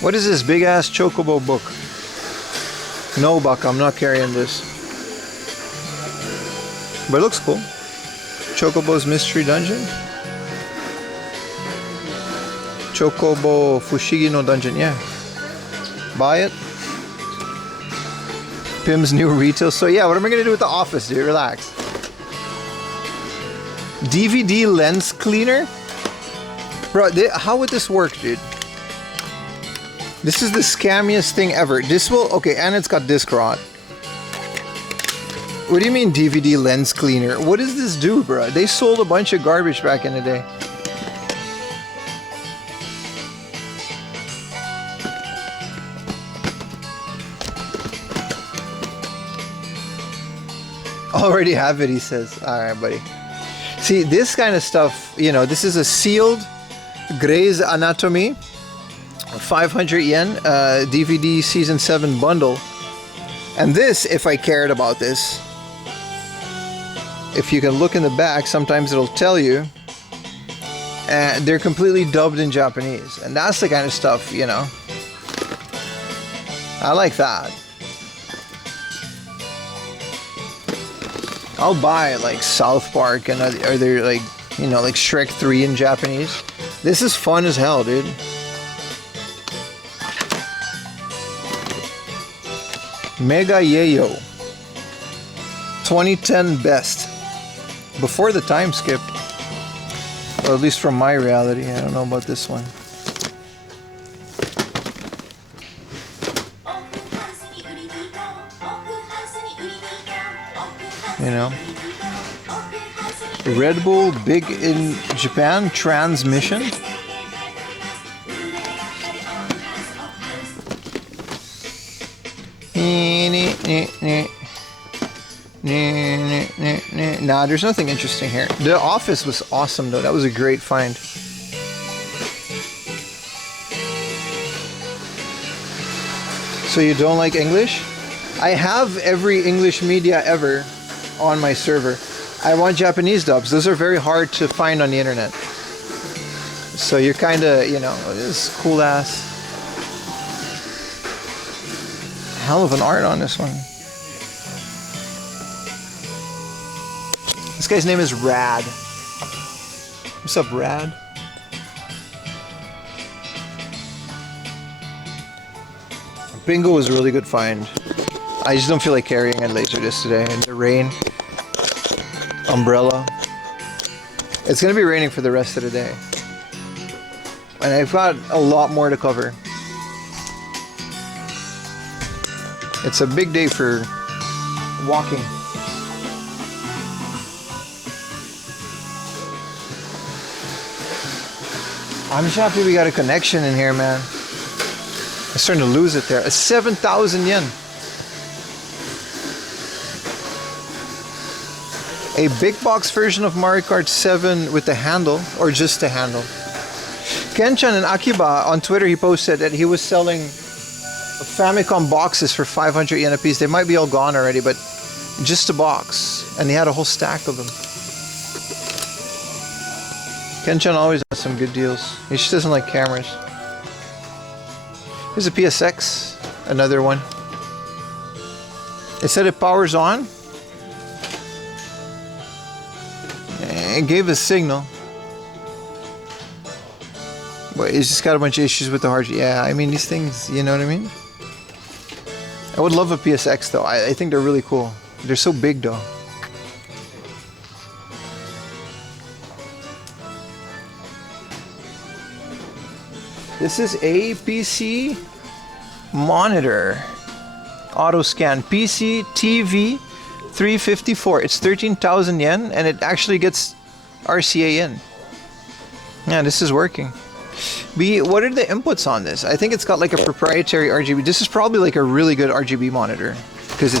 What is this big ass Chocobo book? No, Buck, I'm not carrying this. But it looks cool. Chocobo's Mystery Dungeon. Chocobo Fushigi no Dungeon, yeah. Buy it. Pim's new retail. So yeah, what am I gonna do with The Office, dude? Relax. DVD lens cleaner? Bro, how would this work, dude? This is the scammiest thing ever. This will, okay, and it's got disc rot. What do you mean DVD lens cleaner? What does this do, bro? They sold a bunch of garbage back in the day. Already have it, he says. Alright, buddy. See, this kind of stuff, you know, this is a sealed Grey's Anatomy 500 yen DVD season 7 bundle. And this, if I cared about this, if you can look in the back, sometimes it'll tell you, and they're completely dubbed in Japanese. And that's the kind of stuff, you know, I like that. I'll buy like South Park and other, like, you know, like Shrek 3 in Japanese. This is fun as hell, dude. Mega Yayo 2010 best. Before the time skip. Or at least from my reality. I don't know about this one. You know. Red Bull big in Japan transmission. Nah, there's nothing interesting here. The Office was awesome though. That was a great find. So you don't like English? I have every English media ever on my server. I want Japanese dubs. Those are very hard to find on the internet. So you're kind of, you know, this cool ass. Hell of an art on this one. This guy's name is Rad. What's up, Rad? Bingo was a really good find. I just don't feel like carrying a Laserdisc today in the rain. Umbrella. It's gonna be raining for the rest of the day. And I've got a lot more to cover. It's a big day for walking. I'm just happy we got a connection in here, man. I'm starting to lose it there. 7,000 yen. A big box version of Mario Kart 7 with the handle, or just the handle. Kenchan and Akiba on Twitter, he posted that he was selling Famicom boxes for 500 yen a piece. They might be all gone already, but just a box. And he had a whole stack of them. Kenchan always has some good deals. He just doesn't like cameras. Here's a PSX, another one. It said it powers on. It gave a signal. But it's just got a bunch of issues with the hard. Yeah, I mean these things, you know what I mean? I would love a PSX though. I think they're really cool. They're so big though. This is a PC monitor. Auto scan. PC TV 354. It's 13,000 yen and it actually gets RCA in. Yeah, this is working. B, what are the inputs on this? I think it's got like a proprietary RGB. This is probably like a really good RGB monitor because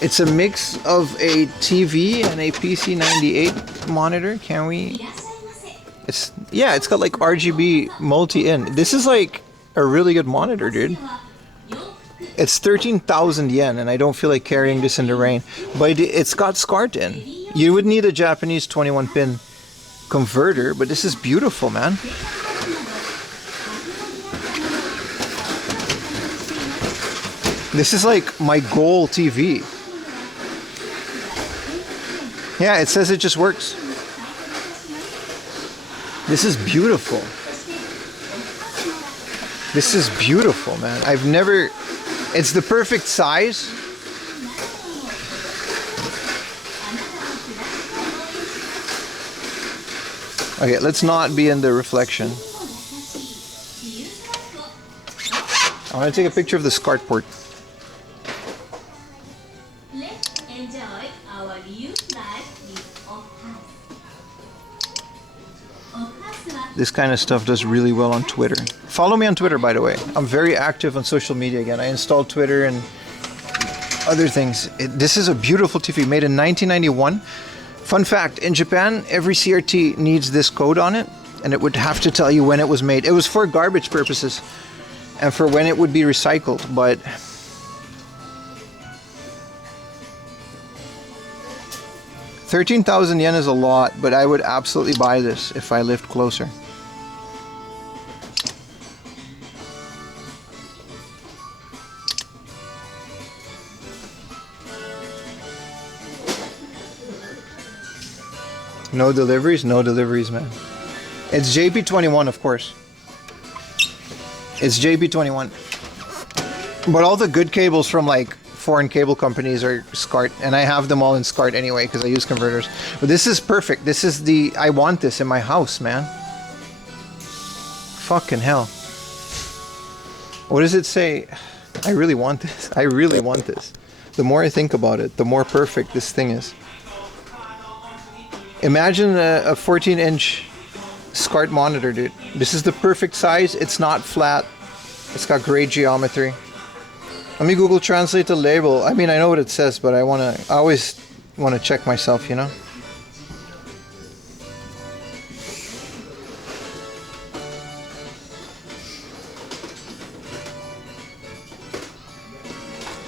it's a mix of a TV and a PC98 monitor. Can we? It's got like RGB multi-in. This is like a really good monitor, dude. It's 13,000 yen and I don't feel like carrying this in the rain. But it's got SCART in. You would need a Japanese 21-pin converter, but this is beautiful, man. This is like my goal TV. Yeah, it says it just works. This is beautiful. This is beautiful, man. I've never... It's the perfect size. Okay, let's not be in the reflection. I want to take a picture of the SCART port. This kind of stuff does really well on Twitter. Follow me on Twitter, by the way. I'm very active on social media again. I installed Twitter and other things. This is a beautiful TV made in 1991. Fun fact, in Japan, every CRT needs this code on it, and it would have to tell you when it was made. It was for garbage purposes and for when it would be recycled, but... $13,000 yen is a lot, but I would absolutely buy this if I lived closer. No deliveries? No deliveries, man. It's JP21, of course. It's JP21. But all the good cables from like foreign cable companies are SCART, and I have them all in SCART anyway because I use converters. But this is perfect. This is the... I want this in my house, man. Fucking hell. What does it say? I really want this. I really want this. The more I think about it, the more perfect this thing is. Imagine a 14-inch SCART monitor, dude. This is the perfect size. It's not flat. It's got great geometry. Let me Google Translate the label. I mean, I know what it says, but I always want to check myself, you know?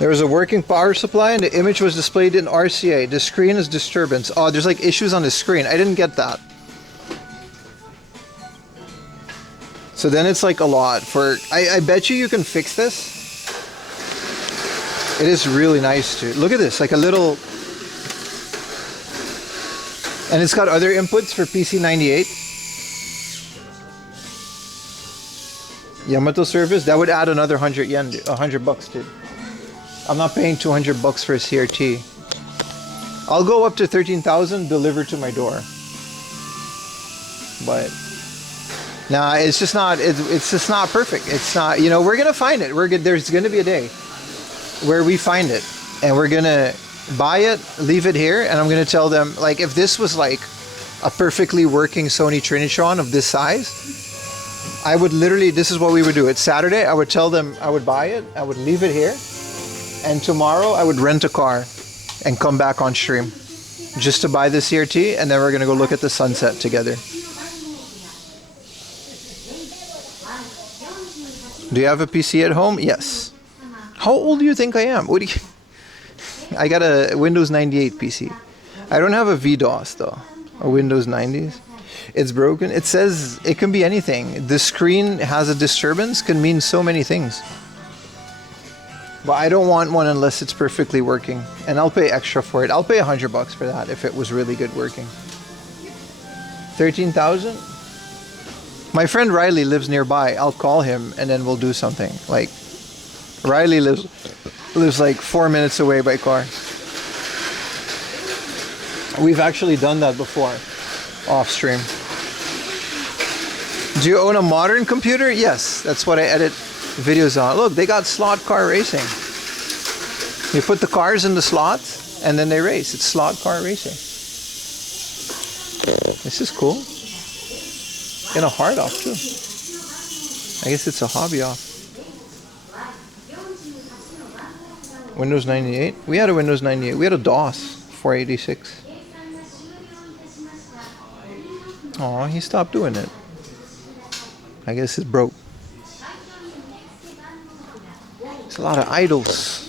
There was a working power supply and the image was displayed in RCA. The screen is disturbance. Oh, there's like issues on the screen. I didn't get that. So then it's like a lot for... I bet you can fix this. It is really nice too. Look at this, like a little... And it's got other inputs for PC98. Yamato service, that would add another 100 yen, 100 bucks, dude. I'm not paying 200 bucks for a CRT. I'll go up to 13,000 delivered to my door. But nah, it's just not perfect. It's not, you know, we're gonna find it. There's gonna be a day where we find it and we're gonna buy it, leave it here, and I'm gonna tell them, like, if this was like a perfectly working Sony Trinitron of this size, I would literally, this is what we would do. It's Saturday, I would tell them I would buy it, I would leave it here, and tomorrow I would rent a car and come back on stream just to buy the CRT, and then we're gonna go look at the sunset together. Do you have a PC at home? Yes. How old do you think I am? What do you... I got a Windows 98 PC. I don't have a VDOS though. A Windows 90s. It's broken. It says it can be anything. The screen has a disturbance, can mean so many things. But I don't want one unless it's perfectly working. And I'll pay extra for it. I'll pay 100 bucks for that if it was really good working. 13,000? My friend Riley lives nearby. I'll call him and then we'll do something. Like, Riley lives like 4 minutes away by car. We've actually done that before, off stream. Do you own a modern computer? Yes, that's what I edit videos on. Look, they got slot car racing. You put the cars in the slots and then they race. It's slot car racing. This is cool. And a hard off too. I guess it's a hobby off. Windows 98. We had a Windows 98. We had a DOS 486. Oh, he stopped doing it. I guess it's broke. It's a lot of idols.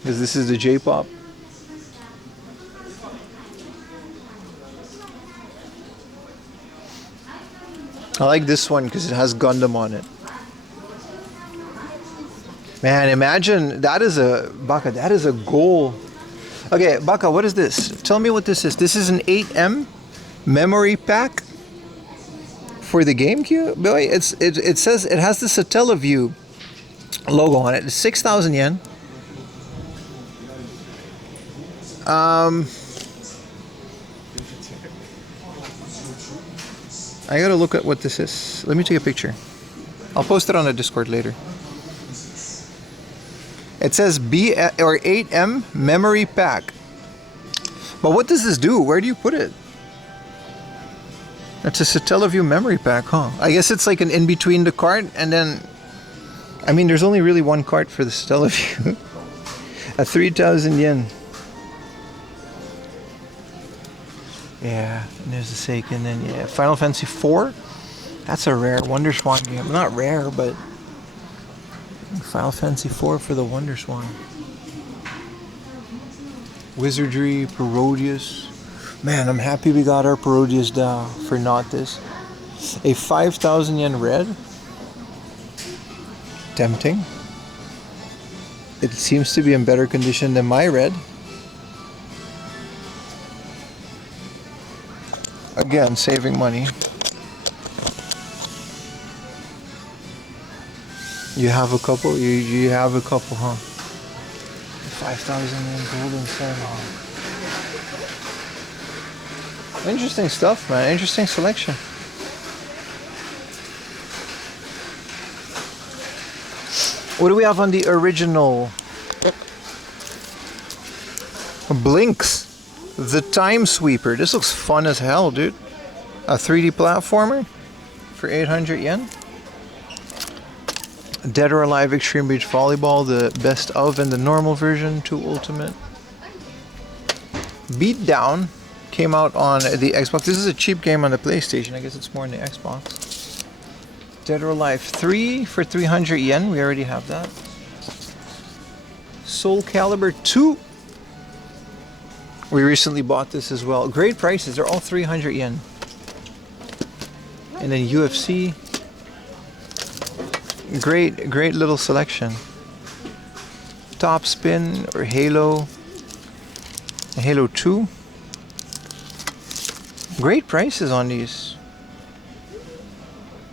Because this is the J-pop. I like this one because it has Gundam on it. Man, imagine that is a Baka. That is a goal. Okay, Baka, what is this? Tell me what this is. This is an 8M memory pack for the GameCube. Boy, it says it has the Satellaview logo on it. It's 6,000 yen. I gotta look at what this is. Let me take a picture. I'll post it on the Discord later. It says B or 8M memory pack. But what does this do? Where do you put it? It's a Satellaview memory pack, huh? I guess it's like an in-between the cart and then... I mean, there's only really one cart for the Satellaview. At 3,000 yen. Yeah, and there's the Seiken, and then yeah, Final Fantasy 4. That's a rare Wonder Swan game. Not rare, but Final Fantasy 4 for the Wonder Swan. Wizardry, Parodius. Man, I'm happy we got our Parodius down for not this. A 5,000 yen red. Tempting. It seems to be in better condition than my red. Again, saving money. You have a couple? You have a couple, huh? 5,000 in gold and silver. Interesting stuff, man. Interesting selection. What do we have on the original? Blinks. The Time Sweeper. This looks fun as hell, dude. A 3D platformer for 800 yen. Dead or Alive Extreme Beach Volleyball, the best of and the normal version to Ultimate. Beatdown came out on the Xbox. This is a cheap game on the PlayStation. I guess it's more on the Xbox. Dead or Alive 3 for 300 yen. We already have that. Soul Calibur 2. We recently bought this as well. Great prices. They're all 300 yen. And then UFC. Great little selection. Top Spin or Halo. Halo 2. Great prices on these.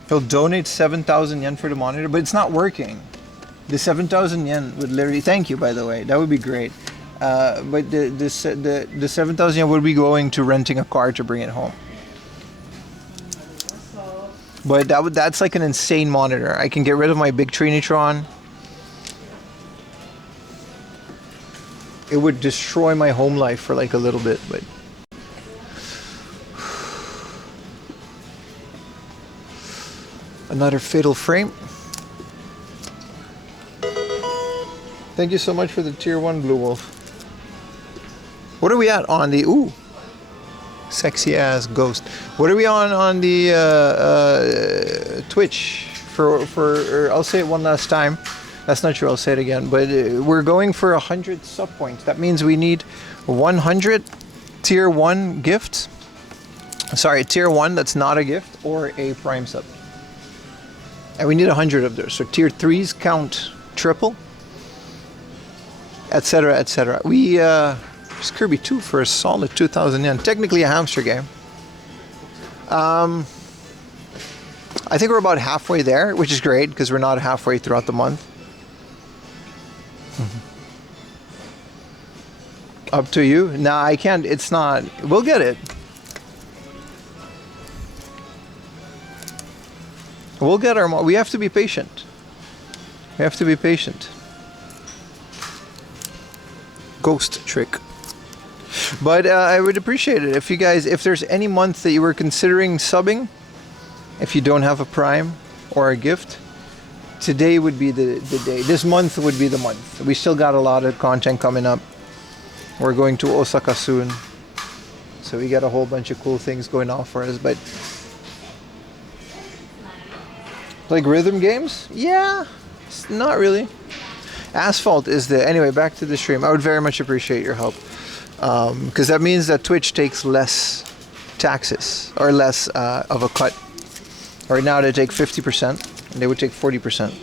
He'll donate 7,000 yen for the monitor, but it's not working. The 7,000 yen would literally, thank you by the way, that would be great. But the 7,000 yen would be going to renting a car to bring it home. But that's like an insane monitor. I can get rid of my big Trinitron. It would destroy my home life for like a little bit, but another Fatal Frame. Thank you so much for the tier 1 Blue Wolf. What are we at on the sexy ass ghost? What are we on the Twitch for or I'll say it one last time. That's not true, I'll say it again, but we're going for 100 sub points. That means we need 100 tier 1 gifts. Sorry, tier 1 that's not a gift or a prime sub. And we need 100 of those. So tier 3s count triple, etc, etc. We it's Kirby 2 for a solid 2,000 yen. Technically a hamster game. I think we're about halfway there, which is great because we're not halfway throughout the month. Up to you. Nah, I can't. It's not. We'll get it. We'll get our. We have to be patient. We have to be patient. Ghost trick. But I would appreciate it if you guys, if there's any month that you were considering subbing, if you don't have a prime or a gift, today would be the day. This month would be the month. We still got a lot of content coming up. We're going to Osaka soon, so we got a whole bunch of cool things going on for us. But like rhythm games, yeah, not really. Asphalt is the anyway. Back to the stream. I would very much appreciate your help, because that means that Twitch takes less taxes or less of a cut. Right now they take 50%, and they would take 40%.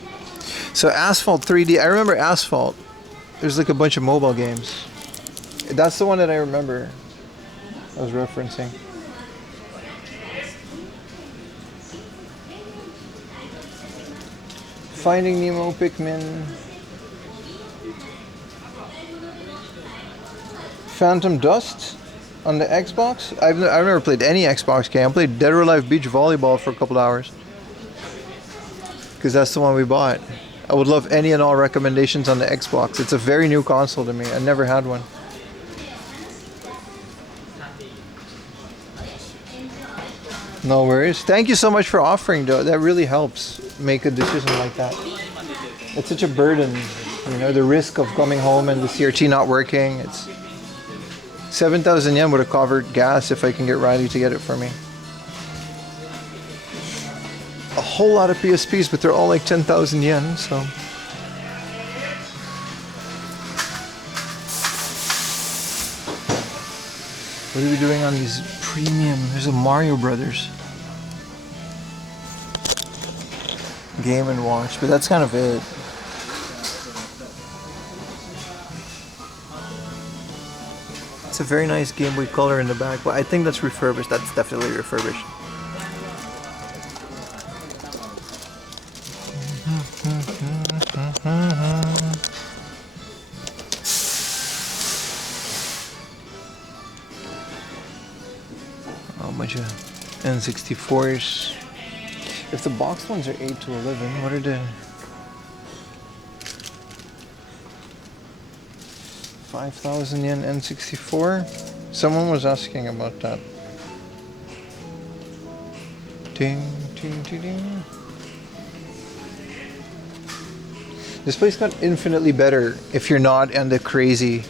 So Asphalt 3D. I remember Asphalt. There's like a bunch of mobile games. That's the one that I remember I was referencing. Finding Nemo, Pikmin, Phantom Dust on the Xbox. I've never played any Xbox game. I played Dead or Alive Beach Volleyball for a couple hours because that's the one we bought. I would love any and all recommendations on the Xbox. It's a very new console to me. I never had one. No worries. Thank you so much for offering, though. That really helps make a decision like that. It's such a burden, you know, the risk of coming home and the CRT not working. It's 7,000 yen would have covered gas if I can get Riley to get it for me. A whole lot of PSPs, but they're all like 10,000 yen, so. What are we doing on these premium? There's a Mario Brothers Game & Watch, but that's kind of it. It's a very nice Game Boy Color in the back, but I think that's refurbished. That's definitely refurbished. A bunch of N64s. If the box ones are 8 to 11, what are the 5,000 yen N64? Someone was asking about that. Ding, ding, ding, ding. This place got infinitely better if you're not in the crazy.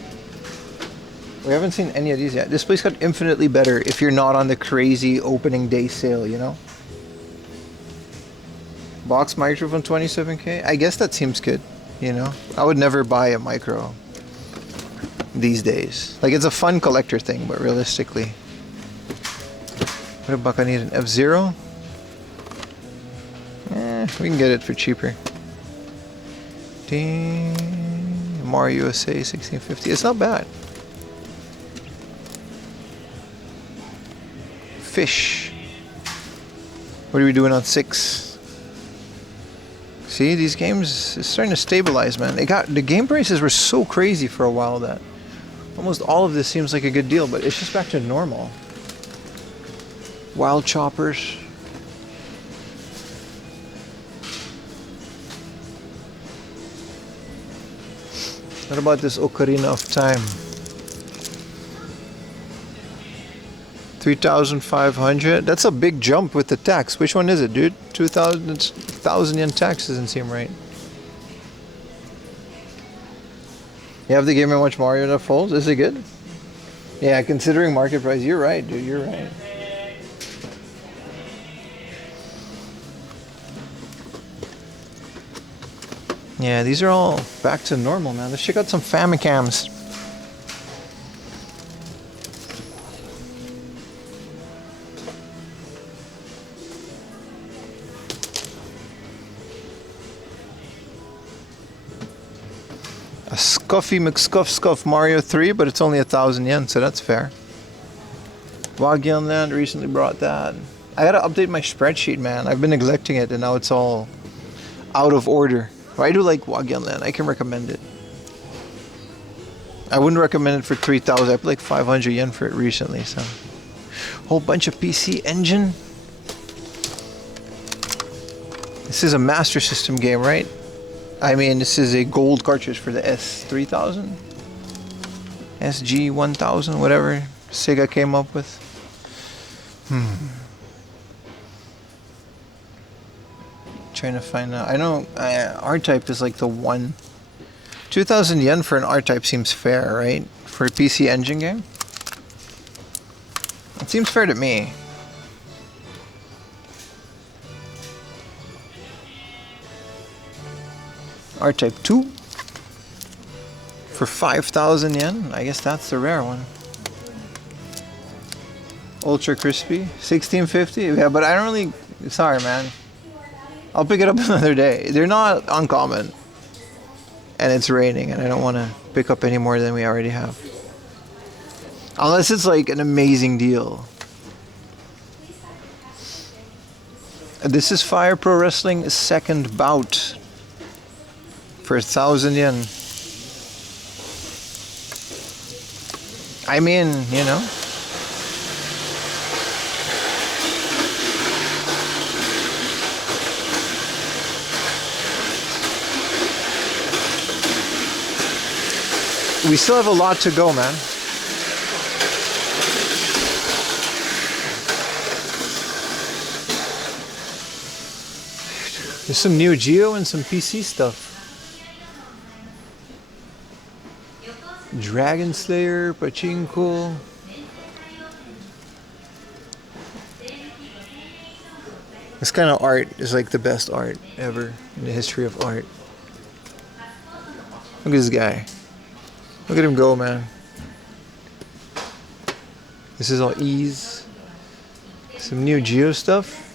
We haven't seen any of these yet. This place got infinitely better if you're not on the crazy opening day sale, you know? Box microphone 27K? I guess that seems good, you know? I would never buy a micro these days. Like, it's a fun collector thing, but realistically. What about I need an F-Zero? We can get it for cheaper. 1650. Mario USA 1650. It's not bad. Fish. What are we doing on 6? See, these games is starting to stabilize, man. The game prices were so crazy for a while that almost all of this seems like a good deal, but it's just back to normal. Wild choppers. What about this Ocarina of Time? 3,500. That's a big jump with the tax. Which one is it, dude? 2,000 yen tax doesn't seem right. You have the game and watch Mario that folds? Is it good? Yeah, considering market price, you're right, dude. You're right. Yeah, these are all back to normal, man. Let's check out some Famicams. A Scuffy McScuff Mario 3, but it's only 1,000 yen, so that's fair. Waggyan Land recently brought that. I gotta update my spreadsheet, man. I've been neglecting it, and now it's all out of order. I do like Waggyan Land. I can recommend it. I wouldn't recommend it for 3,000. I paid like 500 yen for it recently. So, whole bunch of PC Engine. This is a Master System game, right? I mean, this is a gold cartridge for the S3000, SG1000, whatever Sega came up with. Trying to find out. I know R-Type is like the one. 2,000 yen for an R-Type seems fair, right? For a PC Engine game? It seems fair to me. R-Type 2 for 5,000 yen. I guess that's the rare one. Ultra crispy, 1650. Yeah, but I don't really. Sorry, man. I'll pick it up another day. They're not uncommon. And it's raining, and I don't want to pick up any more than we already have. Unless it's like an amazing deal. This is Fire Pro Wrestling second bout for 1,000 yen. I mean, you know. We still have a lot to go, man. There's some Neo Geo and some PC stuff. Dragon Slayer, Pachinko. This kind of art is like the best art ever in the history of art. Look at this guy. Look at him go, man. This is all ease. Some Neo Geo stuff.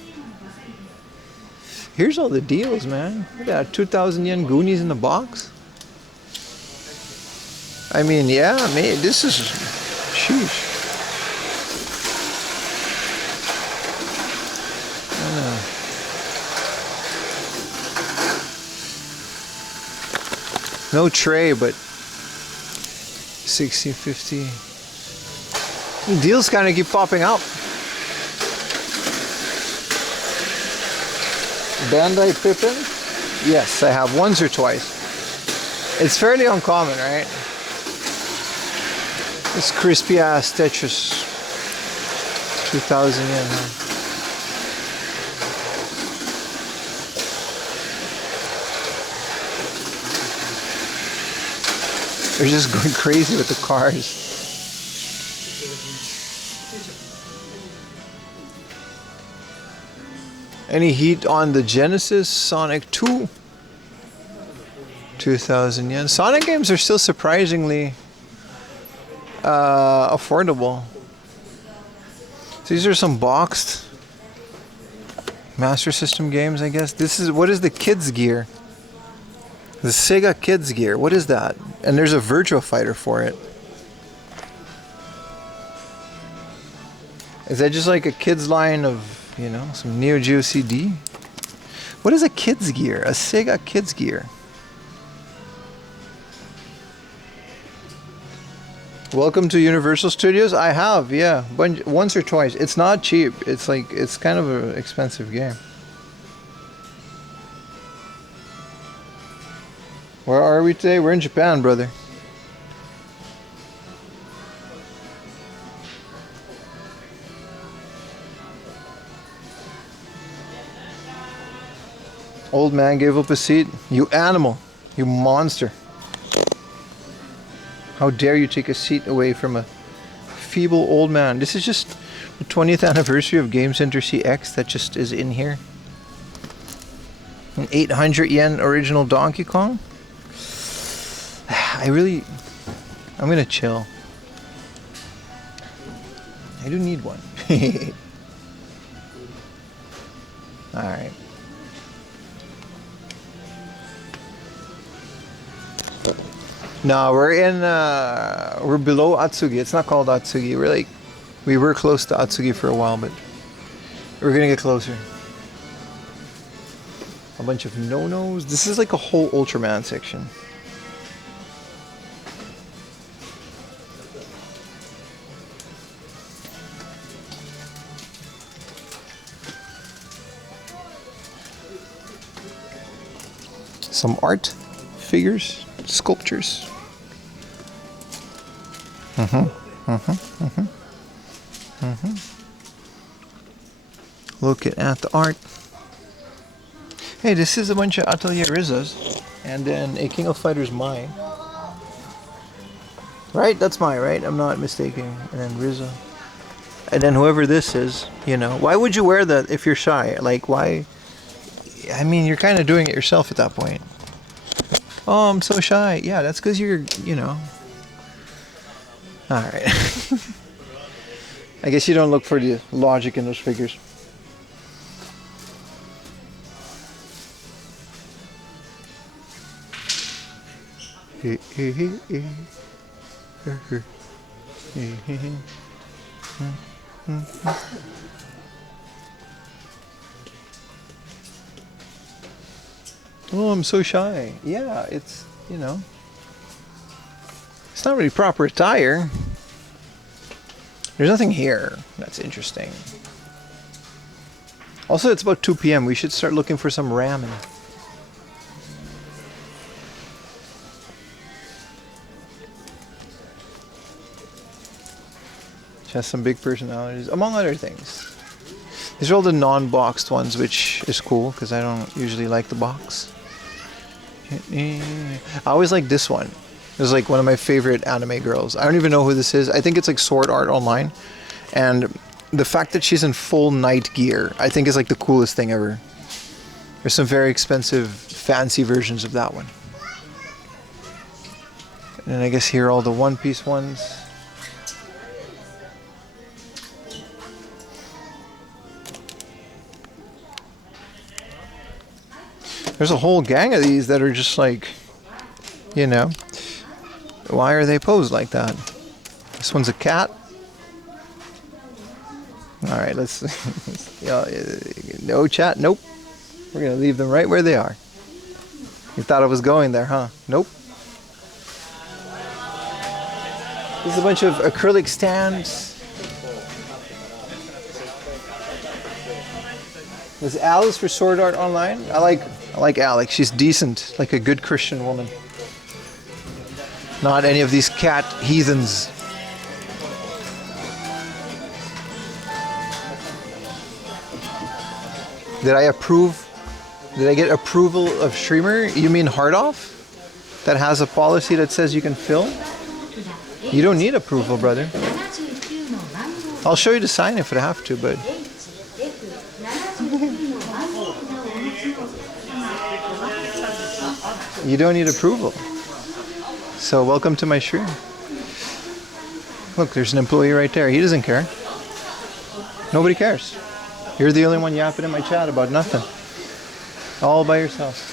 Here's all the deals, man. Look at that, 2,000 yen Goonies in the box. I mean, yeah, man, this is sheesh. No tray, but 1650. Deals kind of keep popping up. Bandai Pippin? Yes, I have once or twice. It's fairly uncommon, right? This crispy ass Tetris. 2,000 yen, huh? They're just going crazy with the cars. Any heat on the Genesis? Sonic 2? 2,000 yen. Sonic games are still surprisingly affordable. These are some boxed Master System games, I guess. This is, what is the kids gear? The Sega Kids gear. What is that? And there's a Virtua Fighter for it. Is that just like a kids line of, you know, some Neo Geo CD? What is a kids gear? A Sega Kids gear. Welcome to Universal Studios. I have, yeah, once or twice. It's not cheap. It's like, it's kind of an expensive game. Where are we today? We're in Japan, brother. Old man gave up a seat. You animal. You monster. How dare you take a seat away from a feeble old man. This is just the 20th anniversary of Game Center CX that just is in here. An 800 yen original Donkey Kong. I'm gonna chill. I do need one. Alright. No, we're below Atsugi. It's not called Atsugi. We were close to Atsugi for a while, but we're gonna get closer. A bunch of no-nos. This is like a whole Ultraman section. Some art, figures, sculptures. Looking at the art. Hey, this is a bunch of Atelier Rizas, and then a King of Fighters Mai. Right? That's Mai, right? I'm not mistaken. And then Riza. And then whoever this is, you know. Why would you wear that if you're shy? Like, why? I mean, you're kind of doing it yourself at that point. Oh, I'm so shy. Yeah, that's because you're, you know. Alright. I guess you don't look for the logic in those figures. Oh, I'm so shy. Yeah, it's, you know, it's not really proper attire. There's nothing here that's interesting. Also, it's about 2 p.m. We should start looking for some ramen. She has some big personalities, among other things. These are all the non-boxed ones, which is cool because I don't usually like the box. I always like this one. This is like one of my favorite anime girls. I don't even know who this is. I think it's like Sword Art Online. And the fact that she's in full night gear, I think is like the coolest thing ever. There's some very expensive, fancy versions of that one. And I guess here are all the One Piece ones. There's a whole gang of these that are just like, you know, why are they posed like that? This one's a cat. All right, let's no chat. Nope. We're gonna leave them right where they are. You thought I was going there, huh? Nope. This is a bunch of acrylic stands. This Alice for Sword Art Online. I like Alex. She's decent, like a good Christian woman. Not any of these cat heathens. Did I approve? Did I get approval of Streamer? You mean Hardoff? That has a policy that says you can film? You don't need approval, brother. I'll show you the sign if I have to, but... You don't need approval. So welcome to my stream. Look, there's an employee right there. He doesn't care. Nobody cares. You're the only one yapping in my chat about nothing. All by yourself.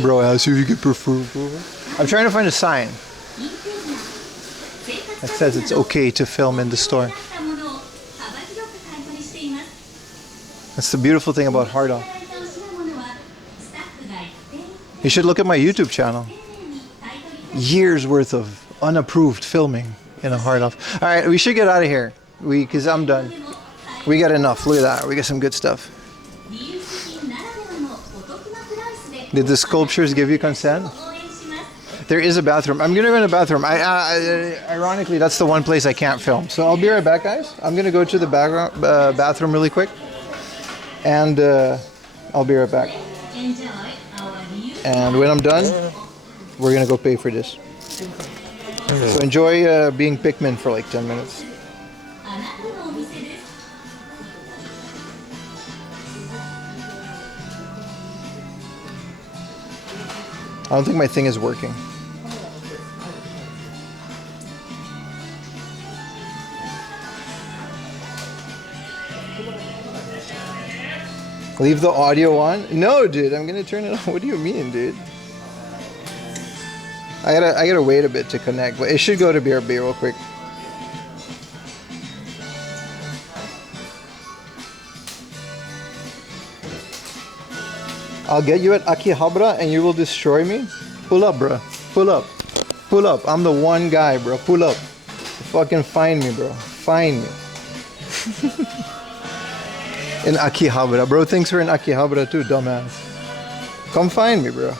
Bro asked you if you could prefer. I'm trying to find a sign that says it's okay to film in the store. That's the beautiful thing about Hard Off. You should look at my YouTube channel. Years worth of unapproved filming in a Hard Off. All right, we should get out of here. Because I'm done. We got enough. Look at that. We got some good stuff. Did the sculptures give you consent? There is a bathroom. I'm gonna go in the bathroom. Ironically, that's the one place I can't film. So I'll be right back, guys. I'm gonna go to the bathroom really quick, and I'll be right back. And when I'm done, we're gonna go pay for this. So enjoy being Pikmin for like 10 minutes. I don't think my thing is working. Leave the audio on? No, dude, I'm gonna turn it on. What do you mean, dude? I gotta wait a bit to connect, but it should go to BRB real quick. I'll get you at Akihabara and you will destroy me? Pull up, bro. Pull up. Pull up. I'm the one guy, bro. Pull up. Fucking find me, bro. Find me. In Akihabara. Bro thinks we're in Akihabara too, dumbass. Come find me, bro.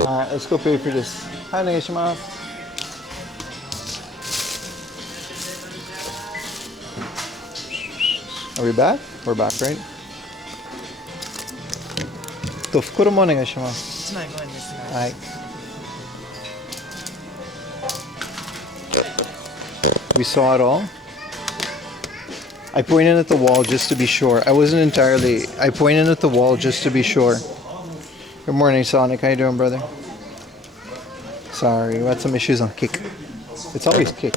Alright, let's go pay for this. Hi, onegaishimasu. Are we back? We're back, right? 袋もお願いします。1枚5円ですね。はい。We saw it all. I pointed at the wall just to be sure. I wasn't entirely. I pointed at the wall just to be sure. Good morning, Sonic. How you doing, brother? Sorry, we had some issues on kick. It's always kick.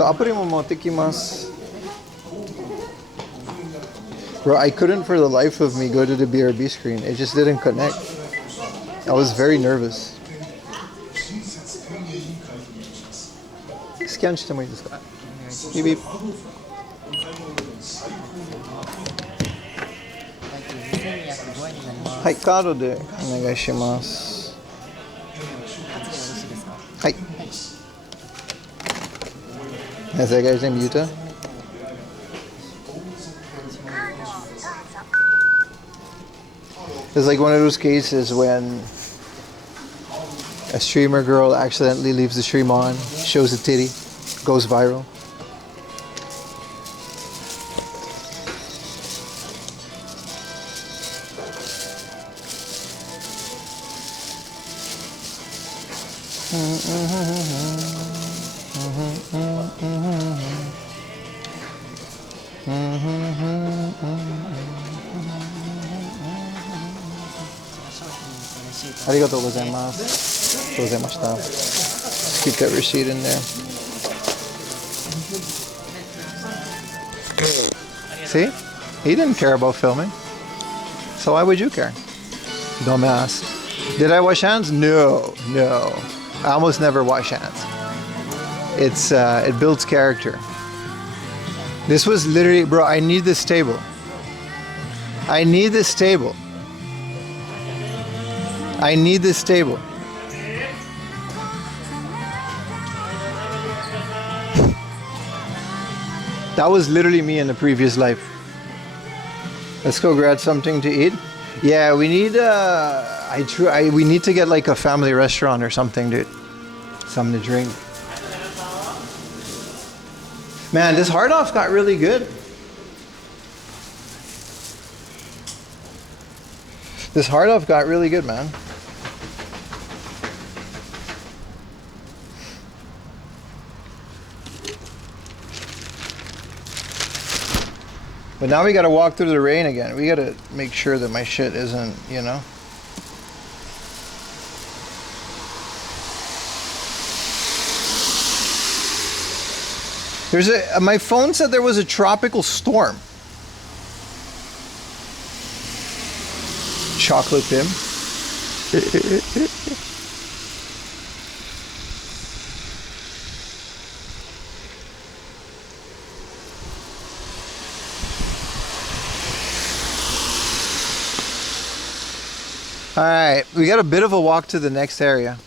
アプリも持ってきます。Bro, I couldn't for the life of me go to the BRB screen. It just didn't connect. I was very nervous. Scan してもいいですか? Beep beep. 2205円になります。はい、カードでお願いします。はい。Is that guy's name Yuta? It's like one of those cases when a streamer girl accidentally leaves the stream on, shows a titty, goes viral. Arigatou gozaimasu. Gozaimashita. Just keep that receipt in there. See? He didn't care about filming. So why would you care? Dumbass. Did I wash hands? No. I almost never wash hands. It builds character. This was literally, bro, I need this table. I need this table. I need this table. That was literally me in the previous life. Let's go grab something to eat. Yeah, we need we need to get like a family restaurant or something, dude. Something to drink. Man, this hard off got really good. This hard off got really good, man. But now we gotta walk through the rain again. We gotta make sure that my shit isn't, you know. My phone said there was a tropical storm. Chocolate Pim. All right, we got a bit of a walk to the next area.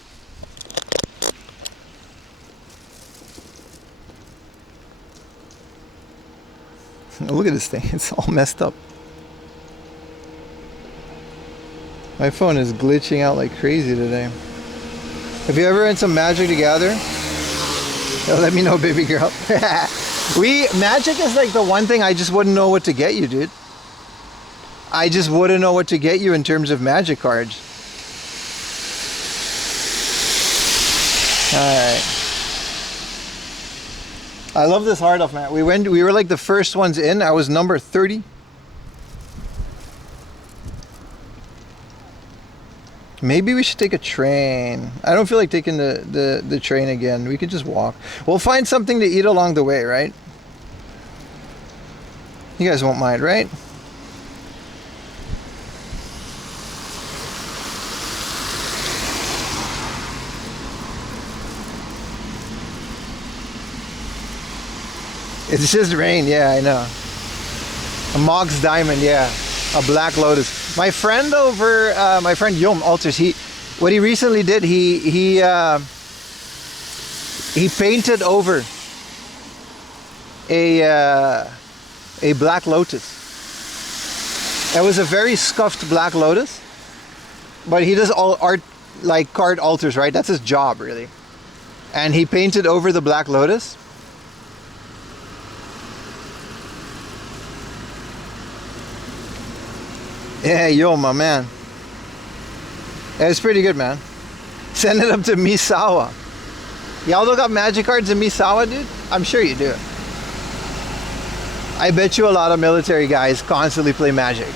Look at this thing, it's all messed up. My phone is glitching out like crazy today. Have you ever in some Magic the Gathering? Let me know, baby girl. Magic is like the one thing I just wouldn't know what to get you, dude. I just wouldn't know what to get you in terms of Magic cards. Alright. I love this hard off, man. We were like the first ones in. I was number 30. Maybe we should take a train. I don't feel like taking the train again. We could just walk. We'll find something to eat along the way, right? You guys won't mind, right? It's just rain, yeah, I know. A Mog's Diamond, yeah. A Black Lotus. My friend over, my friend Yom Alters, what he recently did, he painted over a Black Lotus. It was a very scuffed Black Lotus, but he does all art, like card alters, right? That's his job, really. And he painted over the Black Lotus. Yeah, yo, my man. Yeah, it's pretty good, man. Send it up to Misawa. Y'all don't got Magic cards in Misawa, dude? I'm sure you do. I bet you a lot of military guys constantly play Magic.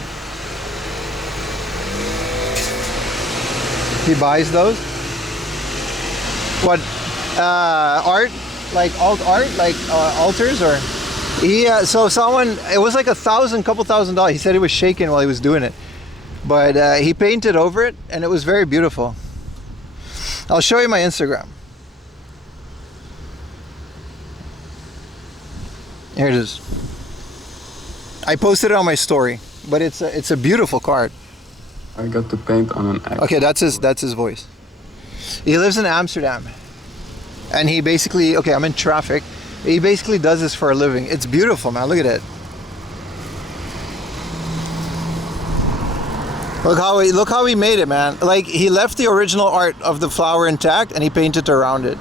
He buys those? What? Art? Like alt art? Like altars or? So someone, it was like couple thousand dollars. He said he was shaking while he was doing it, but he painted over it, and it was very beautiful. I'll show you my Instagram. Here it is. I posted it on my story, but it's a beautiful card. I got to paint on an act. Okay, that's his voice. He lives in Amsterdam, and he basically, okay, I'm in traffic. He basically does this for a living. It's beautiful, man. Look at it. Look how he made it, man. Like, he left the original art of the flower intact and he painted around it.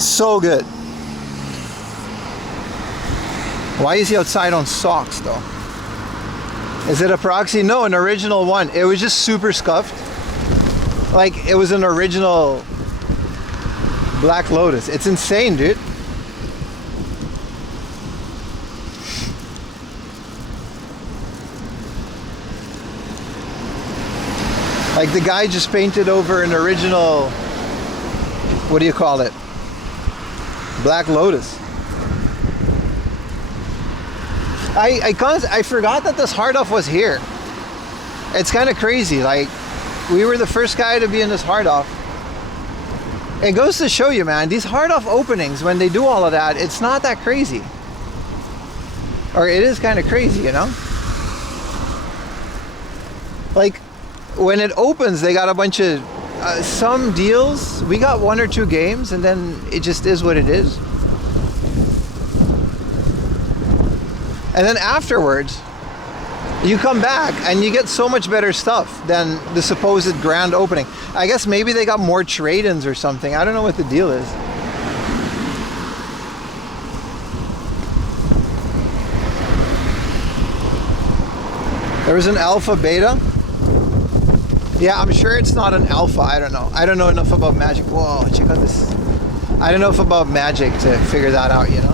So good. Why is he outside on socks though? Is it a proxy? No, an original one. It was just super scuffed. Like, it was an original Black Lotus. It's insane, dude. Like, the guy just painted over an original, what do you call it? Black Lotus. I forgot that this hard off was here. It's kind of crazy. Like, we were the first guy to be in this hard off. It goes to show you, man, these hard off openings, when they do all of that, it's not that crazy. Or it is kind of crazy, you know? Like, when it opens, they got a bunch of some deals. We got 1 or 2 games, and then it just is what it is. And then afterwards, you come back and you get so much better stuff than the supposed grand opening. I guess maybe they got more trade-ins or something. I don't know what the deal is. There was an alpha beta. Yeah, I'm sure it's not an alpha. I don't know. I don't know enough about Magic. Whoa, check out this. I don't know enough about Magic to figure that out, you know?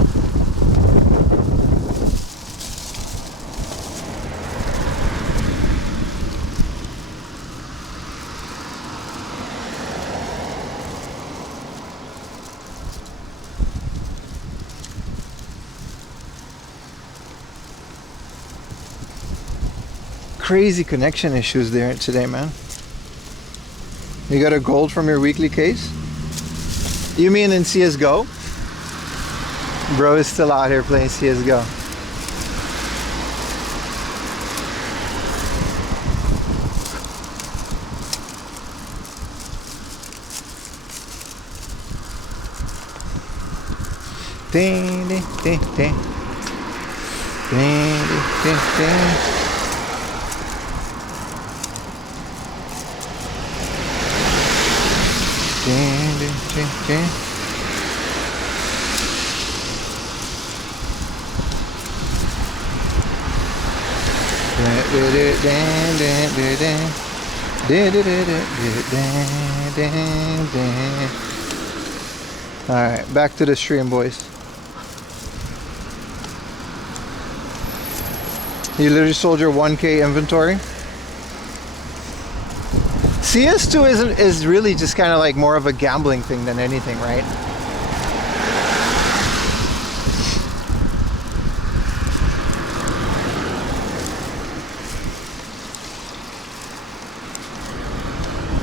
Crazy connection issues there today, man. You got a gold from your weekly case? You mean in CSGO? Bro is still out here playing CSGO. Ding, ding, ding, ding. Ding, ding, ding, ding. Alright, back to the stream, boys. You literally sold your 1K inventory? CS2 is really just kind of like more of a gambling thing than anything, right?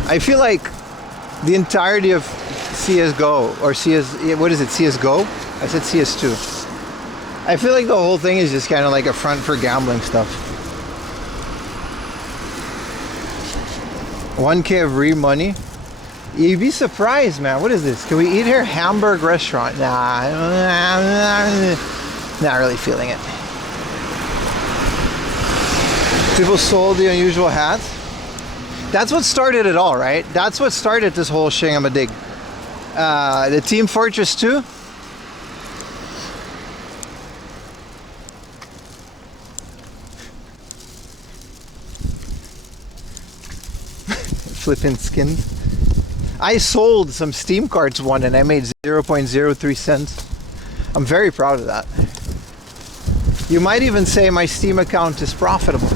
I feel like the entirety of CSGO or what is it, CSGO? I said CS2. I feel like the whole thing is just kind of like a front for gambling stuff. 1K of free money. You'd be surprised, man. What is this? Can we eat here? Hamburg restaurant. Nah, not really feeling it. People sold the unusual hats. That's what started it all, right? That's what started this whole shingamadig. The Team Fortress 2. Flipping skins. I sold some Steam cards one and I made 0.03 cents. I'm very proud of that. You might even say my Steam account is profitable.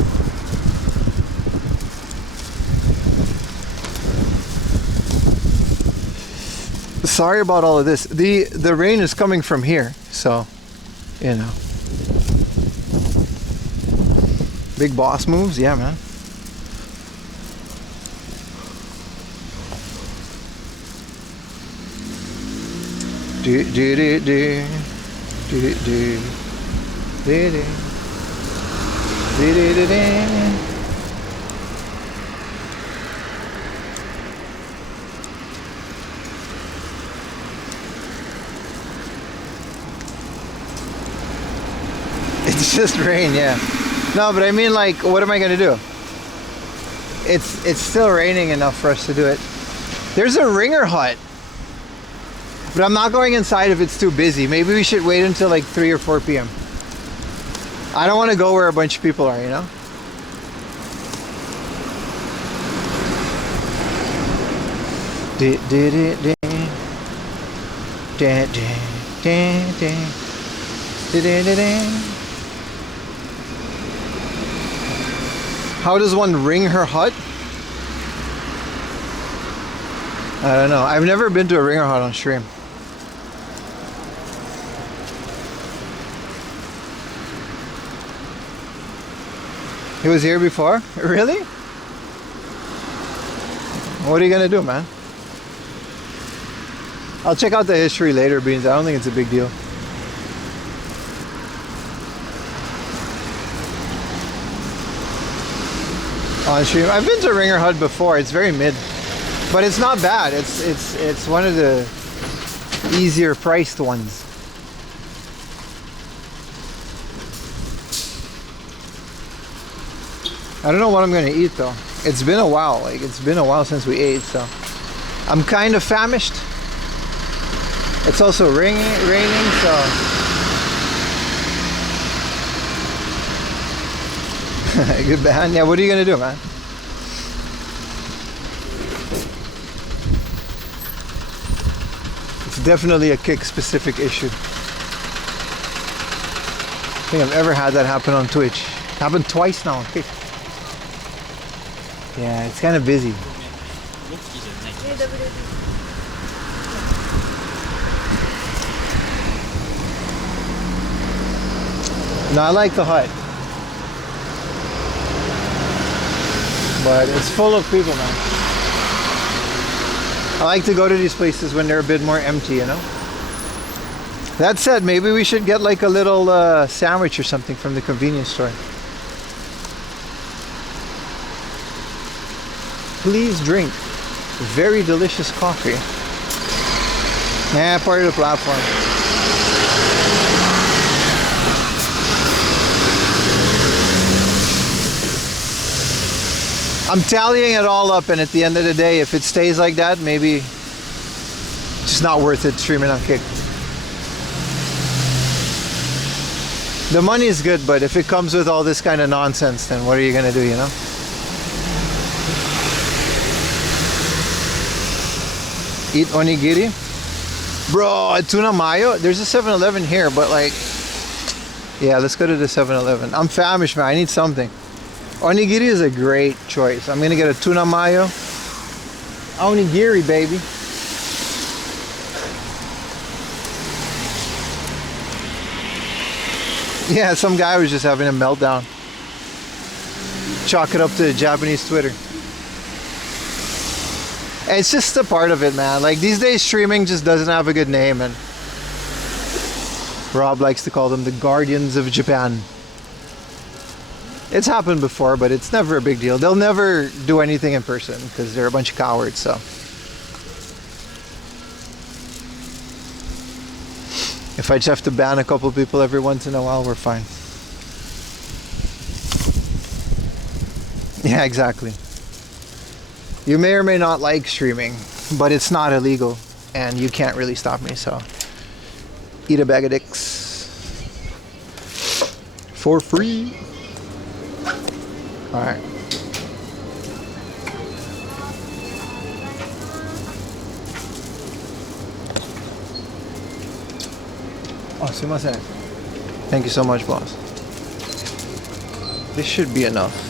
Sorry about all of this. The rain is coming from here, so You know. Big boss moves, yeah, man. Do do do do do do do do do do do. It's just rain, yeah. No, but I mean, like, what am I gonna do? It's still raining enough for us to do it. There's a ringer hut, but I'm not going inside if it's too busy. Maybe we should wait until like 3 or 4 p.m. I don't want to go where a bunch of people are, you know? How does one ring her hut? I don't know. I've never been to a ringer hut on stream. He was here before? Really? What are you gonna do, man? I'll check out the history later, Beans. I don't think it's a big deal. On stream, I've been to Ringer Hut before. It's very mid, but it's not bad. It's one of the easier priced ones. I don't know what I'm gonna eat though. It's been a while. Like, it's been a while since we ate, so I'm kind of famished. It's also raining, so good band. Yeah, what are you gonna do, man? It's definitely a kick specific issue. I think I've ever had that happen on Twitch. Happened twice now on Kick. Yeah, it's kind of busy. No, I like the hut. But it's full of people, man. I like to go to these places when they're a bit more empty, you know? That said, maybe we should get like a little sandwich or something from the convenience store. Please drink very delicious coffee. Yeah, part of the platform. I'm tallying it all up, and at the end of the day, if it stays like that, maybe it's just not worth it streaming on Kick. The money is good, but if it comes with all this kind of nonsense, then what are you gonna do, you know? Eat onigiri? Bro, tuna mayo? There's a 7-Eleven here, but like, yeah, let's go to the 7-Eleven. I'm famished, man. I need something. Onigiri is a great choice. I'm gonna get a tuna mayo. Onigiri, baby. Yeah, some guy was just having a meltdown. Chalk it up to Japanese Twitter. It's just a part of it, man. Like, these days streaming just doesn't have a good name, and Rob likes to call them the Guardians of Japan. It's happened before, but it's never a big deal. They'll never do anything in person because they're a bunch of cowards, so. If I just have to ban a couple people every once in a while, we're fine. Yeah, exactly. You may or may not like streaming, but it's not illegal, and you can't really stop me, so. Eat a bag of dicks. For free. Alright. Oh, sumimasen. Thank you so much, boss. This should be enough.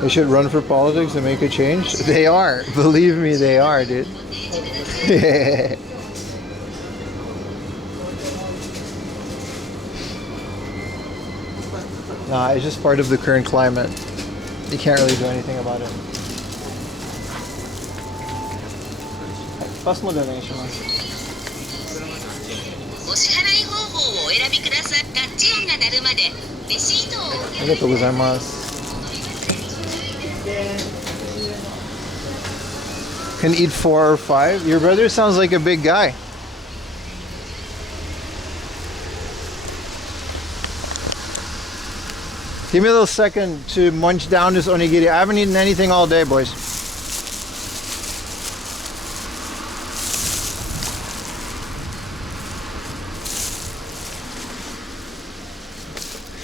They should run for politics and make a change. They are. Believe me, they are, dude. Nah, it's just part of the current climate. You can't really do anything about it. Personal donation. お支払い方法をお選びください。タッチ音が鳴るまでレシートをお受けありがとうございます。Can eat 4 or 5? Your brother sounds like a big guy. Give me a little second to munch down this onigiri. I haven't eaten anything all day, boys.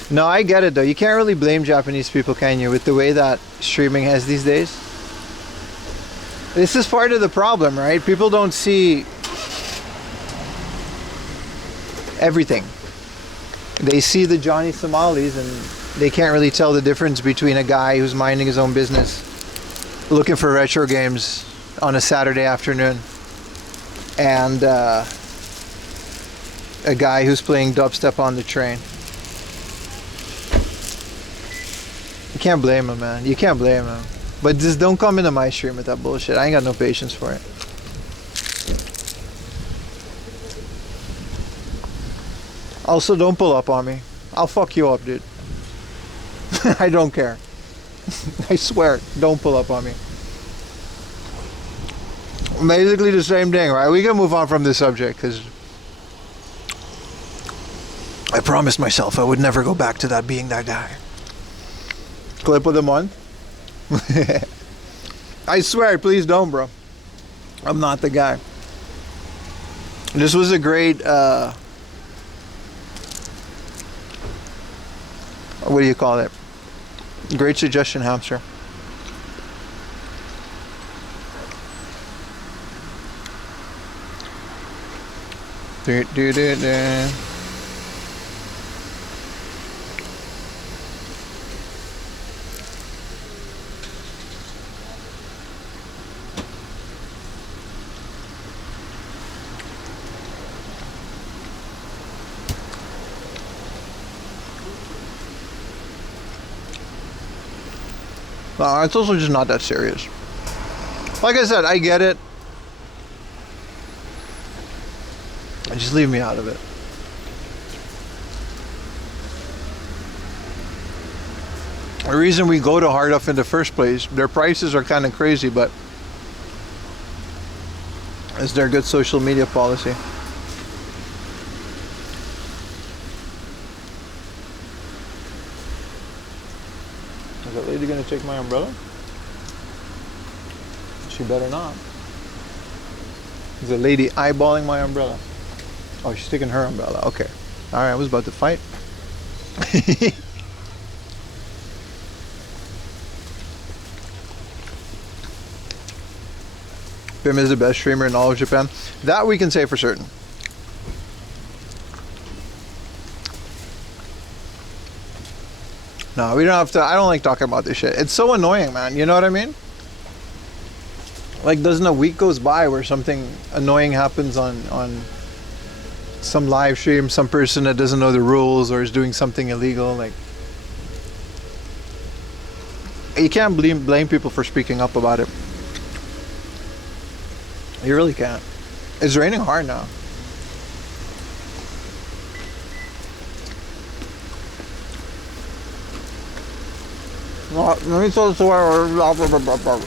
No, I get it though. You can't really blame Japanese people, can you, with the way that streaming has these days? This is part of the problem, right? People don't see everything. They see the Johnny Somalis and they can't really tell the difference between a guy who's minding his own business, looking for retro games on a Saturday afternoon, and a guy who's playing dubstep on the train. You can't blame him, man. You can't blame him. But just don't come into my stream with that bullshit. I ain't got no patience for it. Also, don't pull up on me. I'll fuck you up, dude. I don't care. I swear, don't pull up on me. Basically the same thing, right? We can move on from this subject because I promised myself I would never go back to that being that guy. Clip of the month. I swear, please don't, bro. I'm not the guy. This was a great what do you call it? Great suggestion, hamster. Do, do, do, do. It's also just not that serious. Like I said, I get it. Just leave me out of it. The reason we go to Harduff in the first place, their prices are kind of crazy, but it's their good social media policy. Is that lady gonna take my umbrella? She better not. Is the lady eyeballing my umbrella? Oh, she's taking her umbrella. Okay. Alright, I was about to fight. Bim is the best streamer in all of Japan. That we can say for certain. No, we don't have to. I don't like talking about this shit. It's so annoying, man. You know what I mean? Like, doesn't a week goes by where something annoying happens on some live stream, some person that doesn't know the rules or is doing something illegal? Like, you can't blame people for speaking up about it. You really can't. It's raining hard now. Let me tell you story.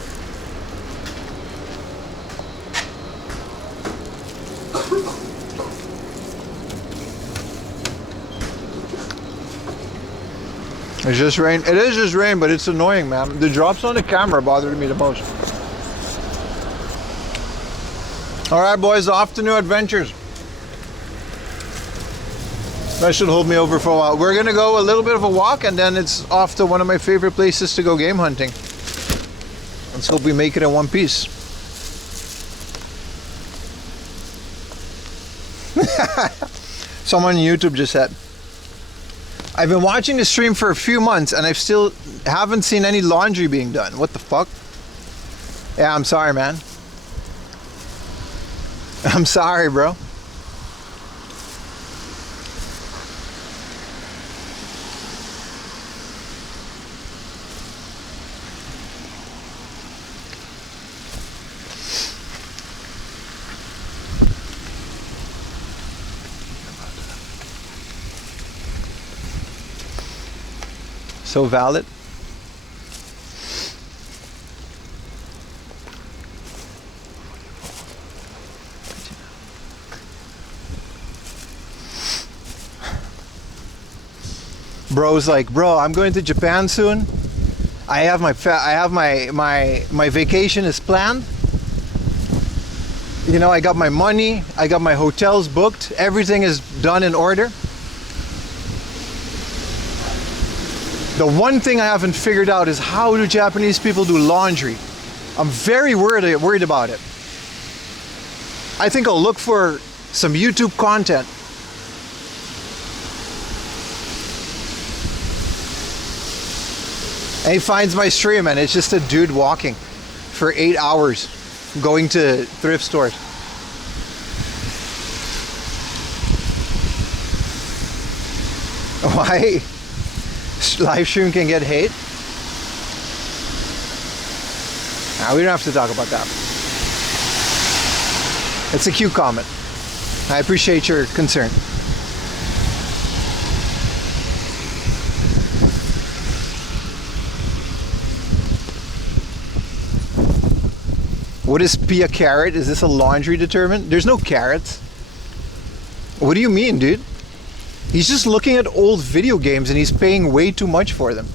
It's just rain. It is just rain, but it's annoying, man. The drops on the camera bothered me the most. All right, boys, off to new adventures. That should hold me over for a while. We're gonna go a little bit of a walk, and then it's off to one of my favorite places to go game hunting. Let's hope we make it in one piece. Someone on YouTube just said, I've been watching the stream for a few months and I've still haven't seen any laundry being done. What the fuck? Yeah, I'm sorry, man. I'm sorry, bro. So valid. Bro's like, bro, I'm going to Japan soon. I have my vacation is planned. You know, I got my money, I got my hotels booked, everything is done in order. The one thing I haven't figured out is how do Japanese people do laundry? I'm very worried about it. I think I'll look for some YouTube content. And he finds my stream and it's just a dude walking for 8 hours going to thrift stores. Why? Live stream can get hate? Nah, we don't have to talk about that. It's a cute comment. I appreciate your concern. What is Pia carrot? Is this a laundry detergent? There's no carrots. What do you mean, dude? He's just looking at old video games and he's paying way too much for them.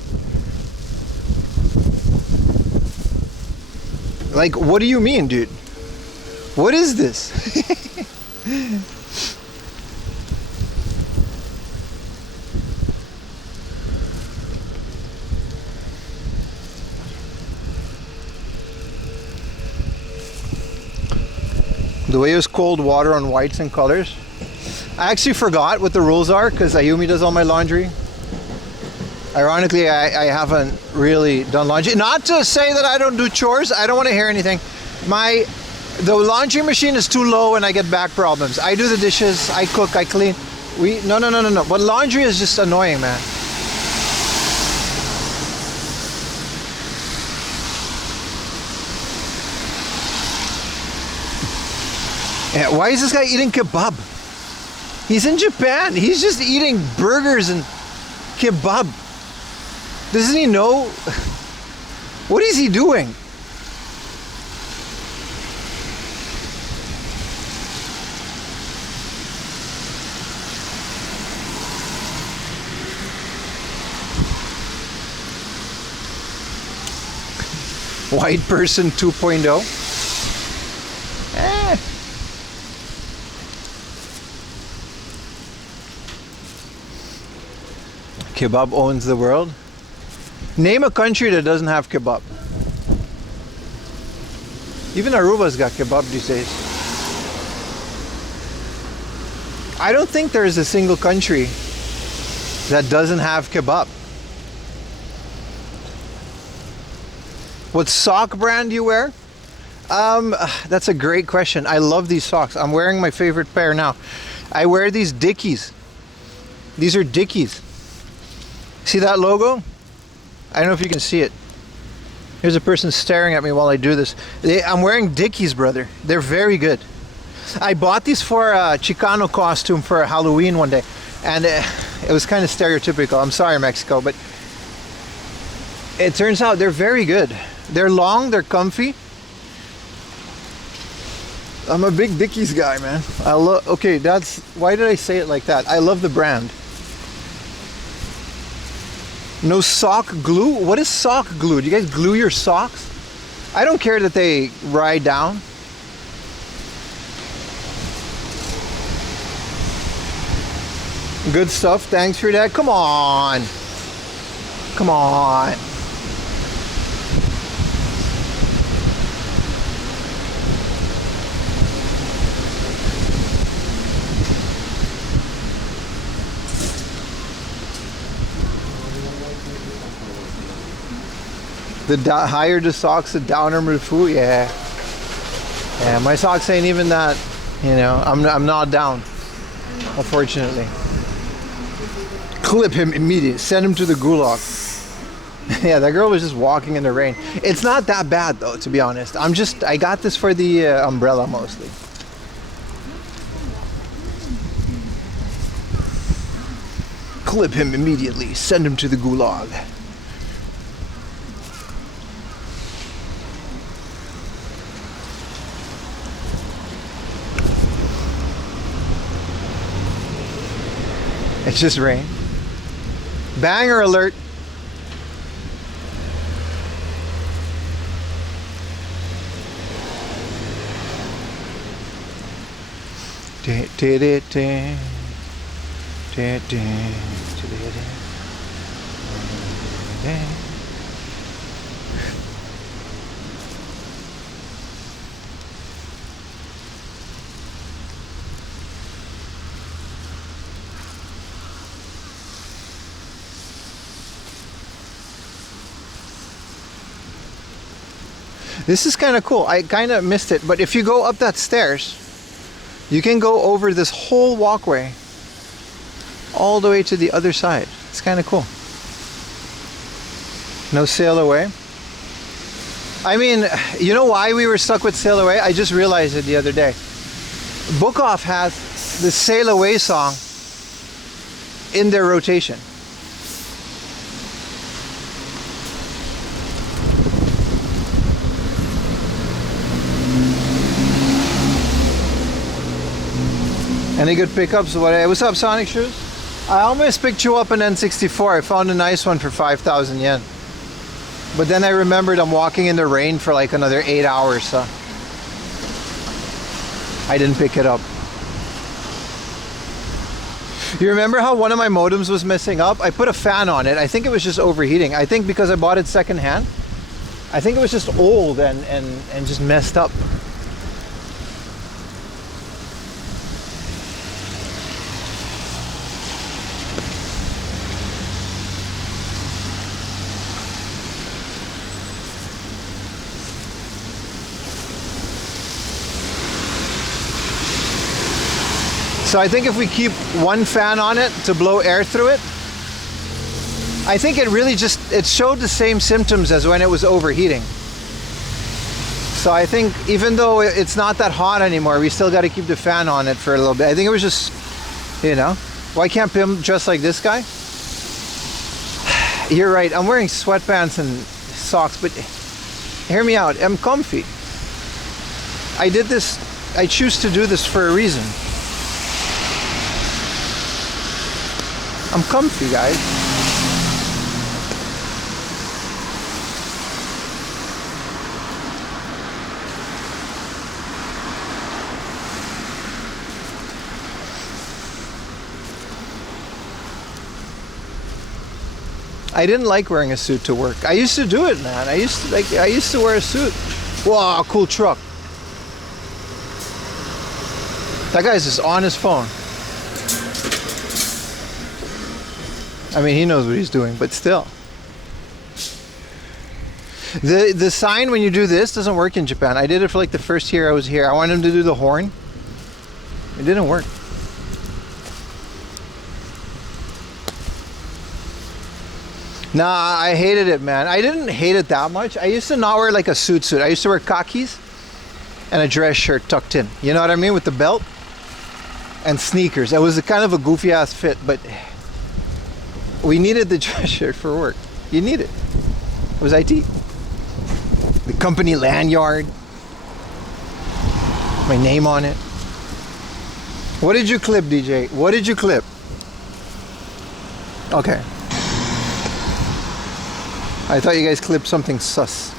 Like, what do you mean, dude? What is this? The way it was cold water on whites and colors. I actually forgot what the rules are because Ayumi does all my laundry. Ironically, I haven't really done laundry. Not to say that I don't do chores. I don't want to hear anything. The laundry machine is too low and I get back problems. I do the dishes, I cook, I clean. No. But laundry is just annoying, man. Yeah, why is this guy eating kebab? He's in Japan. He's just eating burgers and kebab. Doesn't he know? What is he doing? White person 2.0. Kebab owns the world. Name a country that doesn't have kebab. Even Aruba's got kebab these days. I don't think there is a single country that doesn't have kebab. What sock brand do you wear? That's a great question. I love these socks. I'm wearing my favorite pair now. I wear these Dickies. These are Dickies. See that logo? I don't know if you can see it. Here's a person staring at me while I do this. I'm wearing Dickies, brother. They're very good. I bought these for a Chicano costume for Halloween one day. And it was kind of stereotypical. I'm sorry, Mexico, but it turns out they're very good. They're long, they're comfy. I'm a big Dickies guy, man. Okay, why did I say it like that? I love the brand. No sock glue? What is sock glue? Do you guys glue your socks? I don't care that they ride down. Good stuff. Thanks for that. Come on. Come on. Higher the socks, the downer the food. Yeah. Yeah, my socks ain't even that. You know, I'm not down. Unfortunately. Clip him immediately. Send him to the gulag. Yeah, that girl was just walking in the rain. It's not that bad though, to be honest. I got this for the umbrella mostly. Clip him immediately. Send him to the gulag. It's just rain. Banger alert. This is kind of cool. I kind of missed it, but if you go up that stairs, you can go over this whole walkway all the way to the other side. It's kind of cool. No sail away. I mean, you know why we were stuck with sail away? I just realized it the other day. Book Off has the sail away song in their rotation. Any good pickups? What's up, Sonic Shoes? I almost picked you up an N64. I found a nice one for 5,000 yen. But then I remembered I'm walking in the rain for like another 8 hours, so I didn't pick it up. You remember how one of my modems was messing up? I put a fan on it. I think it was just overheating. I think because I bought it secondhand. I think it was just old and just messed up. So I think if we keep one fan on it to blow air through it, I think it really it showed the same symptoms as when it was overheating. So I think even though it's not that hot anymore, we still got to keep the fan on it for a little bit. I think it was just, you know, why can't Pim dress like this guy? You're right, I'm wearing sweatpants and socks, but hear me out, I'm comfy. I choose to do this for a reason. I'm comfy, guys. I didn't like wearing a suit to work. I used to do it, man. I used to wear a suit. Wow, cool truck. That guy's just on his phone. I mean, he knows what he's doing, but still. The sign when you do this doesn't work in Japan. I did it for like the first year I was here. I wanted him to do the horn. It didn't work. Nah, I hated it, man. I didn't hate it that much. I used to not wear like a suit. I used to wear khakis and a dress shirt tucked in. You know what I mean? With the belt and sneakers. It was a kind of a goofy ass fit, but we needed the dress shirt for work. You need it. It was IT. The company lanyard. My name on it. What did you clip, DJ? What did you clip? Okay. I thought you guys clipped something sus.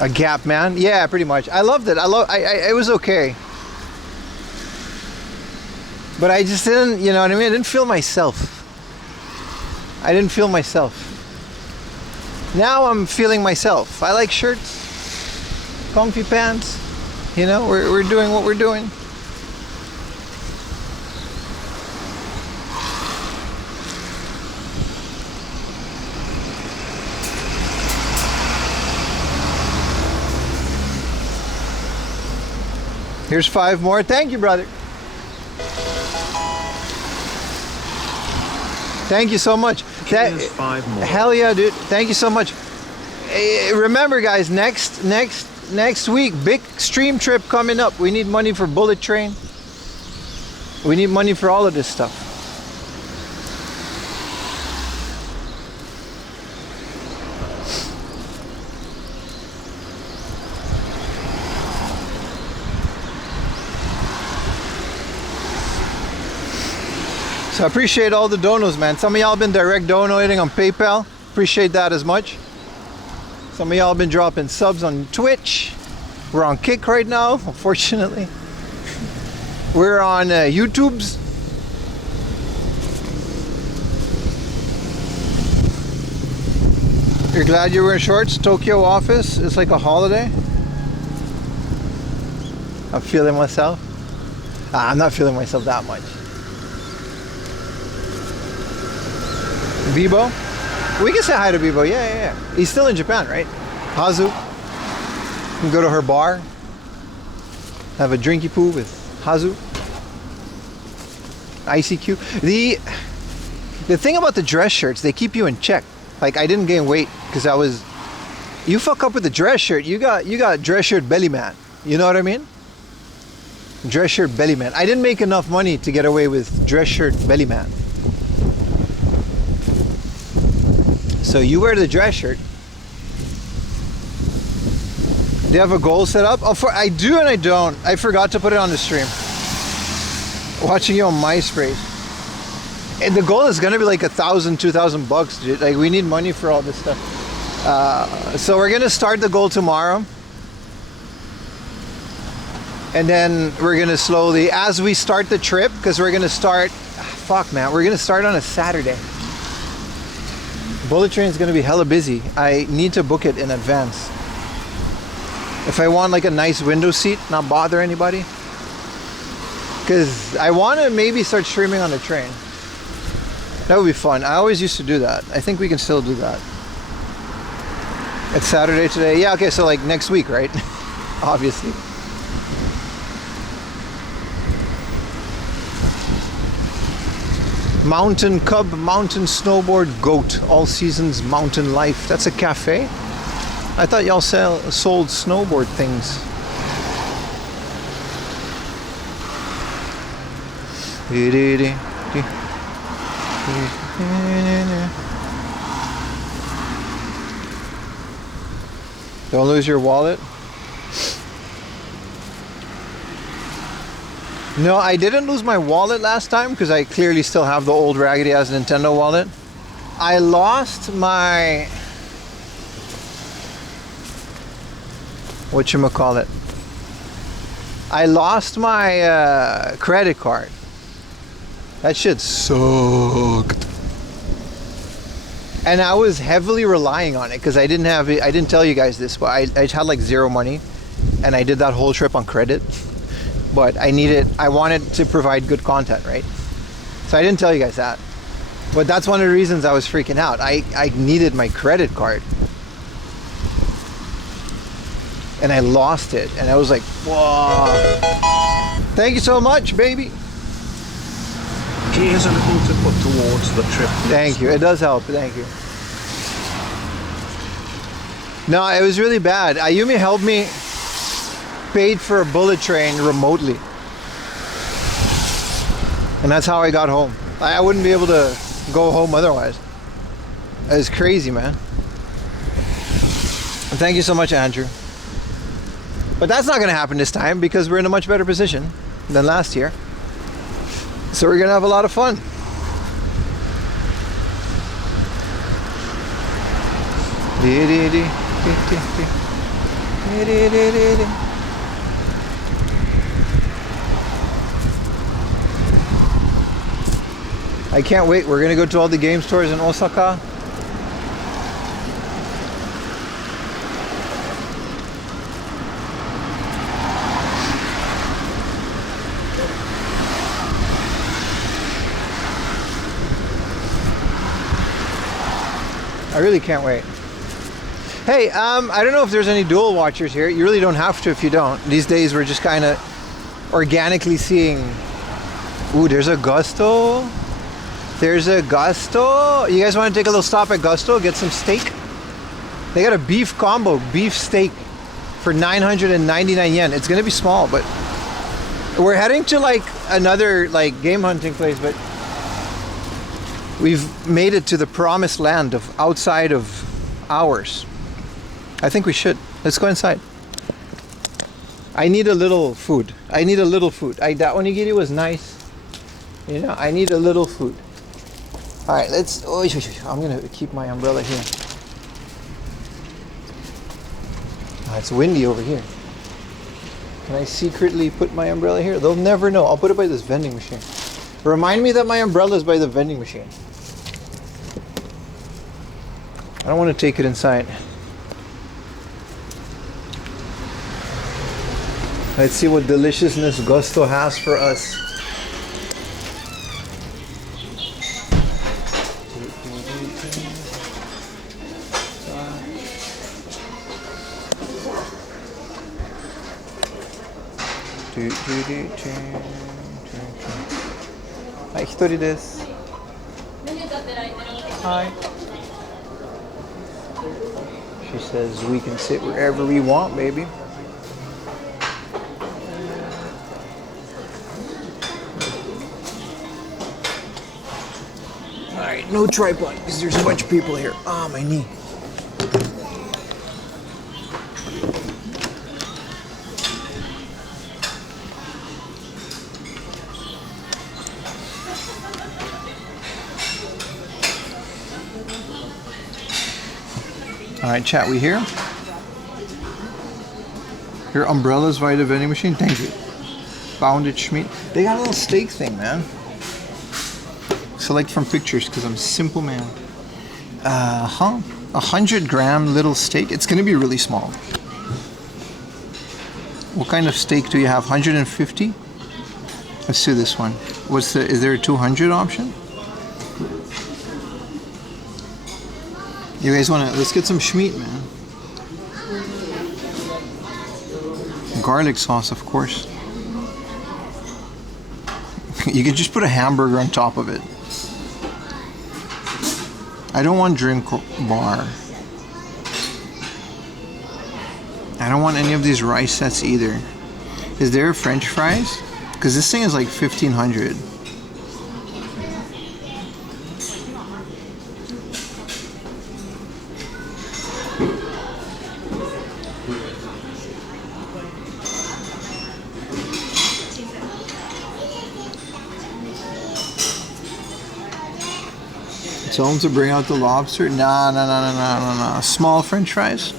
A Gap, man? Yeah, pretty much. I loved it. It was okay. But I just didn't, you know what I mean? I didn't feel myself. I didn't feel myself. Now I'm feeling myself. I like shirts, comfy pants. You know, we're doing what we're doing. Here's 5 more. Thank you, brother. Thank you so much. Here's 5 more. Hell yeah, dude. Thank you so much. Remember, guys, next week, big stream trip coming up. We need money for Bullet Train. We need money for all of this stuff. So I appreciate all the donos, man. Some of y'all been direct donating on PayPal. Appreciate that as much. Some of y'all been dropping subs on Twitch. We're on Kick right now, unfortunately. We're on YouTube's. You're glad you're wearing shorts? Tokyo office. It's like a holiday. I'm feeling myself. I'm not feeling myself that much. Bibo? We can say hi to Bibo. Yeah. He's still in Japan, right? Hazu. You can go to her bar. Have a drinky poo with Hazu. ICQ. The thing about the dress shirts, they keep you in check. Like, I didn't gain weight because I was... You fuck up with the dress shirt, you got dress shirt belly man. You know what I mean? Dress shirt belly man. I didn't make enough money to get away with dress shirt belly man. So you wear the dress shirt. Do you have a goal set up? Oh, I do and I don't. I forgot to put it on the stream. Watching you on MySpace. And the goal is gonna be like $1,000-2,000, dude. Like, we need money for all this stuff. So we're gonna start the goal tomorrow. And then we're gonna slowly, as we start the trip, because we're gonna start, fuck man, we're gonna start on a Saturday. Bullet Train is going to be hella busy. I need to book it in advance. If I want like a nice window seat, not bother anybody. Because I want to maybe start streaming on the train. That would be fun. I always used to do that. I think we can still do that. It's Saturday today. Yeah, okay, so like next week, right? Obviously. Mountain Cub, Mountain Snowboard, Goat, All Seasons Mountain Life. That's a cafe? I thought y'all sold snowboard things. Don't lose your wallet. No, I didn't lose my wallet last time because I clearly still have the old raggedy ass Nintendo wallet. I lost my... whatchamacallit? I lost my credit card. That shit sucked. And I was heavily relying on it because I didn't have it. I didn't tell you guys this, but I had like zero money. And I did that whole trip on credit. But I wanted to provide good content, right? So I didn't tell you guys that. But that's one of the reasons I was freaking out. I needed my credit card. And I lost it. And I was like, whoa. Thank you so much, baby. Here's a little to put towards the trip. Thank you. It does help. Thank you. No, it was really bad. Ayumi helped me. Paid for a bullet train remotely, and that's how I got home. I wouldn't be able to go home otherwise. It was crazy, man. And thank you so much, Andrew. But that's not gonna happen this time because we're in a much better position than last year, so we're gonna have a lot of fun. I can't wait. We're gonna go to all the game stores in Osaka. I really can't wait. Hey, I don't know if there's any dual watchers here. You really don't have to if you don't. These days we're just kind of organically seeing. Ooh, there's a Gusto. There's a Gusto. You guys want to take a little stop at Gusto, get some steak? They got a beef combo, beef steak for 999 yen. It's gonna be small, but we're heading to like another like game hunting place, but we've made it to the promised land of outside of ours. I think we should. Let's go inside. I need a little food. I need a little food. That onigiri was nice. You know, I need a little food. All right, let's. Oh, I'm gonna keep my umbrella here. Oh, it's windy over here. Can I secretly put my umbrella here? They'll never know. I'll put it by this vending machine. Remind me that my umbrella is by the vending machine. I don't want to take it inside. Let's see what deliciousness Gusto has for us. Hi, hitori desu. Hi. She says we can sit wherever we want, baby. Alright, no tripod because there's a bunch of people here. Ah, my knee. Alright, chat, we here? Your umbrella's by the vending machine? Thank you. Bounded Schmidt. They got a little steak thing, man. Select from pictures because I'm a simple man. 100-gram little steak. It's gonna be really small. What kind of steak do you have? 150? Let's do this one. Is there a 200 option? You guys let's get some Schmidt, man. Garlic sauce, of course. You could just put a hamburger on top of it. I don't want drink bar. I don't want any of these rice sets either. Is there French fries? Because this thing is like 1,500. Tell them to bring out the lobster. No. Small French fries.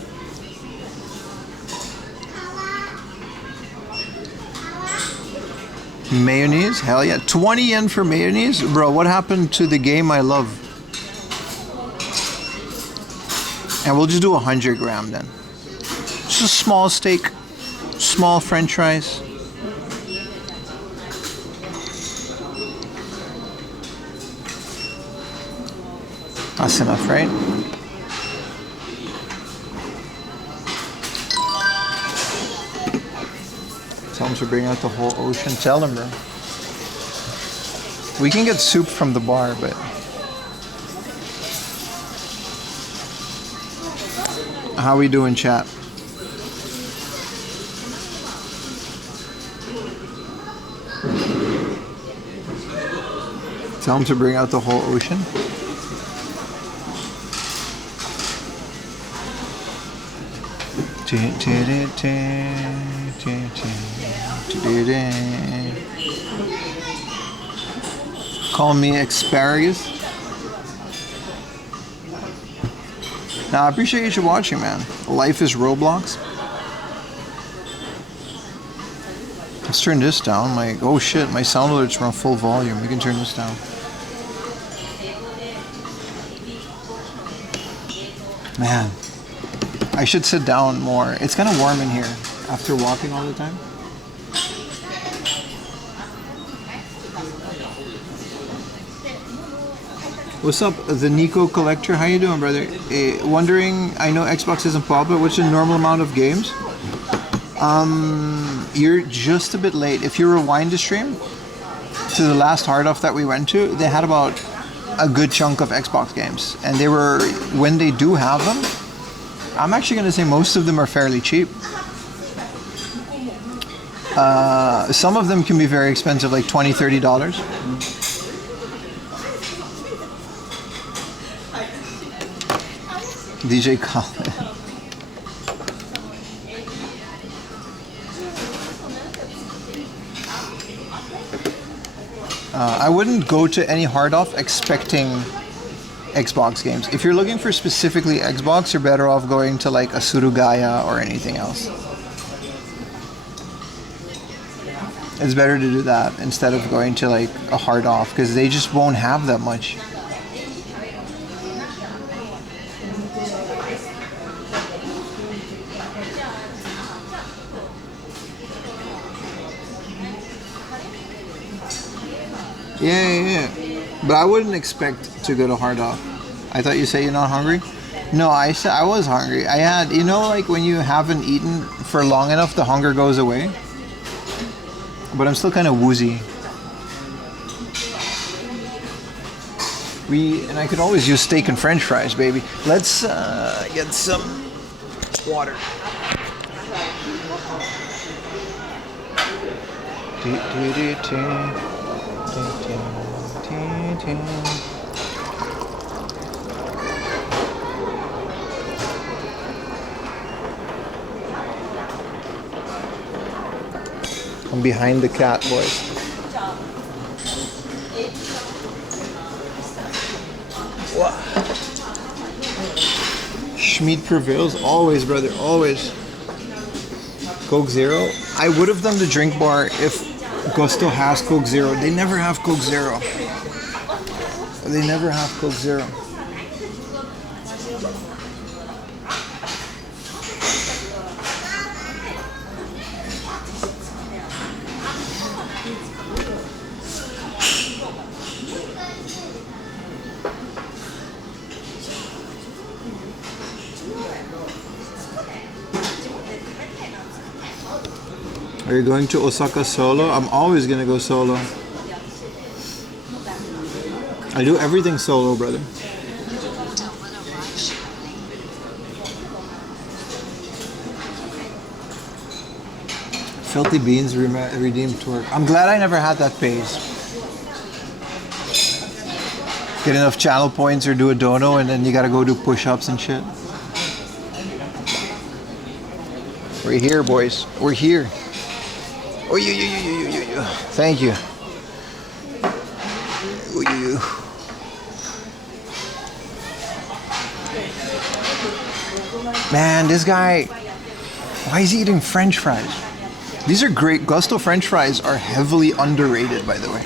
Mayonnaise? Hell yeah. 20 yen for mayonnaise? Bro, what happened to the game I love? And we'll just do 100 gram then. Just a small steak. Small French fries. That's enough, right? Tell them to bring out the whole ocean. Tell them, bro. We can get soup from the bar, but... How we doing, chat? Tell them to bring out the whole ocean. Call me asparagus. Now I appreciate you watching, man. Life is Roblox. Let's turn this down. Oh shit, my sound alerts are on full volume. We can turn this down. Man, I should sit down more. It's kind of warm in here after walking all the time. What's up, the Nico Collector? How you doing, brother? Wondering, I know Xbox isn't popular. What's the normal amount of games? you're just a bit late. If you rewind the stream to the last hard off that we went to, they had about a good chunk of Xbox games, and they were, when they do have them, I'm actually going to say most of them are fairly cheap. Some of them can be very expensive, like $20-$30. DJ Khaled. I wouldn't go to any hard off expecting Xbox games. If you're looking for specifically Xbox, you're better off going to like a Surugaya or anything else. It's better to do that instead of going to like a hard off, because they just won't have that much. Yeah. But I wouldn't expect to go to hard off. I thought you said you're not hungry? No, I said I was hungry. I had, you know, like when you haven't eaten for long enough, the hunger goes away. But I'm still kind of woozy. And I could always use steak and French fries, baby. Let's get some water. I'm behind the cat, boys. Schmied prevails always, brother, always. Coke Zero. I would have done the drink bar if Gusto has Coke Zero. They never have Coke Zero. They never have Coke Zero. Are you going to Osaka solo? I'm always gonna go solo. I do everything solo, brother. Filthy Beans redeemed twerk. I'm glad I never had that phase. Get enough channel points or do a dono and then you gotta go do push-ups and shit. We're here, boys. We're here. Oh, you. Thank you. Oh, you. Man, this guy, why is he eating French fries? These are great. Gusto French fries are heavily underrated, by the way.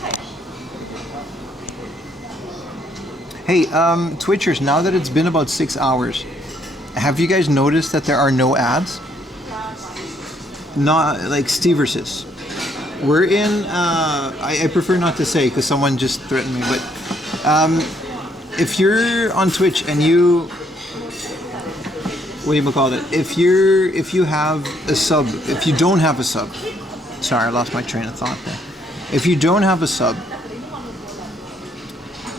Hey, Twitchers, now that it's been about 6 hours, have you guys noticed that there are no ads? Not like Steversus. We're in, I prefer not to say because someone just threatened me, but if you're on Twitch and you, what do you call it? If you have a sub, if you don't have a sub, sorry, I lost my train of thought there. If you don't have a sub,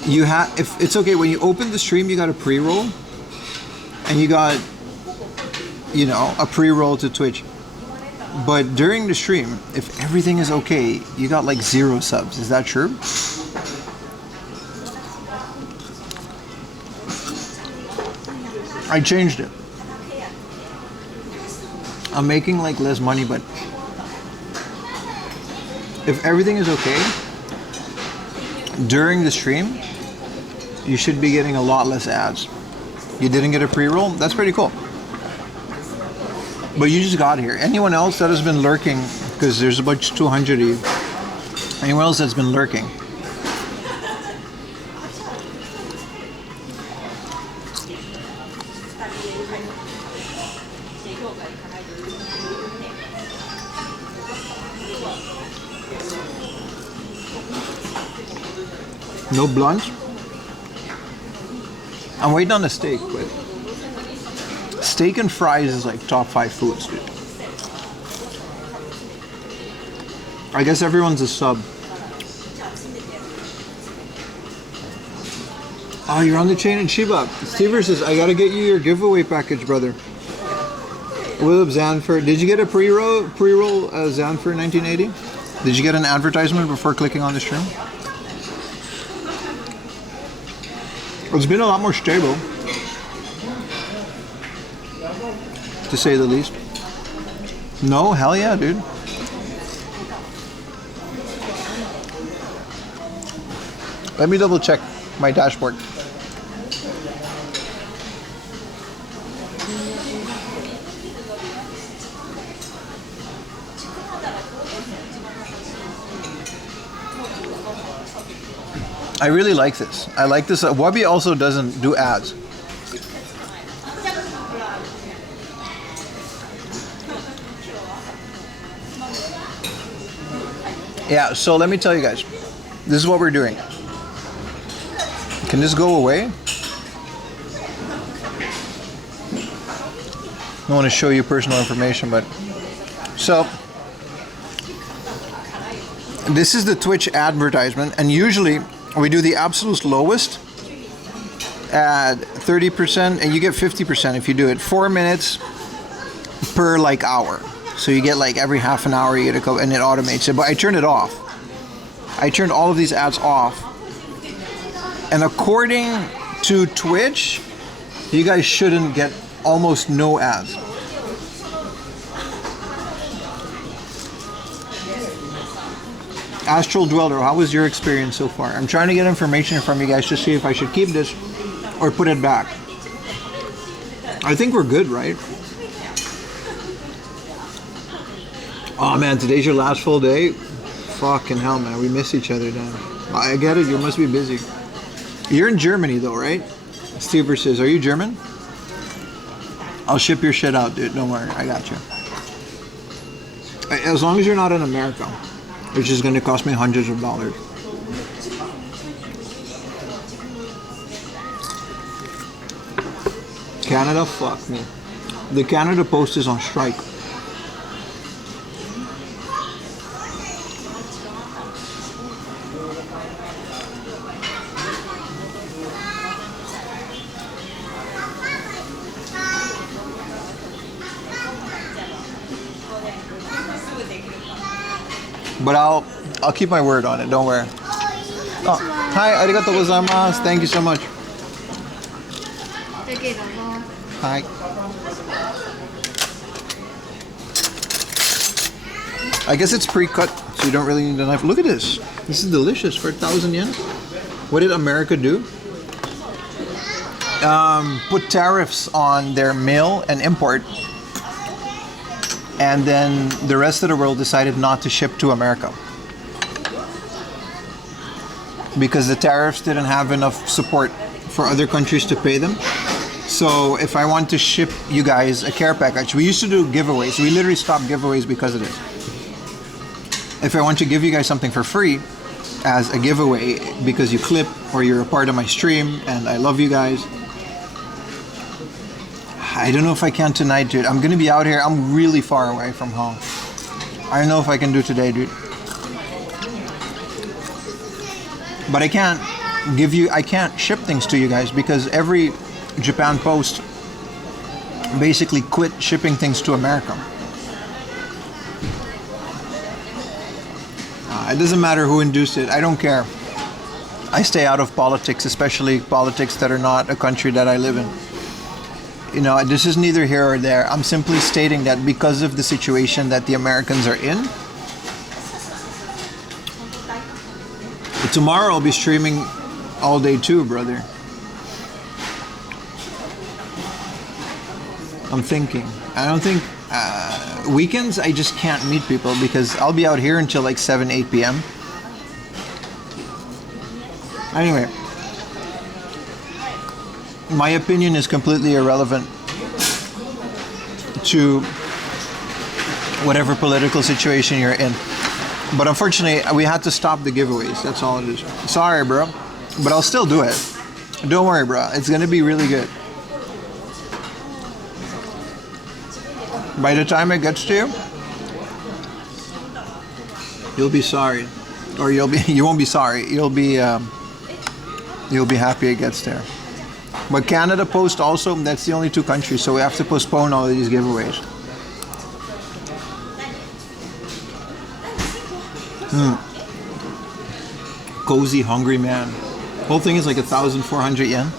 you have, if it's okay, when you open the stream, you got a pre-roll and you got, you know, a pre-roll to Twitch. But during the stream, if everything is okay, you got like 0 subs. Is that true? I changed it. I'm making like less money, but if everything is okay, during the stream, you should be getting a lot less ads. You didn't get a pre-roll? That's pretty cool. But you just got here. Anyone else that has been lurking, because there's about 200 of you. Anyone else that's been lurking? No blunt? I'm waiting on a steak, but steak and fries is like top 5 foods, dude. I guess everyone's a sub. Oh, you're on the chain in Shiba. Stever says, I gotta get you your giveaway package, brother. Willip Zanfer. Did you get a pre-roll Zanfer 1980? Did you get an advertisement before clicking on the stream? It's been a lot more stable, to say the least. No? Hell yeah, dude. Let me double check my dashboard. I really like this. I like this. Wabi also doesn't do ads. Yeah, so let me tell you guys. This is what we're doing. Can this go away? I don't want to show you personal information, but... So, this is the Twitch advertisement, and usually we do the absolute lowest at 30%, and you get 50% if you do it 4 minutes per like hour. So you get like every half an hour you get a couple, and it automates it. But I turned it off. I turned all of these ads off. And according to Twitch, you guys shouldn't get almost no ads. Astral Dweller, how was your experience so far? I'm trying to get information from you guys to see if I should keep this or put it back. I think we're good, right? Oh man, today's your last full day? Fucking hell, man. We miss each other, damn. I get it, you must be busy. You're in Germany though, right? Stever says, are you German? I'll ship your shit out, dude. Don't worry, I got you. As long as you're not in America, which is going to cost me hundreds of dollars. Canada, fuck me. The Canada Post is on strike. But I'll keep my word on it, don't worry. Oh, hi, arigatou gozaimasu. Thank you so much. Hi. I guess it's pre-cut, so you don't really need a knife. Look at this. This is delicious for 1,000 yen. What did America do? Put tariffs on their mail and import. And then the rest of the world decided not to ship to America. Because the tariffs didn't have enough support for other countries to pay them. So if I want to ship you guys a care package, we used to do giveaways. We literally stopped giveaways because of this. If I want to give you guys something for free as a giveaway because you clip or you're a part of my stream and I love you guys, I don't know if I can tonight, dude. I'm gonna be out here. I'm really far away from home. I don't know if I can do today, dude. But I can't ship things to you guys because every Japan Post basically quit shipping things to America. It doesn't matter who induced it. I don't care. I stay out of politics, especially politics that are not a country that I live in. You know, this is neither here or there. I'm simply stating that because of the situation that the Americans are in, tomorrow I'll be streaming all day too, brother. I'm thinking. I don't think... weekends, I just can't meet people because I'll be out here until like 7, 8 p.m. Anyway. My opinion is completely irrelevant to whatever political situation you're in. But unfortunately, we had to stop the giveaways. That's all it is. Sorry, bro. But I'll still do it. Don't worry, bro. It's going to be really good. By the time it gets to you, You'll be sorry, or you won't be sorry. You'll be happy it gets there. But Canada Post also, that's the only two countries, so we have to postpone all of these giveaways. Cozy Hungry Man. Whole thing is like 1,400 yen.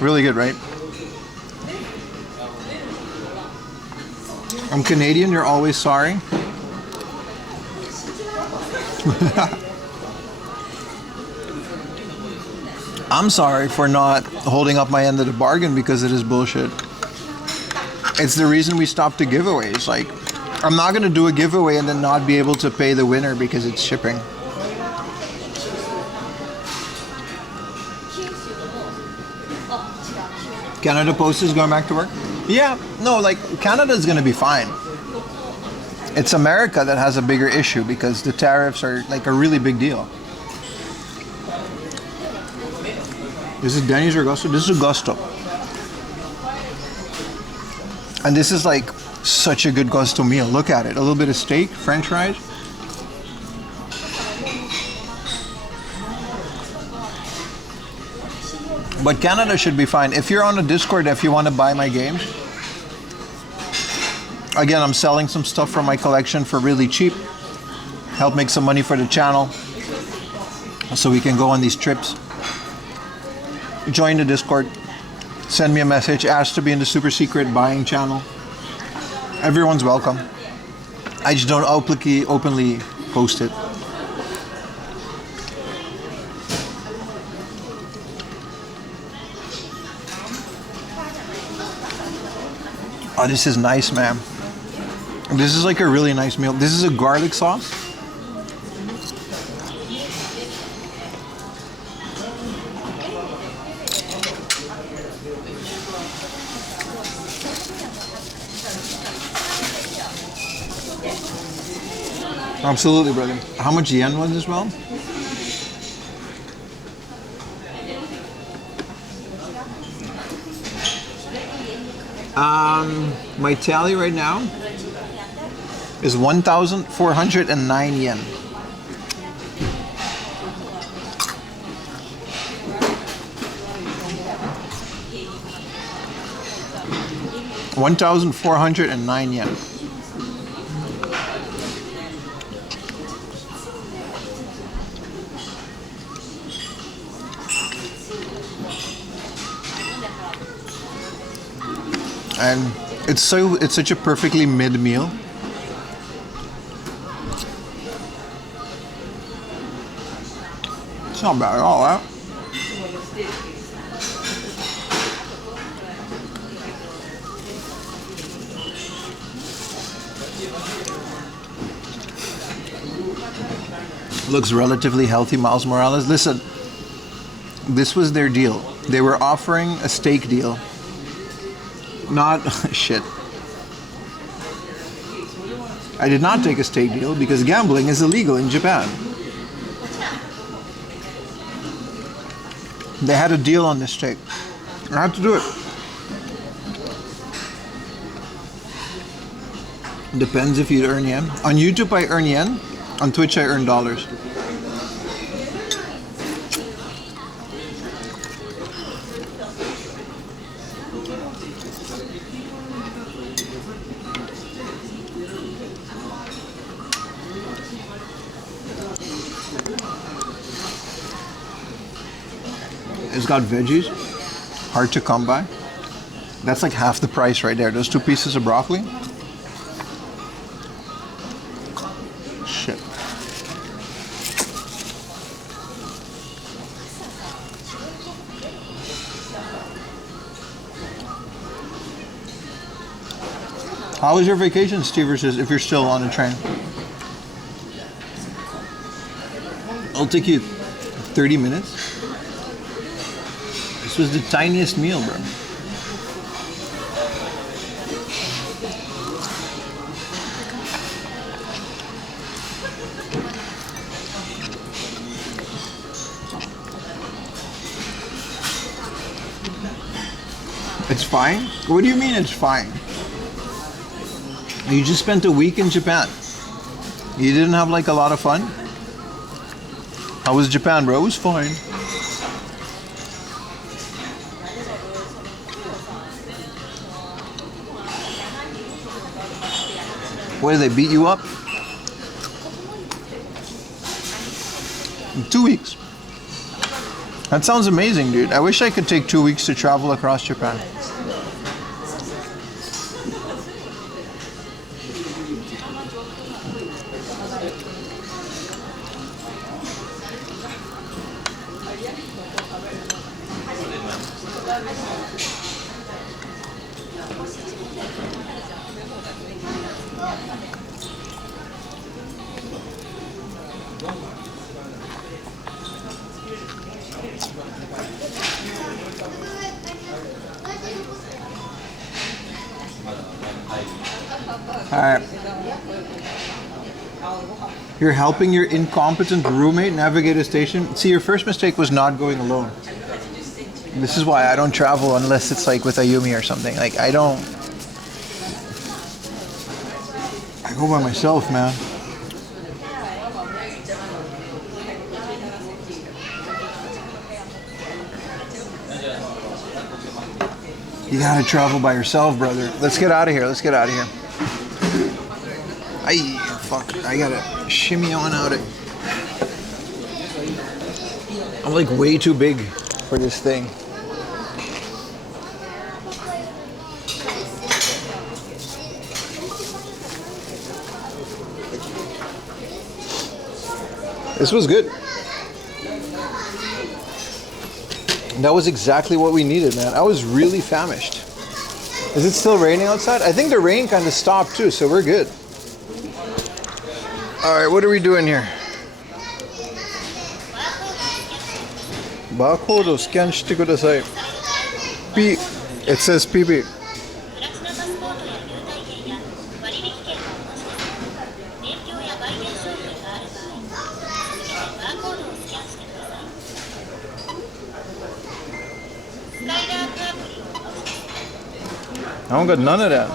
Really good, right? I'm Canadian, you're always sorry. I'm sorry for not holding up my end of the bargain because it is bullshit. It's the reason we stopped the giveaways. Like, I'm not gonna do a giveaway and then not be able to pay the winner because it's shipping. Canada Post is going back to work? Yeah, no, like Canada is gonna be fine. It's America that has a bigger issue because the tariffs are like a really big deal. This is Denny's or Gusto? This is Gusto. And this is like such a good Gusto meal. Look at it. A little bit of steak, French fries. But Canada should be fine. If you're on a Discord, if you want to buy my games, again, I'm selling some stuff from my collection for really cheap. Help make some money for the channel so we can go on these trips. Join the Discord. Send me a message. Ask to be in the super secret buying channel. Everyone's welcome. I just don't openly post it. Oh, this is nice, man. This is like a really nice meal. This is a garlic sauce. Absolutely, brother. How much yen was this, well? My tally right now is 1,409 yen. $1,409. And it's such a perfectly mid meal. It's not bad at all, huh? Looks relatively healthy, Miles Morales. Listen, this was their deal. They were offering a steak deal. Not shit. I did not take a steak deal because gambling is illegal in Japan. They had a deal on this steak. I had to do it. Depends if you earn yen. On YouTube I earn yen. On Twitch I earn dollars. It's got veggies, hard to come by. That's like half the price right there. Those 2 pieces of broccoli. Shit. How was your vacation, Steve, versus if you're still on a train? It'll take you 30 minutes. This was the tiniest meal, bro. It's fine? What do you mean it's fine? You just spent a week in Japan. You didn't have like a lot of fun? How was Japan, bro? It was fine. What, did they beat you up? In 2 weeks. That sounds amazing, dude. I wish I could take 2 weeks to travel across Japan. Alright. You're helping your incompetent roommate navigate a station. See, your first mistake was not going alone. This is why I don't travel unless it's like with Ayumi or something. Like, I go by myself, man. You gotta travel by yourself, brother. Let's get out of here. Let's get out of here. Fuck. I gotta shimmy on out it. I'm like way too big for this thing. This was good. That was exactly what we needed, man. I was really famished. Is it still raining outside? I think the rain kind of stopped too, so we're good. All right, what are we doing here? Barcodeをスキャンしてください. P. It says PB. I don't got none of that.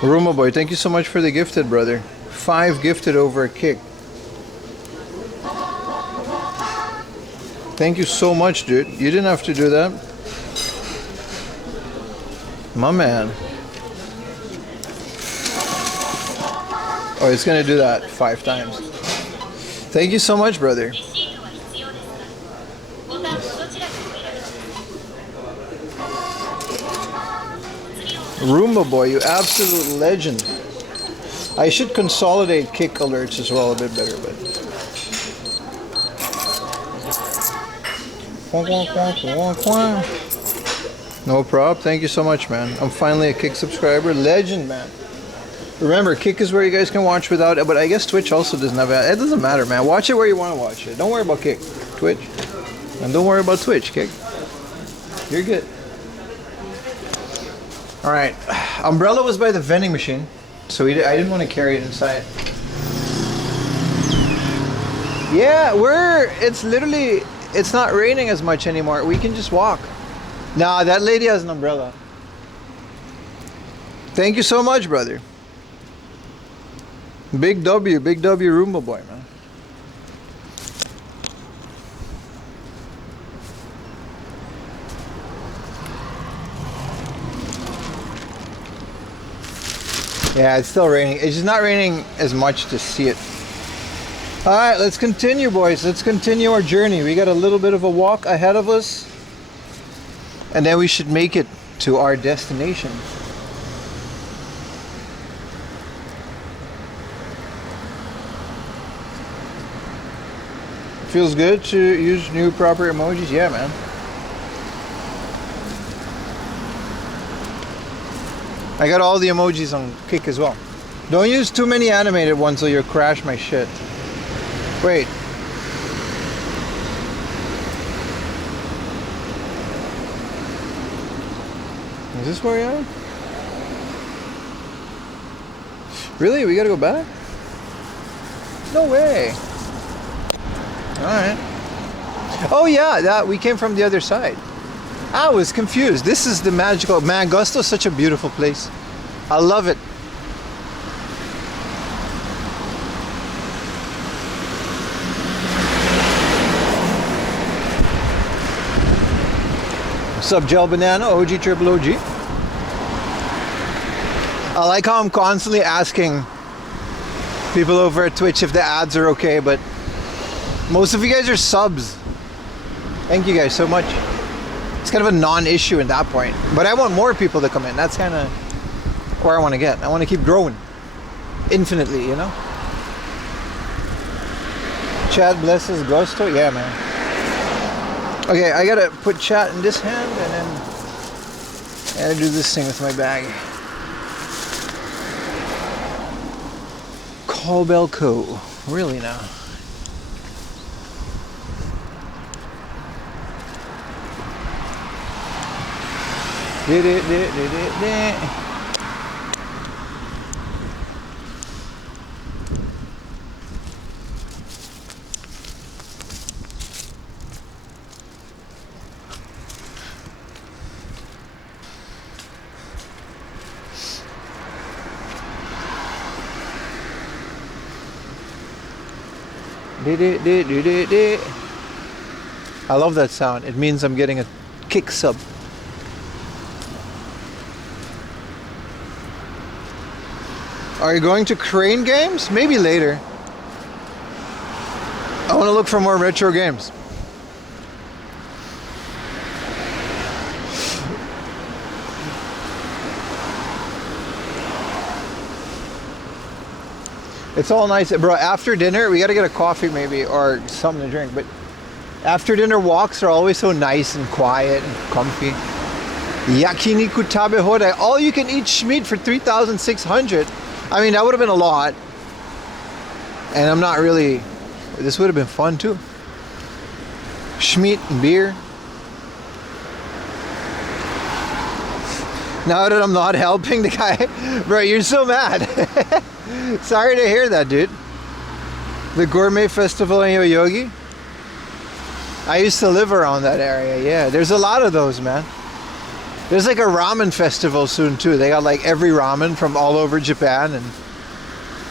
Ruma boy, thank you so much for the gifted, brother. 5 gifted over a kick. Thank you so much, dude. You didn't have to do that. My man. Oh, it's gonna do that 5 times. Thank you so much, brother. Roomba boy, you absolute legend. I should consolidate kick alerts as well a bit better, but no prob. Thank you so much, man. I'm finally a Kick subscriber. Legend, man. Remember, Kick is where you guys can watch without it, but I guess Twitch also doesn't have it. It doesn't matter, man. Watch it where you want to watch it. Don't worry about Kick. Twitch. And don't worry about Twitch, Kick. You're good. Alright. Umbrella was by the vending machine, so I didn't want to carry it inside. Yeah, it's not raining as much anymore. We can just walk. Nah, that lady has an umbrella. Thank you so much, brother. Big W Roomba boy, man. Yeah, it's still raining. It's just not raining as much to see it. All right, let's continue, boys. Let's continue our journey. We got a little bit of a walk ahead of us, and then we should make it to our destination. Feels good to use new proper emojis? Yeah, man. I got all the emojis on Kick as well. Don't use too many animated ones or you'll crash my shit. Wait. Is this where we are? Really? We gotta go back? No way. Alright. Oh yeah, we came from the other side. I was confused. This is the magical... Man, Gusto's such a beautiful place. I love it. What's up, Gel Banana? OG Triple OG. I like how I'm constantly asking people over at Twitch if the ads are okay, but most of you guys are subs. Thank you guys so much. It's kind of a non-issue at that point, but I want more people to come in. That's kind of where I want to get. I want to keep growing infinitely, you know. Chat blesses Gusto. Yeah, man. Okay, I gotta put chat in this hand and then I gotta do this thing with my bag. Call Bell Co. Really now? Did it. I love that sound. It means I'm getting a kick sub. Are you going to Crane Games? Maybe later. I want to look for more retro games. It's all nice, bro. After dinner, we gotta get a coffee maybe or something to drink. But after dinner walks are always so nice and quiet and comfy. Yakiniku tabe hodai, all you can eat schmeat for 3,600. I mean, that would have been a lot. And I'm not really. This would have been fun too. Schmeat and beer. Now that I'm not helping the guy, bro, you're so mad. Sorry to hear that, dude. The Gourmet Festival in Yoyogi. I used to live around that area. Yeah, there's a lot of those, man. There's like a ramen festival soon too. They got like every ramen from all over Japan, and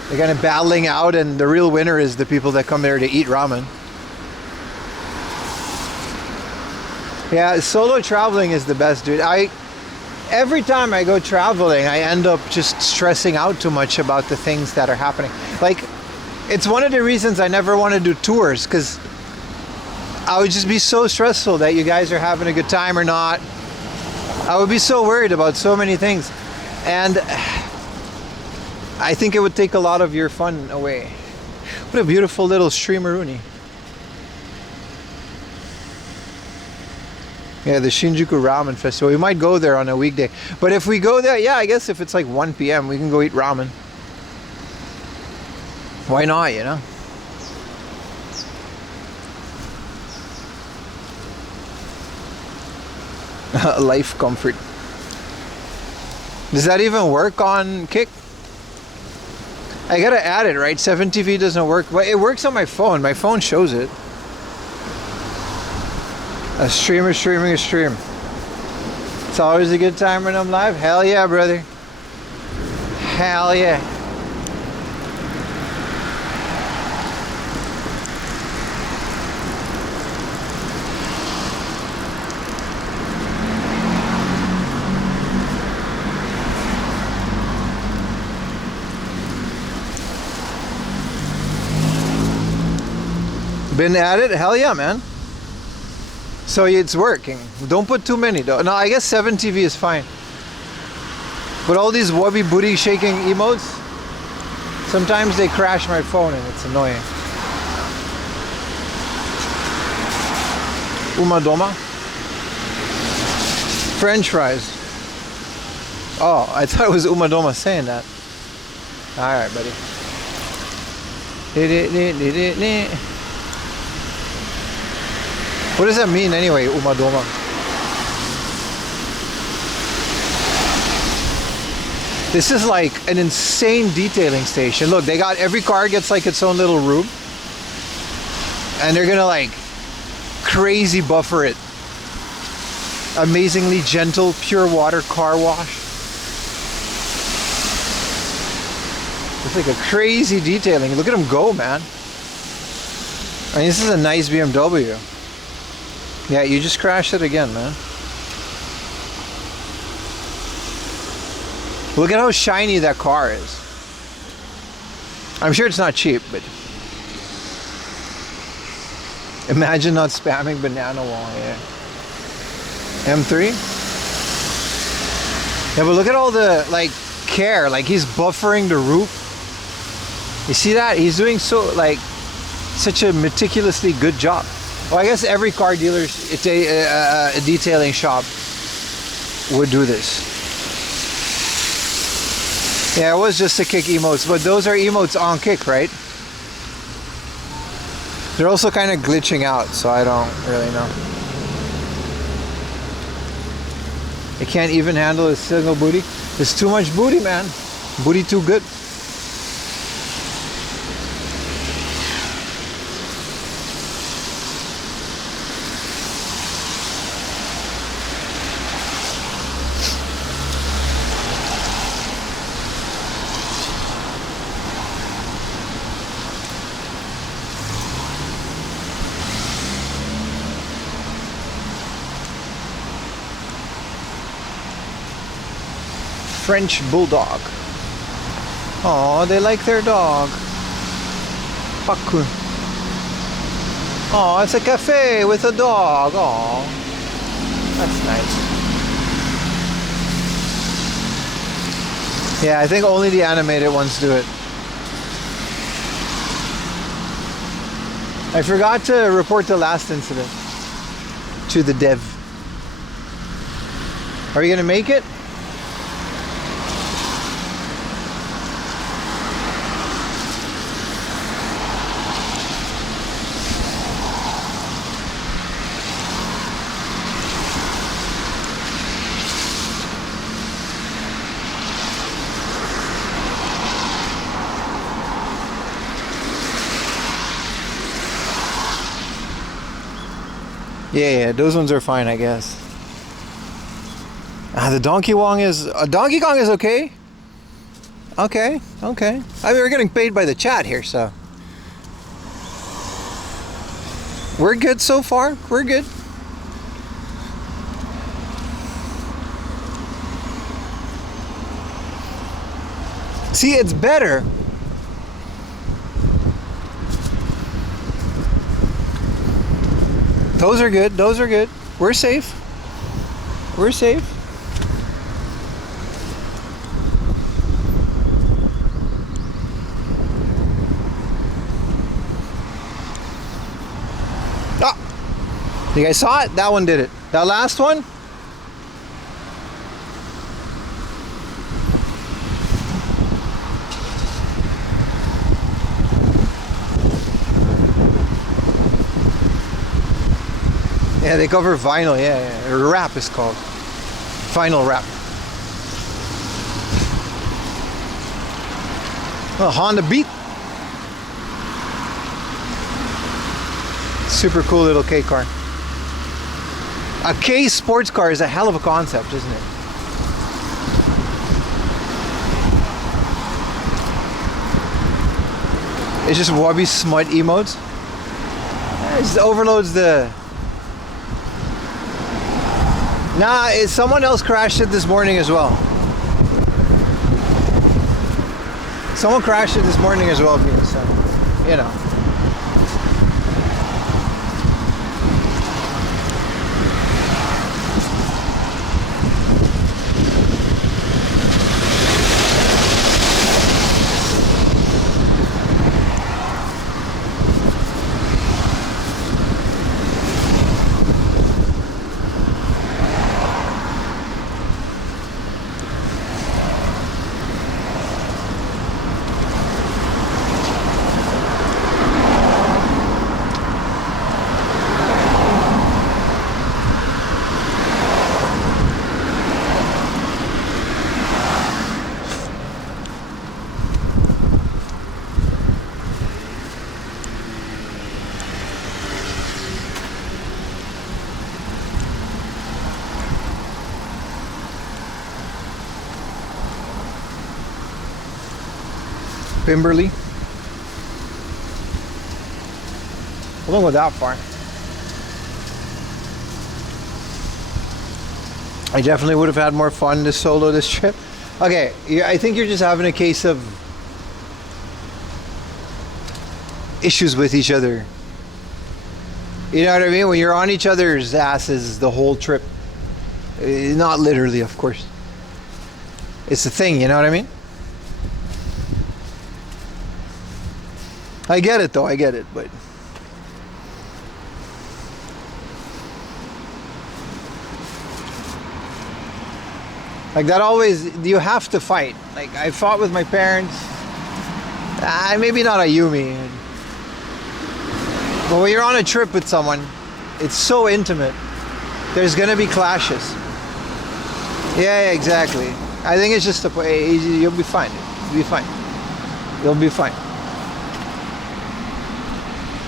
they're kind of battling out, and the real winner is the people that come there to eat ramen. Yeah, solo traveling is the best, dude. Every time I go traveling, I end up just stressing out too much about the things that are happening. Like, it's one of the reasons I never want to do tours, because I would just be so stressful that you guys are having a good time or not. I would be so worried about so many things. And I think it would take a lot of your fun away. What a beautiful little streameroonie. Yeah, the Shinjuku Ramen Festival. We might go there on a weekday. But if we go there, yeah, I guess if it's like 1 p.m., we can go eat ramen. Why not, you know? Life comfort. Does that even work on Kick? I gotta add it, right? 7TV doesn't work. But it works on my phone. My phone shows it. A streamer streaming a stream. It's always a good time when I'm live. Hell yeah, brother. Hell yeah. Been at it? Hell yeah, man. So it's working. Don't put too many though. No, I guess 7TV is fine. But all these wubby booty shaking emotes, sometimes they crash my phone and it's annoying. Umadoma? French fries. Oh, I thought it was Umadoma saying that. Alright, buddy. What does that mean anyway, Umadoma? This is like an insane detailing station. Look, they got every car gets like its own little room. And they're gonna like crazy buffer it. amazingly gentle pure water car wash. It's like a crazy detailing. Look at him go, man. I mean, this is a nice BMW. Yeah, you just crashed it again, man. Look at how shiny that car is. I'm sure it's not cheap, but imagine not spamming banana wall. Yeah. M3. Yeah, but look at all the like care. Like he's buffering the roof. You see that? He's doing such a meticulously good job. Well, I guess every car dealer's a detailing shop would do this. Yeah, it was just to kick emotes, but those are emotes on kick, right? They're also kind of glitching out, so I don't really know. It can't even handle a single booty. There's too much booty, man. Booty too good. French bulldog. Oh, they like their dog. Paku. Oh, it's a cafe with a dog. Oh, that's nice. Yeah, I think only the animated ones do it. I forgot to report the last incident to the dev. Are you gonna make it? Yeah, those ones are fine, I guess. The Donkey Kong is okay. Okay. I mean, we're getting paid by the chat here, so we're good so far. We're good. See, it's better. Those are good. Those are good. We're safe. We're safe. Ah! You guys saw it? That one did it. That last one? Yeah, they cover vinyl, yeah. Wrap is called. Vinyl wrap. Oh, Honda Beat. Super cool little K car. A K sports car is a hell of a concept, isn't it? It's just Wubby smut emotes. It just overloads the... Nah, someone else crashed it this morning as well. Someone crashed it this morning as well, so, you know. Pimberley. I don't go that far. I definitely would have had more fun this trip. Okay, I think you're just having a case of issues with each other. You know what I mean? When you're on each other's asses the whole trip. Not literally, of course. It's the thing, you know what I mean? I get it though, I get it, but like that always, you have to fight. Like I fought with my parents. Maybe not Ayumi. But when you're on a trip with someone, it's so intimate. There's gonna be clashes. Yeah, exactly. I think it's just you'll be fine. You'll be fine. You'll be fine.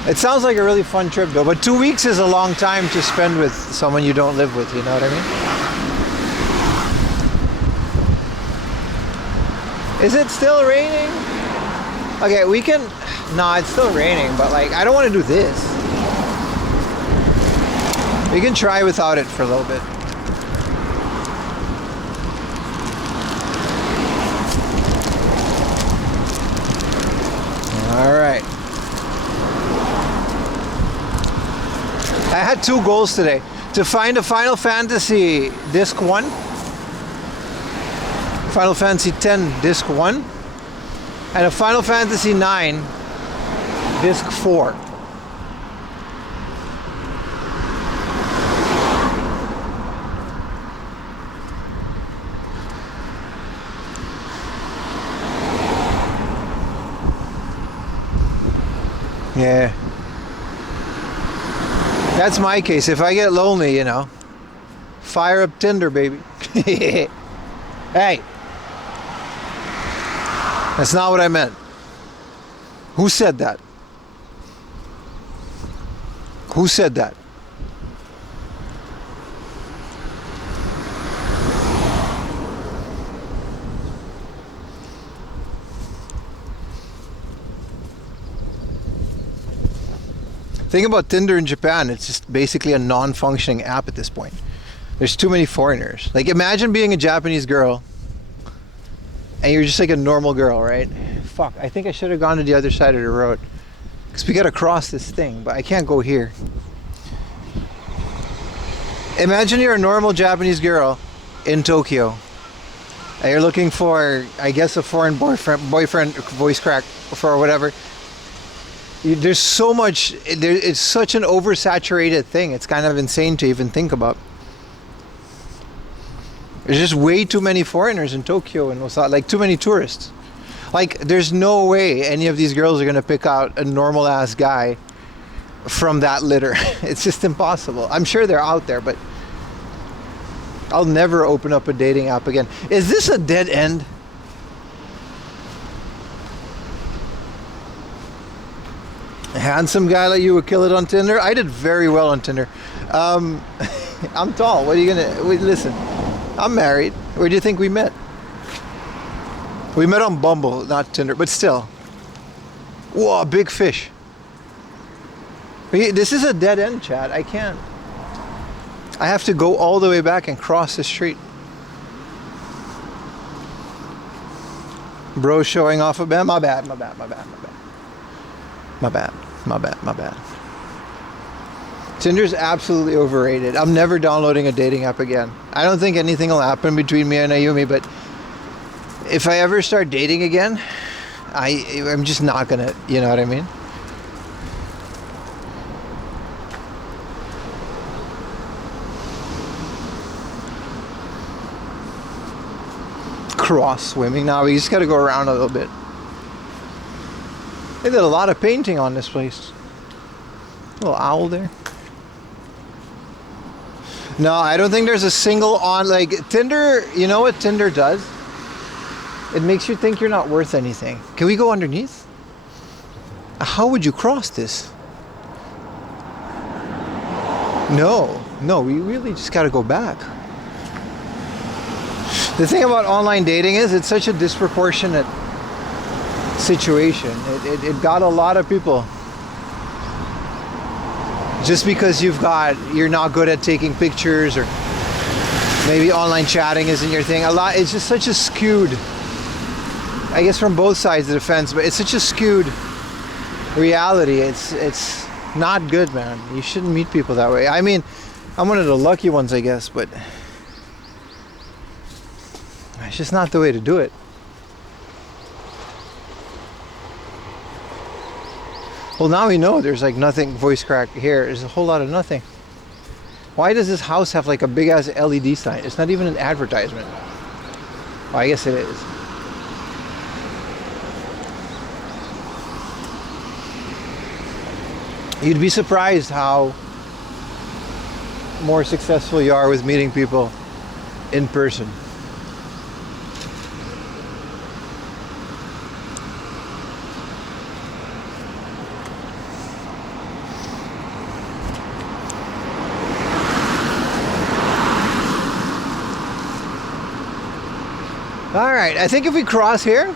It sounds like a really fun trip though, but 2 weeks is a long time to spend with someone you don't live with, you know what I mean? Is it still raining? Okay, we can... No, it's still raining, but like, I don't want to do this. We can try without it for a little bit. Alright. I had 2 goals today. To find a Final Fantasy Disc 1. Final Fantasy X Disc 1. And a Final Fantasy 9 Disc 4. Yeah. That's my case. If I get lonely, you know, fire up Tinder, baby. Hey. That's not what I meant. Who said that? Who said that? Thing about Tinder in Japan, it's just basically a non-functioning app at this point. There's too many foreigners. Like imagine being a Japanese girl and you're just like a normal girl, right? Fuck, I think I should have gone to the other side of the road because we gotta cross this thing, but I can't go here. Imagine you're a normal Japanese girl in Tokyo and you're looking for, I guess, a foreign boyfriend voice crack for whatever. There's so much, it's such an oversaturated thing. It's kind of insane to even think about. There's just way too many foreigners in Tokyo and Osaka, like too many tourists. Like there's no way any of these girls are gonna pick out a normal ass guy from that litter. It's just impossible. I'm sure they're out there, but I'll never open up a dating app again. Is this a dead end? A handsome guy like you would kill it on Tinder? I did very well on Tinder. I'm tall. What are you gonna... Listen, I'm married. Where do you think we met? We met on Bumble, not Tinder, but still. Whoa, big fish. This is a dead end, chat. I can't. I have to go all the way back and cross the street. Bro showing off a bit. My bad. Tinder's absolutely overrated. I'm never downloading a dating app again. I don't think anything will happen between me and Ayumi, but if I ever start dating again, I'm just not gonna, you know what I mean? Cross swimming. Now we just gotta go around a little bit. They did a lot of painting on this place. Little owl there. No, I don't think there's a single on, like Tinder. You know what Tinder does? It makes you think you're not worth anything. Can we go underneath? How would you cross this? No, we really just gotta go back. The thing about online dating is it's such a disproportionate situation. It got a lot of people. Just because you're not good at taking pictures, or maybe online chatting isn't your thing. It's just such a skewed, I guess from both sides of the fence, but it's such a skewed reality. It's not good, man. You shouldn't meet people that way. I mean, I'm one of the lucky ones, I guess, but it's just not the way to do it. Well, now we know there's like nothing voice crack here. There's a whole lot of nothing. Why does this house have like a big ass LED sign? It's not even an advertisement. Well, I guess it is. You'd be surprised how more successful you are with meeting people in person. All right, I think if we cross here,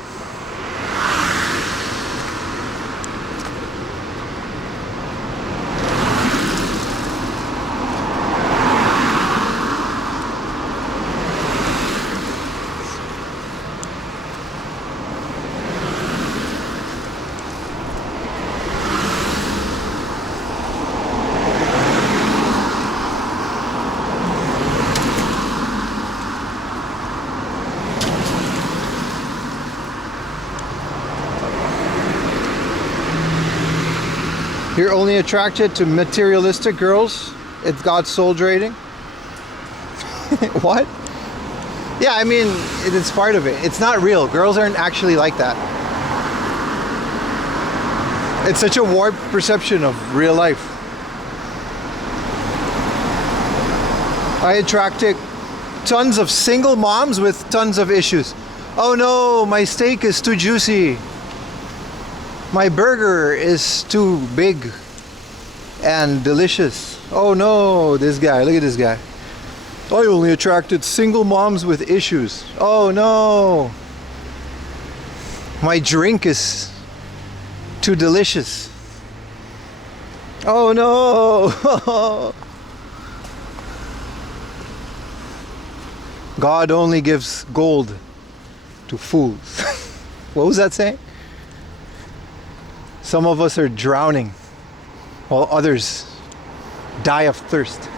you're only attracted to materialistic girls. It's got soul trading. What? Yeah, I mean, it's part of it. It's not real. Girls aren't actually like that. It's such a warped perception of real life. I attracted tons of single moms with tons of issues. Oh no, my steak is too juicy. My burger is too big and delicious. Oh no, this guy, look at this guy. I only attracted single moms with issues. Oh no. My drink is too delicious. Oh no. God only gives gold to fools. What was that saying? Some of us are drowning while others die of thirst.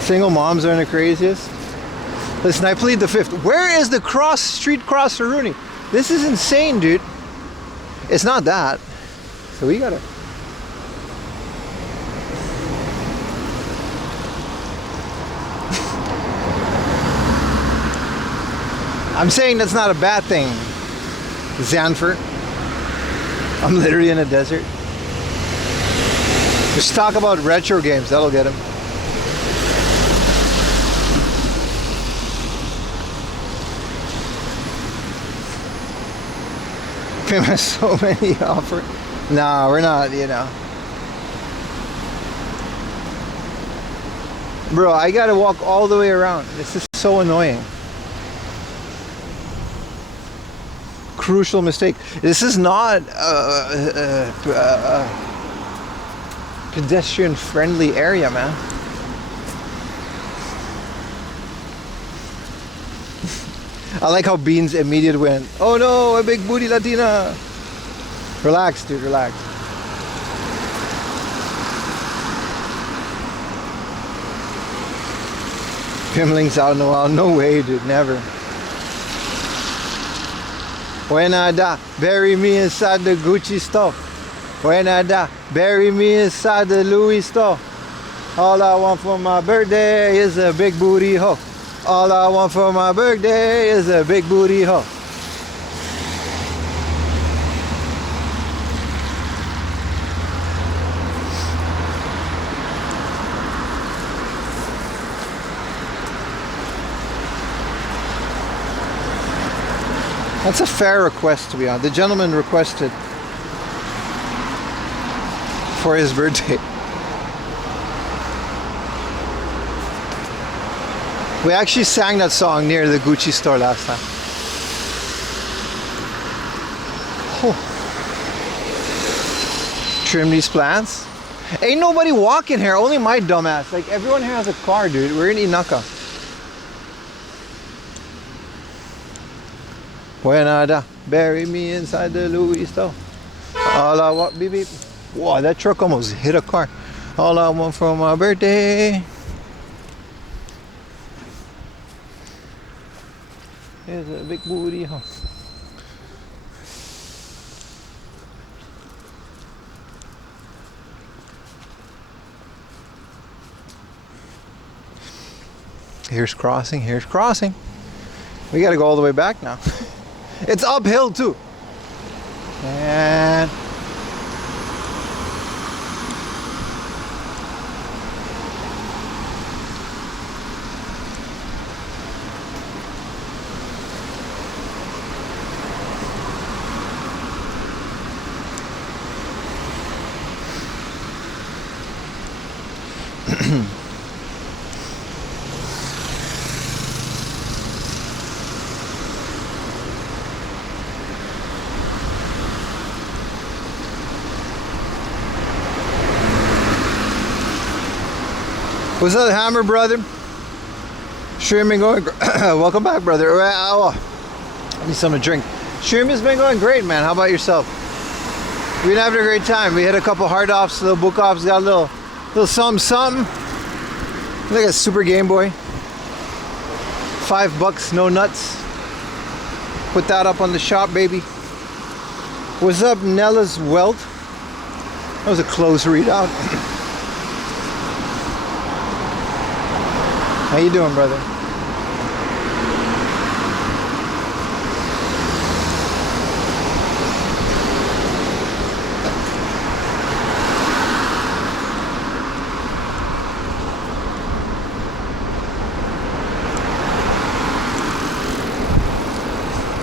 Single moms are the craziest. Listen, I plead the fifth. Where is the street cross Rooney? This is insane, dude. It's not that. So we gotta. I'm saying that's not a bad thing, Zanfer. I'm literally in a desert. Just talk about retro games, that'll get him. So many offer. No, we're not, you know. Bro, I gotta walk all the way around. This is so annoying. Crucial mistake. This is not a pedestrian friendly area, man. I like how Beans immediately went, oh no, a big booty Latina. Relax, dude, relax. Pimlings out in the wild. No way, dude, never. When I die, bury me inside the Gucci store. When I die, bury me inside the Louis store. All I want for my birthday is a big booty hoe. All I want for my birthday is a big booty hoe. That's a fair request, to be honest. The gentleman requested for his birthday. We actually sang that song near the Gucci store last time. Oh. Trim these plants. Ain't nobody walking here, only my dumbass. Like, everyone here has a car, dude. We're in Inaka. Buenada, bury me inside the Louis store. All I want, beep beep. Whoa, that truck almost hit a car. All I want for my birthday. Here's a big booty, huh? Here's crossing, here's crossing. We gotta go all the way back now. It's uphill too. And what's up, Hammer brother? Stream been going. Welcome back, brother. I need something to drink. Stream has been going great, man. How about yourself? We've been having a great time. We hit a couple hard offs, little book offs, got a little something. Like a Super Game Boy. $5, no nuts. Put that up on the shop, baby. What's up, Nella's Welt? That was a close readout. How you doing, brother?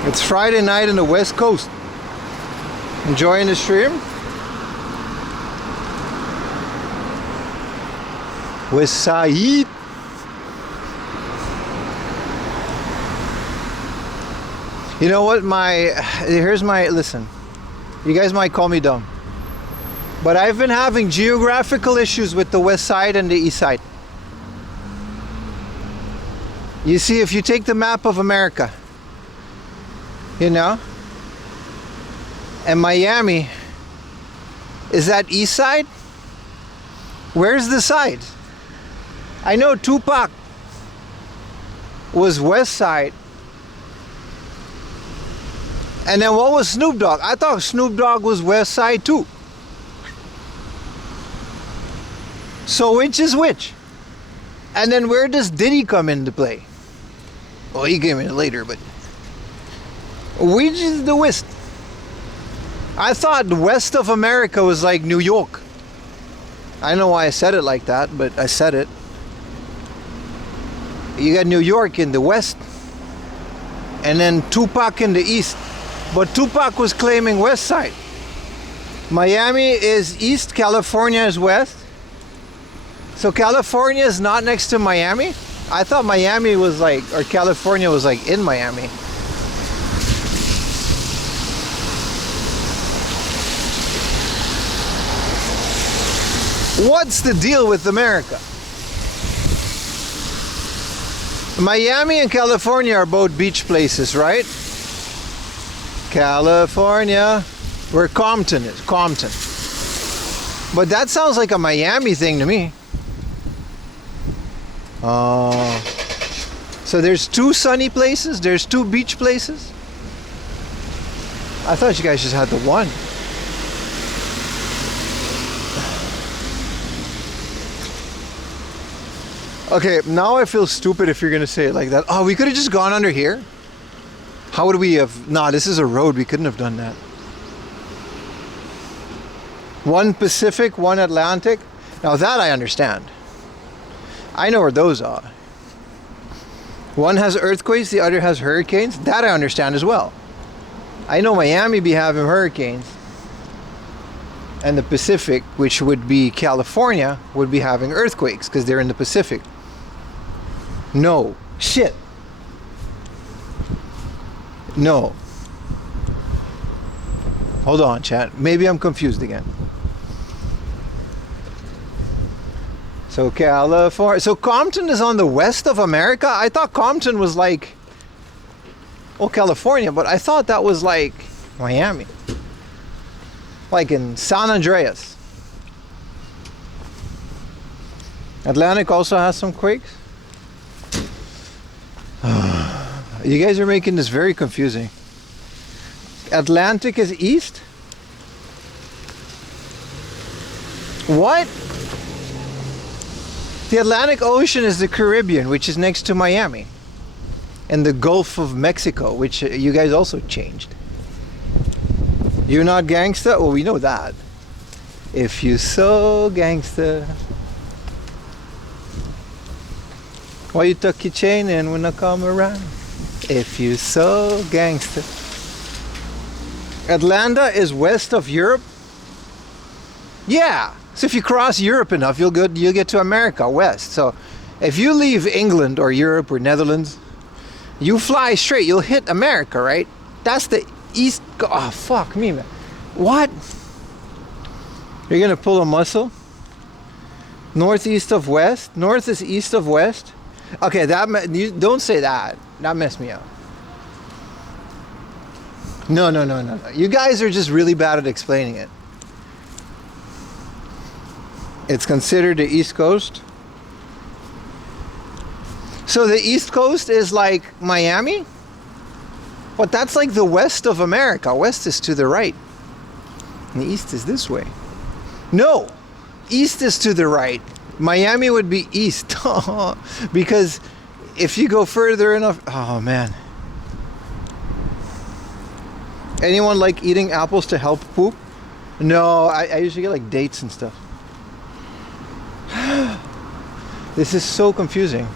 It's Friday night in the West Coast. Enjoying the stream? With Saeed. You know what, listen, you guys might call me dumb, but I've been having geographical issues with the west side and the east side. You see, if you take the map of America, you know, and Miami is that east side, where's the side? I know Tupac was west side. And then what was Snoop Dogg? I thought Snoop Dogg was west side too. So which is which? And then where does Diddy come into play? Well, he came in later, but which is the west? I thought the west of America was like New York. I don't know why I said it like that, but I said it. You got New York in the west, and then Tupac in the east. But Tupac was claiming west side. Miami is east, California is west. So California is not next to Miami? I thought Miami was like, or California was like in Miami. What's the deal with America? Miami and California are both beach places, right? California, where Compton is, Compton. But that sounds like a Miami thing to me. So there's two sunny places, there's two beach places. I thought you guys just had the one. Okay, now I feel stupid if you're gonna say it like that. Oh, we could have just gone under here. How would we have? Nah, this is a road. We couldn't have done that. One Pacific, one Atlantic. Now that I understand. I know where those are. One has earthquakes, the other has hurricanes. That I understand as well. I know Miami be having hurricanes. And the Pacific, which would be California, would be having earthquakes because they're in the Pacific. No, Shit. No. Hold on, chat. Maybe I'm confused again. So California. So Compton is on the west of America? I thought Compton was like, well, California, but I thought that was like Miami. Like in San Andreas. Atlantic also has some quakes. You guys are making this very confusing. Atlantic is east? What? The Atlantic Ocean is the Caribbean, which is next to Miami. And the Gulf of Mexico, which you guys also changed. You're not gangsta? Well, we know that. If you so gangsta. Why you tuck your chain in when I come around? If you so gangsta. Atlanta is west of Europe? Yeah. So if you cross Europe enough, you'll get to America west. So if you leave England or Europe or Netherlands, you fly straight, you'll hit America, right? That's the east. Oh, fuck me, man. What? You're gonna pull a muscle? Northeast of west? North is east of west? Okay, you don't say that. That messed me up. No. You guys are just really bad at explaining it. It's considered the East Coast. So the East Coast is like Miami? But that's like the west of America. West is to the right. And the east is this way. No! East is to the right. Miami would be east. Because if you go further enough... Oh, man. Anyone like eating apples to help poop? No, I usually get like dates and stuff. This is so confusing.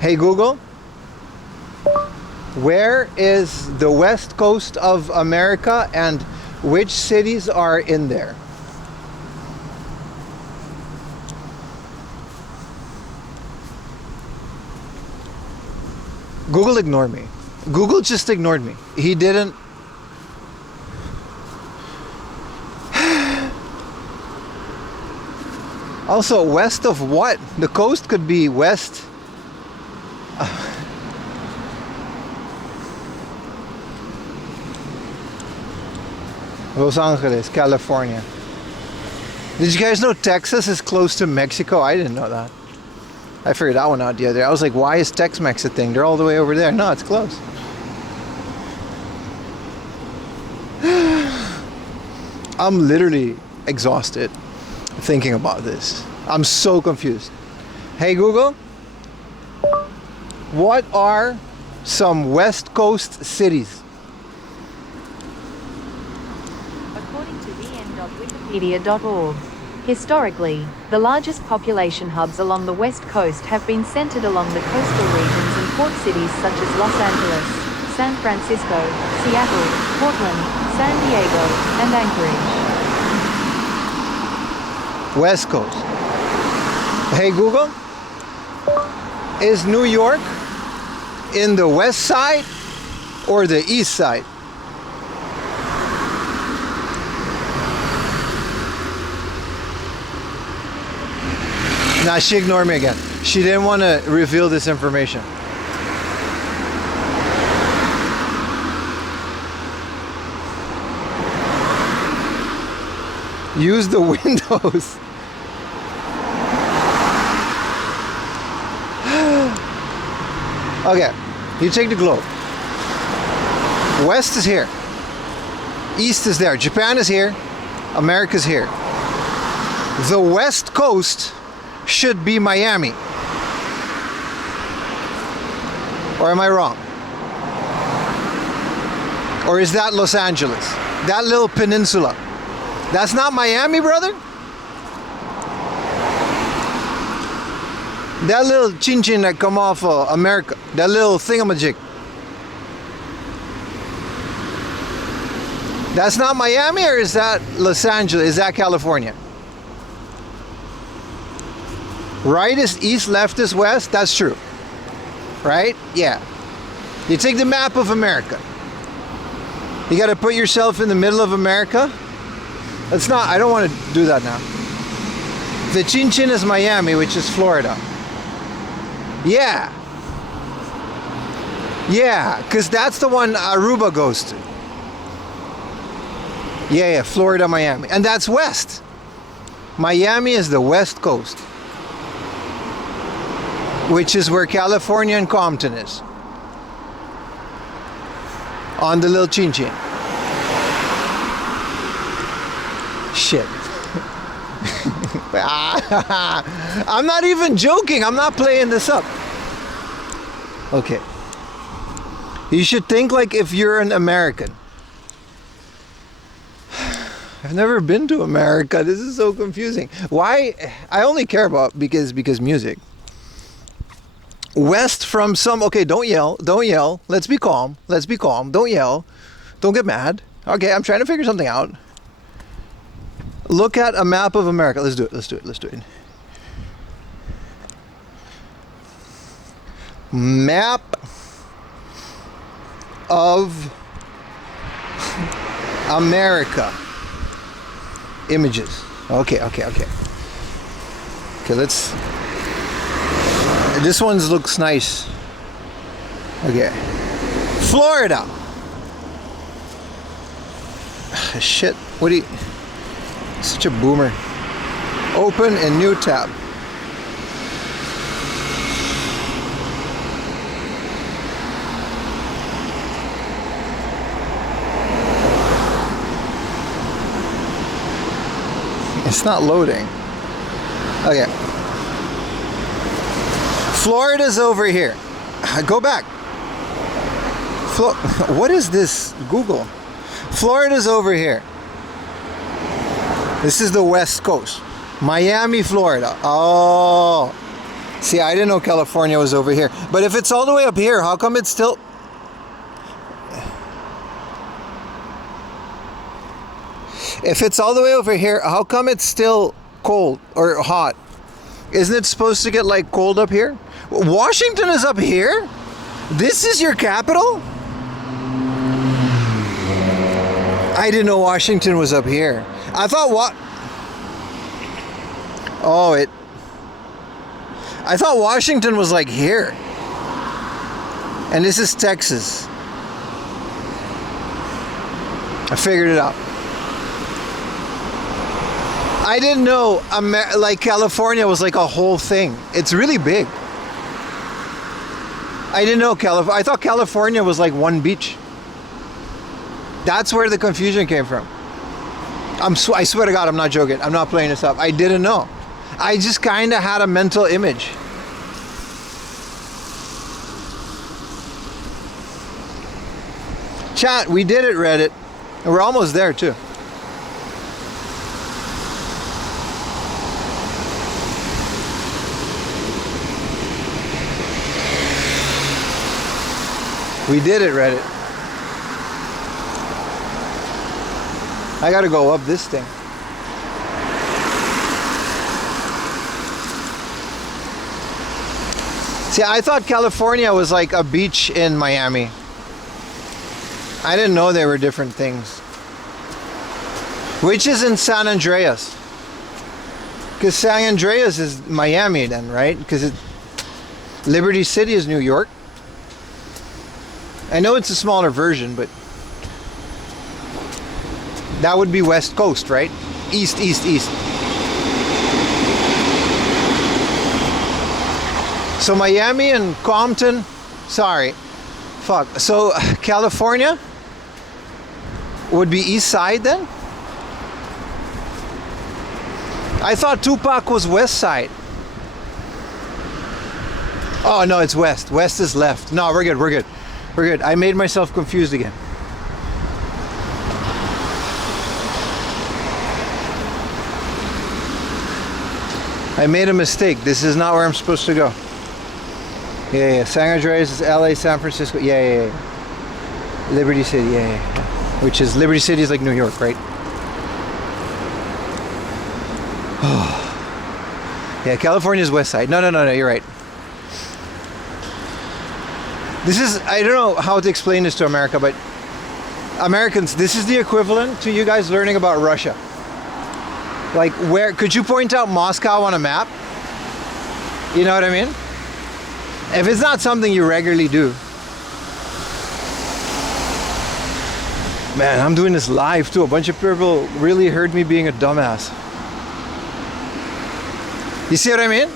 Hey Google, where is the west coast of America and which cities are in there? Google ignored me. Google just ignored me. He didn't. Also, west of what? The coast could be west. Los Angeles, California. Did you guys know Texas is close to Mexico? I didn't know that. I figured that one out the other day. I was like, why is Tex-Mex a thing? They're all the way over there. No, it's close. I'm literally exhausted thinking about this. I'm so confused. Hey Google, what are some West Coast cities? According to the.wikipedia.org, historically, the largest population hubs along the West Coast have been centered along the coastal regions and port cities such as Los Angeles, San Francisco, Seattle, Portland, San Diego, and Anchorage. West Coast. Hey Google, is New York in the west side or the east side? Nah, she ignored me again. She didn't want to reveal this information. Use the windows. Okay, you take the globe. West is here. East is there. Japan is here. America's here. The West Coast should be Miami. Or am I wrong? Or is that Los Angeles? That little peninsula. That's not Miami, brother? That little chin-chin that come off America. That little thingamajig. That's not Miami, or is that Los Angeles? Is that California? Right is east, left is west. That's true. Right? Yeah. You take the map of America. You got to put yourself in the middle of America. That's not, I don't want to do that now. The Chin Chin is Miami, which is Florida. Yeah. Yeah, because that's the one Aruba goes to. Yeah, Florida, Miami. And that's west. Miami is the west coast, which is where California and Compton is. On the little Chin Chin. Shit. I'm not even joking. I'm not playing this up. Okay. You should think like if you're an American. I've never been to America. This is so confusing. Why? I only care about because music. West from some, okay, don't yell. Don't yell. Let's be calm. Let's be calm. Don't yell. Don't get mad. Okay, I'm trying to figure something out. Look at a map of America. Let's do it. Let's do it. Let's do it. Map of America. Images. Okay. Okay, let's... This one looks nice. Okay. Florida. Shit. What do you... Such a boomer. Open a new tab. It's not loading. Okay. Florida's over here. Go back. What is this? Google. Florida's over here. This is the west coast. Miami, Florida. Oh. See, I didn't know California was over here. But if it's all the way up here, how come it's still... If it's all the way over here, how come it's still cold or hot? Isn't it supposed to get like cold up here? Washington is up here? This is your capital? I didn't know Washington was up here. I thought I thought Washington was like here. And this is Texas. I figured it out. I didn't know like California was like a whole thing. It's really big. I didn't know I thought California was like one beach. That's where the confusion came from. I swear to God, I'm not joking. I'm not playing this up. I didn't know. I just kind of had a mental image. Chat, we did it, Reddit. And we're almost there too. We did it, Reddit. I gotta go up this thing. See, I thought California was like a beach in Miami. I didn't know they were different things. Which is in San Andreas? Because San Andreas is Miami then, right? Because Liberty City is New York. I know it's a smaller version, but that would be West Coast, right? East, east, east. So Miami and Compton, sorry, fuck. So California would be east side then? I thought Tupac was west side. Oh no, it's west. West is left. No, we're good, we're good. We're good. I made myself confused again. I made a mistake. This is not where I'm supposed to go. Yeah. San Andreas is LA, San Francisco. Yeah. Liberty City, yeah. Which is, Liberty City is like New York, right? Yeah, California's west side. No, you're right. This is, I don't know how to explain this to America, but Americans, this is the equivalent to you guys learning about Russia. Like, where, could you point out Moscow on a map? You know what I mean? If it's not something you regularly do. Man, I'm doing this live too. A bunch of people really heard me being a dumbass. You see what I mean?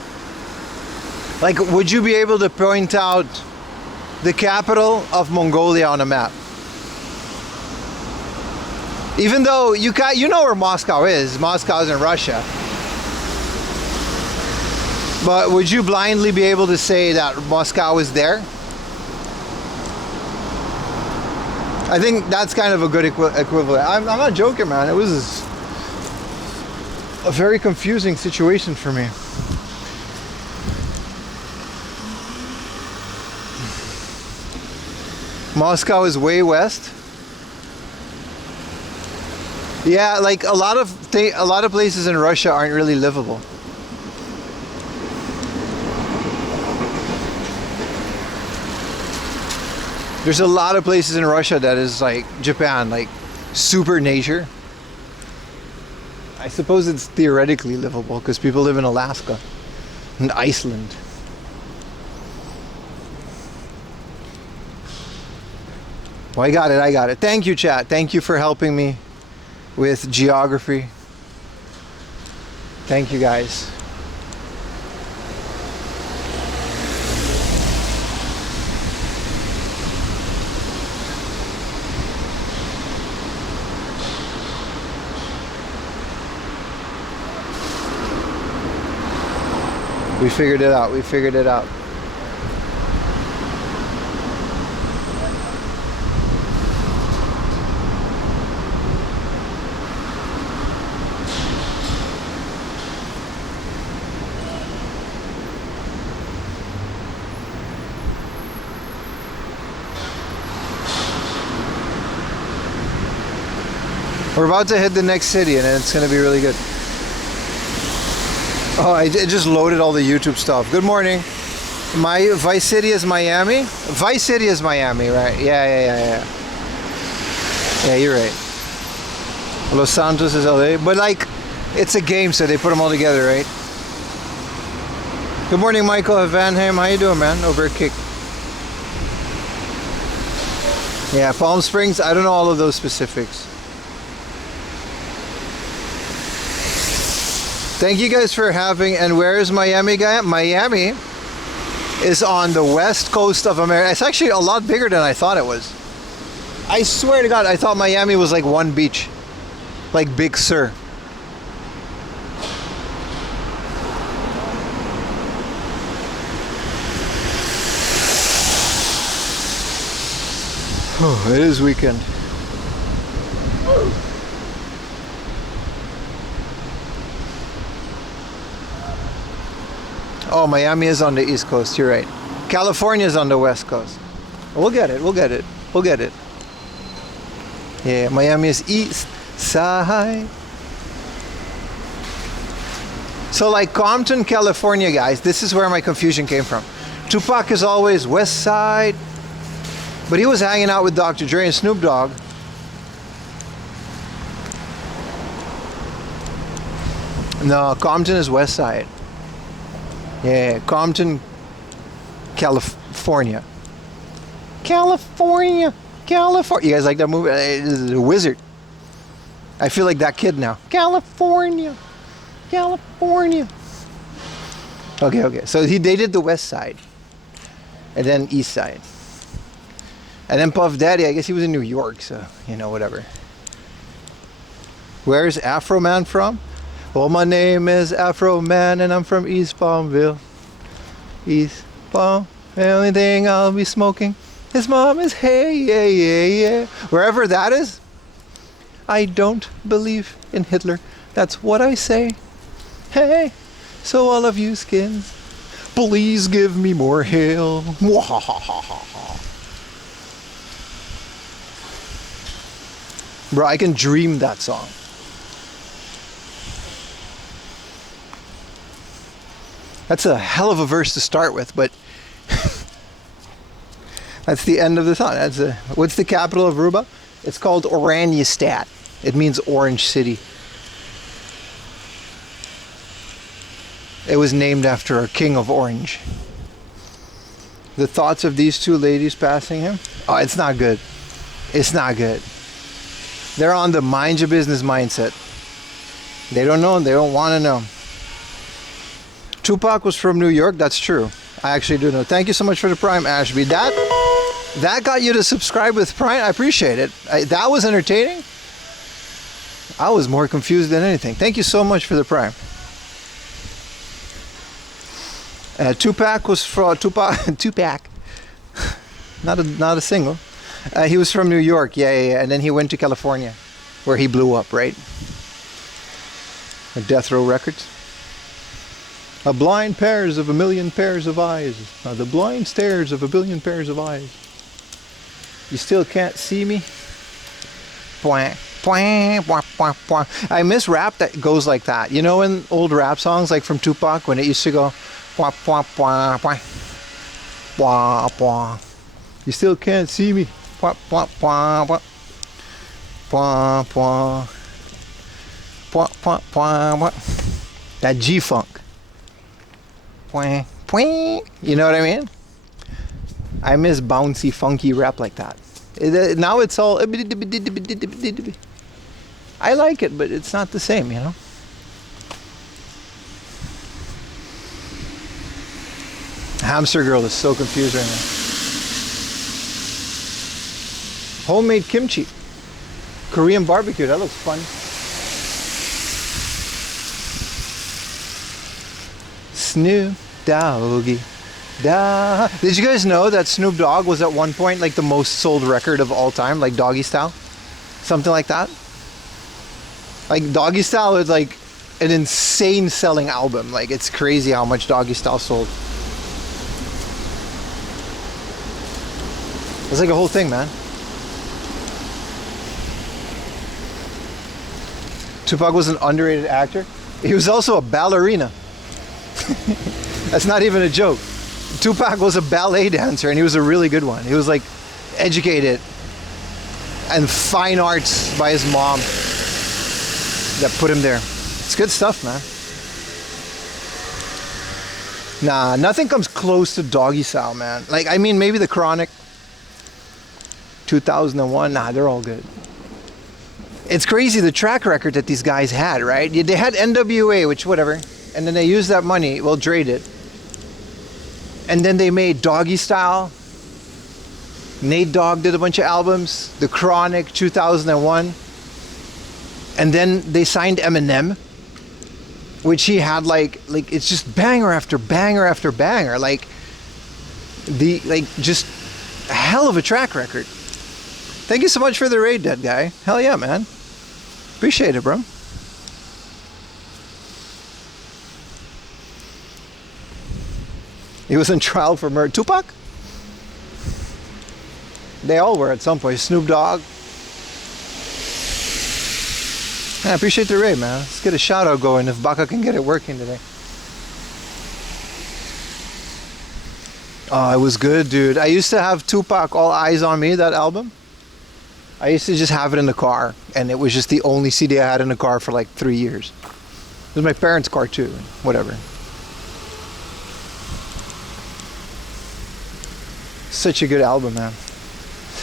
Like, would you be able to point out the capital of Mongolia on a map? Even though you know where Moscow is. Moscow is in Russia. But would you blindly be able to say that Moscow is there? I think that's kind of a good equivalent. I'm not joking, man. It was a very confusing situation for me. Moscow is way west. Yeah, like a lot of places in Russia aren't really livable. There's a lot of places in Russia that is like Japan, like super nature. I suppose it's theoretically livable because people live in Alaska and Iceland. Well, I got it. Thank you, chat. Thank you for helping me with geography. Thank you, guys. We figured it out. We're about to hit the next city and it's going to be really good. Oh, it just loaded all the YouTube stuff. Good morning. My Vice City is Miami? Vice City is Miami, right? Yeah. Yeah, you're right. Los Santos is LA. But like, it's a game, so they put them all together, right? Good morning, Michael Vanham. How you doing, man? Over at Kick. Yeah, Palm Springs. I don't know all of those specifics. Thank you guys for having, and where is Miami, guy? Miami is on the west coast of America. It's actually a lot bigger than I thought it was. I swear to God, I thought Miami was like one beach. Like Big Sur. Oh, it is weekend. Oh, Miami is on the East Coast, you're right. California is on the West Coast. We'll get it. Yeah, Miami is East Side. So like Compton, California, guys, this is where my confusion came from. Tupac is always West Side, but he was hanging out with Dr. Dre and Snoop Dogg. No, Compton is West Side. Yeah, Compton, California. California. You guys like that movie? It's a wizard. I feel like that kid now. California. Okay. So they did the West Side. And then East Side. And then Puff Daddy, I guess he was in New York, so, you know, whatever. Where's Afro Man from? Well, my name is Afro Man and I'm from East Palmville. East Palm, the only thing I'll be smoking. His mom is hey, yeah. Wherever that is, I don't believe in Hitler. That's what I say. Hey, so all of you skins, please give me more hail. Bro, I can dream that song. That's a hell of a verse to start with, but that's the end of the song. What's the capital of Aruba? It's called Oranjestad. It means Orange City. It was named after a king of Orange. The thoughts of these two ladies passing him? Oh, it's not good. It's not good. They're on the mind your business mindset. They don't know, they don't want to know. Tupac was from New York, that's true. I actually do know. Thank you so much for the Prime, Ashby. That got you to subscribe with Prime. I appreciate it. That was entertaining. I was more confused than anything. Thank you so much for the Prime. Tupac was from Tupac. Not a single. He was from New York, yeah, and then he went to California, where he blew up, right? Death Row Records. A blind pairs of a million pairs of eyes. The blind stares of a billion pairs of eyes. You still can't see me? I miss rap that goes like that. You know, in old rap songs, like from Tupac, when it used to go, you still can't see me. That G-funk. You know what I mean? I miss bouncy, funky rap like that. Now it's all... I like it, but it's not the same, you know? Hamster Girl is so confused right now. Homemade kimchi. Korean barbecue, that looks fun. Snoop Doggy. Did you guys know that Snoop Dogg was at one point like the most sold record of all time, like Doggy Style? Something like that? Like Doggy Style is like an insane selling album. Like it's crazy how much Doggy Style sold. It's like a whole thing, man. Tupac was an underrated actor. He was also a ballerina. That's not even a joke. Tupac was a ballet dancer and he was a really good one. He was like educated and fine arts by his mom that put him there. It's good stuff, man. Nah, nothing comes close to Doggy Style, man. Like, I mean, maybe The Chronic, 2001, nah, they're all good. It's crazy the track record that these guys had, right? They had NWA, which whatever, and then they used that money, well, Dre did. And then they made Doggy Style. Nate Dogg did a bunch of albums. The Chronic, 2001. And then they signed Eminem, which he had like it's just banger after banger after banger. Like just a hell of a track record. Thank you so much for the raid, Dead Guy. Hell yeah, man. Appreciate it, bro. He was in trial for murder. Tupac? They all were at some point. Snoop Dogg. I appreciate the raid, man. Let's get a shout out going if Baka can get it working today. Oh, it was good, dude. I used to have Tupac, All Eyes on Me, that album. I used to just have it in the car, and it was just the only CD I had in the car for like 3 years. It was my parents' car too, whatever. Such a good album, man.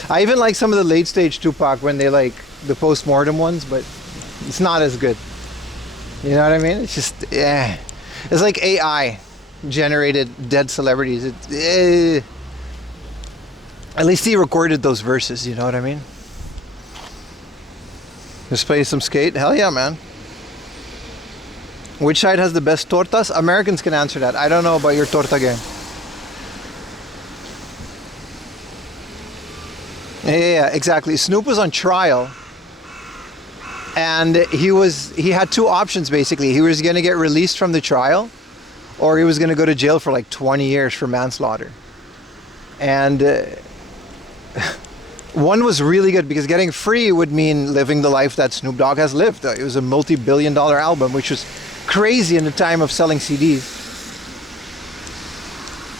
I even like some of the late stage Tupac when they like the post-mortem ones, but it's not as good. You know what I mean? It's just, yeah. It's like AI generated dead celebrities. At least he recorded those verses, you know what I mean? Just play some skate. Hell yeah, man. Which side has the best tortas? Americans can answer that. I don't know about your torta game. Yeah, exactly. Snoop was on trial, and he had two options basically. He was going to get released from the trial, or he was going to go to jail for like 20 years for manslaughter. And one was really good because getting free would mean living the life that Snoop Dogg has lived. It was a multi-billion-dollar album, which was crazy in the time of selling CDs.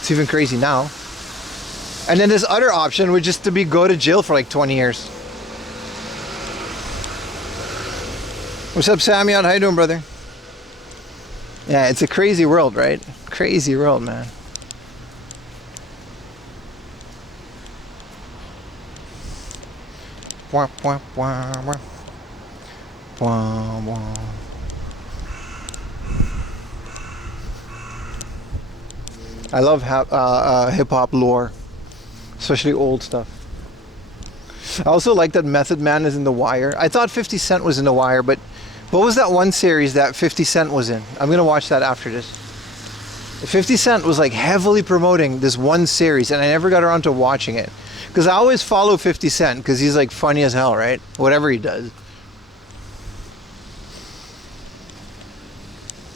It's even crazy now. And then this other option would just to be go to jail for like 20 years. What's up, Sammy? How you doing, brother? Yeah, it's a crazy world, right? Crazy world, man. Wah, wah, wah, wah. Wah, wah. I love hip-hop lore, especially old stuff. I also like that Method Man is in The Wire. I thought 50 Cent was in The Wire, but what was that one series that 50 Cent was in? I'm gonna watch that after this. 50 Cent was like heavily promoting this one series, and I never got around to watching it. Because I always follow 50 Cent, because he's like funny as hell, right? Whatever he does.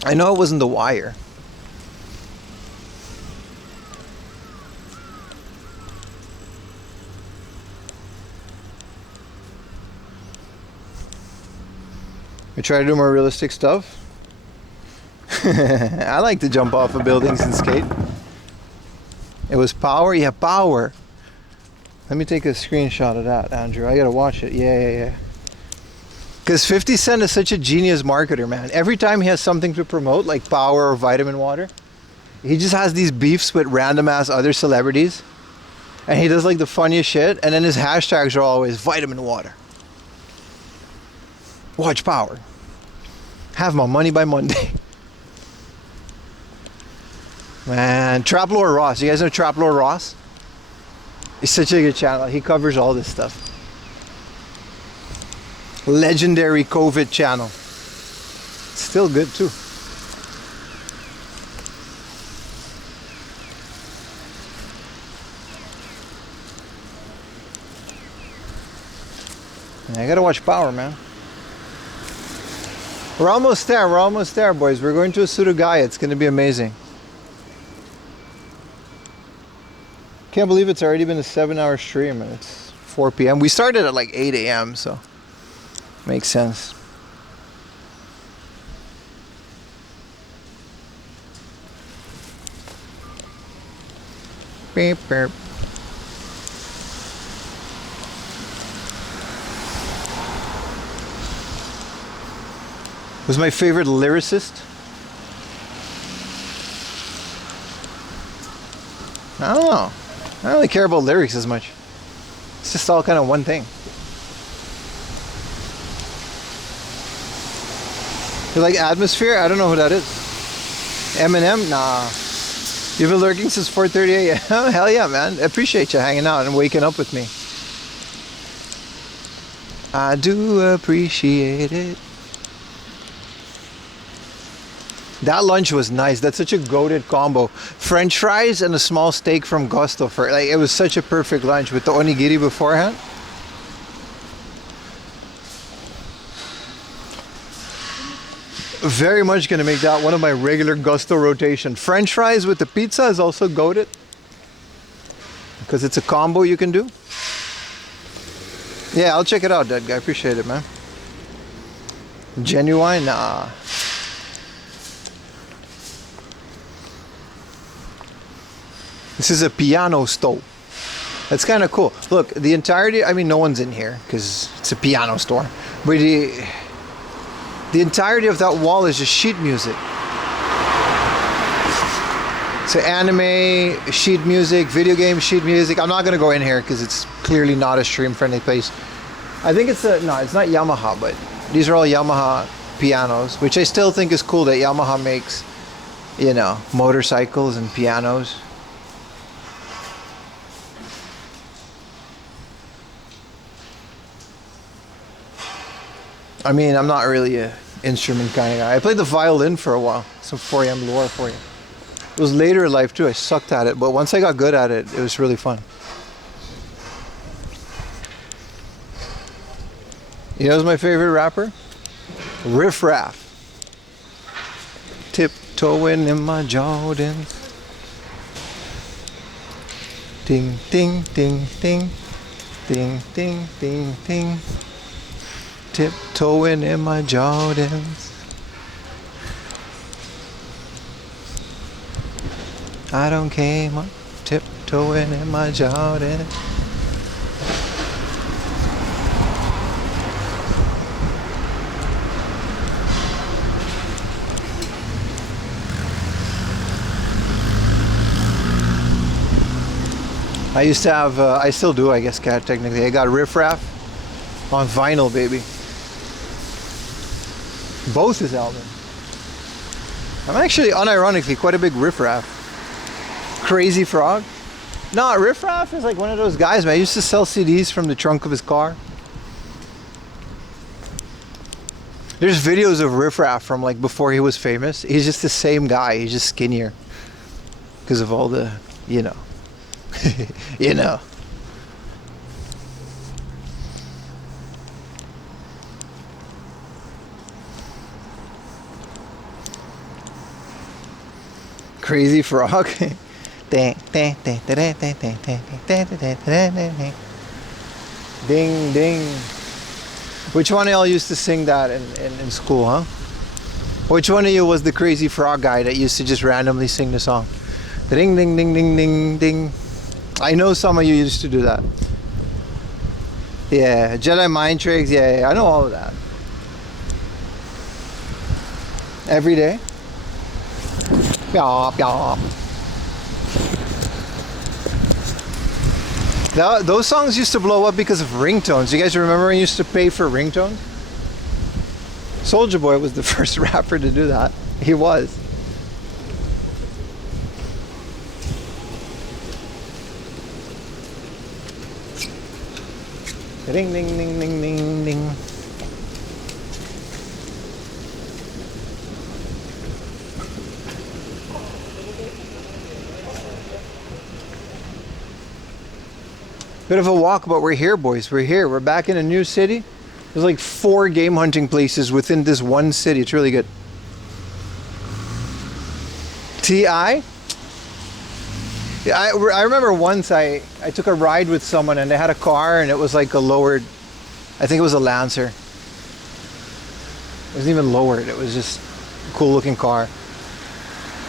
I know it wasn't The Wire. We try to do more realistic stuff. I like to jump off of buildings and skate. It was power? Yeah, power. Let me take a screenshot of that, Andrew. I gotta watch it. Yeah. Because 50 Cent is such a genius marketer, man. Every time he has something to promote, like power or vitamin water, he just has these beefs with random ass other celebrities. And he does like the funniest shit. And then his hashtags are always vitamin water. Watch power. Have my money by Monday. Man, Trap Lord Ross. You guys know Trap Lord Ross? He's such a good channel. He covers all this stuff. Legendary COVID channel. Still good too. I gotta watch power, man. We're almost there, boys. We're going to Surugaya. It's gonna be amazing. Can't believe it's already been a 7-hour stream and it's 4 p.m. We started at like 8 a.m. so makes sense. Beep, beep. Who's my favorite lyricist? I don't know. I don't really care about lyrics as much. It's just all kind of one thing. You like Atmosphere? I don't know who that is. Eminem? Nah. You've been lurking since 4:30 a.m.? Hell yeah, man. I appreciate you hanging out and waking up with me. I do appreciate it. That lunch was nice. That's such a goated combo. French fries and a small steak from Gusto. Like, it was such a perfect lunch with the onigiri beforehand. Very much gonna make that one of my regular Gusto rotation. French fries with the pizza is also goated, because it's a combo you can do. Yeah, I'll check it out, that guy. Appreciate it, man. Genuine? Nah. This is a piano stove. That's kind of cool. Look, the entirety, I mean, no one's in here because it's a piano store. But the entirety of that wall is just sheet music. So anime, sheet music, video game sheet music. I'm not going to go in here because it's clearly not a stream-friendly place. I think it's no, it's not Yamaha, but these are all Yamaha pianos, which I still think is cool that Yamaha makes, you know, motorcycles and pianos. I mean, I'm not really an instrument kind of guy. I played the violin for a while. Some 4am lore for you. It was later in life too. I sucked at it, but once I got good at it, it was really fun. You know who's my favorite rapper? Riff Raff. Tiptoeing in my Jordans. Ding, ding, ding, ding. Ding, ding, ding, ding. Tiptoeing in my Jordans. I don't came up tiptoeing in my Jordan. I used to have, I still do, I guess, technically. I got Riff Raff on vinyl, baby. Both his albums. I'm actually, unironically, quite a big Riff Raff. Crazy Frog. No, Riff Raff is like one of those guys, man. I used to sell CDs from the trunk of his car. There's videos of Riff Raff from like before he was famous. He's just the same guy. He's just skinnier. Because of all the, you know. You know. Crazy Frog. Ding ding. Which one of y'all used to sing that in school, huh? Which one of you was the Crazy Frog guy that used to just randomly sing the song? Ding ding ding ding ding ding. I know some of you used to do that. Yeah, Jedi Mind Tricks, yeah, I know all of that. Every day. Yop, yop. Those songs used to blow up because of ringtones. You guys remember when you used to pay for ringtones? Soulja Boy was the first rapper to do that. He was. Ding ding ding ding ding ding. Bit of a walk, but we're here, boys. We're here. We're back in a new city. There's like 4 game hunting places within this one city. It's really good. T.I. Yeah, I remember once I took a ride with someone and they had a car and it was like a lowered, I think it was a Lancer. It wasn't even lowered. It was just a cool looking car.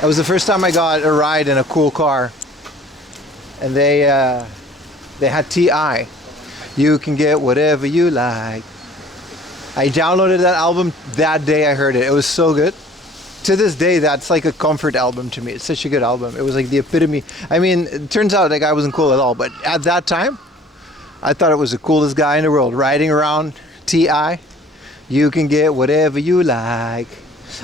It was the first time I got a ride in a cool car. And they had T.I. You can get whatever you like. I downloaded that album that day I heard it. It was so good. To this day, that's like a comfort album to me. It's such a good album. It was like the epitome. I mean, it turns out that guy wasn't cool at all, but at that time, I thought it was the coolest guy in the world. Riding around T.I. You can get whatever you like.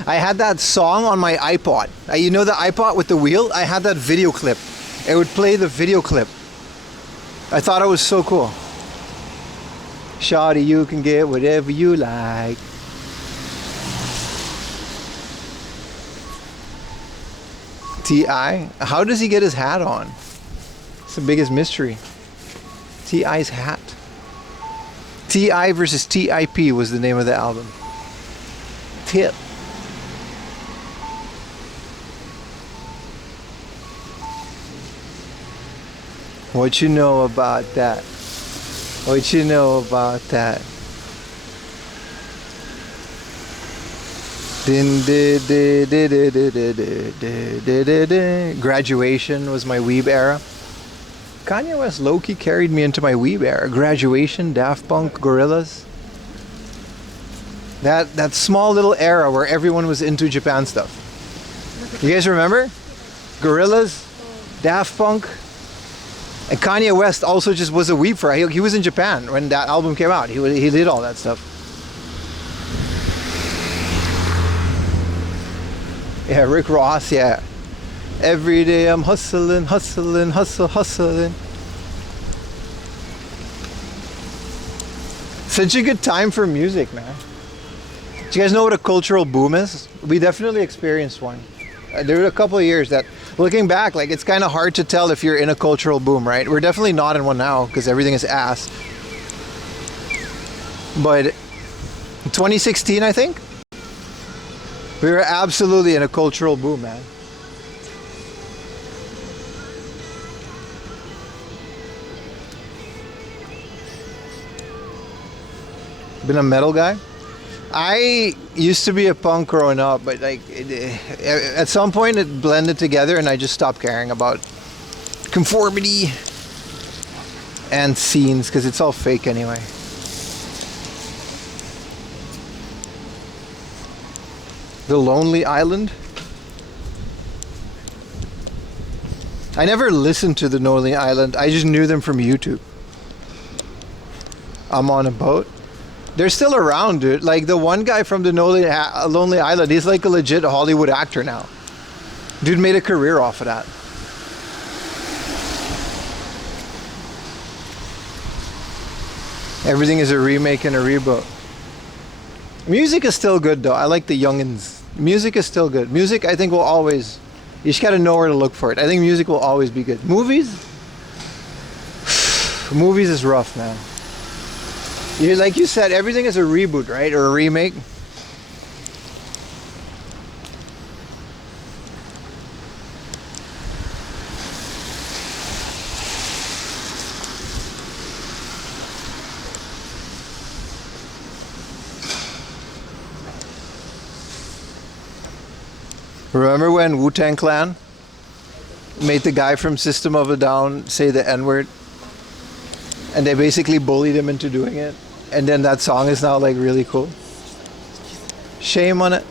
I had that song on my iPod. You know the iPod with the wheel? I had that video clip. It would play the video clip. I thought it was so cool. Shawty, you can get whatever you like. T.I. How does he get his hat on? It's the biggest mystery. T.I.'s hat. T.I. versus T.I.P. was the name of the album. Tip. What you know about that? What you know about that? Graduation was my weeb era. Kanye West low-key carried me into my weeb era. Graduation, Daft Punk, Gorillaz. That small little era where everyone was into Japan stuff. You guys remember? Gorillaz, Daft Punk, and Kanye West also just was a weeb for. He was in Japan when that album came out. He did all that stuff. Yeah, Rick Ross, yeah. Every day I'm hustling. Such a good time for music, man. Do you guys know what a cultural boom is? We definitely experienced one. There were a couple of years that, looking back, like it's kind of hard to tell if you're in a cultural boom, right? We're definitely not in one now because everything is ass. But 2016, I think, we were absolutely in a cultural boom, man. Been a metal guy? I used to be a punk growing up, but like at some point it blended together and I just stopped caring about conformity and scenes because it's all fake anyway. The Lonely Island? I never listened to the Lonely Island. I just knew them from YouTube. I'm on a boat. They're still around, dude. Like the one guy from the Lonely Island, he's like a legit Hollywood actor now. Dude made a career off of that. Everything is a remake and a reboot. Music is still good though. I like the youngins. Music is still good. Music, I think, will always... You just gotta know where to look for it. I think music will always be good. Movies? Movies is rough, man. Like you said, everything is a reboot, right? Or a remake. Remember when Wu-Tang Clan made the guy from System of a Down say the N-word? And they basically bullied him into doing it. And then that song is now like really cool. Shame on it.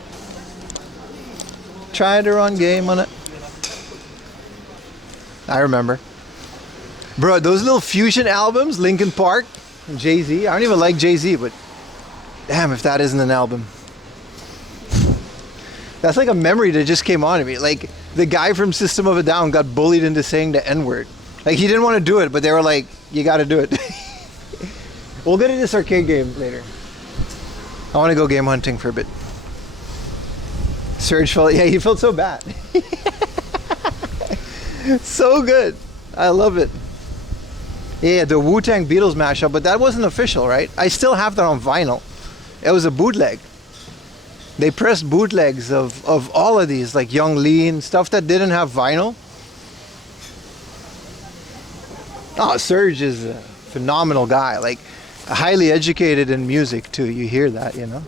Tried to run game on it. I remember. Bro, those little fusion albums, Linkin Park, and Jay-Z. I don't even like Jay-Z, but damn if that isn't an album. That's like a memory that just came on to me. Like, the guy from System of a Down got bullied into saying the N-word. Like, he didn't want to do it, but they were like, you gotta do it. We'll get into this arcade game later. I want to go game hunting for a bit. Surge felt, yeah, he felt so bad. So good. I love it. Yeah, the Wu-Tang Beatles mashup, but that wasn't official, right? I still have that on vinyl. It was a bootleg. They pressed bootlegs of all of these, like Young Lean, stuff that didn't have vinyl. Oh, Serge is a phenomenal guy, like highly educated in music too. You hear that, you know?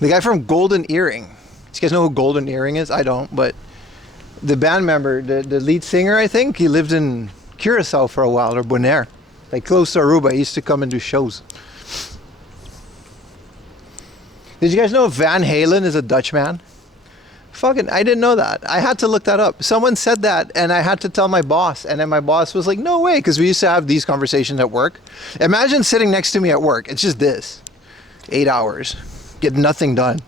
The guy from Golden Earring. Do you guys know who Golden Earring is? I don't, but the band member, the lead singer, I think, he lived in Curacao for a while, or Bonaire, like close to Aruba. He used to come and do shows. Did you guys know Van Halen is a Dutch man? Fucking, I didn't know that. I had to look that up. Someone said that, and I had to tell my boss, and then my boss was like, no way, because we used to have these conversations at work. Imagine sitting next to me at work. It's just this. 8 hours. Get nothing done.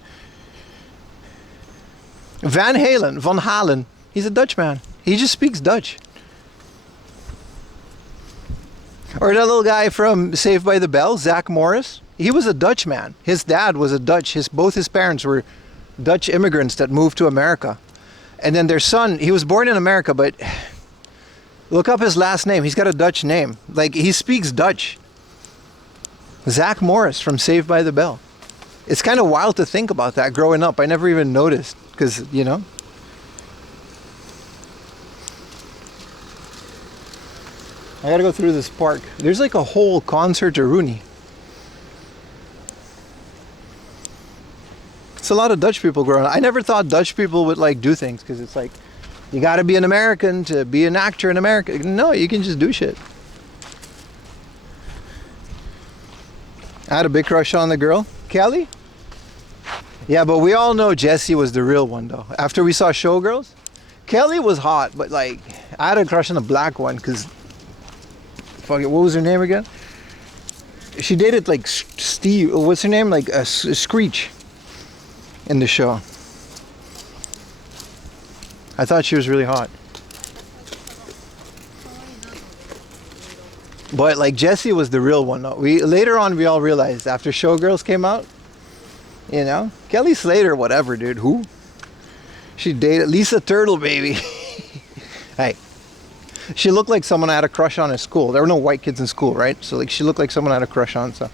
Van Halen, he's a Dutch man. He just speaks Dutch. Or that little guy from Saved by the Bell, Zach Morris. He was a Dutch man. His dad was a Dutch. Both his parents were Dutch immigrants that moved to America. And then their son, he was born in America, but look up his last name. He's got a Dutch name. Like, he speaks Dutch. Zach Morris from Saved by the Bell. It's kind of wild to think about that growing up. I never even noticed because, you know. I gotta go through this park. There's like a whole concert to Rooney. It's a lot of Dutch people growing up. I never thought Dutch people would like do things because it's like, you gotta be an American to be an actor in America. No, you can just do shit. I had a big crush on the girl. Kelly? Yeah, but we all know Jessie was the real one though. After we saw Showgirls, Kelly was hot, but like, I had a crush on the black one because, fuck it, what was her name again? She dated like Steve, what's her name? Like Screech in the show. I thought she was really hot. But like Jessie was the real one though. Later on we all realized after Showgirls came out, you know, Kelly Slater, whatever, dude. Who? She dated Lisa Turtle, baby. Hey, she looked like someone I had a crush on in school. There were no white kids in school, right? So like she looked like someone I had a crush on. So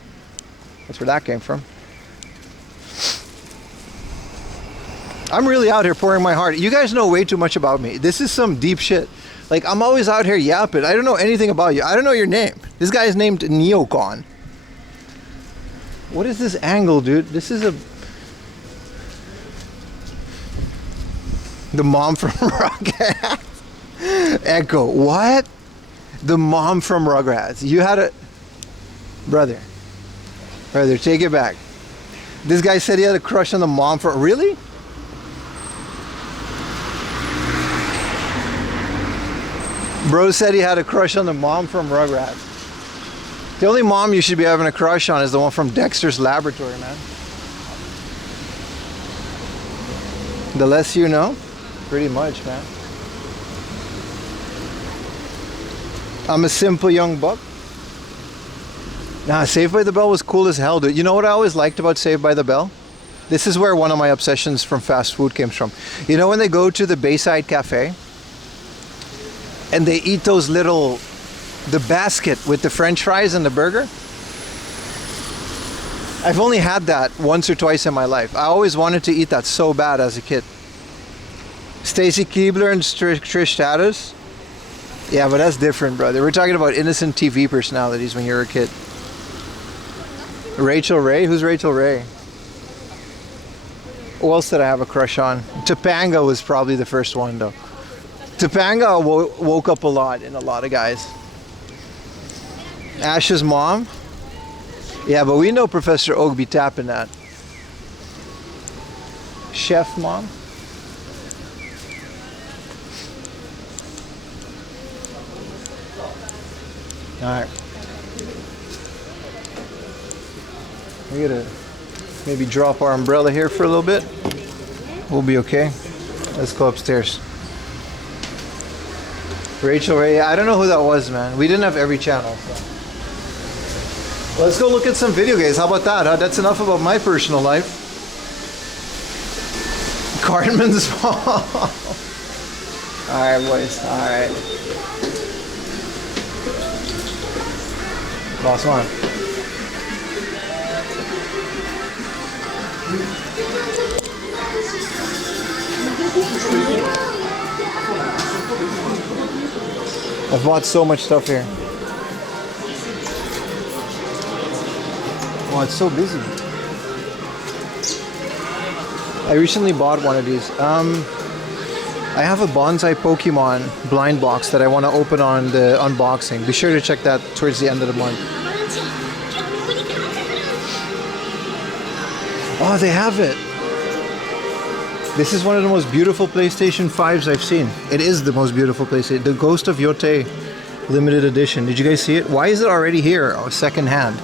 that's where that came from. I'm really out here pouring my heart. You guys know way too much about me. This is some deep shit. Like, I'm always out here yapping. I don't know anything about you. I don't know your name. This guy is named Neocon. What is this angle, dude? This is the mom from Rugrats. Echo. What? The mom from Rugrats. You had a... Brother, take it back. This guy said he had a crush on the mom from... Really? Bro said he had a crush on the mom from Rugrats. The only mom you should be having a crush on is the one from Dexter's Laboratory, man. The less you know, pretty much, man. I'm a simple young buck. Nah, Saved by the Bell was cool as hell, dude. You know what I always liked about Saved by the Bell? This is where one of my obsessions from fast food came from. You know when they go to the Bayside Cafe and they eat those little, the basket with the French fries and the burger? I've only had that once or twice in my life. I always wanted to eat that so bad as a kid. Stacy Keibler and Trish Stratus? Yeah, but that's different, brother. We're talking about innocent TV personalities when you're a kid. Rachel Ray? Who's Rachel Ray? Who else did I have a crush on? Topanga was probably the first one, though. Topanga woke up a lot in a lot of guys. Ash's mom? Yeah, but we know Professor Oak be tapping that. Chef mom? Alright. We gotta maybe drop our umbrella here for a little bit. We'll be okay. Let's go upstairs. Rachel Ray, I don't know who that was, man. We didn't have every channel. So. Well, let's go look at some video games. How about that? Huh? That's enough about my personal life. Cartman's mom. Alright, boys. Alright. Last one. I've bought so much stuff here. Oh, it's so busy. I recently bought one of these. I have a bonsai Pokemon blind box that I want to open on the unboxing. Be sure to check that towards the end of the month. Oh, they have it. This is one of the most beautiful PlayStation 5s I've seen. It is the most beautiful PlayStation. The Ghost of Yote limited edition. Did you guys see it? Why is it already here? Oh, second hand.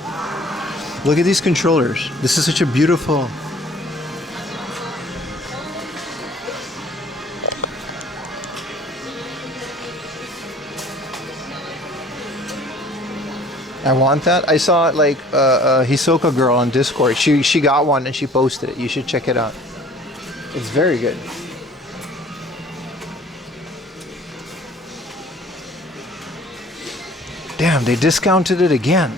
Look at these controllers. This is such a beautiful... I want that. I saw it like Hisoka girl on Discord. She got one and she posted it. You should check it out. It's very good. Damn, they discounted it again.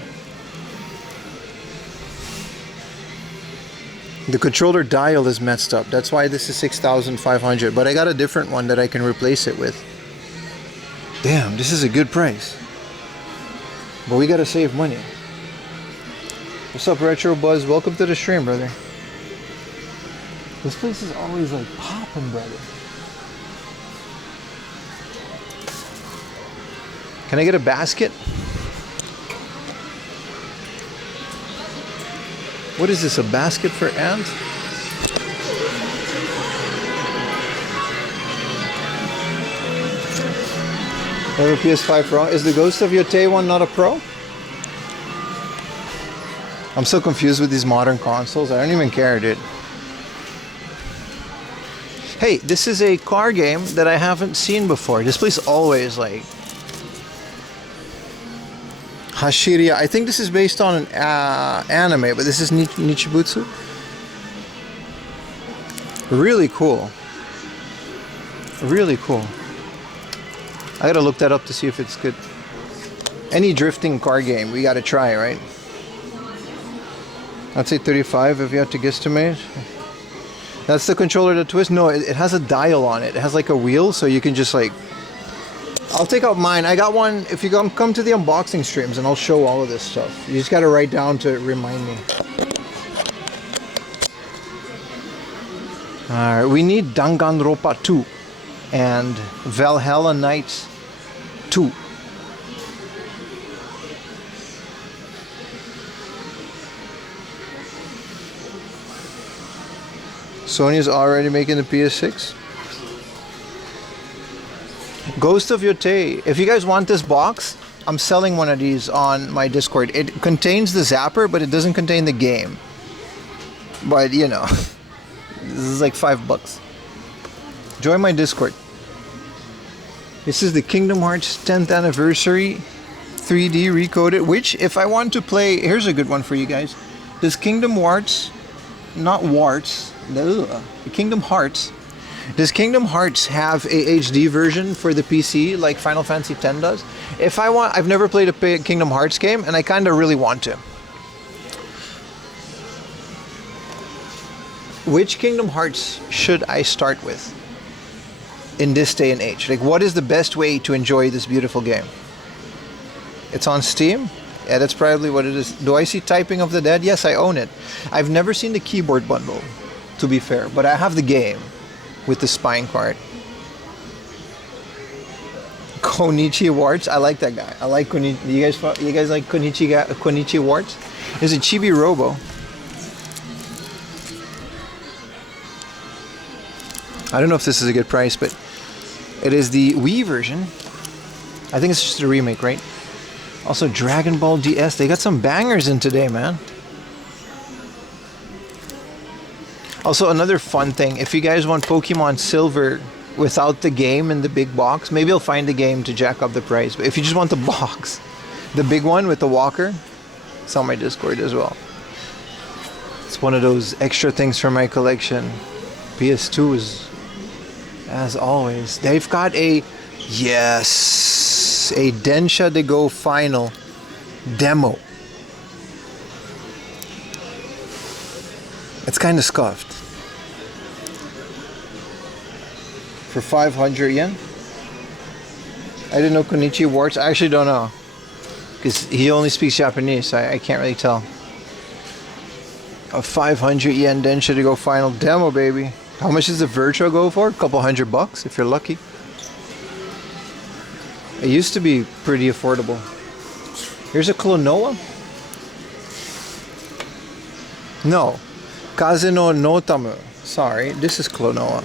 The controller dial is messed up. That's why this is 6,500. But I got a different one that I can replace it with. Damn, this is a good price. But we gotta save money. What's up, Retro Buzz? Welcome to the stream, brother. This place is always like popping, brother. Can I get a basket? What is this, a basket for ants? I have a PS5 Pro. Is the Ghost of Yote one not a Pro? I'm so confused with these modern consoles. I don't even care, dude. Hey, this is a car game that I haven't seen before. This place always like... Hashiria. I think this is based on an anime, but this is Nichibutsu. Really cool. Really cool. I gotta look that up to see if it's good. Any drifting car game, we gotta try, right? I'd say 35 if you had to guesstimate. That's the controller that twists? No, it has a dial on it. It has like a wheel, so you can just like... I'll take out mine. I got one. If you come to the unboxing streams, and I'll show all of this stuff. You just gotta write down to remind me. Alright, we need Danganronpa 2 and Valhalla Knights 2. Sony's already making the PS6. Ghost of Yotei. If you guys want this box, I'm selling one of these on my Discord. It contains the zapper, but it doesn't contain the game. But you know, this is like $5. Join my Discord. This is the Kingdom Hearts 10th anniversary 3D recoded. Which, if I want to play, here's a good one for you guys. Does Kingdom Hearts, not Warts, Kingdom Hearts. Does Kingdom Hearts have a HD version for the PC like Final Fantasy X does? If I want, I've never played a Kingdom Hearts game, and I kind of really want to. Which Kingdom Hearts should I start with in this day and age? Like, what is the best way to enjoy this beautiful game? It's on Steam? Yeah, that's probably what it is. Do I see Typing of the Dead? Yes, I own it. I've never seen the keyboard bundle, to be fair, but I have the game with the spine card. Konichi Warts. I like that guy. I like Konichi. You guys like Konichi Warts? There's a Chibi Robo. I don't know if this is a good price, but it is the Wii version. I think it's just a remake, right? Also, Dragon Ball DS. They got some bangers in today, man. Also, another fun thing. If you guys want Pokemon Silver without the game in the big box, maybe I'll find the game to jack up the price. But if you just want the box, the big one with the walker, it's on my Discord as well. It's one of those extra things from my collection. PS2 is, as always. They've got a, yes, a Densha de Go Final demo. It's kind of scuffed. For 500 yen? I didn't know Konichi Warts. I actually don't know. Because he only speaks Japanese, so I can't really tell. A 500 yen Densha to Go Final demo, baby. How much does the Virtual go for? A couple $100 if you're lucky. It used to be pretty affordable. Here's a Klonoa. No. Kaze no Notamu. Sorry, this is Klonoa.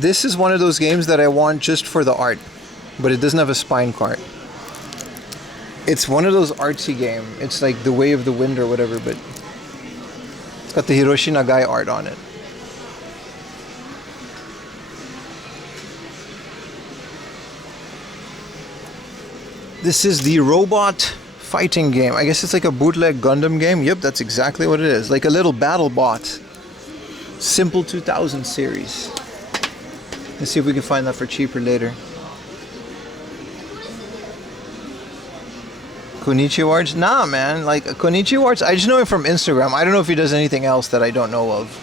This is one of those games that I want just for the art, but it doesn't have a spine card. It's one of those artsy games. It's like The Way of the Wind or whatever, but it's got the Hiroshi Nagai art on it. This is the robot fighting game. I guess it's like a bootleg Gundam game. Yep, that's exactly what it is. Like a little battle bot. Simple 2000 series. Let's see if we can find that for cheaper later. Konichi Warts? Nah, man. Like Konichi Warts, I just know him from Instagram. I don't know if he does anything else that I don't know of.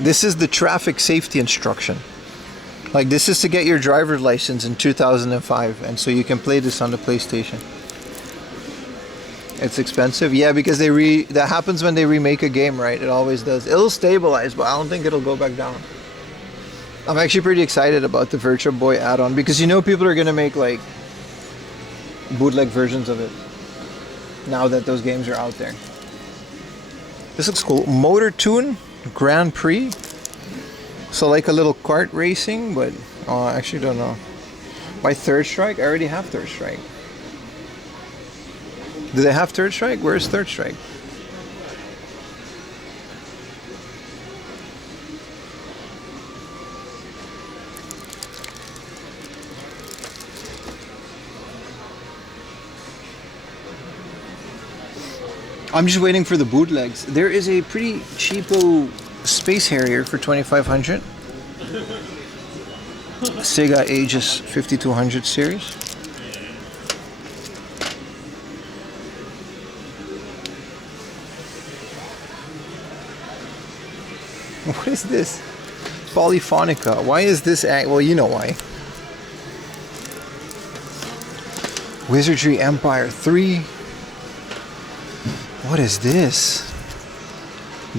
This is the traffic safety instruction. Like, this is to get your driver's license in 2005, and so you can play this on the PlayStation. It's expensive, yeah, because that happens when they remake a game, right? It always does. It'll stabilize, but I don't think it'll go back down. I'm actually pretty excited about the Virtual Boy add-on because you know people are gonna make like bootleg versions of it now that those games are out there. This looks cool. Motor Tune Grand Prix. So like a little kart racing, but I actually don't know. My Third Strike? I already have Third Strike. Do they have Third Strike? Where's Third Strike? I'm just waiting for the bootlegs. There is a pretty cheapo Space Harrier for 2,500. Sega Aegis 5200 series. What is this? Polyphonica. Why is this well, you know why. Wizardry Empire 3. What is this?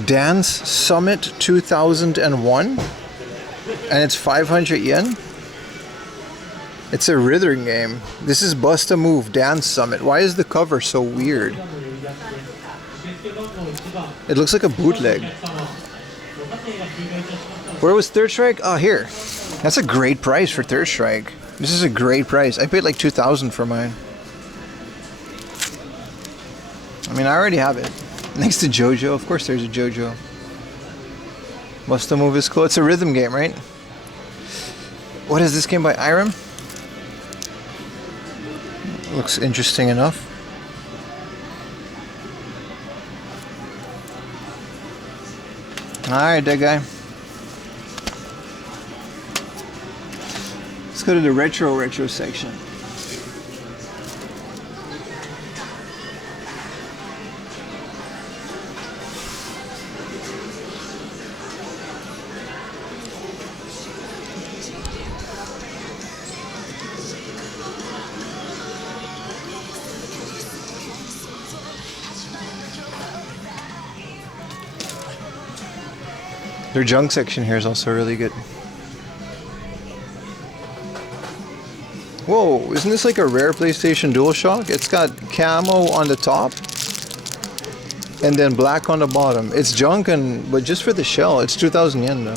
Dance Summit 2001? And it's 500 yen? It's a rhythm game. This is Bust a Move Dance Summit. Why is the cover so weird? It looks like a bootleg. Where was Third Strike? Oh, here. That's a great price for Third Strike. This is a great price. I paid like 2,000 for mine. I mean, I already have it. Next to JoJo. Of course there's a JoJo. Bust a Move is cool. It's a rhythm game, right? What is this game by IRL? Looks interesting enough. Alright, that guy. Let's go to the retro section. Their junk section here is also really good. Whoa, isn't this like a rare PlayStation DualShock? It's got camo on the top and then black on the bottom. It's junk, but just for the shell. It's 2,000 yen though.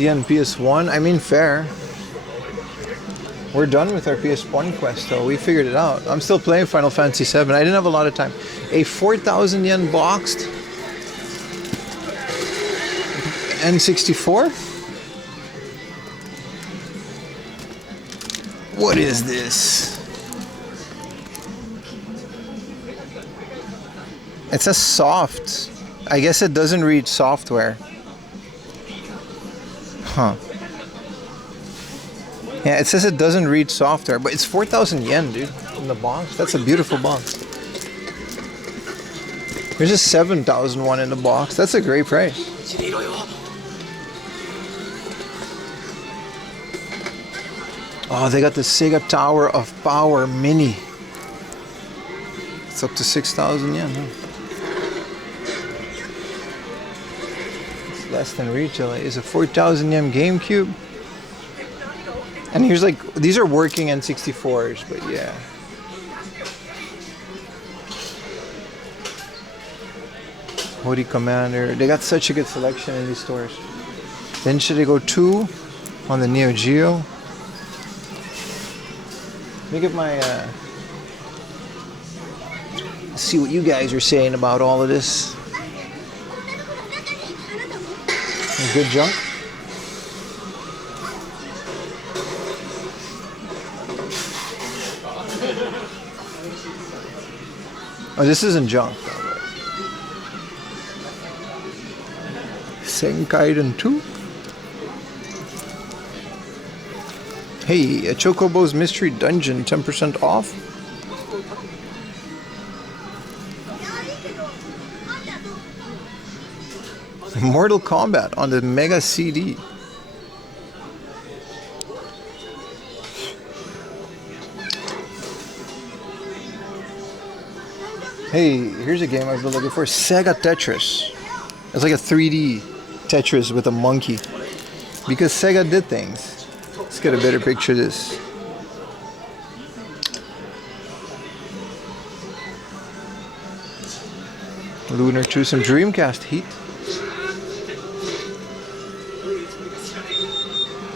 yen PS1. I mean, fair. We're done with our PS1 quest though. We figured it out. I'm still playing Final Fantasy VII. I didn't have a lot of time. A 4,000 yen boxed N64? What is this? It says soft. I guess it doesn't read software. Huh. Yeah, it says it doesn't read software, but it's 4,000 yen, dude, in the box. That's a beautiful box. There's a 7,001 in the box. That's a great price. Oh, they got the Sega Tower of Power Mini. It's up to 6,000 yen, huh? It's less than retail. It's a 4,000 yen GameCube. And here's like, these are working N64s, but yeah. Hori Commander. They got such a good selection in these stores. Then should they go 2 on the Neo Geo? Let me get my, see what you guys are saying about all of this. Good junk. Oh, this isn't junk. Senkaiden 2. Hey, a Chocobo's Mystery Dungeon, 10% off. Mortal Kombat on the Mega CD. Hey, here's a game I've been looking for. Sega Tetris. It's like a 3D Tetris with a monkey. Because Sega did things. Let's get a better picture of this. Lunar 2, some Dreamcast heat.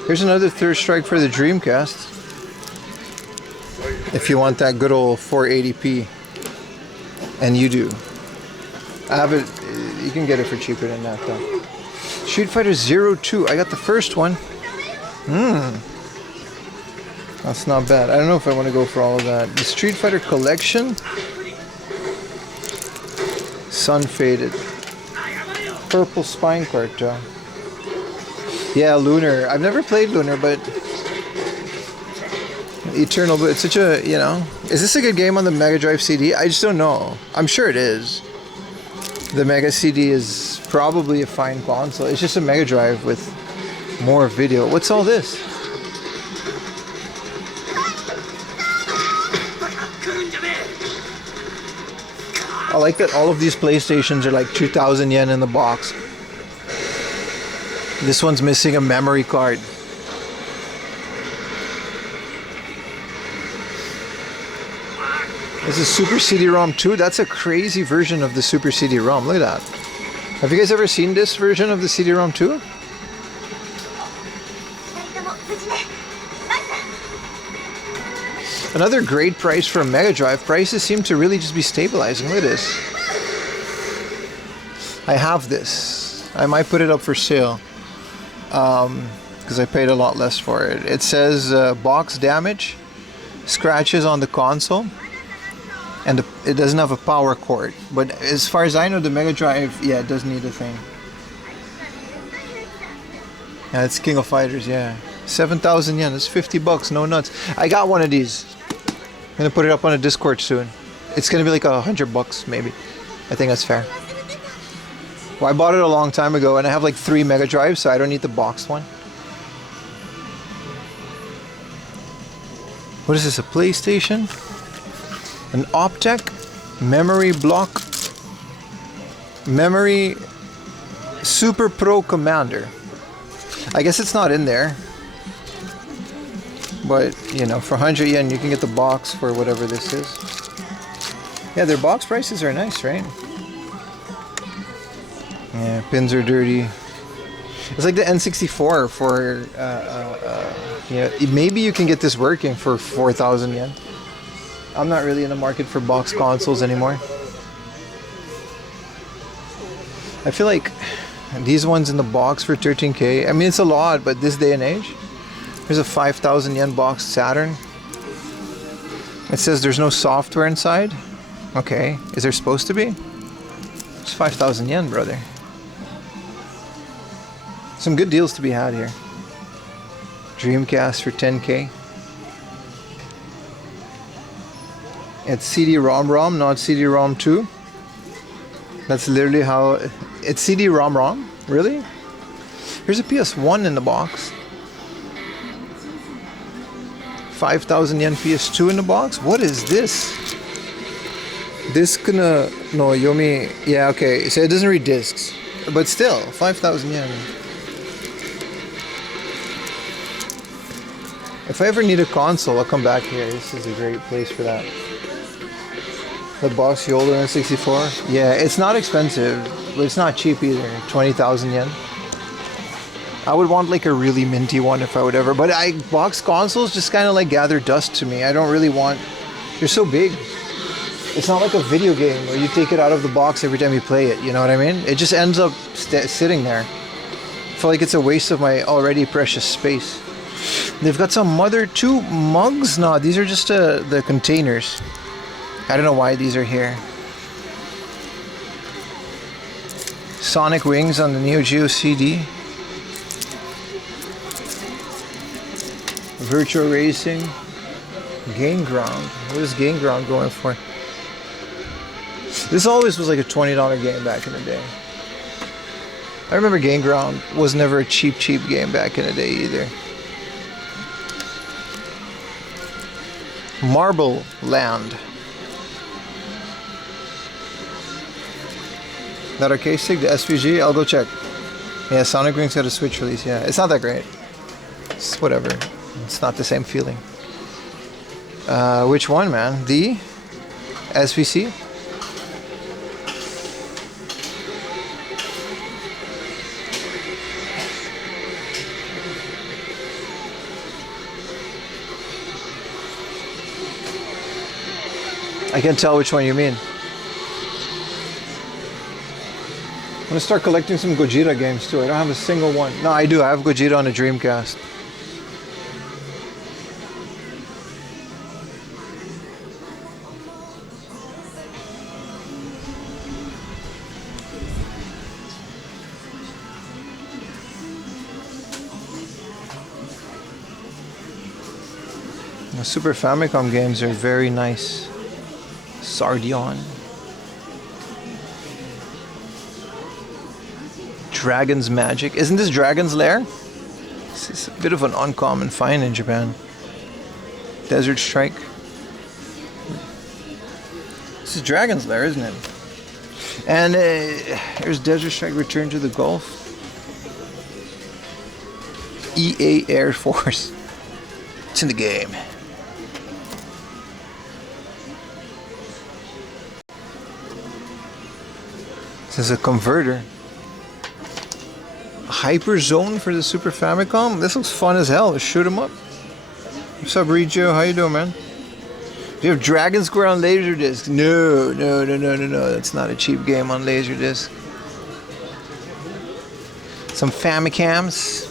Here's another Third Strike for the Dreamcast. If you want that good old 480p. And you do. I have it, you can get it for cheaper than that though. Street Fighter 02, I got the first one. That's not bad. I don't know if I want to go for all of that. The Street Fighter collection. Sun Faded. Purple Spine Cart. Yeah, Lunar. I've never played Lunar, but Eternal, but it's such a, you know, is this a good game on the Mega Drive CD? I just don't know. I'm sure it is. The Mega CD is probably a fine console. It's just a Mega Drive with more video. What's all this? I like that all of these PlayStations are like 2,000 yen in the box. This one's missing a memory card. This is Super CD-ROM 2. That's a crazy version of the Super CD-ROM. Look at that. Have you guys ever seen this version of the CD-ROM 2? Another great price for a Mega Drive. Prices seem to really just be stabilizing. Look at this. I have this. I might put it up for sale. Because I paid a lot less for it. It says box damage, scratches on the console, and it doesn't have a power cord. But as far as I know, the Mega Drive, yeah, it does need a thing. Yeah, it's King of Fighters, yeah. 7,000 yen, that's 50 bucks, no nuts. I got one of these. I'm gonna put it up on a Discord soon. It's gonna be like 100 bucks, maybe. I think that's fair. Well, I bought it a long time ago, and I have like 3 Mega Drives, so I don't need the boxed one. What is this, a PlayStation? An Optec memory block, memory Super Pro Commander. I guess it's not in there, but you know, for 100 yen you can get the box for whatever this is. Yeah, their box prices are nice, right? Yeah, pins are dirty. It's like the N64 for yeah, maybe you can get this working for 4,000 yen. I'm not really in the market for box consoles anymore. I feel like these ones in the box for 13K, I mean it's a lot, but this day and age, there's a 5,000 yen boxed Saturn. It says there's no software inside. Okay, is there supposed to be? It's 5,000 yen, brother. Some good deals to be had here. Dreamcast for 10K. It's CD-ROM, not CD-ROM 2. That's literally how... It's CD-ROM? Really? Here's a PS1 in the box. 5,000 yen PS2 in the box? What is this? Disc no yomi... Yeah, okay. So it doesn't read discs. But still, 5,000 yen. If I ever need a console, I'll come back here. This is a great place for that. The box Yola N64. Yeah, it's not expensive, but it's not cheap either. 20,000 yen. I would want like a really minty one if I would ever. But box consoles just kind of like gather dust to me. I don't really want... They're so big. It's not like a video game where you take it out of the box every time you play it. You know what I mean? It just ends up sitting there. I feel like it's a waste of my already precious space. They've got some Mother 2 mugs? No, these are just the containers. I don't know why these are here. Sonic Wings on the Neo Geo CD. Virtual Racing. Game Ground. What is Game Ground going for? This always was like a $20 game back in the day. I remember Game Ground was never a cheap game back in the day either. Marble Land. That arcade stick, the SVG, I'll go check. Yeah, Sonic Wings got a Switch release, yeah. It's not that great. It's whatever. It's not the same feeling. Which one, man? The SVC? I can't tell which one you mean. I'm gonna start collecting some Gojira games too. I don't have a single one. No, I do. I have Gojira on a Dreamcast. The Super Famicom games are very nice. Sardion. Dragon's Magic. Isn't this Dragon's Lair? This is a bit of an uncommon find in Japan. Desert Strike. This is Dragon's Lair, isn't it? And here's Desert Strike Return to the Gulf. EA Air Force. It's in the game. This is a converter. Hyper Zone for the Super Famicom. This looks fun as hell. Let's shoot 'em up. What's up, Rijo? How you doing, man? Do you have Dragon Square on Laserdisc? No. That's not a cheap game on Laserdisc. Some Famicams.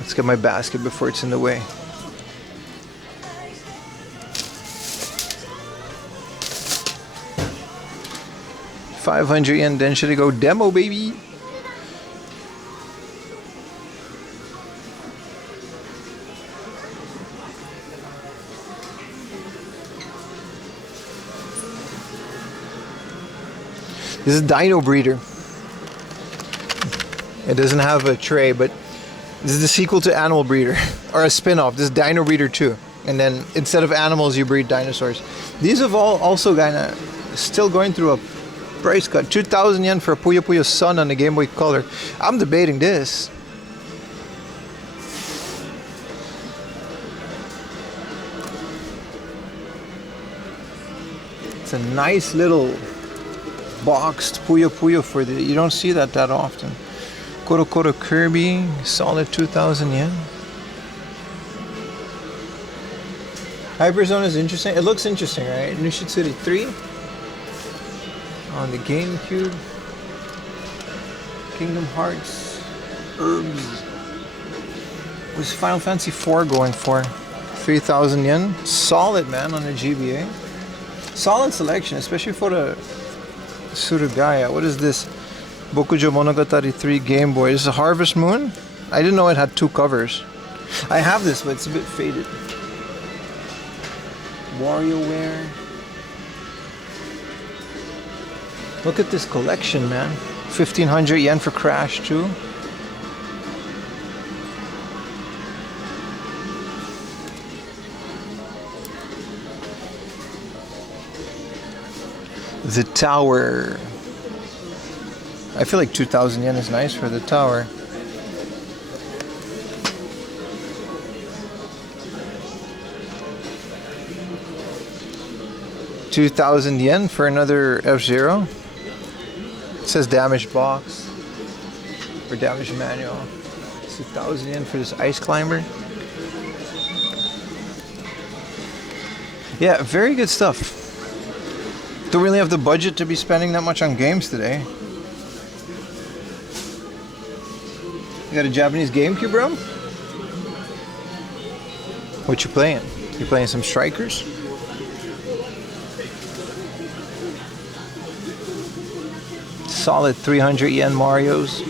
Let's get my basket before it's in the way. $500 then should it go demo, baby? This is Dino Breeder. It doesn't have a tray, but this is the sequel to Animal Breeder, or a spin-off. This is Dino Breeder 2. And then instead of animals, you breed dinosaurs. These have all also kind of still going through a price cut. 2,000 yen for a Puyo Puyo Sun on the Game Boy Color. I'm debating this. It's a nice little boxed Puyo Puyo for the... You don't see that often. Koro Koro Kirby, solid 2,000 yen. Hyperzone is interesting. It looks interesting, right? New City 3 on the GameCube. Kingdom Hearts, Herbs. What's Final Fantasy 4 going for? 3,000 yen. Solid, man, on the GBA. Solid selection, especially for the Surugaya. What is this? Bokujo Monogatari 3 Game Boy. This is a Harvest Moon? I didn't know it had 2 covers. I have this, but it's a bit faded. WarioWare. Look at this collection, man. 1,500 yen for Crash 2. The Tower. I feel like 2,000 yen is nice for the tower. $2,000 for another F-Zero. It says damaged box or damaged manual. It's 2,000 yen for this Ice Climber. Yeah, very good stuff. Don't really have the budget to be spending that much on games today. You got a Japanese GameCube, bro? What you playing? You playing some Strikers? Solid 300 yen Marios.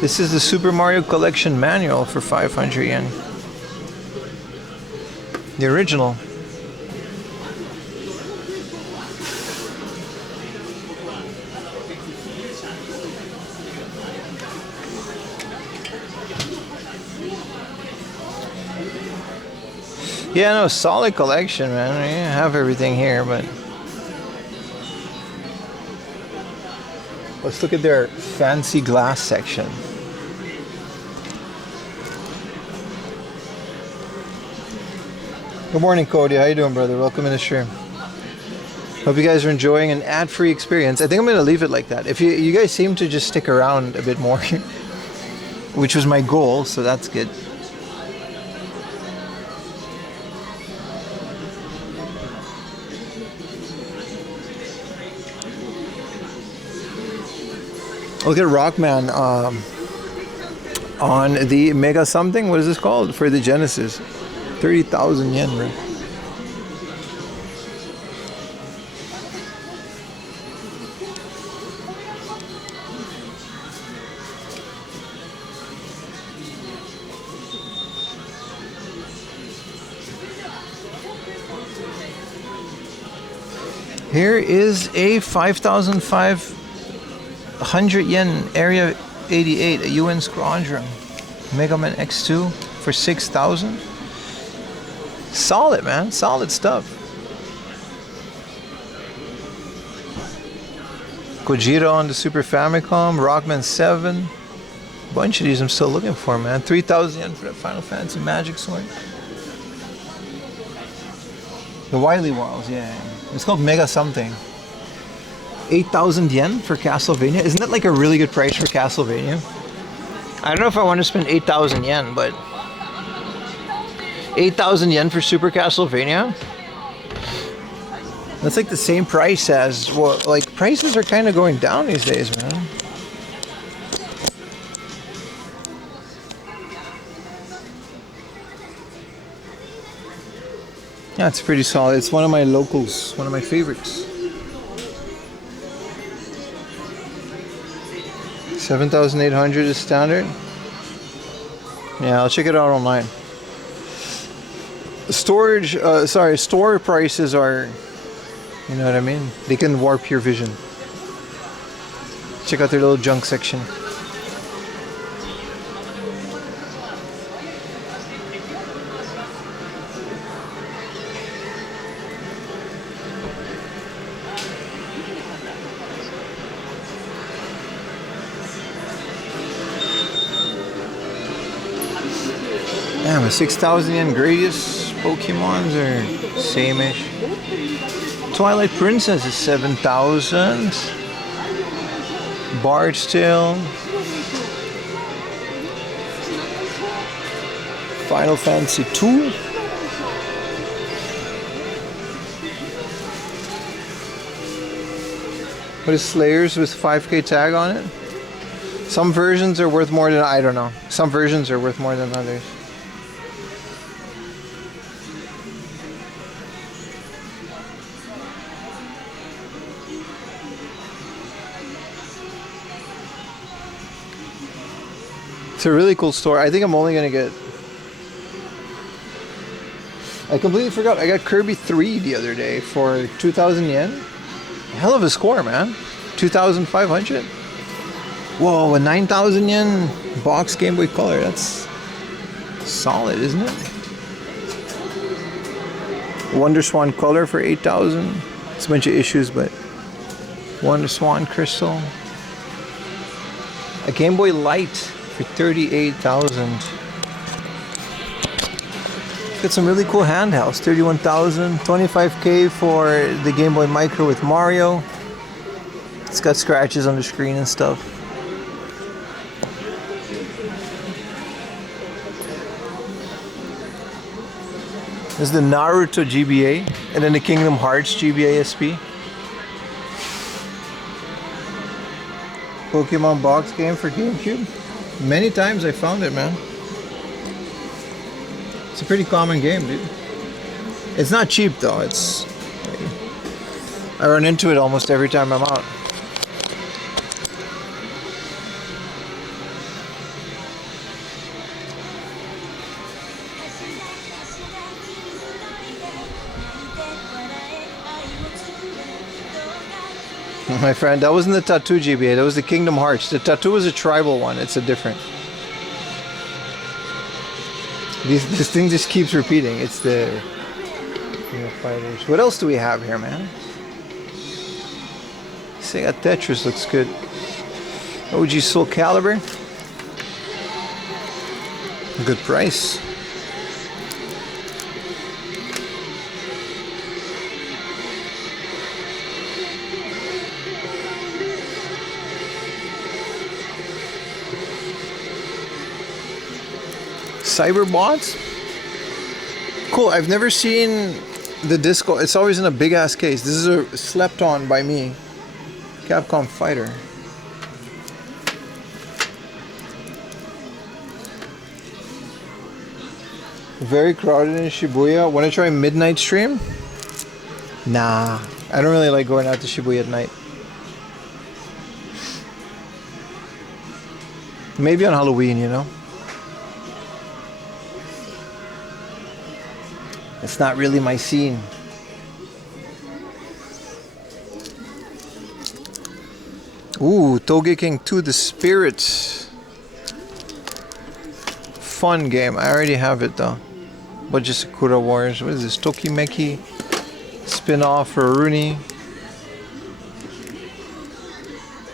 This is the Super Mario Collection Manual for 500 yen. The original. Yeah, no, solid collection, man. I have everything here, but let's look at their fancy glass section. Good morning, Cody. How you doing, brother? Welcome in the stream. Hope you guys are enjoying an ad-free experience. I think I'm going to leave it like that. If you guys seem to just stick around a bit more, which was my goal, so that's good. Look at Rockman on the Mega something. What is this called? For the Genesis. 30,000 yen, bro. Here is a 5,500 yen Area 88, a UN Squadron. Mega Man X2 for 6,000. Solid, man. Solid stuff. Gojira on the Super Famicom. Rockman 7. Bunch of these I'm still looking for, man. 3,000 yen for that Final Fantasy Magic Sword. The Wily Walls, yeah. It's called Mega something. 8,000 yen for Castlevania. Isn't that like a really good price for Castlevania? I don't know if I want to spend 8,000 yen, but 8,000 yen for Super Castlevania? That's like the same price as, well, like prices are kind of going down these days, man. Yeah, it's pretty solid. It's one of my locals, one of my favorites. 7,800 is standard. Yeah, I'll check it out online. Storage, store prices are, you know what I mean? They can warp your vision. Check out their little junk section. Damn, a 6,000 yen Gradius Pokemons are same-ish. Twilight Princess is 7,000. Bard's Tale. Final Fantasy 2. What is Slayers with 5k tag on it? Some versions are worth more than, I don't know. Some versions are worth more than others. It's a really cool store. I think I'm only gonna get... I completely forgot. I got Kirby 3 the other day for 2,000 yen. Hell of a score, man. 2,500. Whoa, a 9,000 yen box Game Boy Color. That's solid, isn't it? Wonder Swan Color for 8,000. It's a bunch of issues, but Wonder Swan Crystal. A Game Boy Light for 38,000. Got some really cool handhelds. 31,000, 25k for the Game Boy Micro with Mario. It's got scratches on the screen and stuff. There's the Naruto GBA and then the Kingdom Hearts GBA SP. Pokemon box game for GameCube. Many times I found it, man. It's a pretty common game, dude. It's not cheap though. It's I run into it almost every time I'm out. My friend, that wasn't the Tattoo GBA, that was the Kingdom Hearts. The Tattoo was a tribal one, it's a different. This thing just keeps repeating. It's the Fighters. What else do we have here, man? Sega Tetris looks good. OG Soul Calibur. Good price. Cyberbots? Cool, I've never seen the disco. It's always in a big ass case. This is a slept on by me Capcom Fighter. Very crowded in Shibuya. Want to try midnight stream? Nah, I don't really like going out to Shibuya at night. Maybe on Halloween, you know? It's not really my scene. Ooh, Togeking 2 The Spirits. Fun game. I already have it though. Bunch of Sakura Wars. What is this? Tokimeki spin-off for Rooney.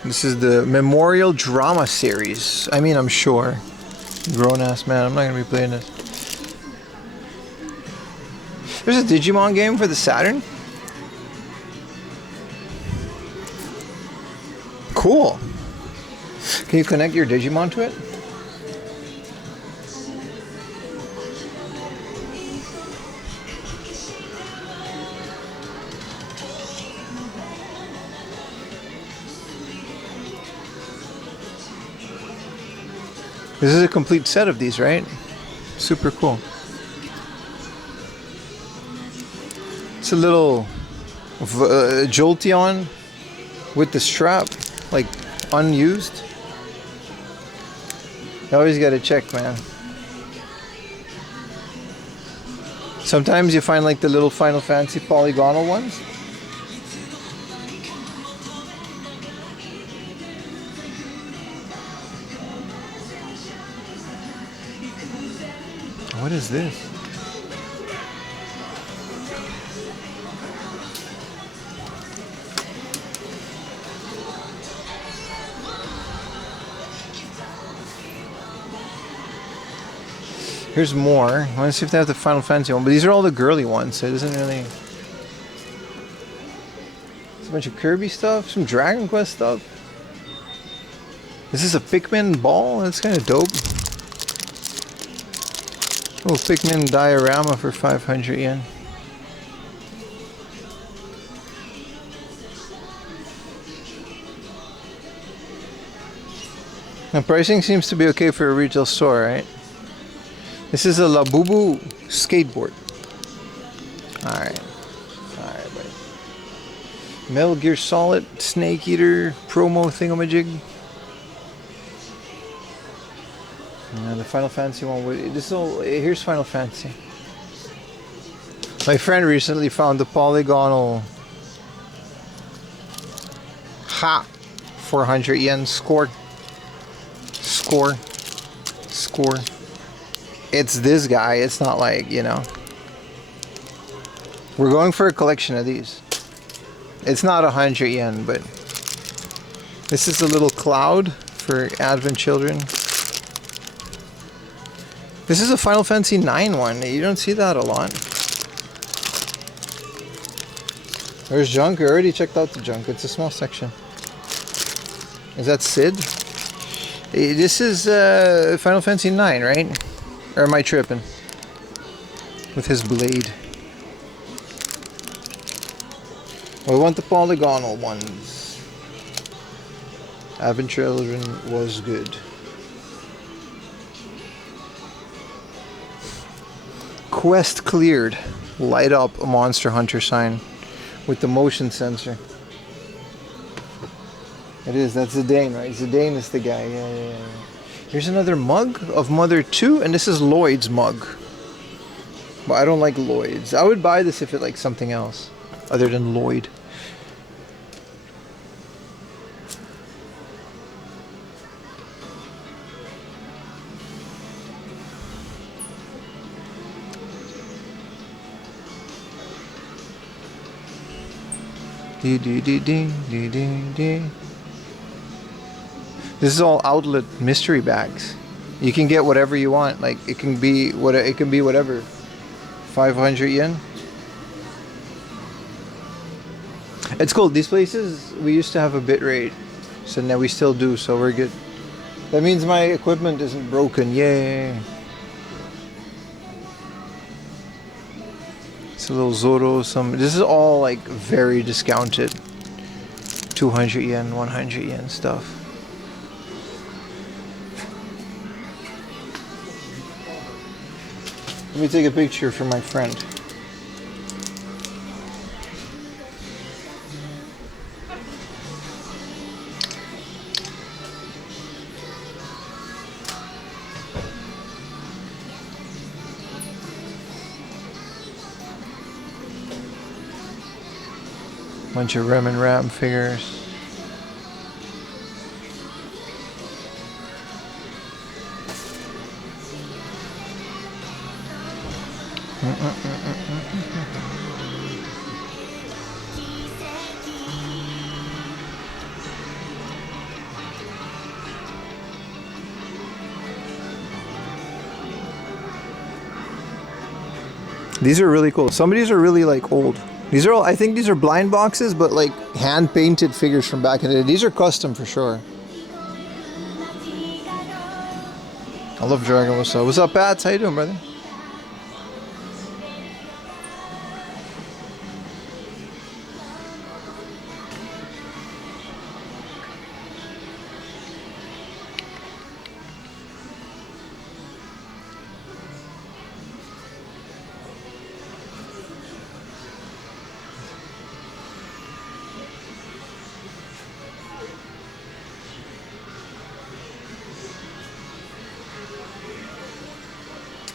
This is the Memorial Drama Series. I mean, I'm sure. Grown-ass man. I'm not gonna be playing this. There's a Digimon game for the Saturn? Cool. Can you connect your Digimon to it? This is a complete set of these, right? Super cool. It's a little Jolteon with the strap, like unused. You always gotta check, man. Sometimes you find like the little Final Fantasy polygonal ones. What is this? Here's more. I want to see if they have the Final Fantasy one, but these are all the girly ones, so it doesn't really... It's a bunch of Kirby stuff, some Dragon Quest stuff. Is this a Pikmin ball? That's kind of dope. Oh, Pikmin diorama for 500 yen. Now pricing seems to be okay for a retail store, right? This is a Labubu skateboard. Alright. Alright, buddy. Metal Gear Solid Snake Eater promo thingamajig. The Final Fantasy one. Here's Final Fantasy. My friend recently found the polygonal 400 yen score. It's this guy. It's not like, you know. We're going for a collection of these. It's not 100 yen, but this is a little cloud for Advent children. This is a Final Fantasy 9 one. You don't see that a lot. There's junk. I already checked out the junk. It's a small section. Is that Sid? This is Final Fantasy 9, right? Or am I tripping? With his blade. We want the polygonal ones. Advent Children was good. Quest cleared. Light up a Monster Hunter sign with the motion sensor. It is, that's Zidane, right? Zidane is the guy. Yeah. Here's another mug of Mother 2, and this is Lloyd's mug. But I don't like Lloyd's. I would buy this if it liked something else other than Lloyd. This is all outlet mystery bags. You can get whatever you want. Like it can be whatever. 500 yen. It's cool. These places we used to have a bit rate, so now we still do. So we're good. That means my equipment isn't broken. Yay! It's a little Zoro. This is all like very discounted. 200 yen, 100 yen stuff. Let me take a picture for my friend. Bunch of Rem and Ram figures. These are really cool. Some of these are really like old. These are all, I think these are blind boxes, but like hand painted figures from back in the day. These are custom for sure. I love Dragon. What's up? What's up, Pats? How you doing, brother?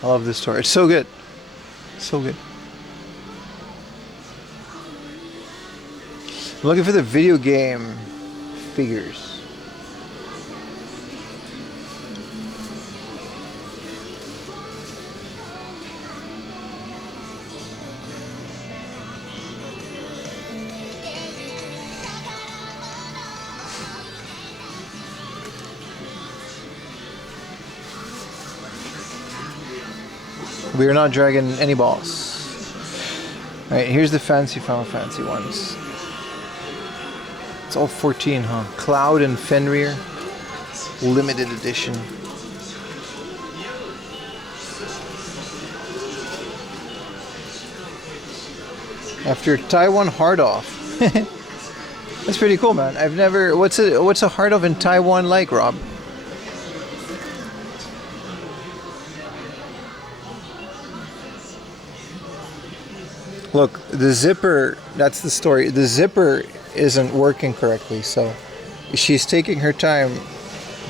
I love this toy. It's so good. So good. I'm looking for the video game figures. We are not dragging any balls. Alright, here's the fancy Final Fantasy ones. It's all 14, huh? Cloud and Fenrir. Limited edition. After Taiwan hard off. That's pretty cool, man. I've never... What's a hard off in Taiwan like, Rob? Look, the zipper, that's the story. The zipper isn't working correctly, so she's taking her time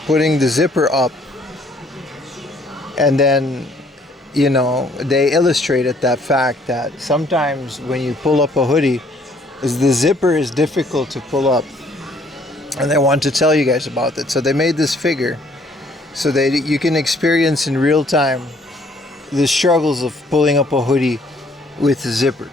putting the zipper up. And then, you know, they illustrated that fact that sometimes when you pull up a hoodie, the zipper is difficult to pull up. And they want to tell you guys about it. So they made this figure so that you can experience in real time the struggles of pulling up a hoodie with the zipper.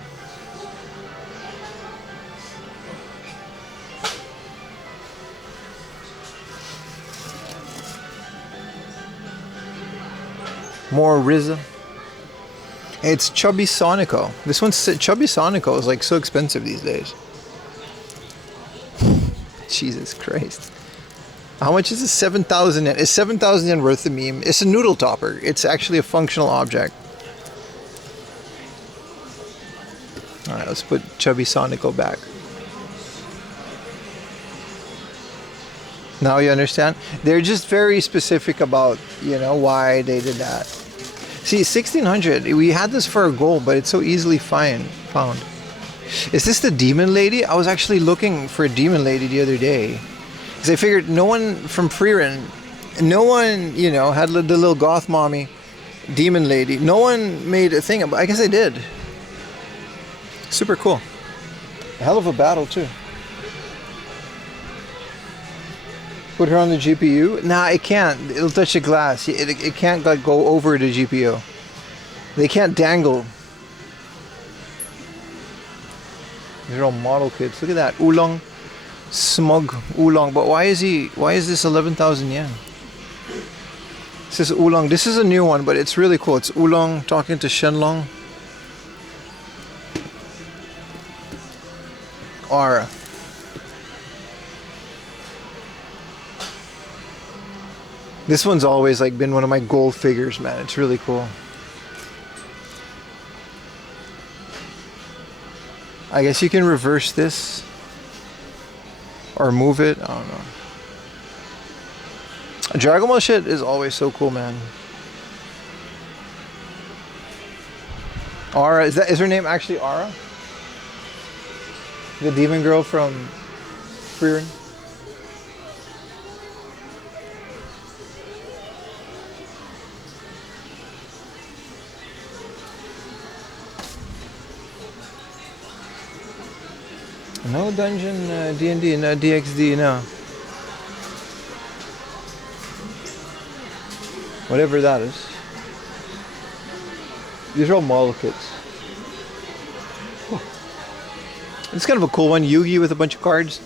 More RZA. It's Chubby Sonico. This one's Chubby Sonico is like so expensive these days. Jesus Christ. How much is this? 7,000 yen. Is 7,000 yen worth the meme? It's a noodle topper. It's actually a functional object. Alright, let's put Chubby Sonico back. Now you understand? They're just very specific about, you know, why they did that. See, 1,600. We had this for a goal, but it's so easily found. Is this the demon lady? I was actually looking for a demon lady the other day. Because I figured no one from Freeran, no one, you know, had the little goth mommy demon lady. No one made a thing. I guess I did. Super cool. A hell of a battle, too. Put her on the GPU? Nah, it can't. It'll touch the glass. It can't like go over the GPU. They can't dangle. These are all model kits. Look at that. Oolong. Smug Oolong. But why is this 11,000 yen? This is Oolong. This is a new one, but it's really cool. It's Oolong talking to Shenlong. Aura. This one's always like been one of my gold figures, man. It's really cool. I guess you can reverse this or move it. I don't know. Dragon Ball shit is always so cool, man. Aura, is her name actually Aura? The demon girl from Freeran? No dungeon D&D, no DXD, no. Whatever that is. These are all model kits. It's kind of a cool one. Yugi with a bunch of cards.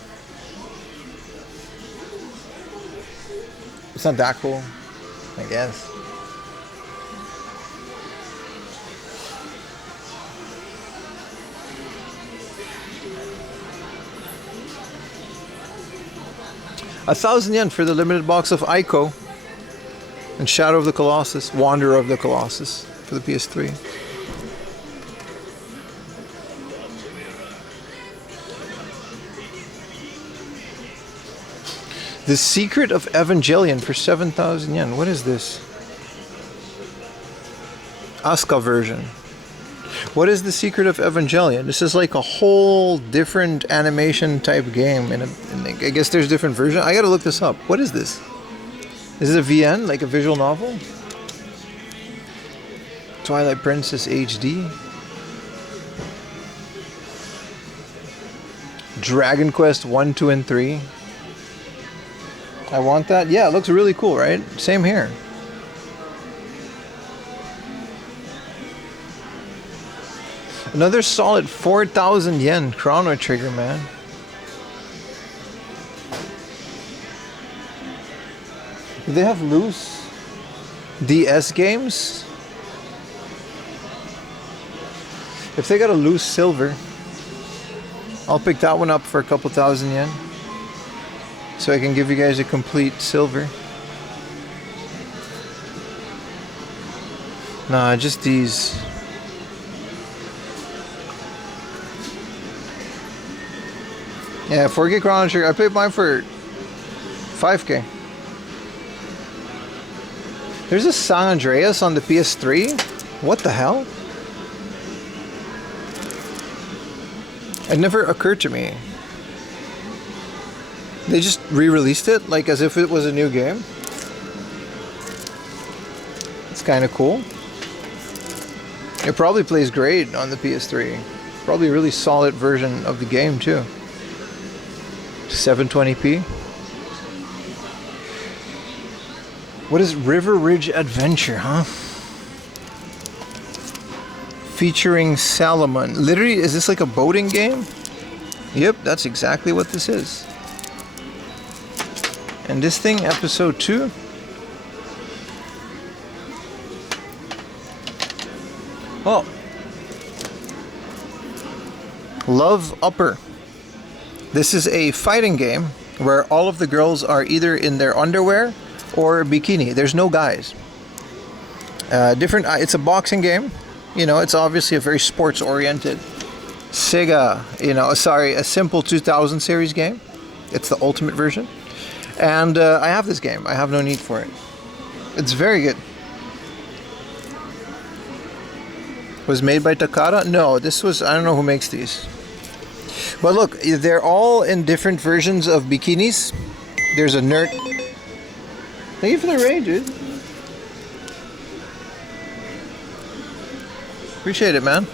It's not that cool, I guess. $1,000 for the limited box of Ico and Shadow of the Colossus, Wanderer of the Colossus for the PS3. The Secret of Evangelion for 7,000 yen. What is this? Asuka version. What is the Secret of Evangelion? This is like a whole different animation type game, and I guess there's different versions. I gotta look this up. What is this? Is it a VN, like a visual novel? Twilight Princess HD. Dragon Quest 1, 2, and 3. I want that. Yeah, it looks really cool, right? Same here. Another solid 4,000 yen Chrono Trigger, man. Do they have loose DS games? If they got a loose silver, I'll pick that one up for a couple thousand yen. So I can give you guys a complete silver. Nah, just these. Yeah, 4K Chrono Trigger. I paid mine for 5K. There's a San Andreas on the PS3? What the hell? It never occurred to me. They just re-released it, like as if it was a new game. It's kind of cool. It probably plays great on the PS3. Probably a really solid version of the game too. 720p. What is River Ridge Adventure, huh? Featuring Salomon. Literally, is this like a boating game? Yep, that's exactly what this is. And this thing, episode 2. Oh. Love Upper. This is a fighting game where all of the girls are either in their underwear or bikini. There's no guys. It's a boxing game. You know, it's obviously a very sports-oriented Sega, a simple 2000 series game. It's the ultimate version. And I have this game. I have no need for it. It's very good. Was made by Takara? No, this was, I don't know who makes these. But look, they're all in different versions of bikinis. There's a nerd. Thank you for the raid, dude. Appreciate it, man.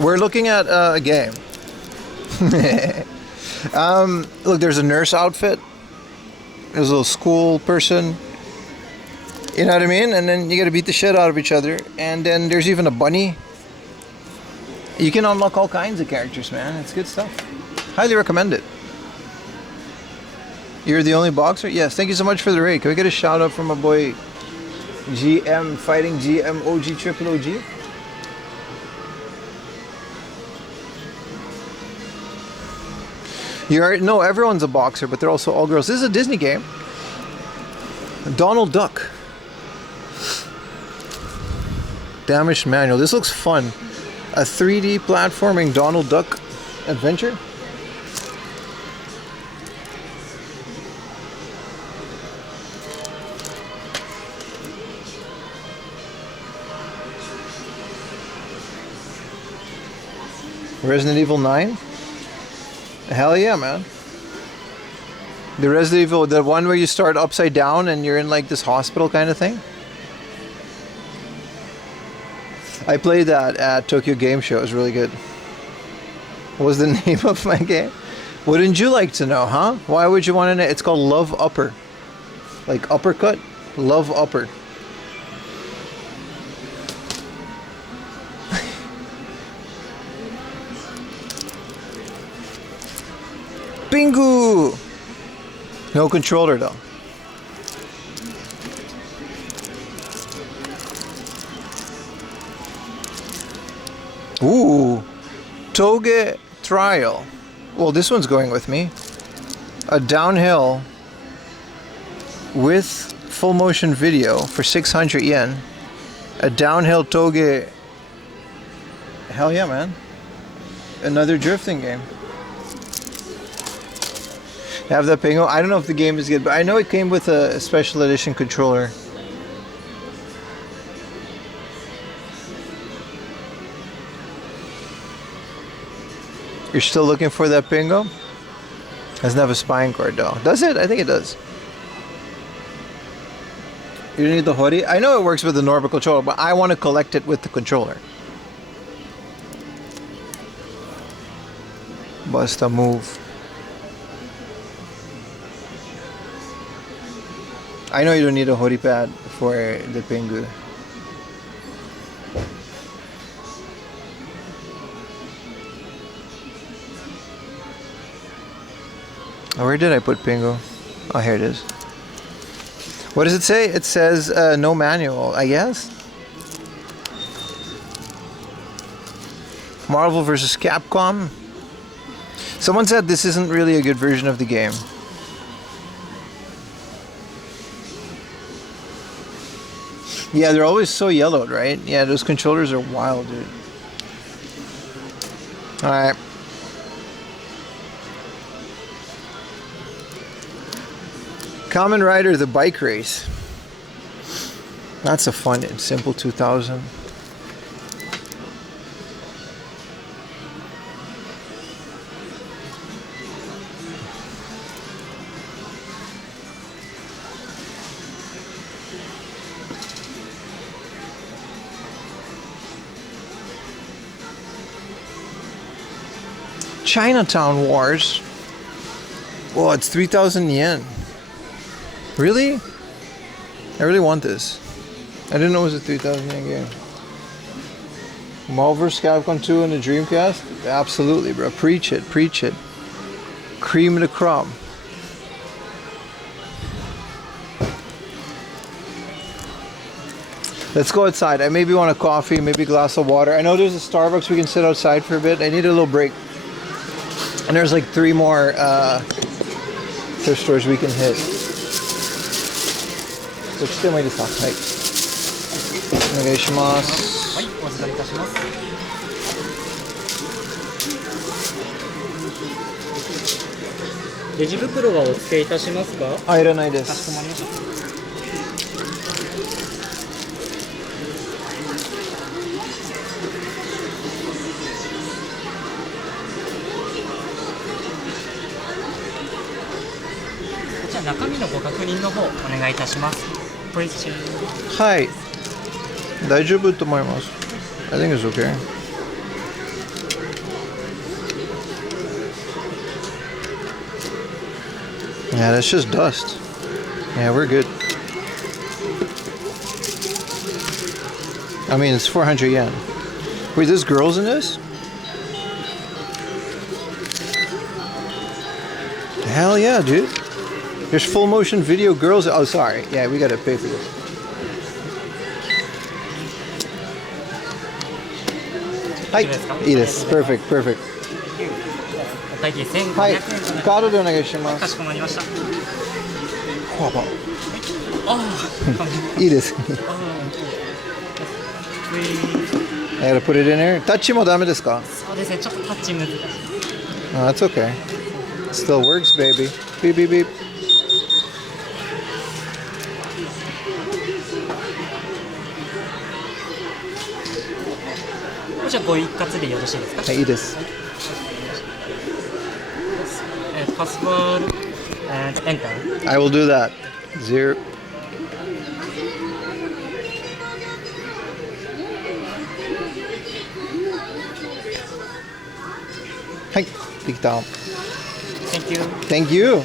We're looking at a game. Look, there's a nurse outfit. There's a little school person. You know what I mean? And then you gotta beat the shit out of each other. And then there's even a bunny. You can unlock all kinds of characters, man. It's good stuff. Highly recommend it. You're the only boxer? Yes, thank you so much for the raid. Can we get a shout out from my boy GM Fighting GM OG Triple OG? No, everyone's a boxer, but they're also all girls. This is a Disney game. Donald Duck. Damaged manual. This looks fun. A 3D platforming Donald Duck adventure. Resident Evil 9? Hell yeah, man. The Resident Evil, the one where you start upside down and you're in like this hospital kind of thing. I played that at Tokyo Game Show. It was really good. What was the name of my game? Wouldn't you like to know, huh? Why would you want to know? It's called Love Upper. Like uppercut? Love Upper. Pingu! No controller though. Ooh, Toge Trial. Well, this one's going with me. A downhill with full motion video for 600 yen. A downhill Toge. Hell yeah, man. Another drifting game. Have that Pingo? I don't know if the game is good, but I know it came with a special edition controller. You're still looking for that Pingo? Doesn't have a spine cord though. Does it? I think it does. You don't need the Hori? I know it works with the normal controller, but I want to collect it with the controller. Basta move. I know you don't need a Hori pad for the Pingu. Oh, where did I put Pingu? Oh, here it is. What does it say? It says no manual, I guess. Marvel vs. Capcom. Someone said this isn't really a good version of the game. Yeah, they're always so yellowed, right? Yeah, those controllers are wild, dude. Alright. Kamen Rider, the bike race. That's a fun and simple 2000. Chinatown Wars. Oh, it's 3,000 yen. Really? I really want this. I didn't know it was a 3,000 yen game. Marvel vs. Capcom 2 and the Dreamcast? Absolutely, bro. Preach it, preach it. Cream of the crop. Let's go outside. I maybe want a coffee, maybe a glass of water. I know there's a Starbucks we can sit outside for a bit. I need a little break. And there's like 3 more thrift stores we can hit. So just wait this off. Right. お願いします。はい、お預かりいたします。レジ袋はお付けいたしますか？あ、いらないでかしこまります。した。こちら中身のご確認の方お願いいたします。Please check. はい。大丈夫と思います。I think it's okay. Yeah, that's just dust. Yeah, we're good. I mean, it's 400 yen. Wait, there's girls in this? Hell yeah, dude. There's full motion video girls. Oh, sorry. Yeah, we gotta pay for this. Hi. いいです。Perfect, perfect. お会計1500円。はい。カードでお願いしまかしす。こまりました。パパ。あいいです。あ、I gotta put it in here. タッチもダメですか？そうですね、ちょっとタッチ難しい。Oh, that's okay. Still works, baby. Beep, beep, beep. じゃあご一括でよろしいですか？はい、いいです。パスワード and enter. I will do that. 0. はい、できた。Thank you. Thank you.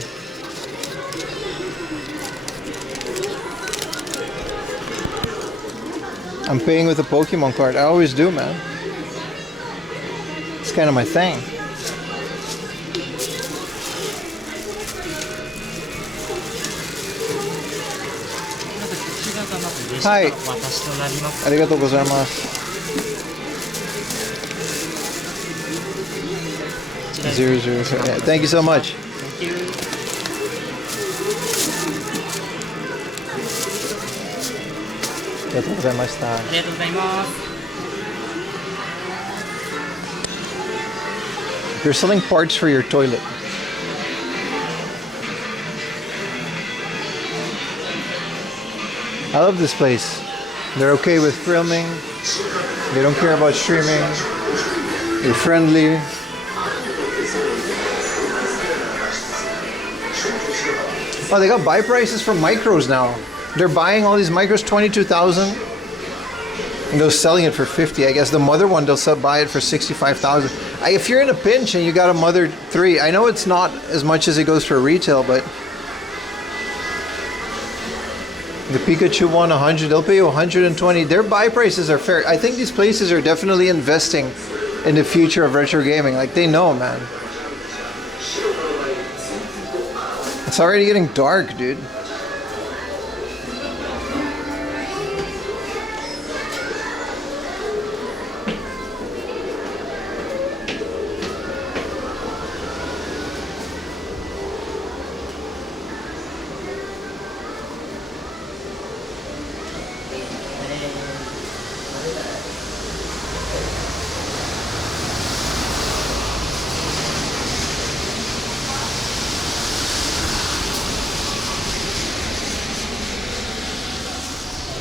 I'm paying with a Pokemon card. I always do, man. It's kind of my thing. はい。私となります。ありがとうございます。Zero, zero, zero. Yeah, thank you so much. Thank you. ありがとうございました。ありがとうございます。 You're selling parts for your toilet. I love this place. They're okay with filming. They don't care about streaming. They're friendly. Oh, they got buy prices for micros now. They're buying all these micros 22,000, and they're selling it for 50. I guess the mother one they'll buy it for 65,000. If you're in a pinch and you got a mother 3, I know it's not as much as it goes for retail, but the Pikachu one 100, they'll pay you 120. Their buy prices are fair. I think these places are definitely investing in the future of retro gaming. Like, they know, man. It's already getting dark, dude.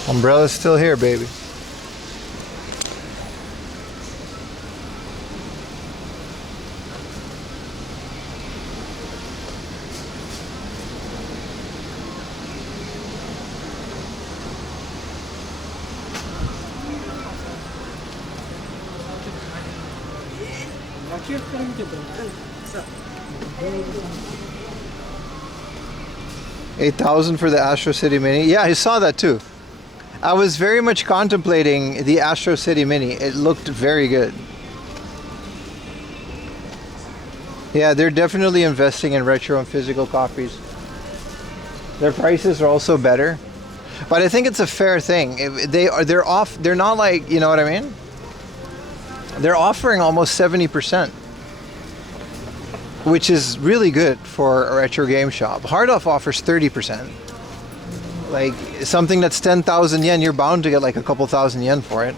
Umbrella's still here, baby. $8,000 for the Astro City Mini. Yeah, I saw that too. I was very much contemplating the Astro City Mini. It looked very good. Yeah, they're definitely investing in retro and physical copies. Their prices are also better, but I think it's a fair thing. They're not like, you know what I mean? They're offering almost 70%, which is really good for a retro game shop. Hard Off offers 30%. Like, something that's 10,000 yen, you're bound to get like a couple thousand yen for it.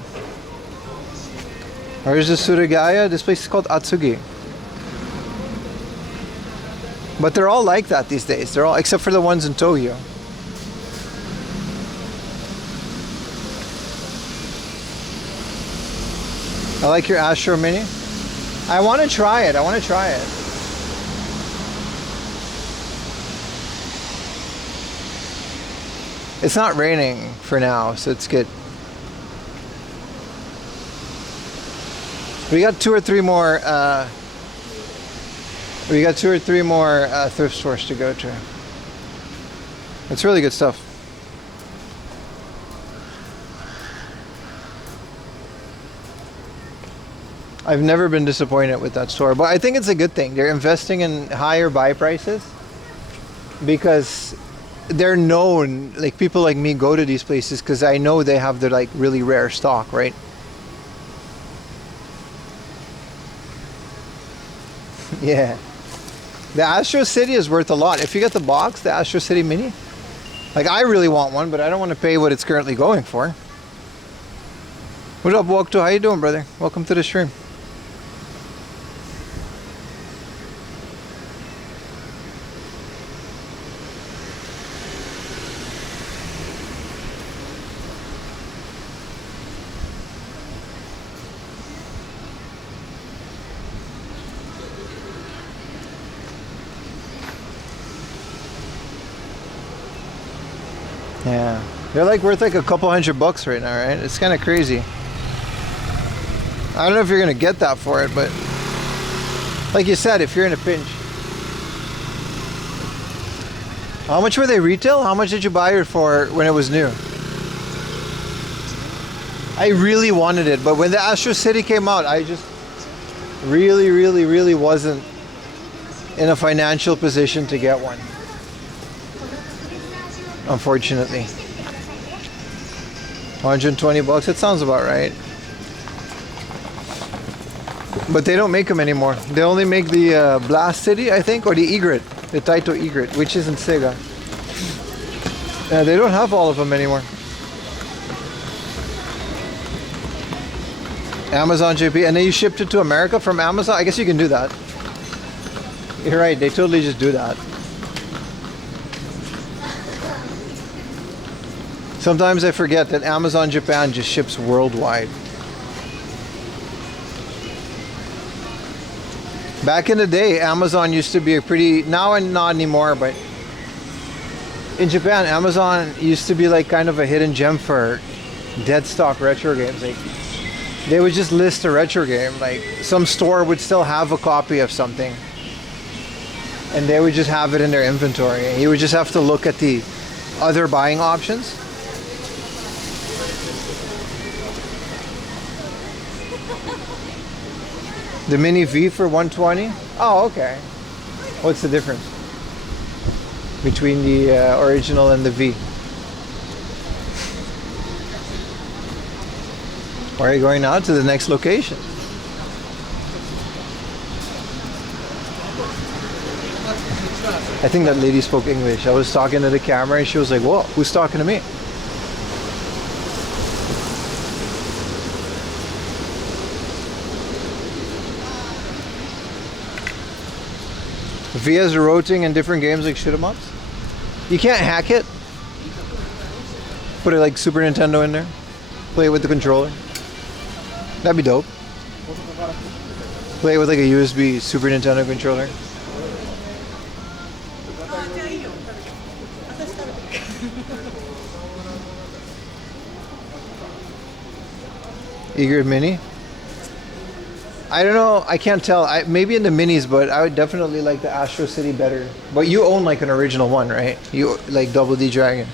Where's the Surigaya? This place is called Atsugi. But they're all like that these days. They're all, except for the ones in Tokyo. I like your Astro Mini. I want to try it. It's not raining for now, so it's good. We got two or three more thrift stores to go to. It's really good stuff. I've never been disappointed with that store, but I think it's a good thing. They're investing in higher buy prices because they're known, like, people like me go to these places because I know they have their like really rare stock, right? Yeah. The Astro City is worth a lot. If you get the box, the Astro City Mini, like, I really want one, but I don't want to pay what it's currently going for. What up, Walkto? How you doing, brother? Welcome to the stream. Yeah, they're like worth like a couple $100 right now, right? It's kind of crazy. I don't know if you're gonna get that for it, but like you said, if you're in a pinch. How much were they retail? How much did you buy it for when it was new? I really wanted it, but when the Astro City came out, I just really wasn't in a financial position to get one. Unfortunately. $120. It sounds about right. But they don't make them anymore. They only make the Blast City, I think, or the Egret, the Taito Egret, which is in Sega. They don't have all of them anymore. Amazon JP, and then you shipped it to America from Amazon? I guess you can do that. You're right, they totally just do that. Sometimes I forget that Amazon Japan just ships worldwide. Back in the day, Amazon used to be a pretty, now and not anymore, but in Japan, Amazon used to be like kind of a hidden gem for dead stock retro games. Like, they would just list a retro game. Like, some store would still have a copy of something, and they would just have it in their inventory. And you would just have to look at the other buying options. The Mini V for 120? Oh, okay. What's the difference between the original and the V? Where are you going now? To the next location. I think that lady spoke English. I was talking to the camera and she was like, whoa, who's talking to me? Via's rotating in different games like shoot 'em ups. You can't hack it. Put it like Super Nintendo in there. Play it with the controller. That'd be dope. Play it with like a USB Super Nintendo controller. Egret Mini? I don't know, I can't tell. Maybe in the minis, but I would definitely like the Astro City better. But you own like an original one, right? You like Double D Dragon.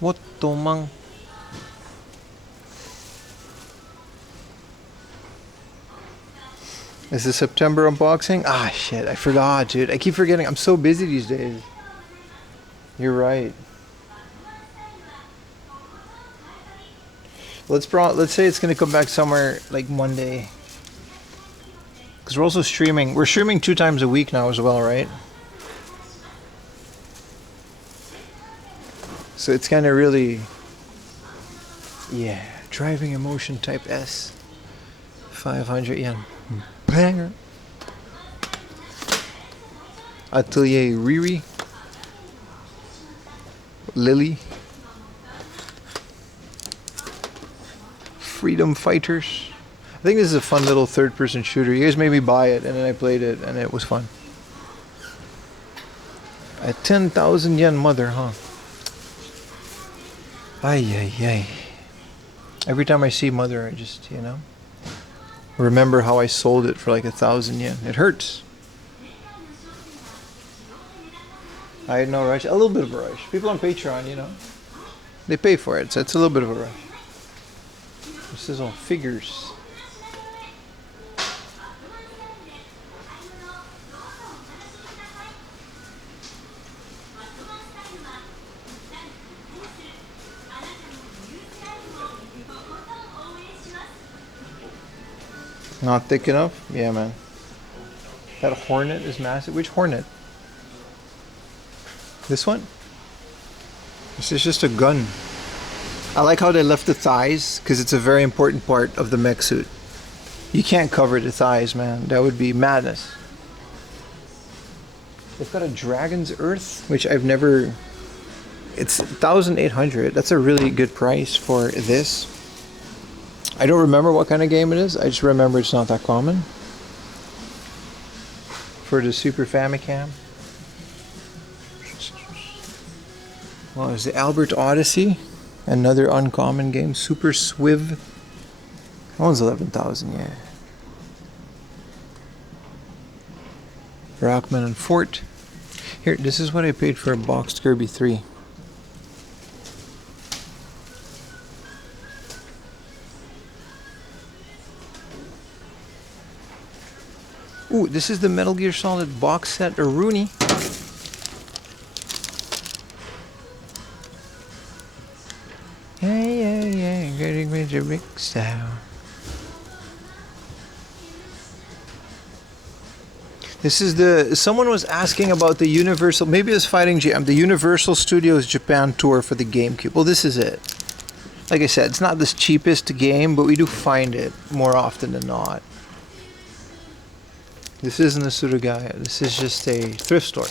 What the mang? Is this September unboxing? Ah, shit, I forgot, dude. I keep forgetting. I'm so busy these days. You're right. Let's say it's gonna come back somewhere like Monday. Because we're also streaming. We're streaming 2 times a week now as well, right? So it's kind of really, yeah, driving emotion type S. 500 yen. Banger. Atelier Riri. Lily. Freedom Fighters. I think this is a fun little third-person shooter. You guys made me buy it, and then I played it, and it was fun. A 10,000 yen mother, huh? Ay, ay, ay. Every time I see mother, I just, you know, remember how I sold it for like 1,000 yen. It hurts. I had no rush. A little bit of a rush. People on Patreon, you know, they pay for it, so it's a little bit of a rush. This is all figures. Not thick enough? Yeah, man. That Hornet is massive. Which Hornet? This one? This is just a gun. I like how they left the thighs, because it's a very important part of the mech suit. You can't cover the thighs, man. That would be madness. They've got a Dragon's Earth, which I've never... It's 1,800. That's a really good price for this. I don't remember what kind of game it is. I just remember it's not that common. For the Super Famicom. Well, there's the Albert Odyssey. Another uncommon game. Super Swiv. That one's 11,000, yeah. Rockman and Fort. Here, this is what I paid for a boxed Kirby 3. Ooh, this is the Metal Gear Solid box set, or Rooney. Yeah, getting rid of big style. This is the, someone was asking about the Universal, maybe it was Fighting Jam, the Universal Studios Japan tour for the GameCube. Well, this is it. Like I said, it's not the cheapest game, but we do find it more often than not. This isn't a Surugaya. This is just a thrift store.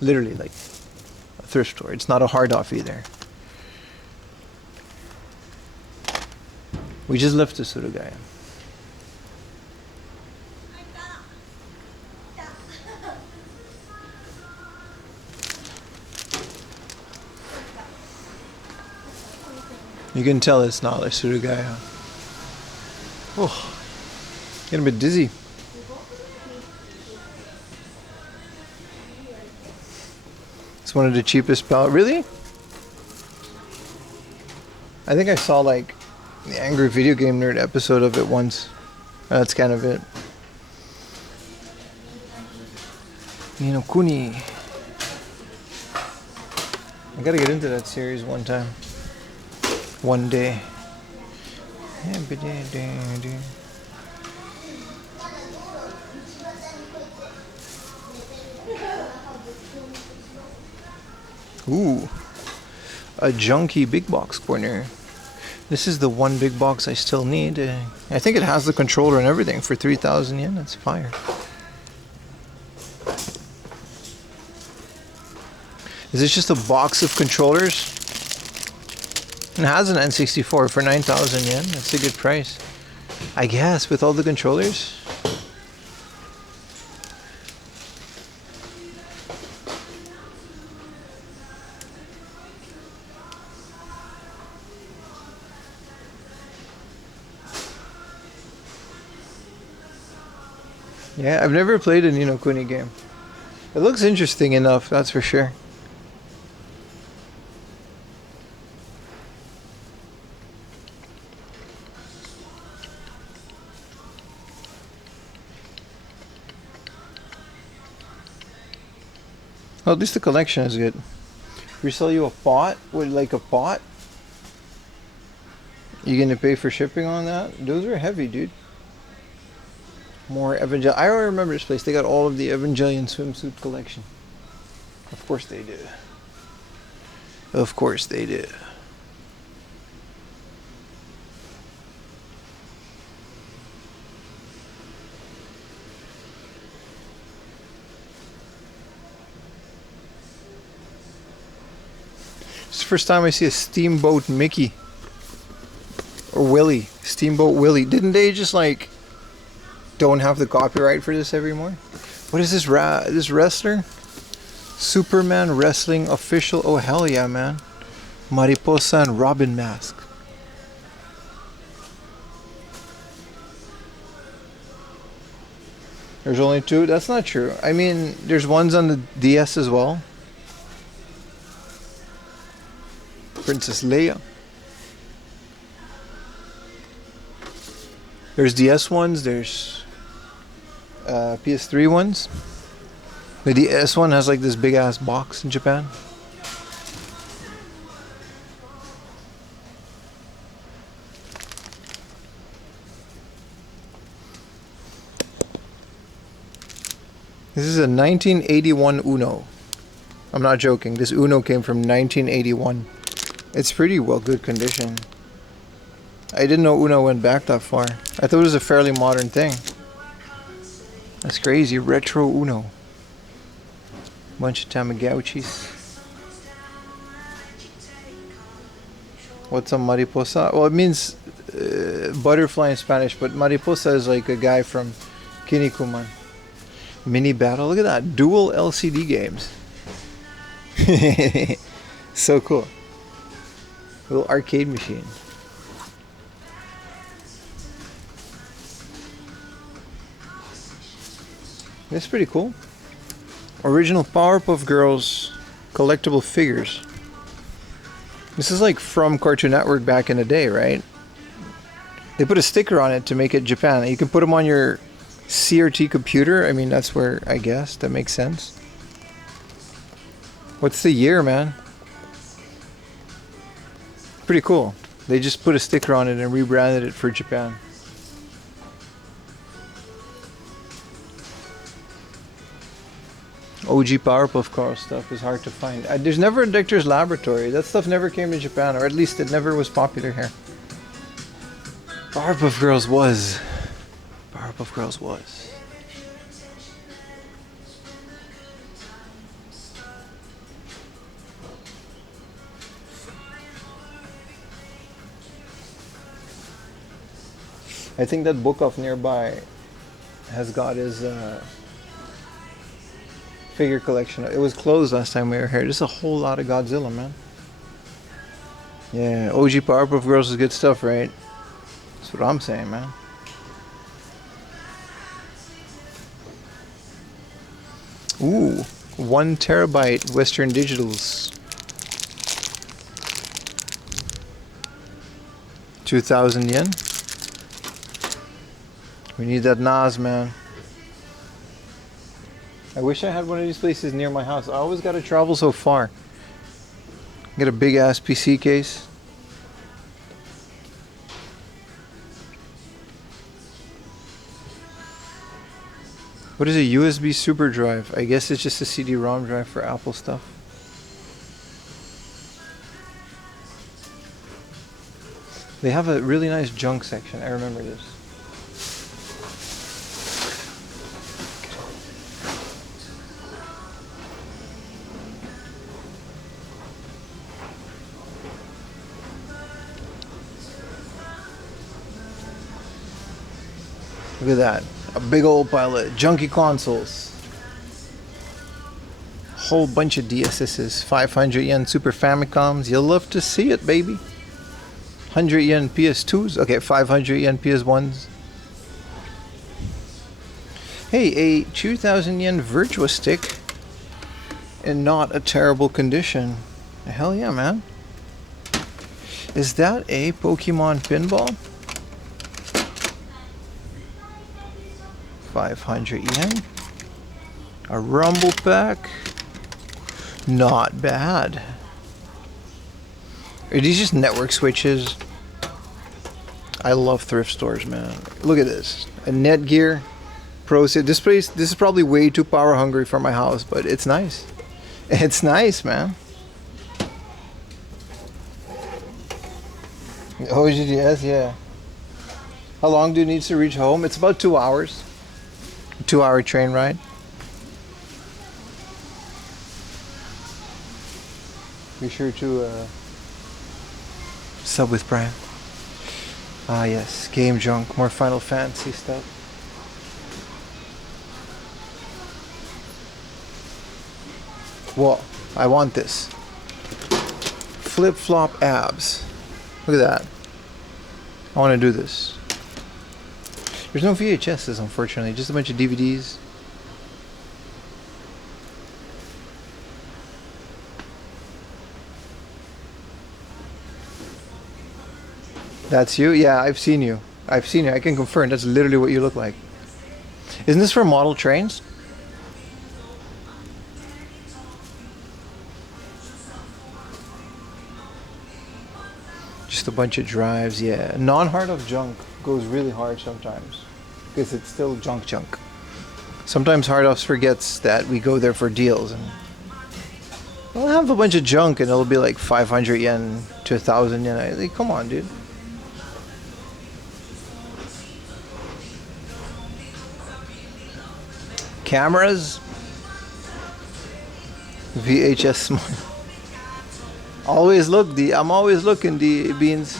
Literally, like a thrift store. It's not a hard off either. We just left the Surugaya. You can tell it's not like Surugaya. Oh, getting a bit dizzy. It's one of the cheapest pallets. Really? I think I saw like the Angry Video Game Nerd episode of it once. That's kind of it. Nino Kuni. I gotta get into that series one time. One day. Ooh, a junky big box corner. This is the one big box I still need. I think it has the controller and everything for 3,000 yen. That's fire. Is this just a box of controllers? It has an N64 for 9,000 yen. That's a good price, I guess, with all the controllers. Yeah, I've never played a Ni no Kuni game. It looks interesting enough, that's for sure. Well, at least the collection is good. We sell you a pot? Would like a pot? You gonna pay for shipping on that? Those are heavy, dude. More Evangelion. I don't remember this place. They got all of the Evangelion swimsuit collection. Of course they do. Of course they do. It's the first time I see a Steamboat Mickey. Or Willie. Steamboat Willie. Didn't they just like don't have the copyright for this anymore? What is this this wrestler? Superman Wrestling Official. Oh hell yeah, man. Mariposa and Robin mask. There's only 2? That's not true. I mean, there's ones on the DS as well. Princess Leia. There's DS ones, there's PS3 ones. The DS one has like this big ass box in Japan. This is a 1981 Uno. I'm not joking. This Uno came from 1981. It's pretty well good condition. I didn't know Uno went back that far. I thought it was a fairly modern thing. That's crazy. Retro Uno. Bunch of Tamagotchis. What's a mariposa? Well, it means butterfly in Spanish, but mariposa is like a guy from Kinnikuman. Mini battle. Look at that. Dual LCD games. So cool. Little arcade machine. That's pretty cool. Original Powerpuff Girls collectible figures. This is like from Cartoon Network back in the day, right? They put a sticker on it to make it Japan. You can put them on your CRT computer. I mean, that's where, I guess, that makes sense. What's the year, man? Pretty cool. They just put a sticker on it and rebranded it for Japan. OG Powerpuff Girls stuff is hard to find. There's never a Dexter's Laboratory. That stuff never came to Japan, or at least it never was popular here. Powerpuff Girls was. Powerpuff Girls was. I think that book off nearby has got his figure collection. It was closed last time we were here. There's a whole lot of Godzilla, man. Yeah, OG Powerpuff Girls is good stuff, right? That's what I'm saying, man. Ooh, 1 terabyte Western Digitals. 2,000 yen. We need that NAS, man. I wish I had one of these places near my house. I always gotta travel so far. Get a big ass PC case. What is a USB super drive? I guess it's just a CD-ROM drive for Apple stuff. They have a really nice junk section. I remember this. Look at that. A big old pile of junky consoles. Whole bunch of DSSs. 500 yen Super Famicoms. You'll love to see it, baby. 100 yen PS2s. Okay, 500 yen PS1s. Hey, a 2,000 yen Virtua Stick. In not a terrible condition. Hell yeah, man. Is that a Pokemon pinball? 500 yen. A Rumble Pack. Not bad. Are these just network switches? I love thrift stores, man. Look at this. A Netgear Pro Set. This is probably way too power hungry for my house, but it's nice. It's nice, man. OGDS, yeah. How long do you need to reach home? It's about 2 hours. 2-hour train ride. Be sure to sub with Brian. Ah yes, Game Junk, more Final Fantasy stuff. Whoa, I want this. Flip-flop abs. Look at that. I want to do this. There's no VHSs, unfortunately, just a bunch of DVDs. That's you? Yeah, I've seen you. I've seen you. I can confirm that's literally what you look like. Isn't this for model trains? Just a bunch of drives, yeah. Non-hard of junk goes really hard sometimes because it's still junk. Sometimes Hard Offs forgets that we go there for deals and we'll have a bunch of junk and it'll be like 500 yen to 1,000 yen. Like, come on, dude. Cameras, VHS smart. I'm always looking, the beans.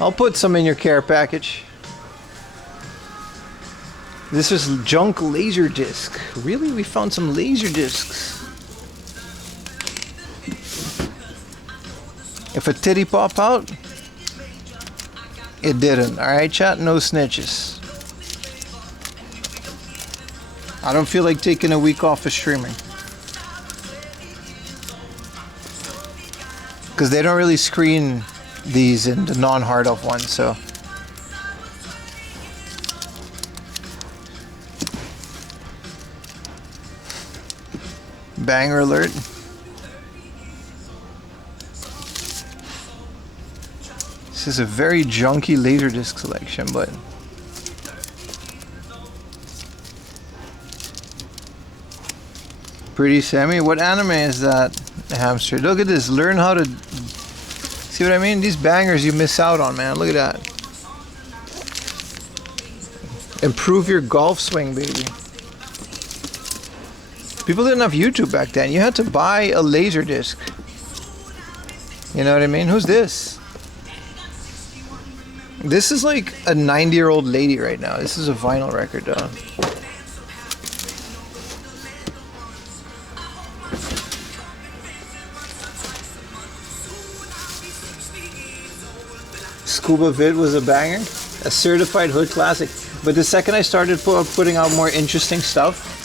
I'll put some in your care package. This is junk laser disc. Really? We found some laser discs. If a titty pop out, it didn't. Alright, chat? No snitches. I don't feel like taking a week off of streaming. Because they don't really screen these in the non-hard off ones, so. Banger alert. This is a very junky laserdisc selection, but pretty Sammy. What anime is that? Hamster. Look at this. Learn how to. See what I mean? These bangers you miss out on, man. Look at that. Improve your golf swing, baby. People didn't have YouTube back then. You had to buy a laser disc. You know what I mean? Who's this? This is like a 90-year-old lady right now. This is a vinyl record, though. Scuba Vid was a banger. A certified hood classic. But the second I started putting out more interesting stuff,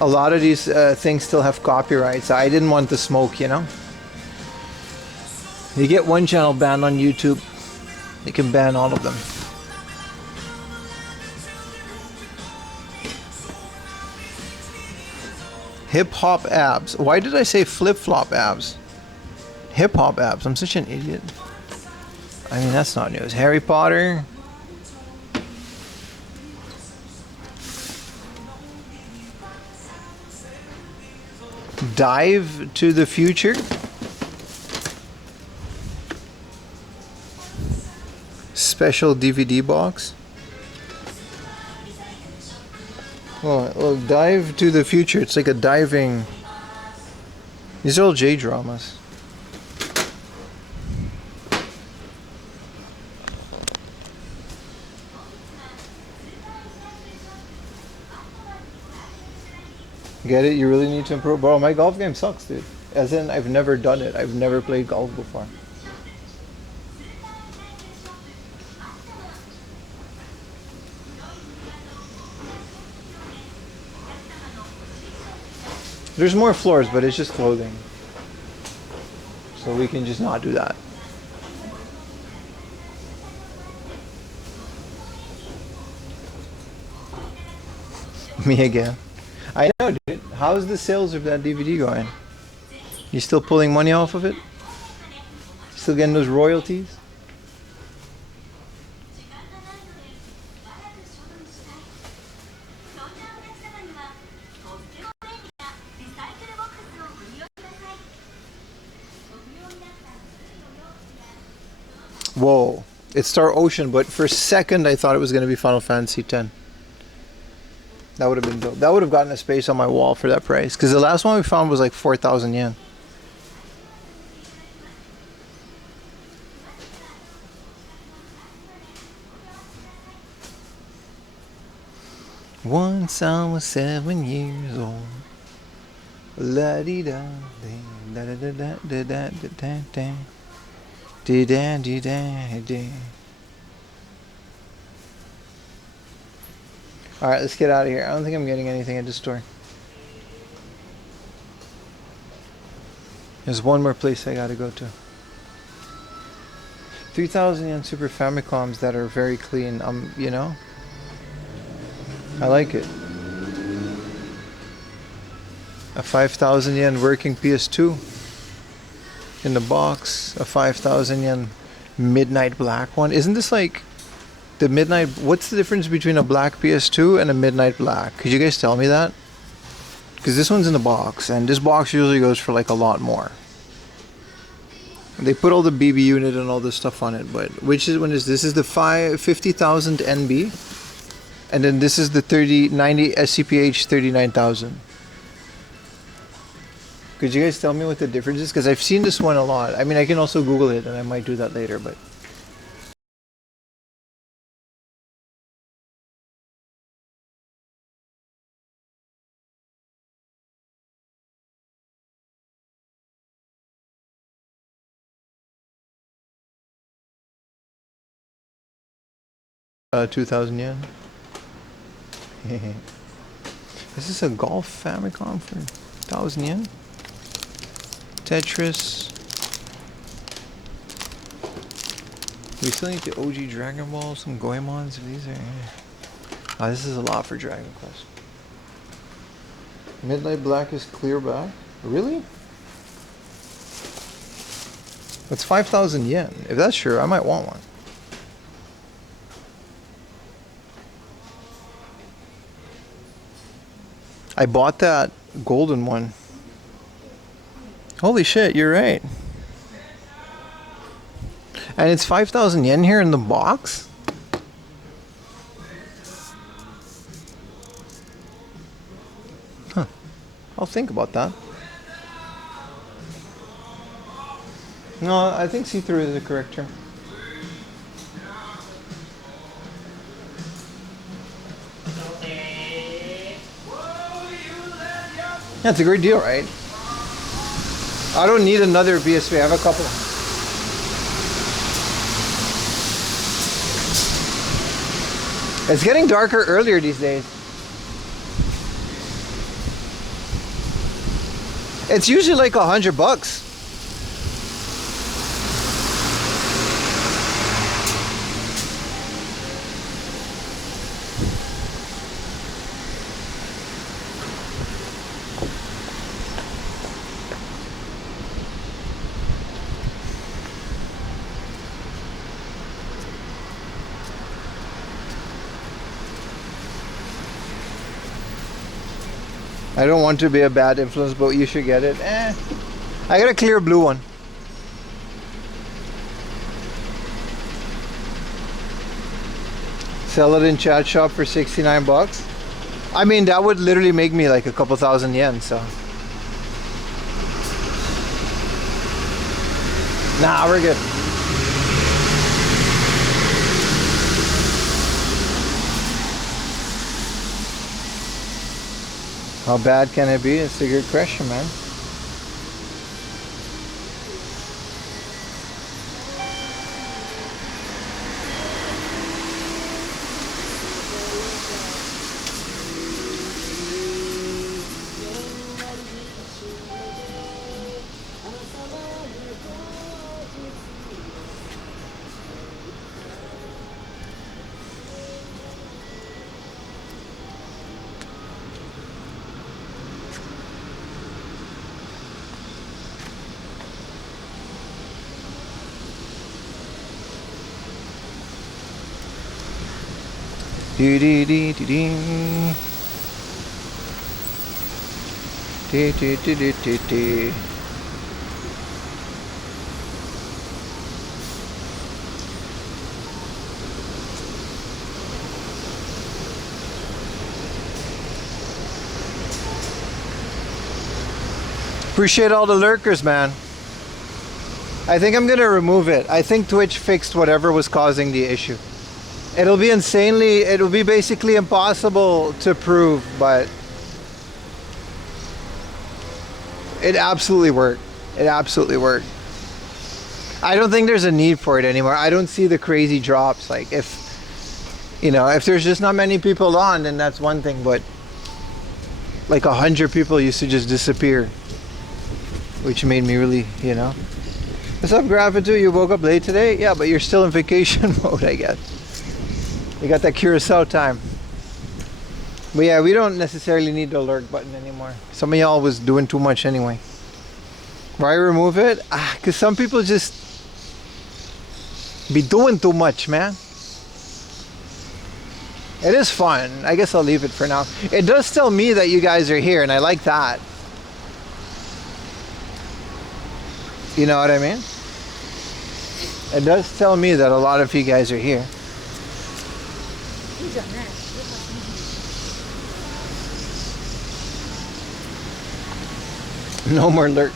a lot of these things still have copyrights. I didn't want the smoke, you know? You get one channel banned on YouTube, they can ban all of them. Hip hop abs. Why did I say flip flop abs? Hip hop abs. I'm such an idiot. I mean, that's not news. Harry Potter. Dive to the Future. Special DVD box. Well, Dive to the Future. It's like a diving. These are all J-dramas. Get it? You really need to improve. Bro, my golf game sucks, dude. As in, I've never done it. I've never played golf before. There's more floors, but it's just clothing. So we can just not do that. Me again. I know, dude. How's the sales of that DVD going? You still pulling money off of it? Still getting those royalties? Whoa. It's Star Ocean, but for a second I thought it was going to be Final Fantasy X. That would have been dope. That would have gotten a space on my wall for that price. Because the last one we found was like 4,000 yen. Once I was 7 years old. La di da da da da da da da da da da da da da. Alright, let's get out of here. I don't think I'm getting anything at the store. There's one more place I gotta go to. 3,000 yen Super Famicoms that are very clean. You know? I like it. A 5,000 yen working PS2 in the box. A 5,000 yen midnight black one. Isn't this like the midnight? What's the difference between a black PS2 and a midnight black? Could you guys tell me that? Because this one's in the box, and this box usually goes for like a lot more. They put all the BB unit and all this stuff on it, but which is, when is this? Is the 50,000 NB, and then this is the 3090 SCPH 39,000. Could you guys tell me what the difference is? Because I've seen this one a lot. I mean, I can also Google it, and I might do that later, but. $2,000 yen. Is this a golf Famicom for 1,000 yen? Tetris. We still need the OG Dragon Ball, some Goemons. These are. Oh, this is a lot for Dragon Quest. Midnight Black is clear back. Really? That's 5,000 yen. If that's true, I might want one. I bought that golden one. Holy shit, you're right. And it's 5,000 yen here in the box? Huh. I'll think about that. No, I think see-through is the correct term. Yeah, it's a great deal, right? I don't need another VSV. I have a couple. It's getting darker earlier these days. It's usually like $100. I don't want to be a bad influence, but you should get it. I got a clear blue one. Sell it in chat shop for $69. I mean, that would literally make me like a couple thousand yen, so. Nah, we're good. How bad can it be? It's a good question, man. Do do do do do. Do do do do do do. Appreciate all the lurkers, man. I think I'm gonna remove it. I think Twitch fixed whatever was causing the issue. It'll be basically impossible to prove, but it absolutely worked. It absolutely worked. I don't think there's a need for it anymore. I don't see the crazy drops. Like if there's just not many people on, then that's one thing, but like 100 people used to just disappear, which made me really, What's up, Gravitu? You woke up late today? Yeah, but you're still in vacation mode, I guess. You got that Curacao time. But yeah, we don't necessarily need the alert button anymore. Some of y'all was doing too much anyway. Why remove it? Because some people just be doing too much, man. It is fun. I guess I'll leave it for now. It does tell me that you guys are here, and I like that. You know what I mean? It does tell me that a lot of you guys are here. No more lurks.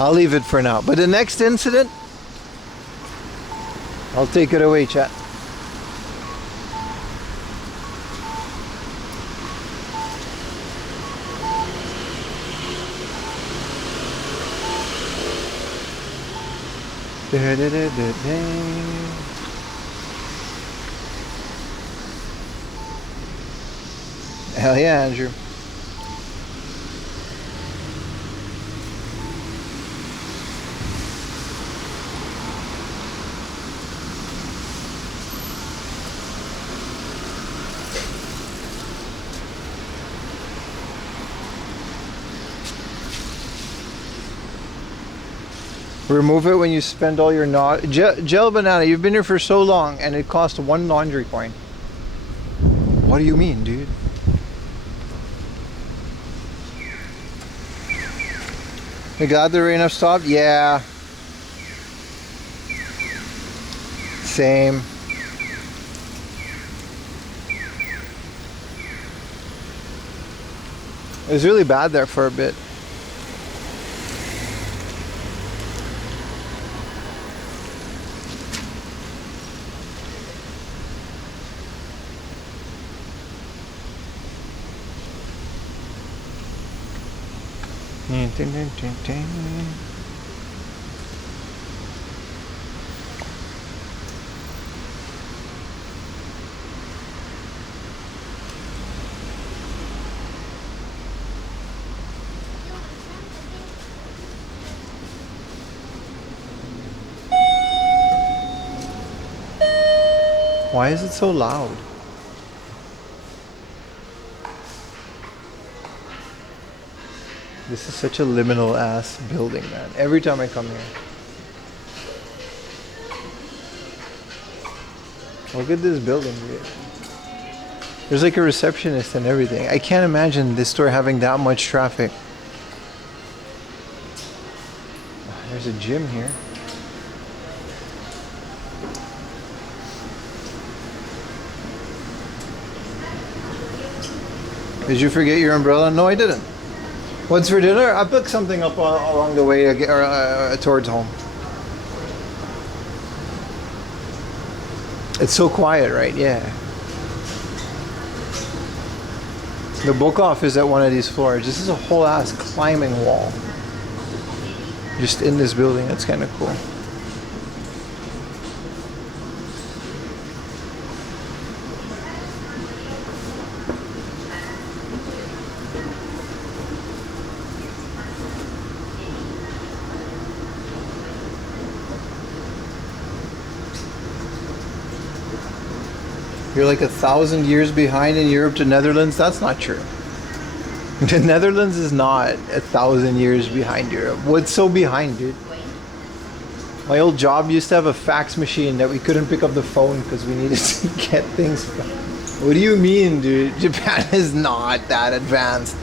I'll leave it for now. But the next incident, I'll take it away, chat. Hell yeah, Andrew. Remove it when you spend all your gel banana. You've been here for so long, and it cost 1 laundry coin. What do you mean, dude? We glad the rain have stopped? Yeah. Same. It was really bad there for a bit. Why is it so loud? This is such a liminal ass building, man. Every time I come here. Look at this building, dude. There's like a receptionist and everything. I can't imagine this store having that much traffic. There's a gym here. Did you forget your umbrella? No, I didn't. What's for dinner? I picked something up along the way towards home. It's so quiet, right? Yeah. The book off is at one of these floors. This is a whole ass climbing wall. Just in this building. That's kind of cool. You're like 1,000 years behind in Europe to Netherlands. That's not true. The Netherlands is not 1,000 years behind Europe. What's so behind, dude? My old job used to have a fax machine that we couldn't pick up the phone because we needed to get things. What do you mean, dude? Japan is not that advanced.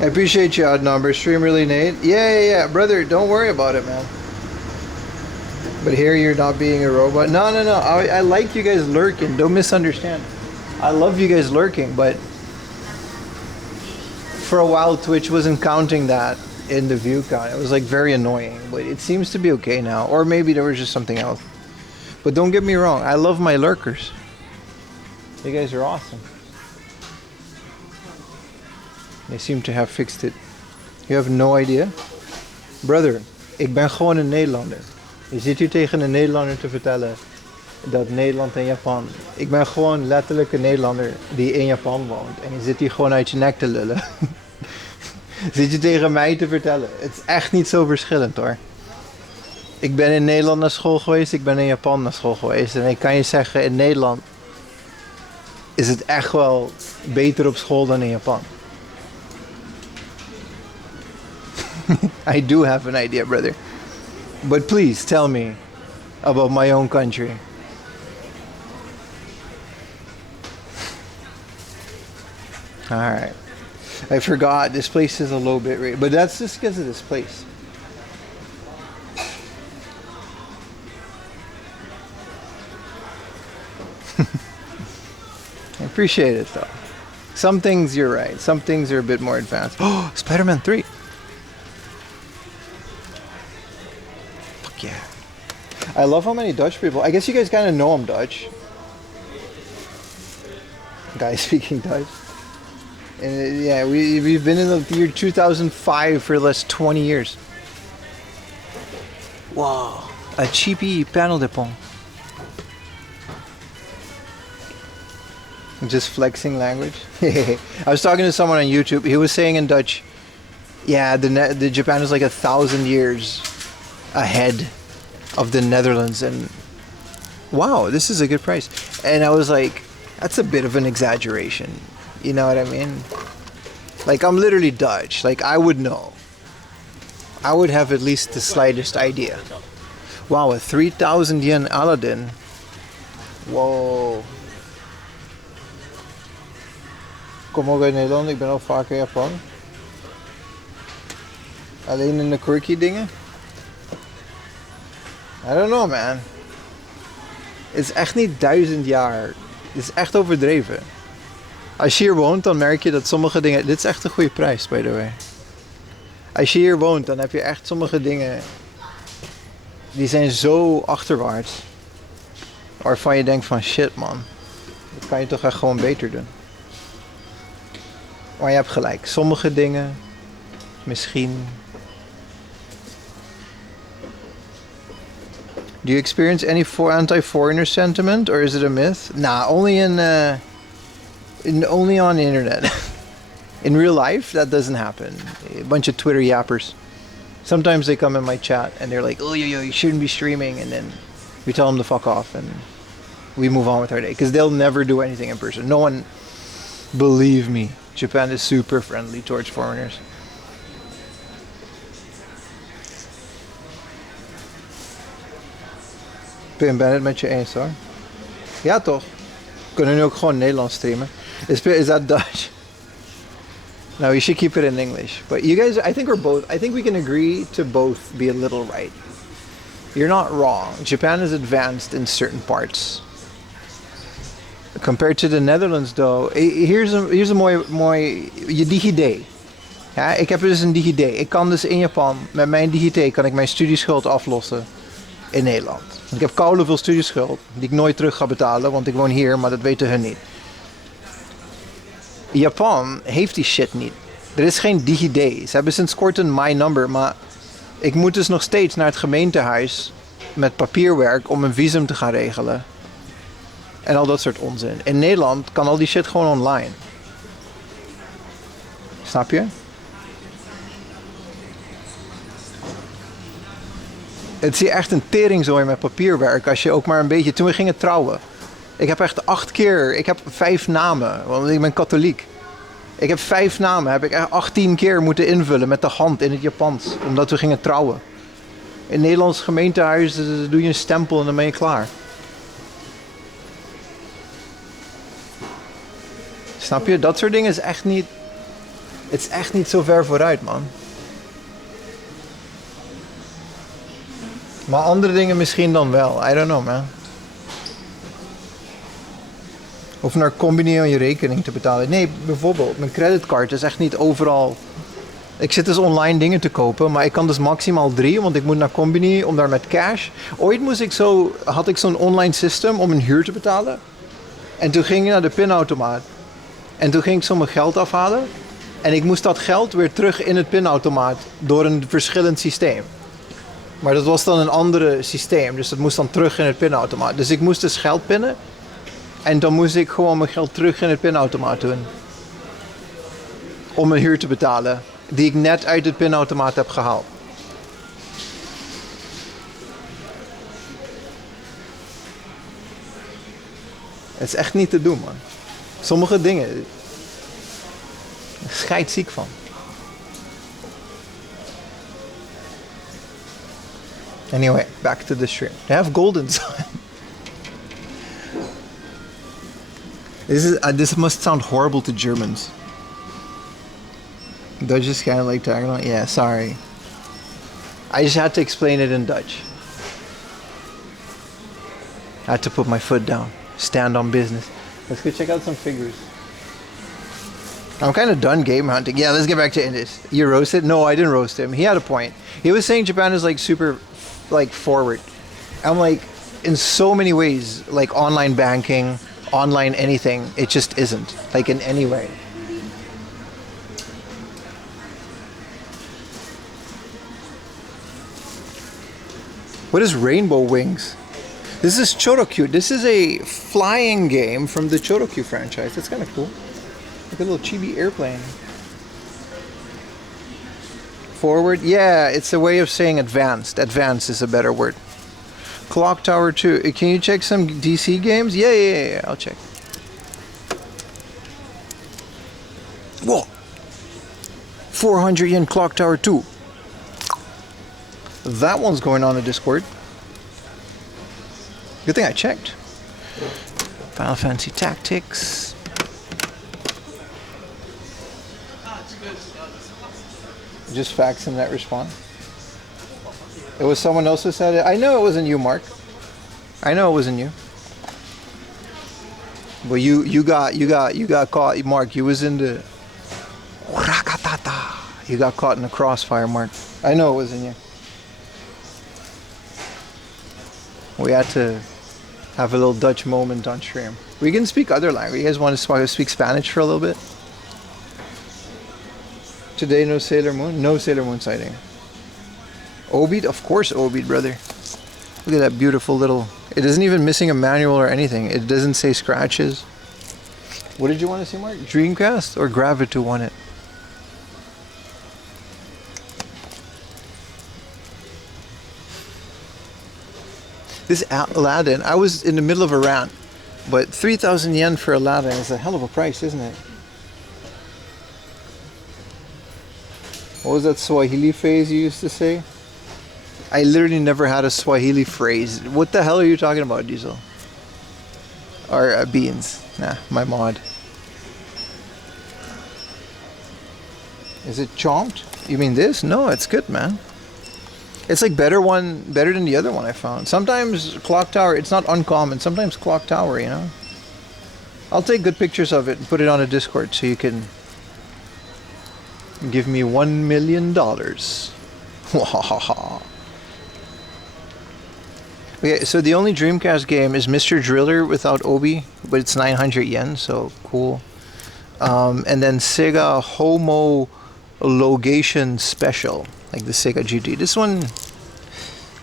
I appreciate you, odd number. Stream really, Nate? Yeah, brother. Don't worry about it, man. But here you're not being a robot. No. I like you guys lurking. Don't misunderstand. I love you guys lurking, but for a while Twitch wasn't counting that in the view count. It was like very annoying, but it seems to be okay now. Or maybe there was just something else. But don't get me wrong, I love my lurkers. You guys are awesome. They seem to have fixed it. You have no idea? Brother, ik ben gewoon een Nederlander. Je zit hier tegen een Nederlander te vertellen dat Nederland en Japan... Ik ben gewoon letterlijk een Nederlander die in Japan woont. En je zit hier gewoon uit je nek te lullen. Zit je tegen mij te vertellen. Het is echt niet zo verschillend hoor. Ik ben in Nederland naar school geweest, ik ben in Japan naar school geweest. En ik kan je zeggen, in Nederland is het echt wel beter op school dan in Japan. I do have an idea, brother. But please tell me about my own country. Alright. I forgot, this place is a low bit rate. But that's just because of this place. I appreciate it though. Some things you're right. Some things are a bit more advanced. Oh, Spider-Man 3. Fuck yeah. I love how many Dutch people. I guess you guys kind of know I'm Dutch. Guy speaking Dutch. And yeah, we've been in the year 2005 for the last 20 years. Wow. A cheapy panel de pont. Just flexing language. I was talking to someone on YouTube. He was saying in Dutch, yeah, the Japan is like 1,000 years ahead of the Netherlands, and wow, this is a good price. And I was like, that's a bit of an exaggeration. You know what I mean? Like, I'm literally Dutch. Like, I would know. I would have at least the slightest idea. Wow, a 3,000 yen Aladdin. Whoa. Kom ook uit Nederland, ik ben al vaak in Japan. Alleen in de quirky dingen? I don't know, man. Het is echt niet 1000 jaar. Het is echt overdreven. Als je hier woont, dan merk je dat sommige dingen... Dit is echt een goede prijs, by the way. Als je hier woont, dan heb je echt sommige dingen... Die zijn zo achterwaarts. Waarvan je denkt van shit, man. Dat kan je toch echt gewoon beter doen. Maar je hebt gelijk. Sommige dingen... Misschien... Do you experience any anti-foreigner sentiment, or is it a myth? Nah, only only on the internet. In real life, that doesn't happen. A bunch of Twitter yappers. Sometimes they come in my chat and they're like, "Oh, you shouldn't be streaming," and then we tell them to fuck off and we move on with our day because they'll never do anything in person. No one, believe me, Japan is super friendly towards foreigners. Ik ben het met je eens hoor. Ja toch? We kunnen nu ook gewoon Nederlands streamen. Is that Dutch? No, we should keep it in English. But you guys, I think we can agree to both be a little right. You're not wrong. Japan is advanced in certain parts. Compared to the Netherlands though, here's a mooi je DigiD. Ja, ik heb dus een DigiD. Ik kan dus in Japan, met mijn DigiD kan ik mijn studieschuld aflossen in Nederland. Ik heb koude veel studieschuld die ik nooit terug ga betalen, want ik woon hier, maar dat weten hun niet. Japan heeft die shit niet. Er is geen DigiD. Ze hebben sinds kort een My Number, maar ik moet dus nog steeds naar het gemeentehuis met papierwerk om een visum te gaan regelen. En al dat soort onzin. In Nederland kan al die shit gewoon online. Snap je? Het is hier echt een teringzooi met papierwerk als je ook maar een beetje... Toen we gingen trouwen. Ik heb echt 8 keer... Ik heb 5 namen, want ik ben katholiek. Ik heb 5 namen, heb ik echt 18 keer moeten invullen met de hand in het Japans. Omdat we gingen trouwen. In het Nederlands gemeentehuis doe je een stempel en dan ben je klaar. Snap je? Dat soort dingen is echt niet... Het is echt niet zo ver vooruit, man. Maar andere dingen misschien dan wel. I don't know, man. Of naar Combini om je rekening te betalen. Nee, bijvoorbeeld, mijn creditcard is echt niet overal. Ik zit dus online dingen te kopen, maar ik kan dus maximaal 3, want ik moet naar Combini om daar met cash. Ooit had ik zo'n online system om een huur te betalen. En toen ging ik naar de pinautomaat. En toen ging ik zo mijn geld afhalen. En ik moest dat geld weer terug in het pinautomaat door een verschillend systeem. Maar dat was dan een andere systeem, dus dat moest dan terug in het pinautomaat. Dus ik moest dus geld pinnen. En dan moest ik gewoon mijn geld terug in het pinautomaat doen. Om een huur te betalen. Die ik net uit het pinautomaat heb gehaald. Het is echt niet te doen, man. Sommige dingen. Scheidsziek van. Anyway, back to the stream. They have golden sign. This must sound horrible to Germans. Dutch is kind of like talking. Yeah, sorry. I just had to explain it in Dutch. I had to put my foot down. Stand on business. Let's go check out some figures. I'm kind of done game hunting. Yeah, let's get back to Indus. You roasted? No, I didn't roast him. He had a point. He was saying Japan is like super like forward. I'm like, in so many ways, like online banking, online anything, it just isn't. Like in any way. What is Rainbow Wings? This is Chorokyu. This is a flying game from the Chorokyu franchise. That's kind of cool. Like a little chibi airplane. Forward? Yeah, it's a way of saying advanced. Advanced is a better word. Clock Tower 2. Can you check some DC games? Yeah. I'll check. Whoa! 400 yen Clock Tower 2. That one's going on the Discord. Good thing I checked. Final Fantasy Tactics. Just faxing that response. It was someone else who said it. I know it wasn't you, Mark. I know it wasn't you. But you got caught, Mark. You was in the you got caught in the crossfire, Mark. I know it wasn't you. We had to have a little Dutch moment on stream. We can speak other language. You guys want to speak Spanish for a little bit? Today, no Sailor Moon? No Sailor Moon sighting. Obid? Of course Obid, brother. Look at that beautiful little... It isn't even missing a manual or anything. It doesn't say scratches. What did you want to see, Mark? Dreamcast or Gravitu won it? This Aladdin, I was in the middle of a rant, but 3,000 yen for Aladdin is a hell of a price, isn't it? What was that Swahili phrase you used to say? I literally never had a Swahili phrase. What the hell are you talking about, Diesel? Or beans? Nah, my mod. Is it chomped? You mean this? No, it's good, man. It's like better than the other one I found. Sometimes Clock Tower, it's not uncommon. Sometimes Clock Tower, you know. I'll take good pictures of it and put it on a Discord so you can give me $1 million. Okay, so the only Dreamcast game is Mr. Driller without Obi, but it's 900 yen, so cool. And then Sega Homologation Special, like the Sega GT. This one,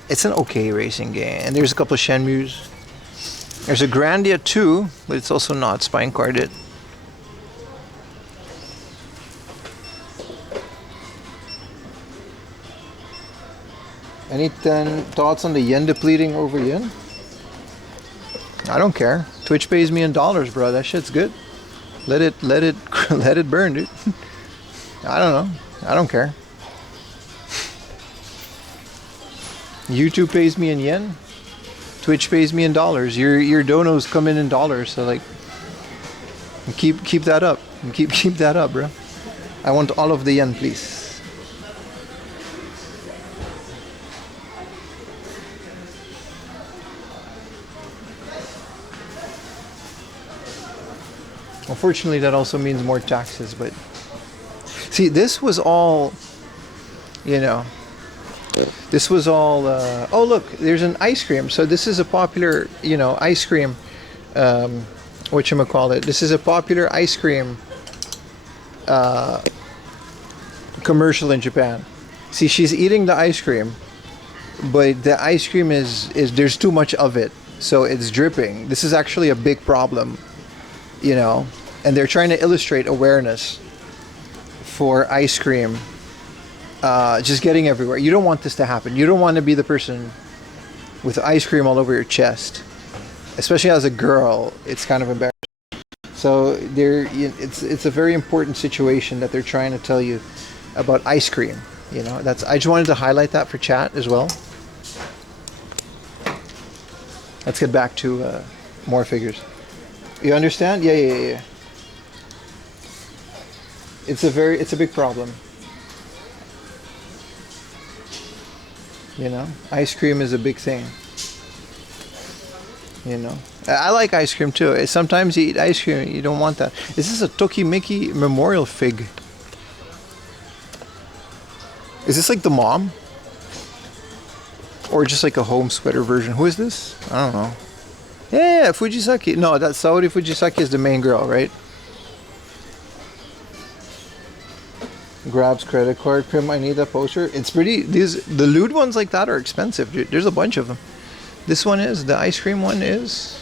it's an okay racing game. And there's a couple of Shenmues. There's a Grandia 2, but it's also not spine carded. Any thoughts on the yen depleting over yen? I don't care. Twitch pays me in dollars, bro. That shit's good. Let it let it burn, dude. I don't know. I don't care. YouTube pays me in yen. Twitch pays me in dollars. Your donos come in dollars, so like keep that up. Keep that up, bro. I want all of the yen, please. Unfortunately, that also means more taxes, but see, this was all, you know, this was all, oh look, there's an ice cream. So this is a popular, you know, ice cream, whatchamacallit, this is a popular ice cream commercial in Japan. See, she's eating the ice cream, but the ice cream is there's too much of it, so it's dripping. This is actually a big problem, you know, and they're trying to illustrate awareness for ice cream just getting everywhere. You don't want this to happen. You don't want to be the person with ice cream all over your chest, especially as a girl. It's kind of embarrassing. So it's a very important situation that they're trying to tell you about ice cream. You know, that's, I just wanted to highlight that for chat as well. Let's get back to more figures. You understand? Yeah. It's a big problem. You know, ice cream is a big thing. You know, I like ice cream too. Sometimes you eat ice cream, you don't want that. Is this a Tokimeki memorial fig? Is this like the mom? Or just like a home sweater version? Who is this? I don't know. Yeah, Fujisaki. No, that Saori Fujisaki is the main girl, right? Grabs credit card. Pim, I need that poster. It's pretty. The lewd ones like that are expensive, dude. There's a bunch of them. This one is. The ice cream one is.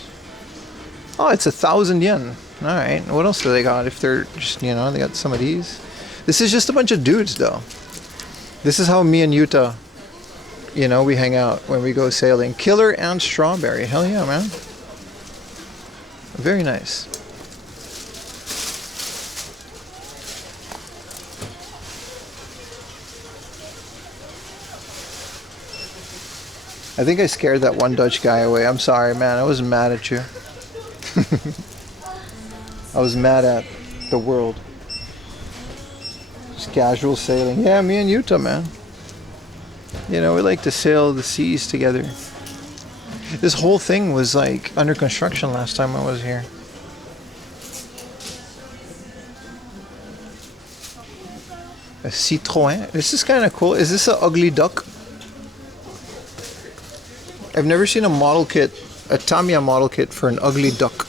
Oh, it's 1,000 yen. All right. What else do they got? If they're just, you know, they got some of these. This is just a bunch of dudes, though. This is how me and Yuta, you know, we hang out when we go sailing. Killer and strawberry. Hell yeah, man. Very nice. I think I scared that one Dutch guy away. I'm sorry, man. I wasn't mad at you. I was mad at the world. Just casual sailing. Yeah, me and Yuta, man. You know, we like to sail the seas together. This whole thing was like under construction last time I was here. A Citroën. This is kind of cool. Is this an ugly duck? I've never seen a model kit, a Tamiya model kit for an ugly duck.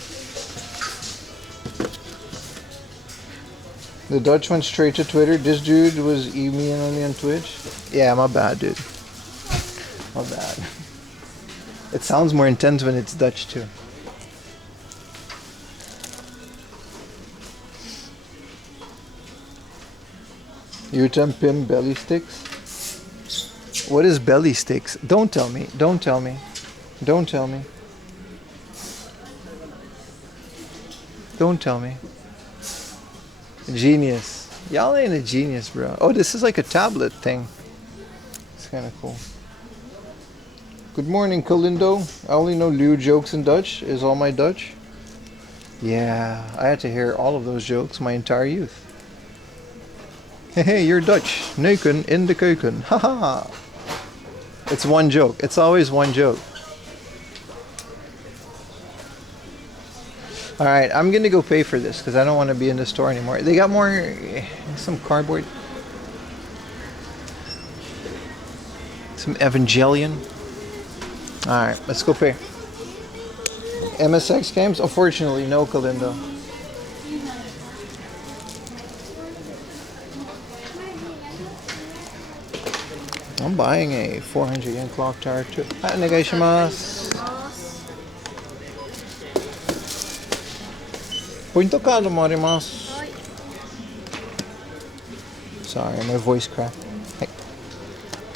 The Dutch went straight to Twitter. This dude was emailing me on Twitch. Yeah, my bad, dude. My bad. It sounds more intense when it's Dutch too. Yuta Pim belly sticks. What is belly sticks? Don't tell me. Don't tell me. Don't tell me. Don't tell me. Genius. Y'all ain't a genius, bro. Oh, this is like a tablet thing. It's kind of cool. Good morning, Kalindo. I only know lewd jokes in Dutch. Is all my Dutch? Yeah, I had to hear all of those jokes my entire youth. Hey, you're Dutch. Neuken in de keuken. Haha. It's one joke. It's always one joke. Alright, I'm gonna go pay for this because I don't want to be in the store anymore. They got more, some cardboard. Some Evangelion. Alright, let's go pay. MSX games? Unfortunately, no, Kalindo. I'm buying a 400 yen clock tower too. Hi, onegaishimasu. Point card mo arimasu. Sorry, my voice cracked. Hi.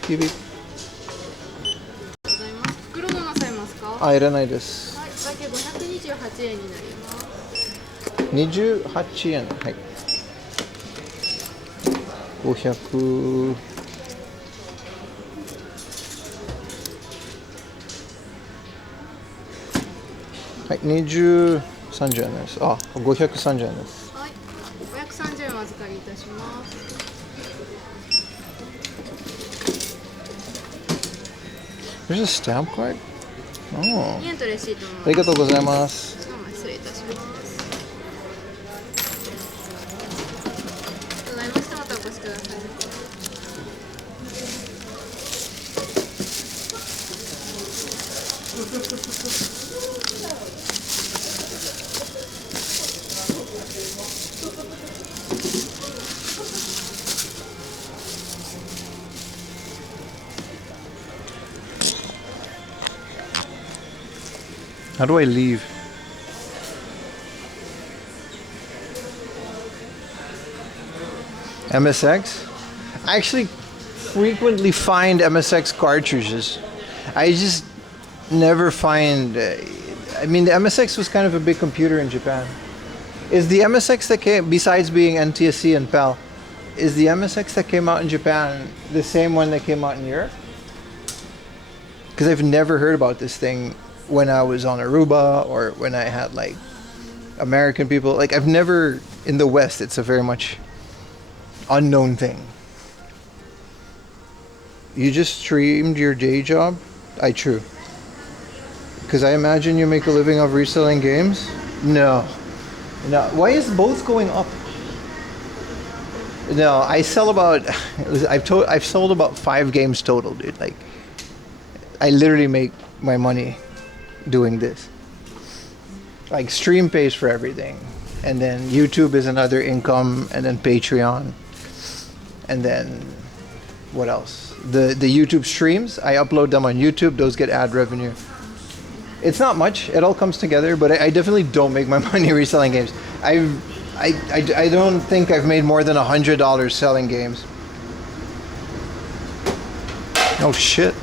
Beep beep. 袋どなさいますか？あ、いらないです。はい、だけ528円になります。28円。はい。500。はい、30円です。あ、530円です。はい、530円お預かりいたします。There's a stamp card? Oh. 2円とレシートの。ありがとうございます。失礼いたします。How do I leave? MSX? I actually frequently find MSX cartridges. I just never find. I mean, the MSX was kind of a big computer in Japan. Is the MSX that came, besides being NTSC and PAL, is the MSX that came out in Japan the same one that came out in Europe? Because I've never heard about this thing when I was on Aruba or when I had like American people. Like I've never, in the West, it's a very much unknown thing. You just streamed your day job? True. Because I imagine you make a living off reselling games? No. No. Why is both going up? No, I sell about. I've sold about 5 games total, dude. Like, I literally make my money doing this. Like, stream pays for everything, and then YouTube is another income, and then Patreon, and then what else? The YouTube streams, I upload them on YouTube. Those get ad revenue. It's not much. It all comes together, but I definitely don't make my money reselling games. I don't think I've made more than $100 selling games. Oh shit.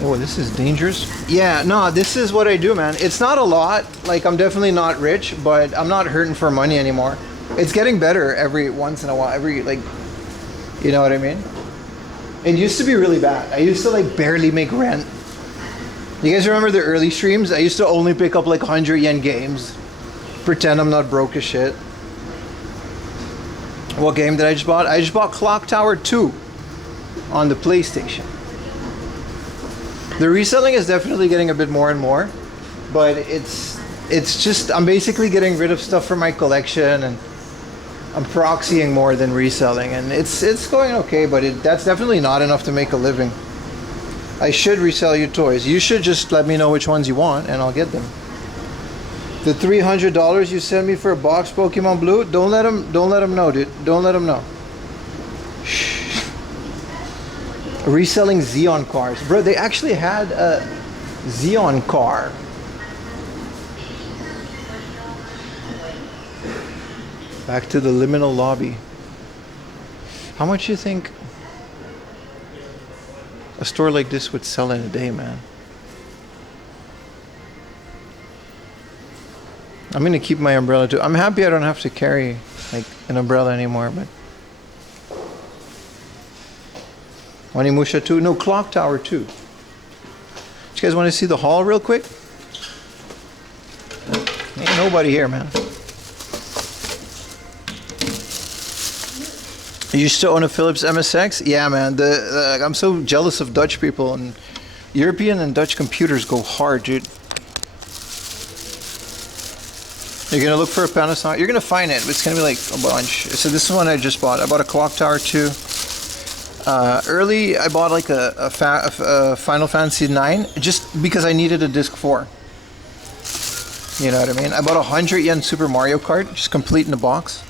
Oh, this is dangerous. Yeah, no, this is what I do, man. It's not a lot. Like, I'm definitely not rich, but I'm not hurting for money anymore. It's getting better every once in a while. Like, you know what I mean? It used to be really bad. I used to like barely make rent. You guys remember the early streams? I used to only pick up like 100 yen games. Pretend I'm not broke as shit. What game did I just bought? I just bought Clock Tower 2 on the PlayStation. The reselling is definitely getting a bit more and more, but it's just, I'm basically getting rid of stuff from my collection, and I'm proxying more than reselling, and it's going okay, but that's definitely not enough to make a living. I should resell you toys. You should just let me know which ones you want, and I'll get them. The $300 you sent me for a box Pokemon Blue, don't let them know, dude. Don't let them know. Shh. Reselling Xeon cars. Bro, they actually had a Xeon car. Back to the liminal lobby. How much do you think a store like this would sell in a day, man? I'm gonna keep my umbrella too. I'm happy I don't have to carry like an umbrella anymore, but Wanimusha 2? No, Clock Tower 2. You guys want to see the hall real quick? Ain't nobody here, man. You used to own a Philips MSX? Yeah, man. I'm so jealous of Dutch people, and European and Dutch computers go hard, dude. You're gonna look for a Panasonic. You're gonna find it. It's gonna be like a bunch. So this is one I just bought. I bought a Clock Tower 2. Early, I bought like a Final Fantasy 9 just because I needed a disc 4. You know what I mean? I bought a 100 yen Super Mario Kart, just complete in the box.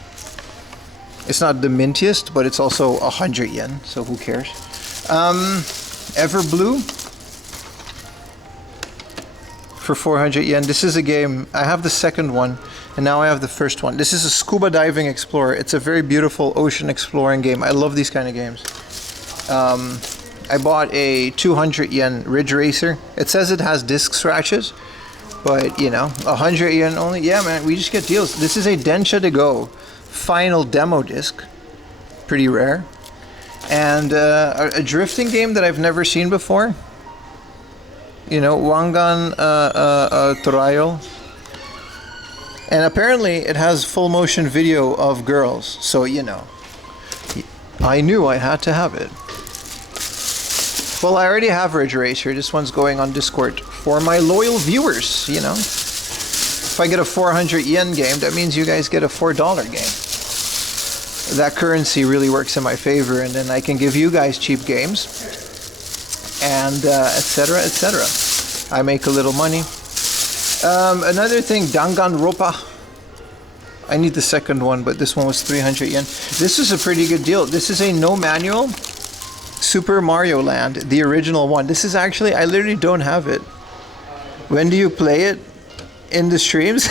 It's not the mintiest, but it's also 100 yen, so who cares? Everblue for 400 yen. This is a game. I have the second one, and now I have the first one. This is a Scuba Diving Explorer. It's a very beautiful ocean exploring game. I love these kind of games. I bought a 200 yen Ridge Racer. It says it has disc scratches, but you know, 100 yen only. Yeah, man, we just get deals. This is a Densha to Go final demo disc, pretty rare, and a drifting game that I've never seen before. You know, Wangan Trial, and apparently it has full motion video of girls. So you know, I knew I had to have it. Well, I already have Ridge Racer. This one's going on Discord for my loyal viewers, you know. If I get a 400 yen game, that means you guys get a $4 game. That currency really works in my favor, and then I can give you guys cheap games, and etc., etc. I make a little money. Another thing, Danganronpa. I need the second one, but this one was 300 yen. This is a pretty good deal. This is a no manual Super Mario Land, the original one. This is actually, I literally don't have it. When do you play it? In the streams?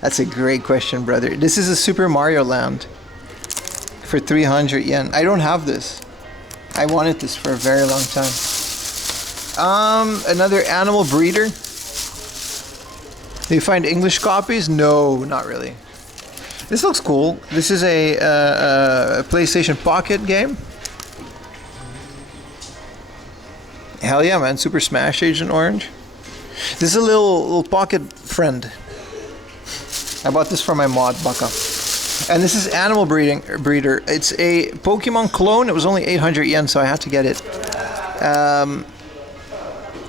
That's a great question, brother. This is a Super Mario Land for 300 yen. I don't have this. I wanted this for a very long time. Another animal breeder. Do you find English copies? No, not really. This looks cool. This is a PlayStation Pocket game. Hell yeah, man. Super Smash Agent Orange. This is a little pocket friend. I bought this from my mod, Baka. And this is Animal Breeder. It's a Pokemon clone. It was only 800 yen, so I had to get it. And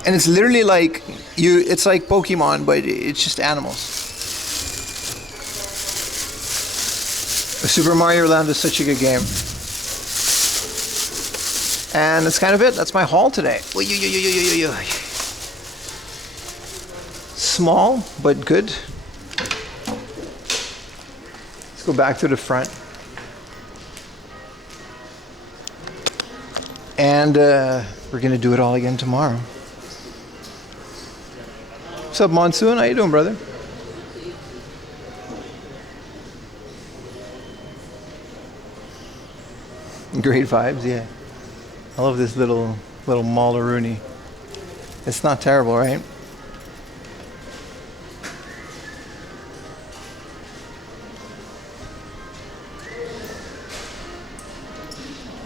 it's literally like it's like Pokemon, but it's just animals. Super Mario Land is such a good game. And that's kind of it. That's my haul today. Small, but good. Let's go back to the front. And we're going to do it all again tomorrow. What's up, Monsoon? How you doing, brother? Great vibes, yeah. I love this little Malaruni. It's not terrible, right?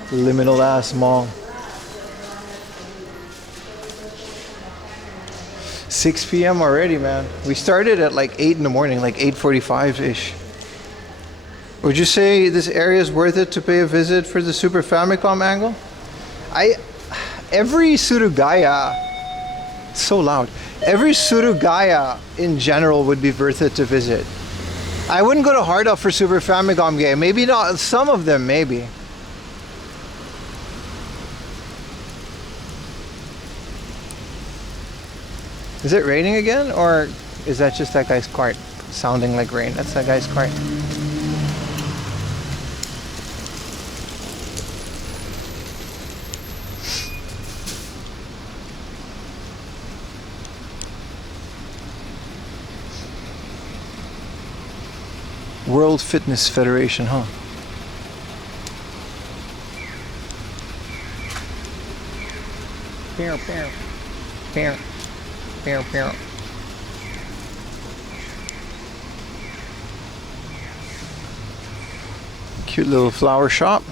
Liminal ass mall. 6 p.m. already, man. We started at like 8 in the morning, like 8:45-ish. Would you say this area is worth it to pay a visit for the Super Famicom angle? Every Surugaya, so loud. Every Surugaya in general would be worth it to visit. I wouldn't go to Hardup for Super Famicom game. Maybe not, some of them maybe. Is it raining again, or is that just that guy's cart sounding like rain? That's that guy's cart. World Fitness Federation, huh? Pew, pew, pew, pew, pew. Cute little flower shop.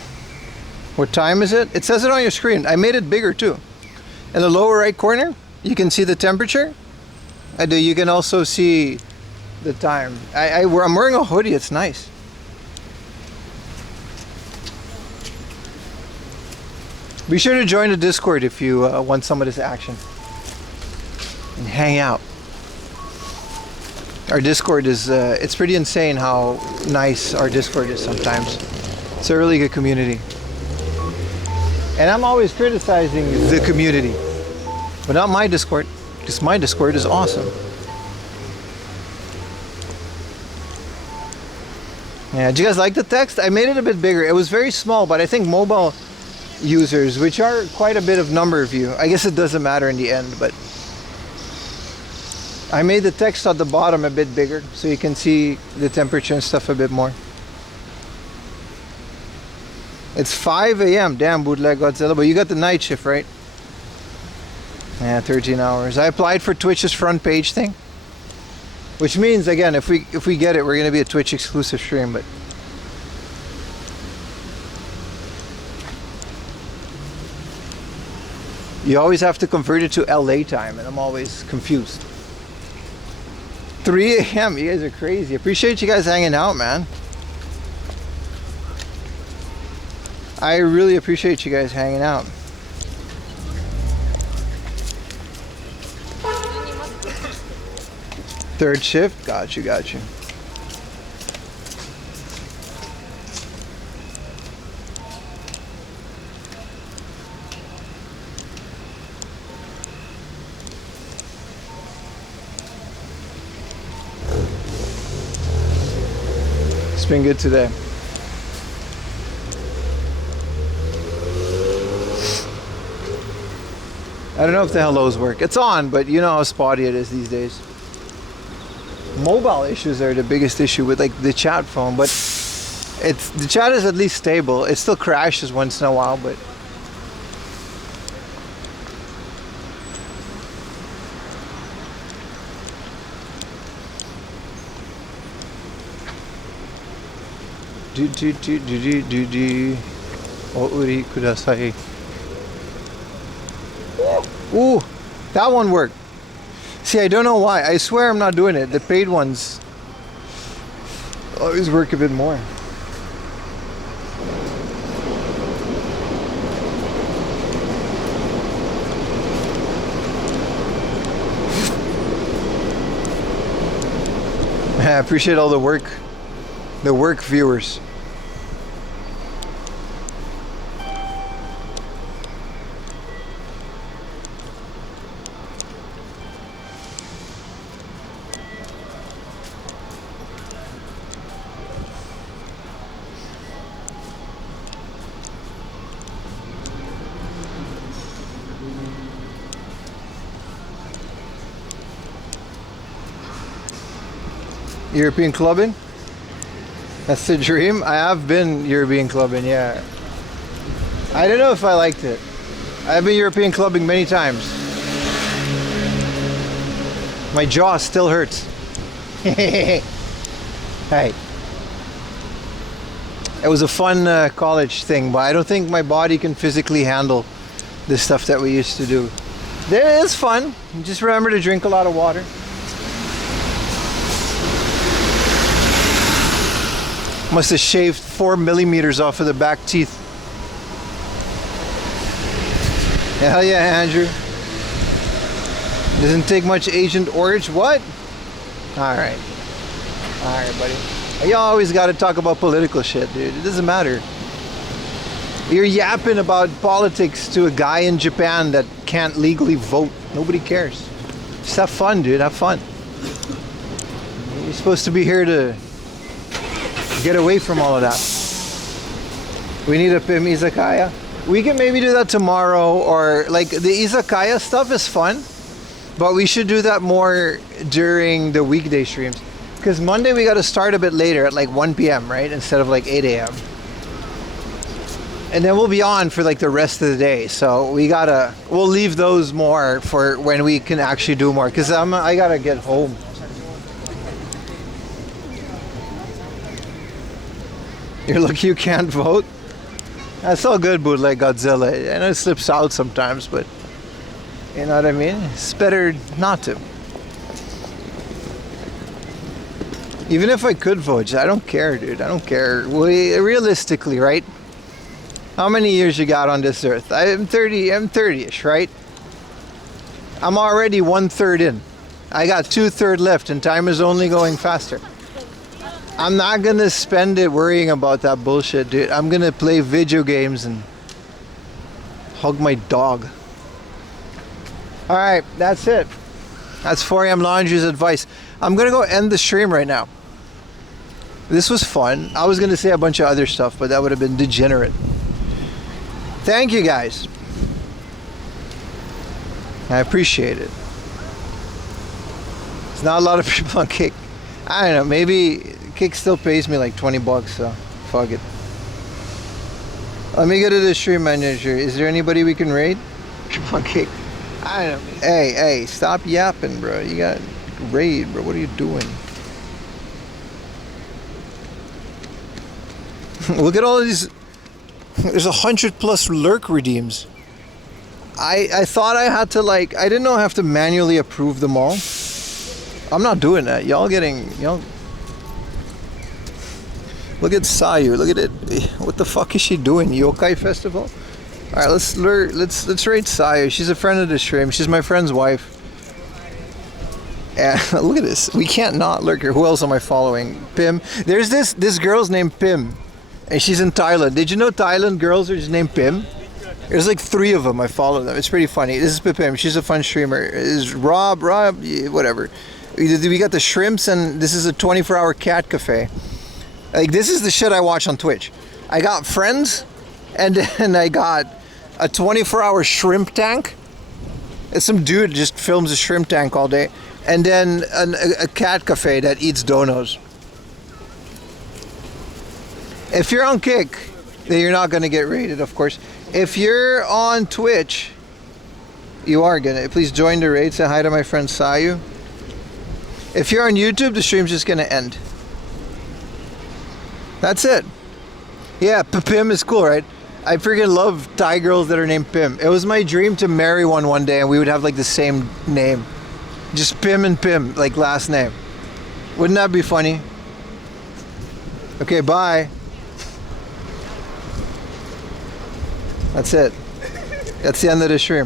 What time is it? It says it on your screen. I made it bigger too. In the lower right corner, you can see the temperature. I do. You can also see the time. I'm wearing a hoodie. It's nice. Be sure to join the Discord if you want some of this action and hang out. Our Discord is it's pretty insane how nice our Discord is sometimes. It's a really good community, and I'm always criticizing the community, but not my Discord, because my Discord is awesome. Yeah, did you guys like the text? I made it a bit bigger. It was very small, but I think mobile users, which are quite a bit of number of you, I guess it doesn't matter in the end, but I made the text at the bottom a bit bigger so you can see the temperature and stuff a bit more. It's 5 a.m. Damn, bootleg Godzilla, but you got the night shift, right? Yeah, 13 hours. I applied for Twitch's front page thing, which means, again, if we get it, we're gonna be a Twitch exclusive stream. But you always have to convert it to LA time, and I'm always confused. 3 a.m. You guys are crazy. Appreciate you guys hanging out, man. I really appreciate you guys hanging out. Third shift? Got you, got you. It's been good today. I don't know if the hellos work. It's on, but you know how spotty it is these days. Mobile issues are the biggest issue with like the chat phone, but the chat is at least stable. It still crashes once in a while, but Ouri kudasai. Ooh, that one worked. See, I don't know why. I swear I'm not doing it. The paid ones always work a bit more. I appreciate all the work viewers. European clubbing? That's the dream. I have been European clubbing, yeah. I don't know if I liked it. I've been European clubbing many times. My jaw still hurts. Hey. It was a fun college thing, but I don't think my body can physically handle the stuff that we used to do. It is fun. Just remember to drink a lot of water. Must have shaved 4 millimeters off of the back teeth. Hell yeah, Andrew. Doesn't take much Agent Orange. What? Alright. Alright, buddy. You always got to talk about political shit, dude. It doesn't matter. You're yapping about politics to a guy in Japan that can't legally vote. Nobody cares. Just have fun, dude. Have fun. You're supposed to be here to get away from all of that. We need a Pim Izakaya. We can maybe do that tomorrow, or like the Izakaya stuff is fun, but we should do that more during the weekday streams. Because Monday we got to start a bit later at like 1 p.m., right? Instead of like 8 a.m. And then we'll be on for like the rest of the day. So we'll leave those more for when we can actually do more. Because I got to get home. You're lucky you can't vote. That's all good, bootleg Godzilla. I know it slips out sometimes, but you know what I mean? It's better not to. Even if I could vote, I don't care, dude. I don't care. Realistically, right? How many years you got on this earth? I'm 30-ish, right? I'm already 1/3 in. I got 2/3 left, and time is only going faster. I'm not gonna spend it worrying about that bullshit, dude. I'm gonna play video games and hug my dog. Alright, that's it. That's 4 a.m. Laundry's advice. I'm gonna go end the stream right now. This was fun. I was gonna say a bunch of other stuff, but that would have been degenerate. Thank you guys. I appreciate it. There's not a lot of people on Kick. I don't know, maybe Kick still pays me like $20, so fuck it. Let me go to the stream manager. Is there anybody we can raid? Come on, Kick. I don't know. Hey, stop yapping, bro. You got raid, bro. What are you doing? Look at all of these. There's 100+ lurk redeems. I thought I had to I didn't know I have to manually approve them all. I'm not doing that. Y'all. Look at Sayu. Look at it. What the fuck is she doing? Yokai Festival? All right, let's rate Sayu. She's a friend of the stream. She's my friend's wife. And look at this. We can't not lurk her. Who else am I following? Pim. There's this girl's named Pim, and she's in Thailand. Did you know Thailand girls are just named Pim? There's like 3 of them. I follow them. It's pretty funny. This is Pim. She's a fun streamer. Is Rob, whatever. We got the shrimps, and this is a 24-hour cat cafe. Like, this is the shit I watch on Twitch. I got Friends, and then I got a 24-hour shrimp tank. It's some dude just films a shrimp tank all day. And then a cat cafe that eats donos. If you're on Kick, then you're not going to get rated, of course. If you're on Twitch, you are going to. Please join the raid. Say hi to my friend Sayu. If you're on YouTube, the stream's just going to end. That's it. Yeah, Pim is cool, right? I freaking love Thai girls that are named Pim. It was my dream to marry one day and we would have like the same name. Just Pim and Pim, like last name. Wouldn't that be funny? Okay, bye. That's it. That's the end of the stream.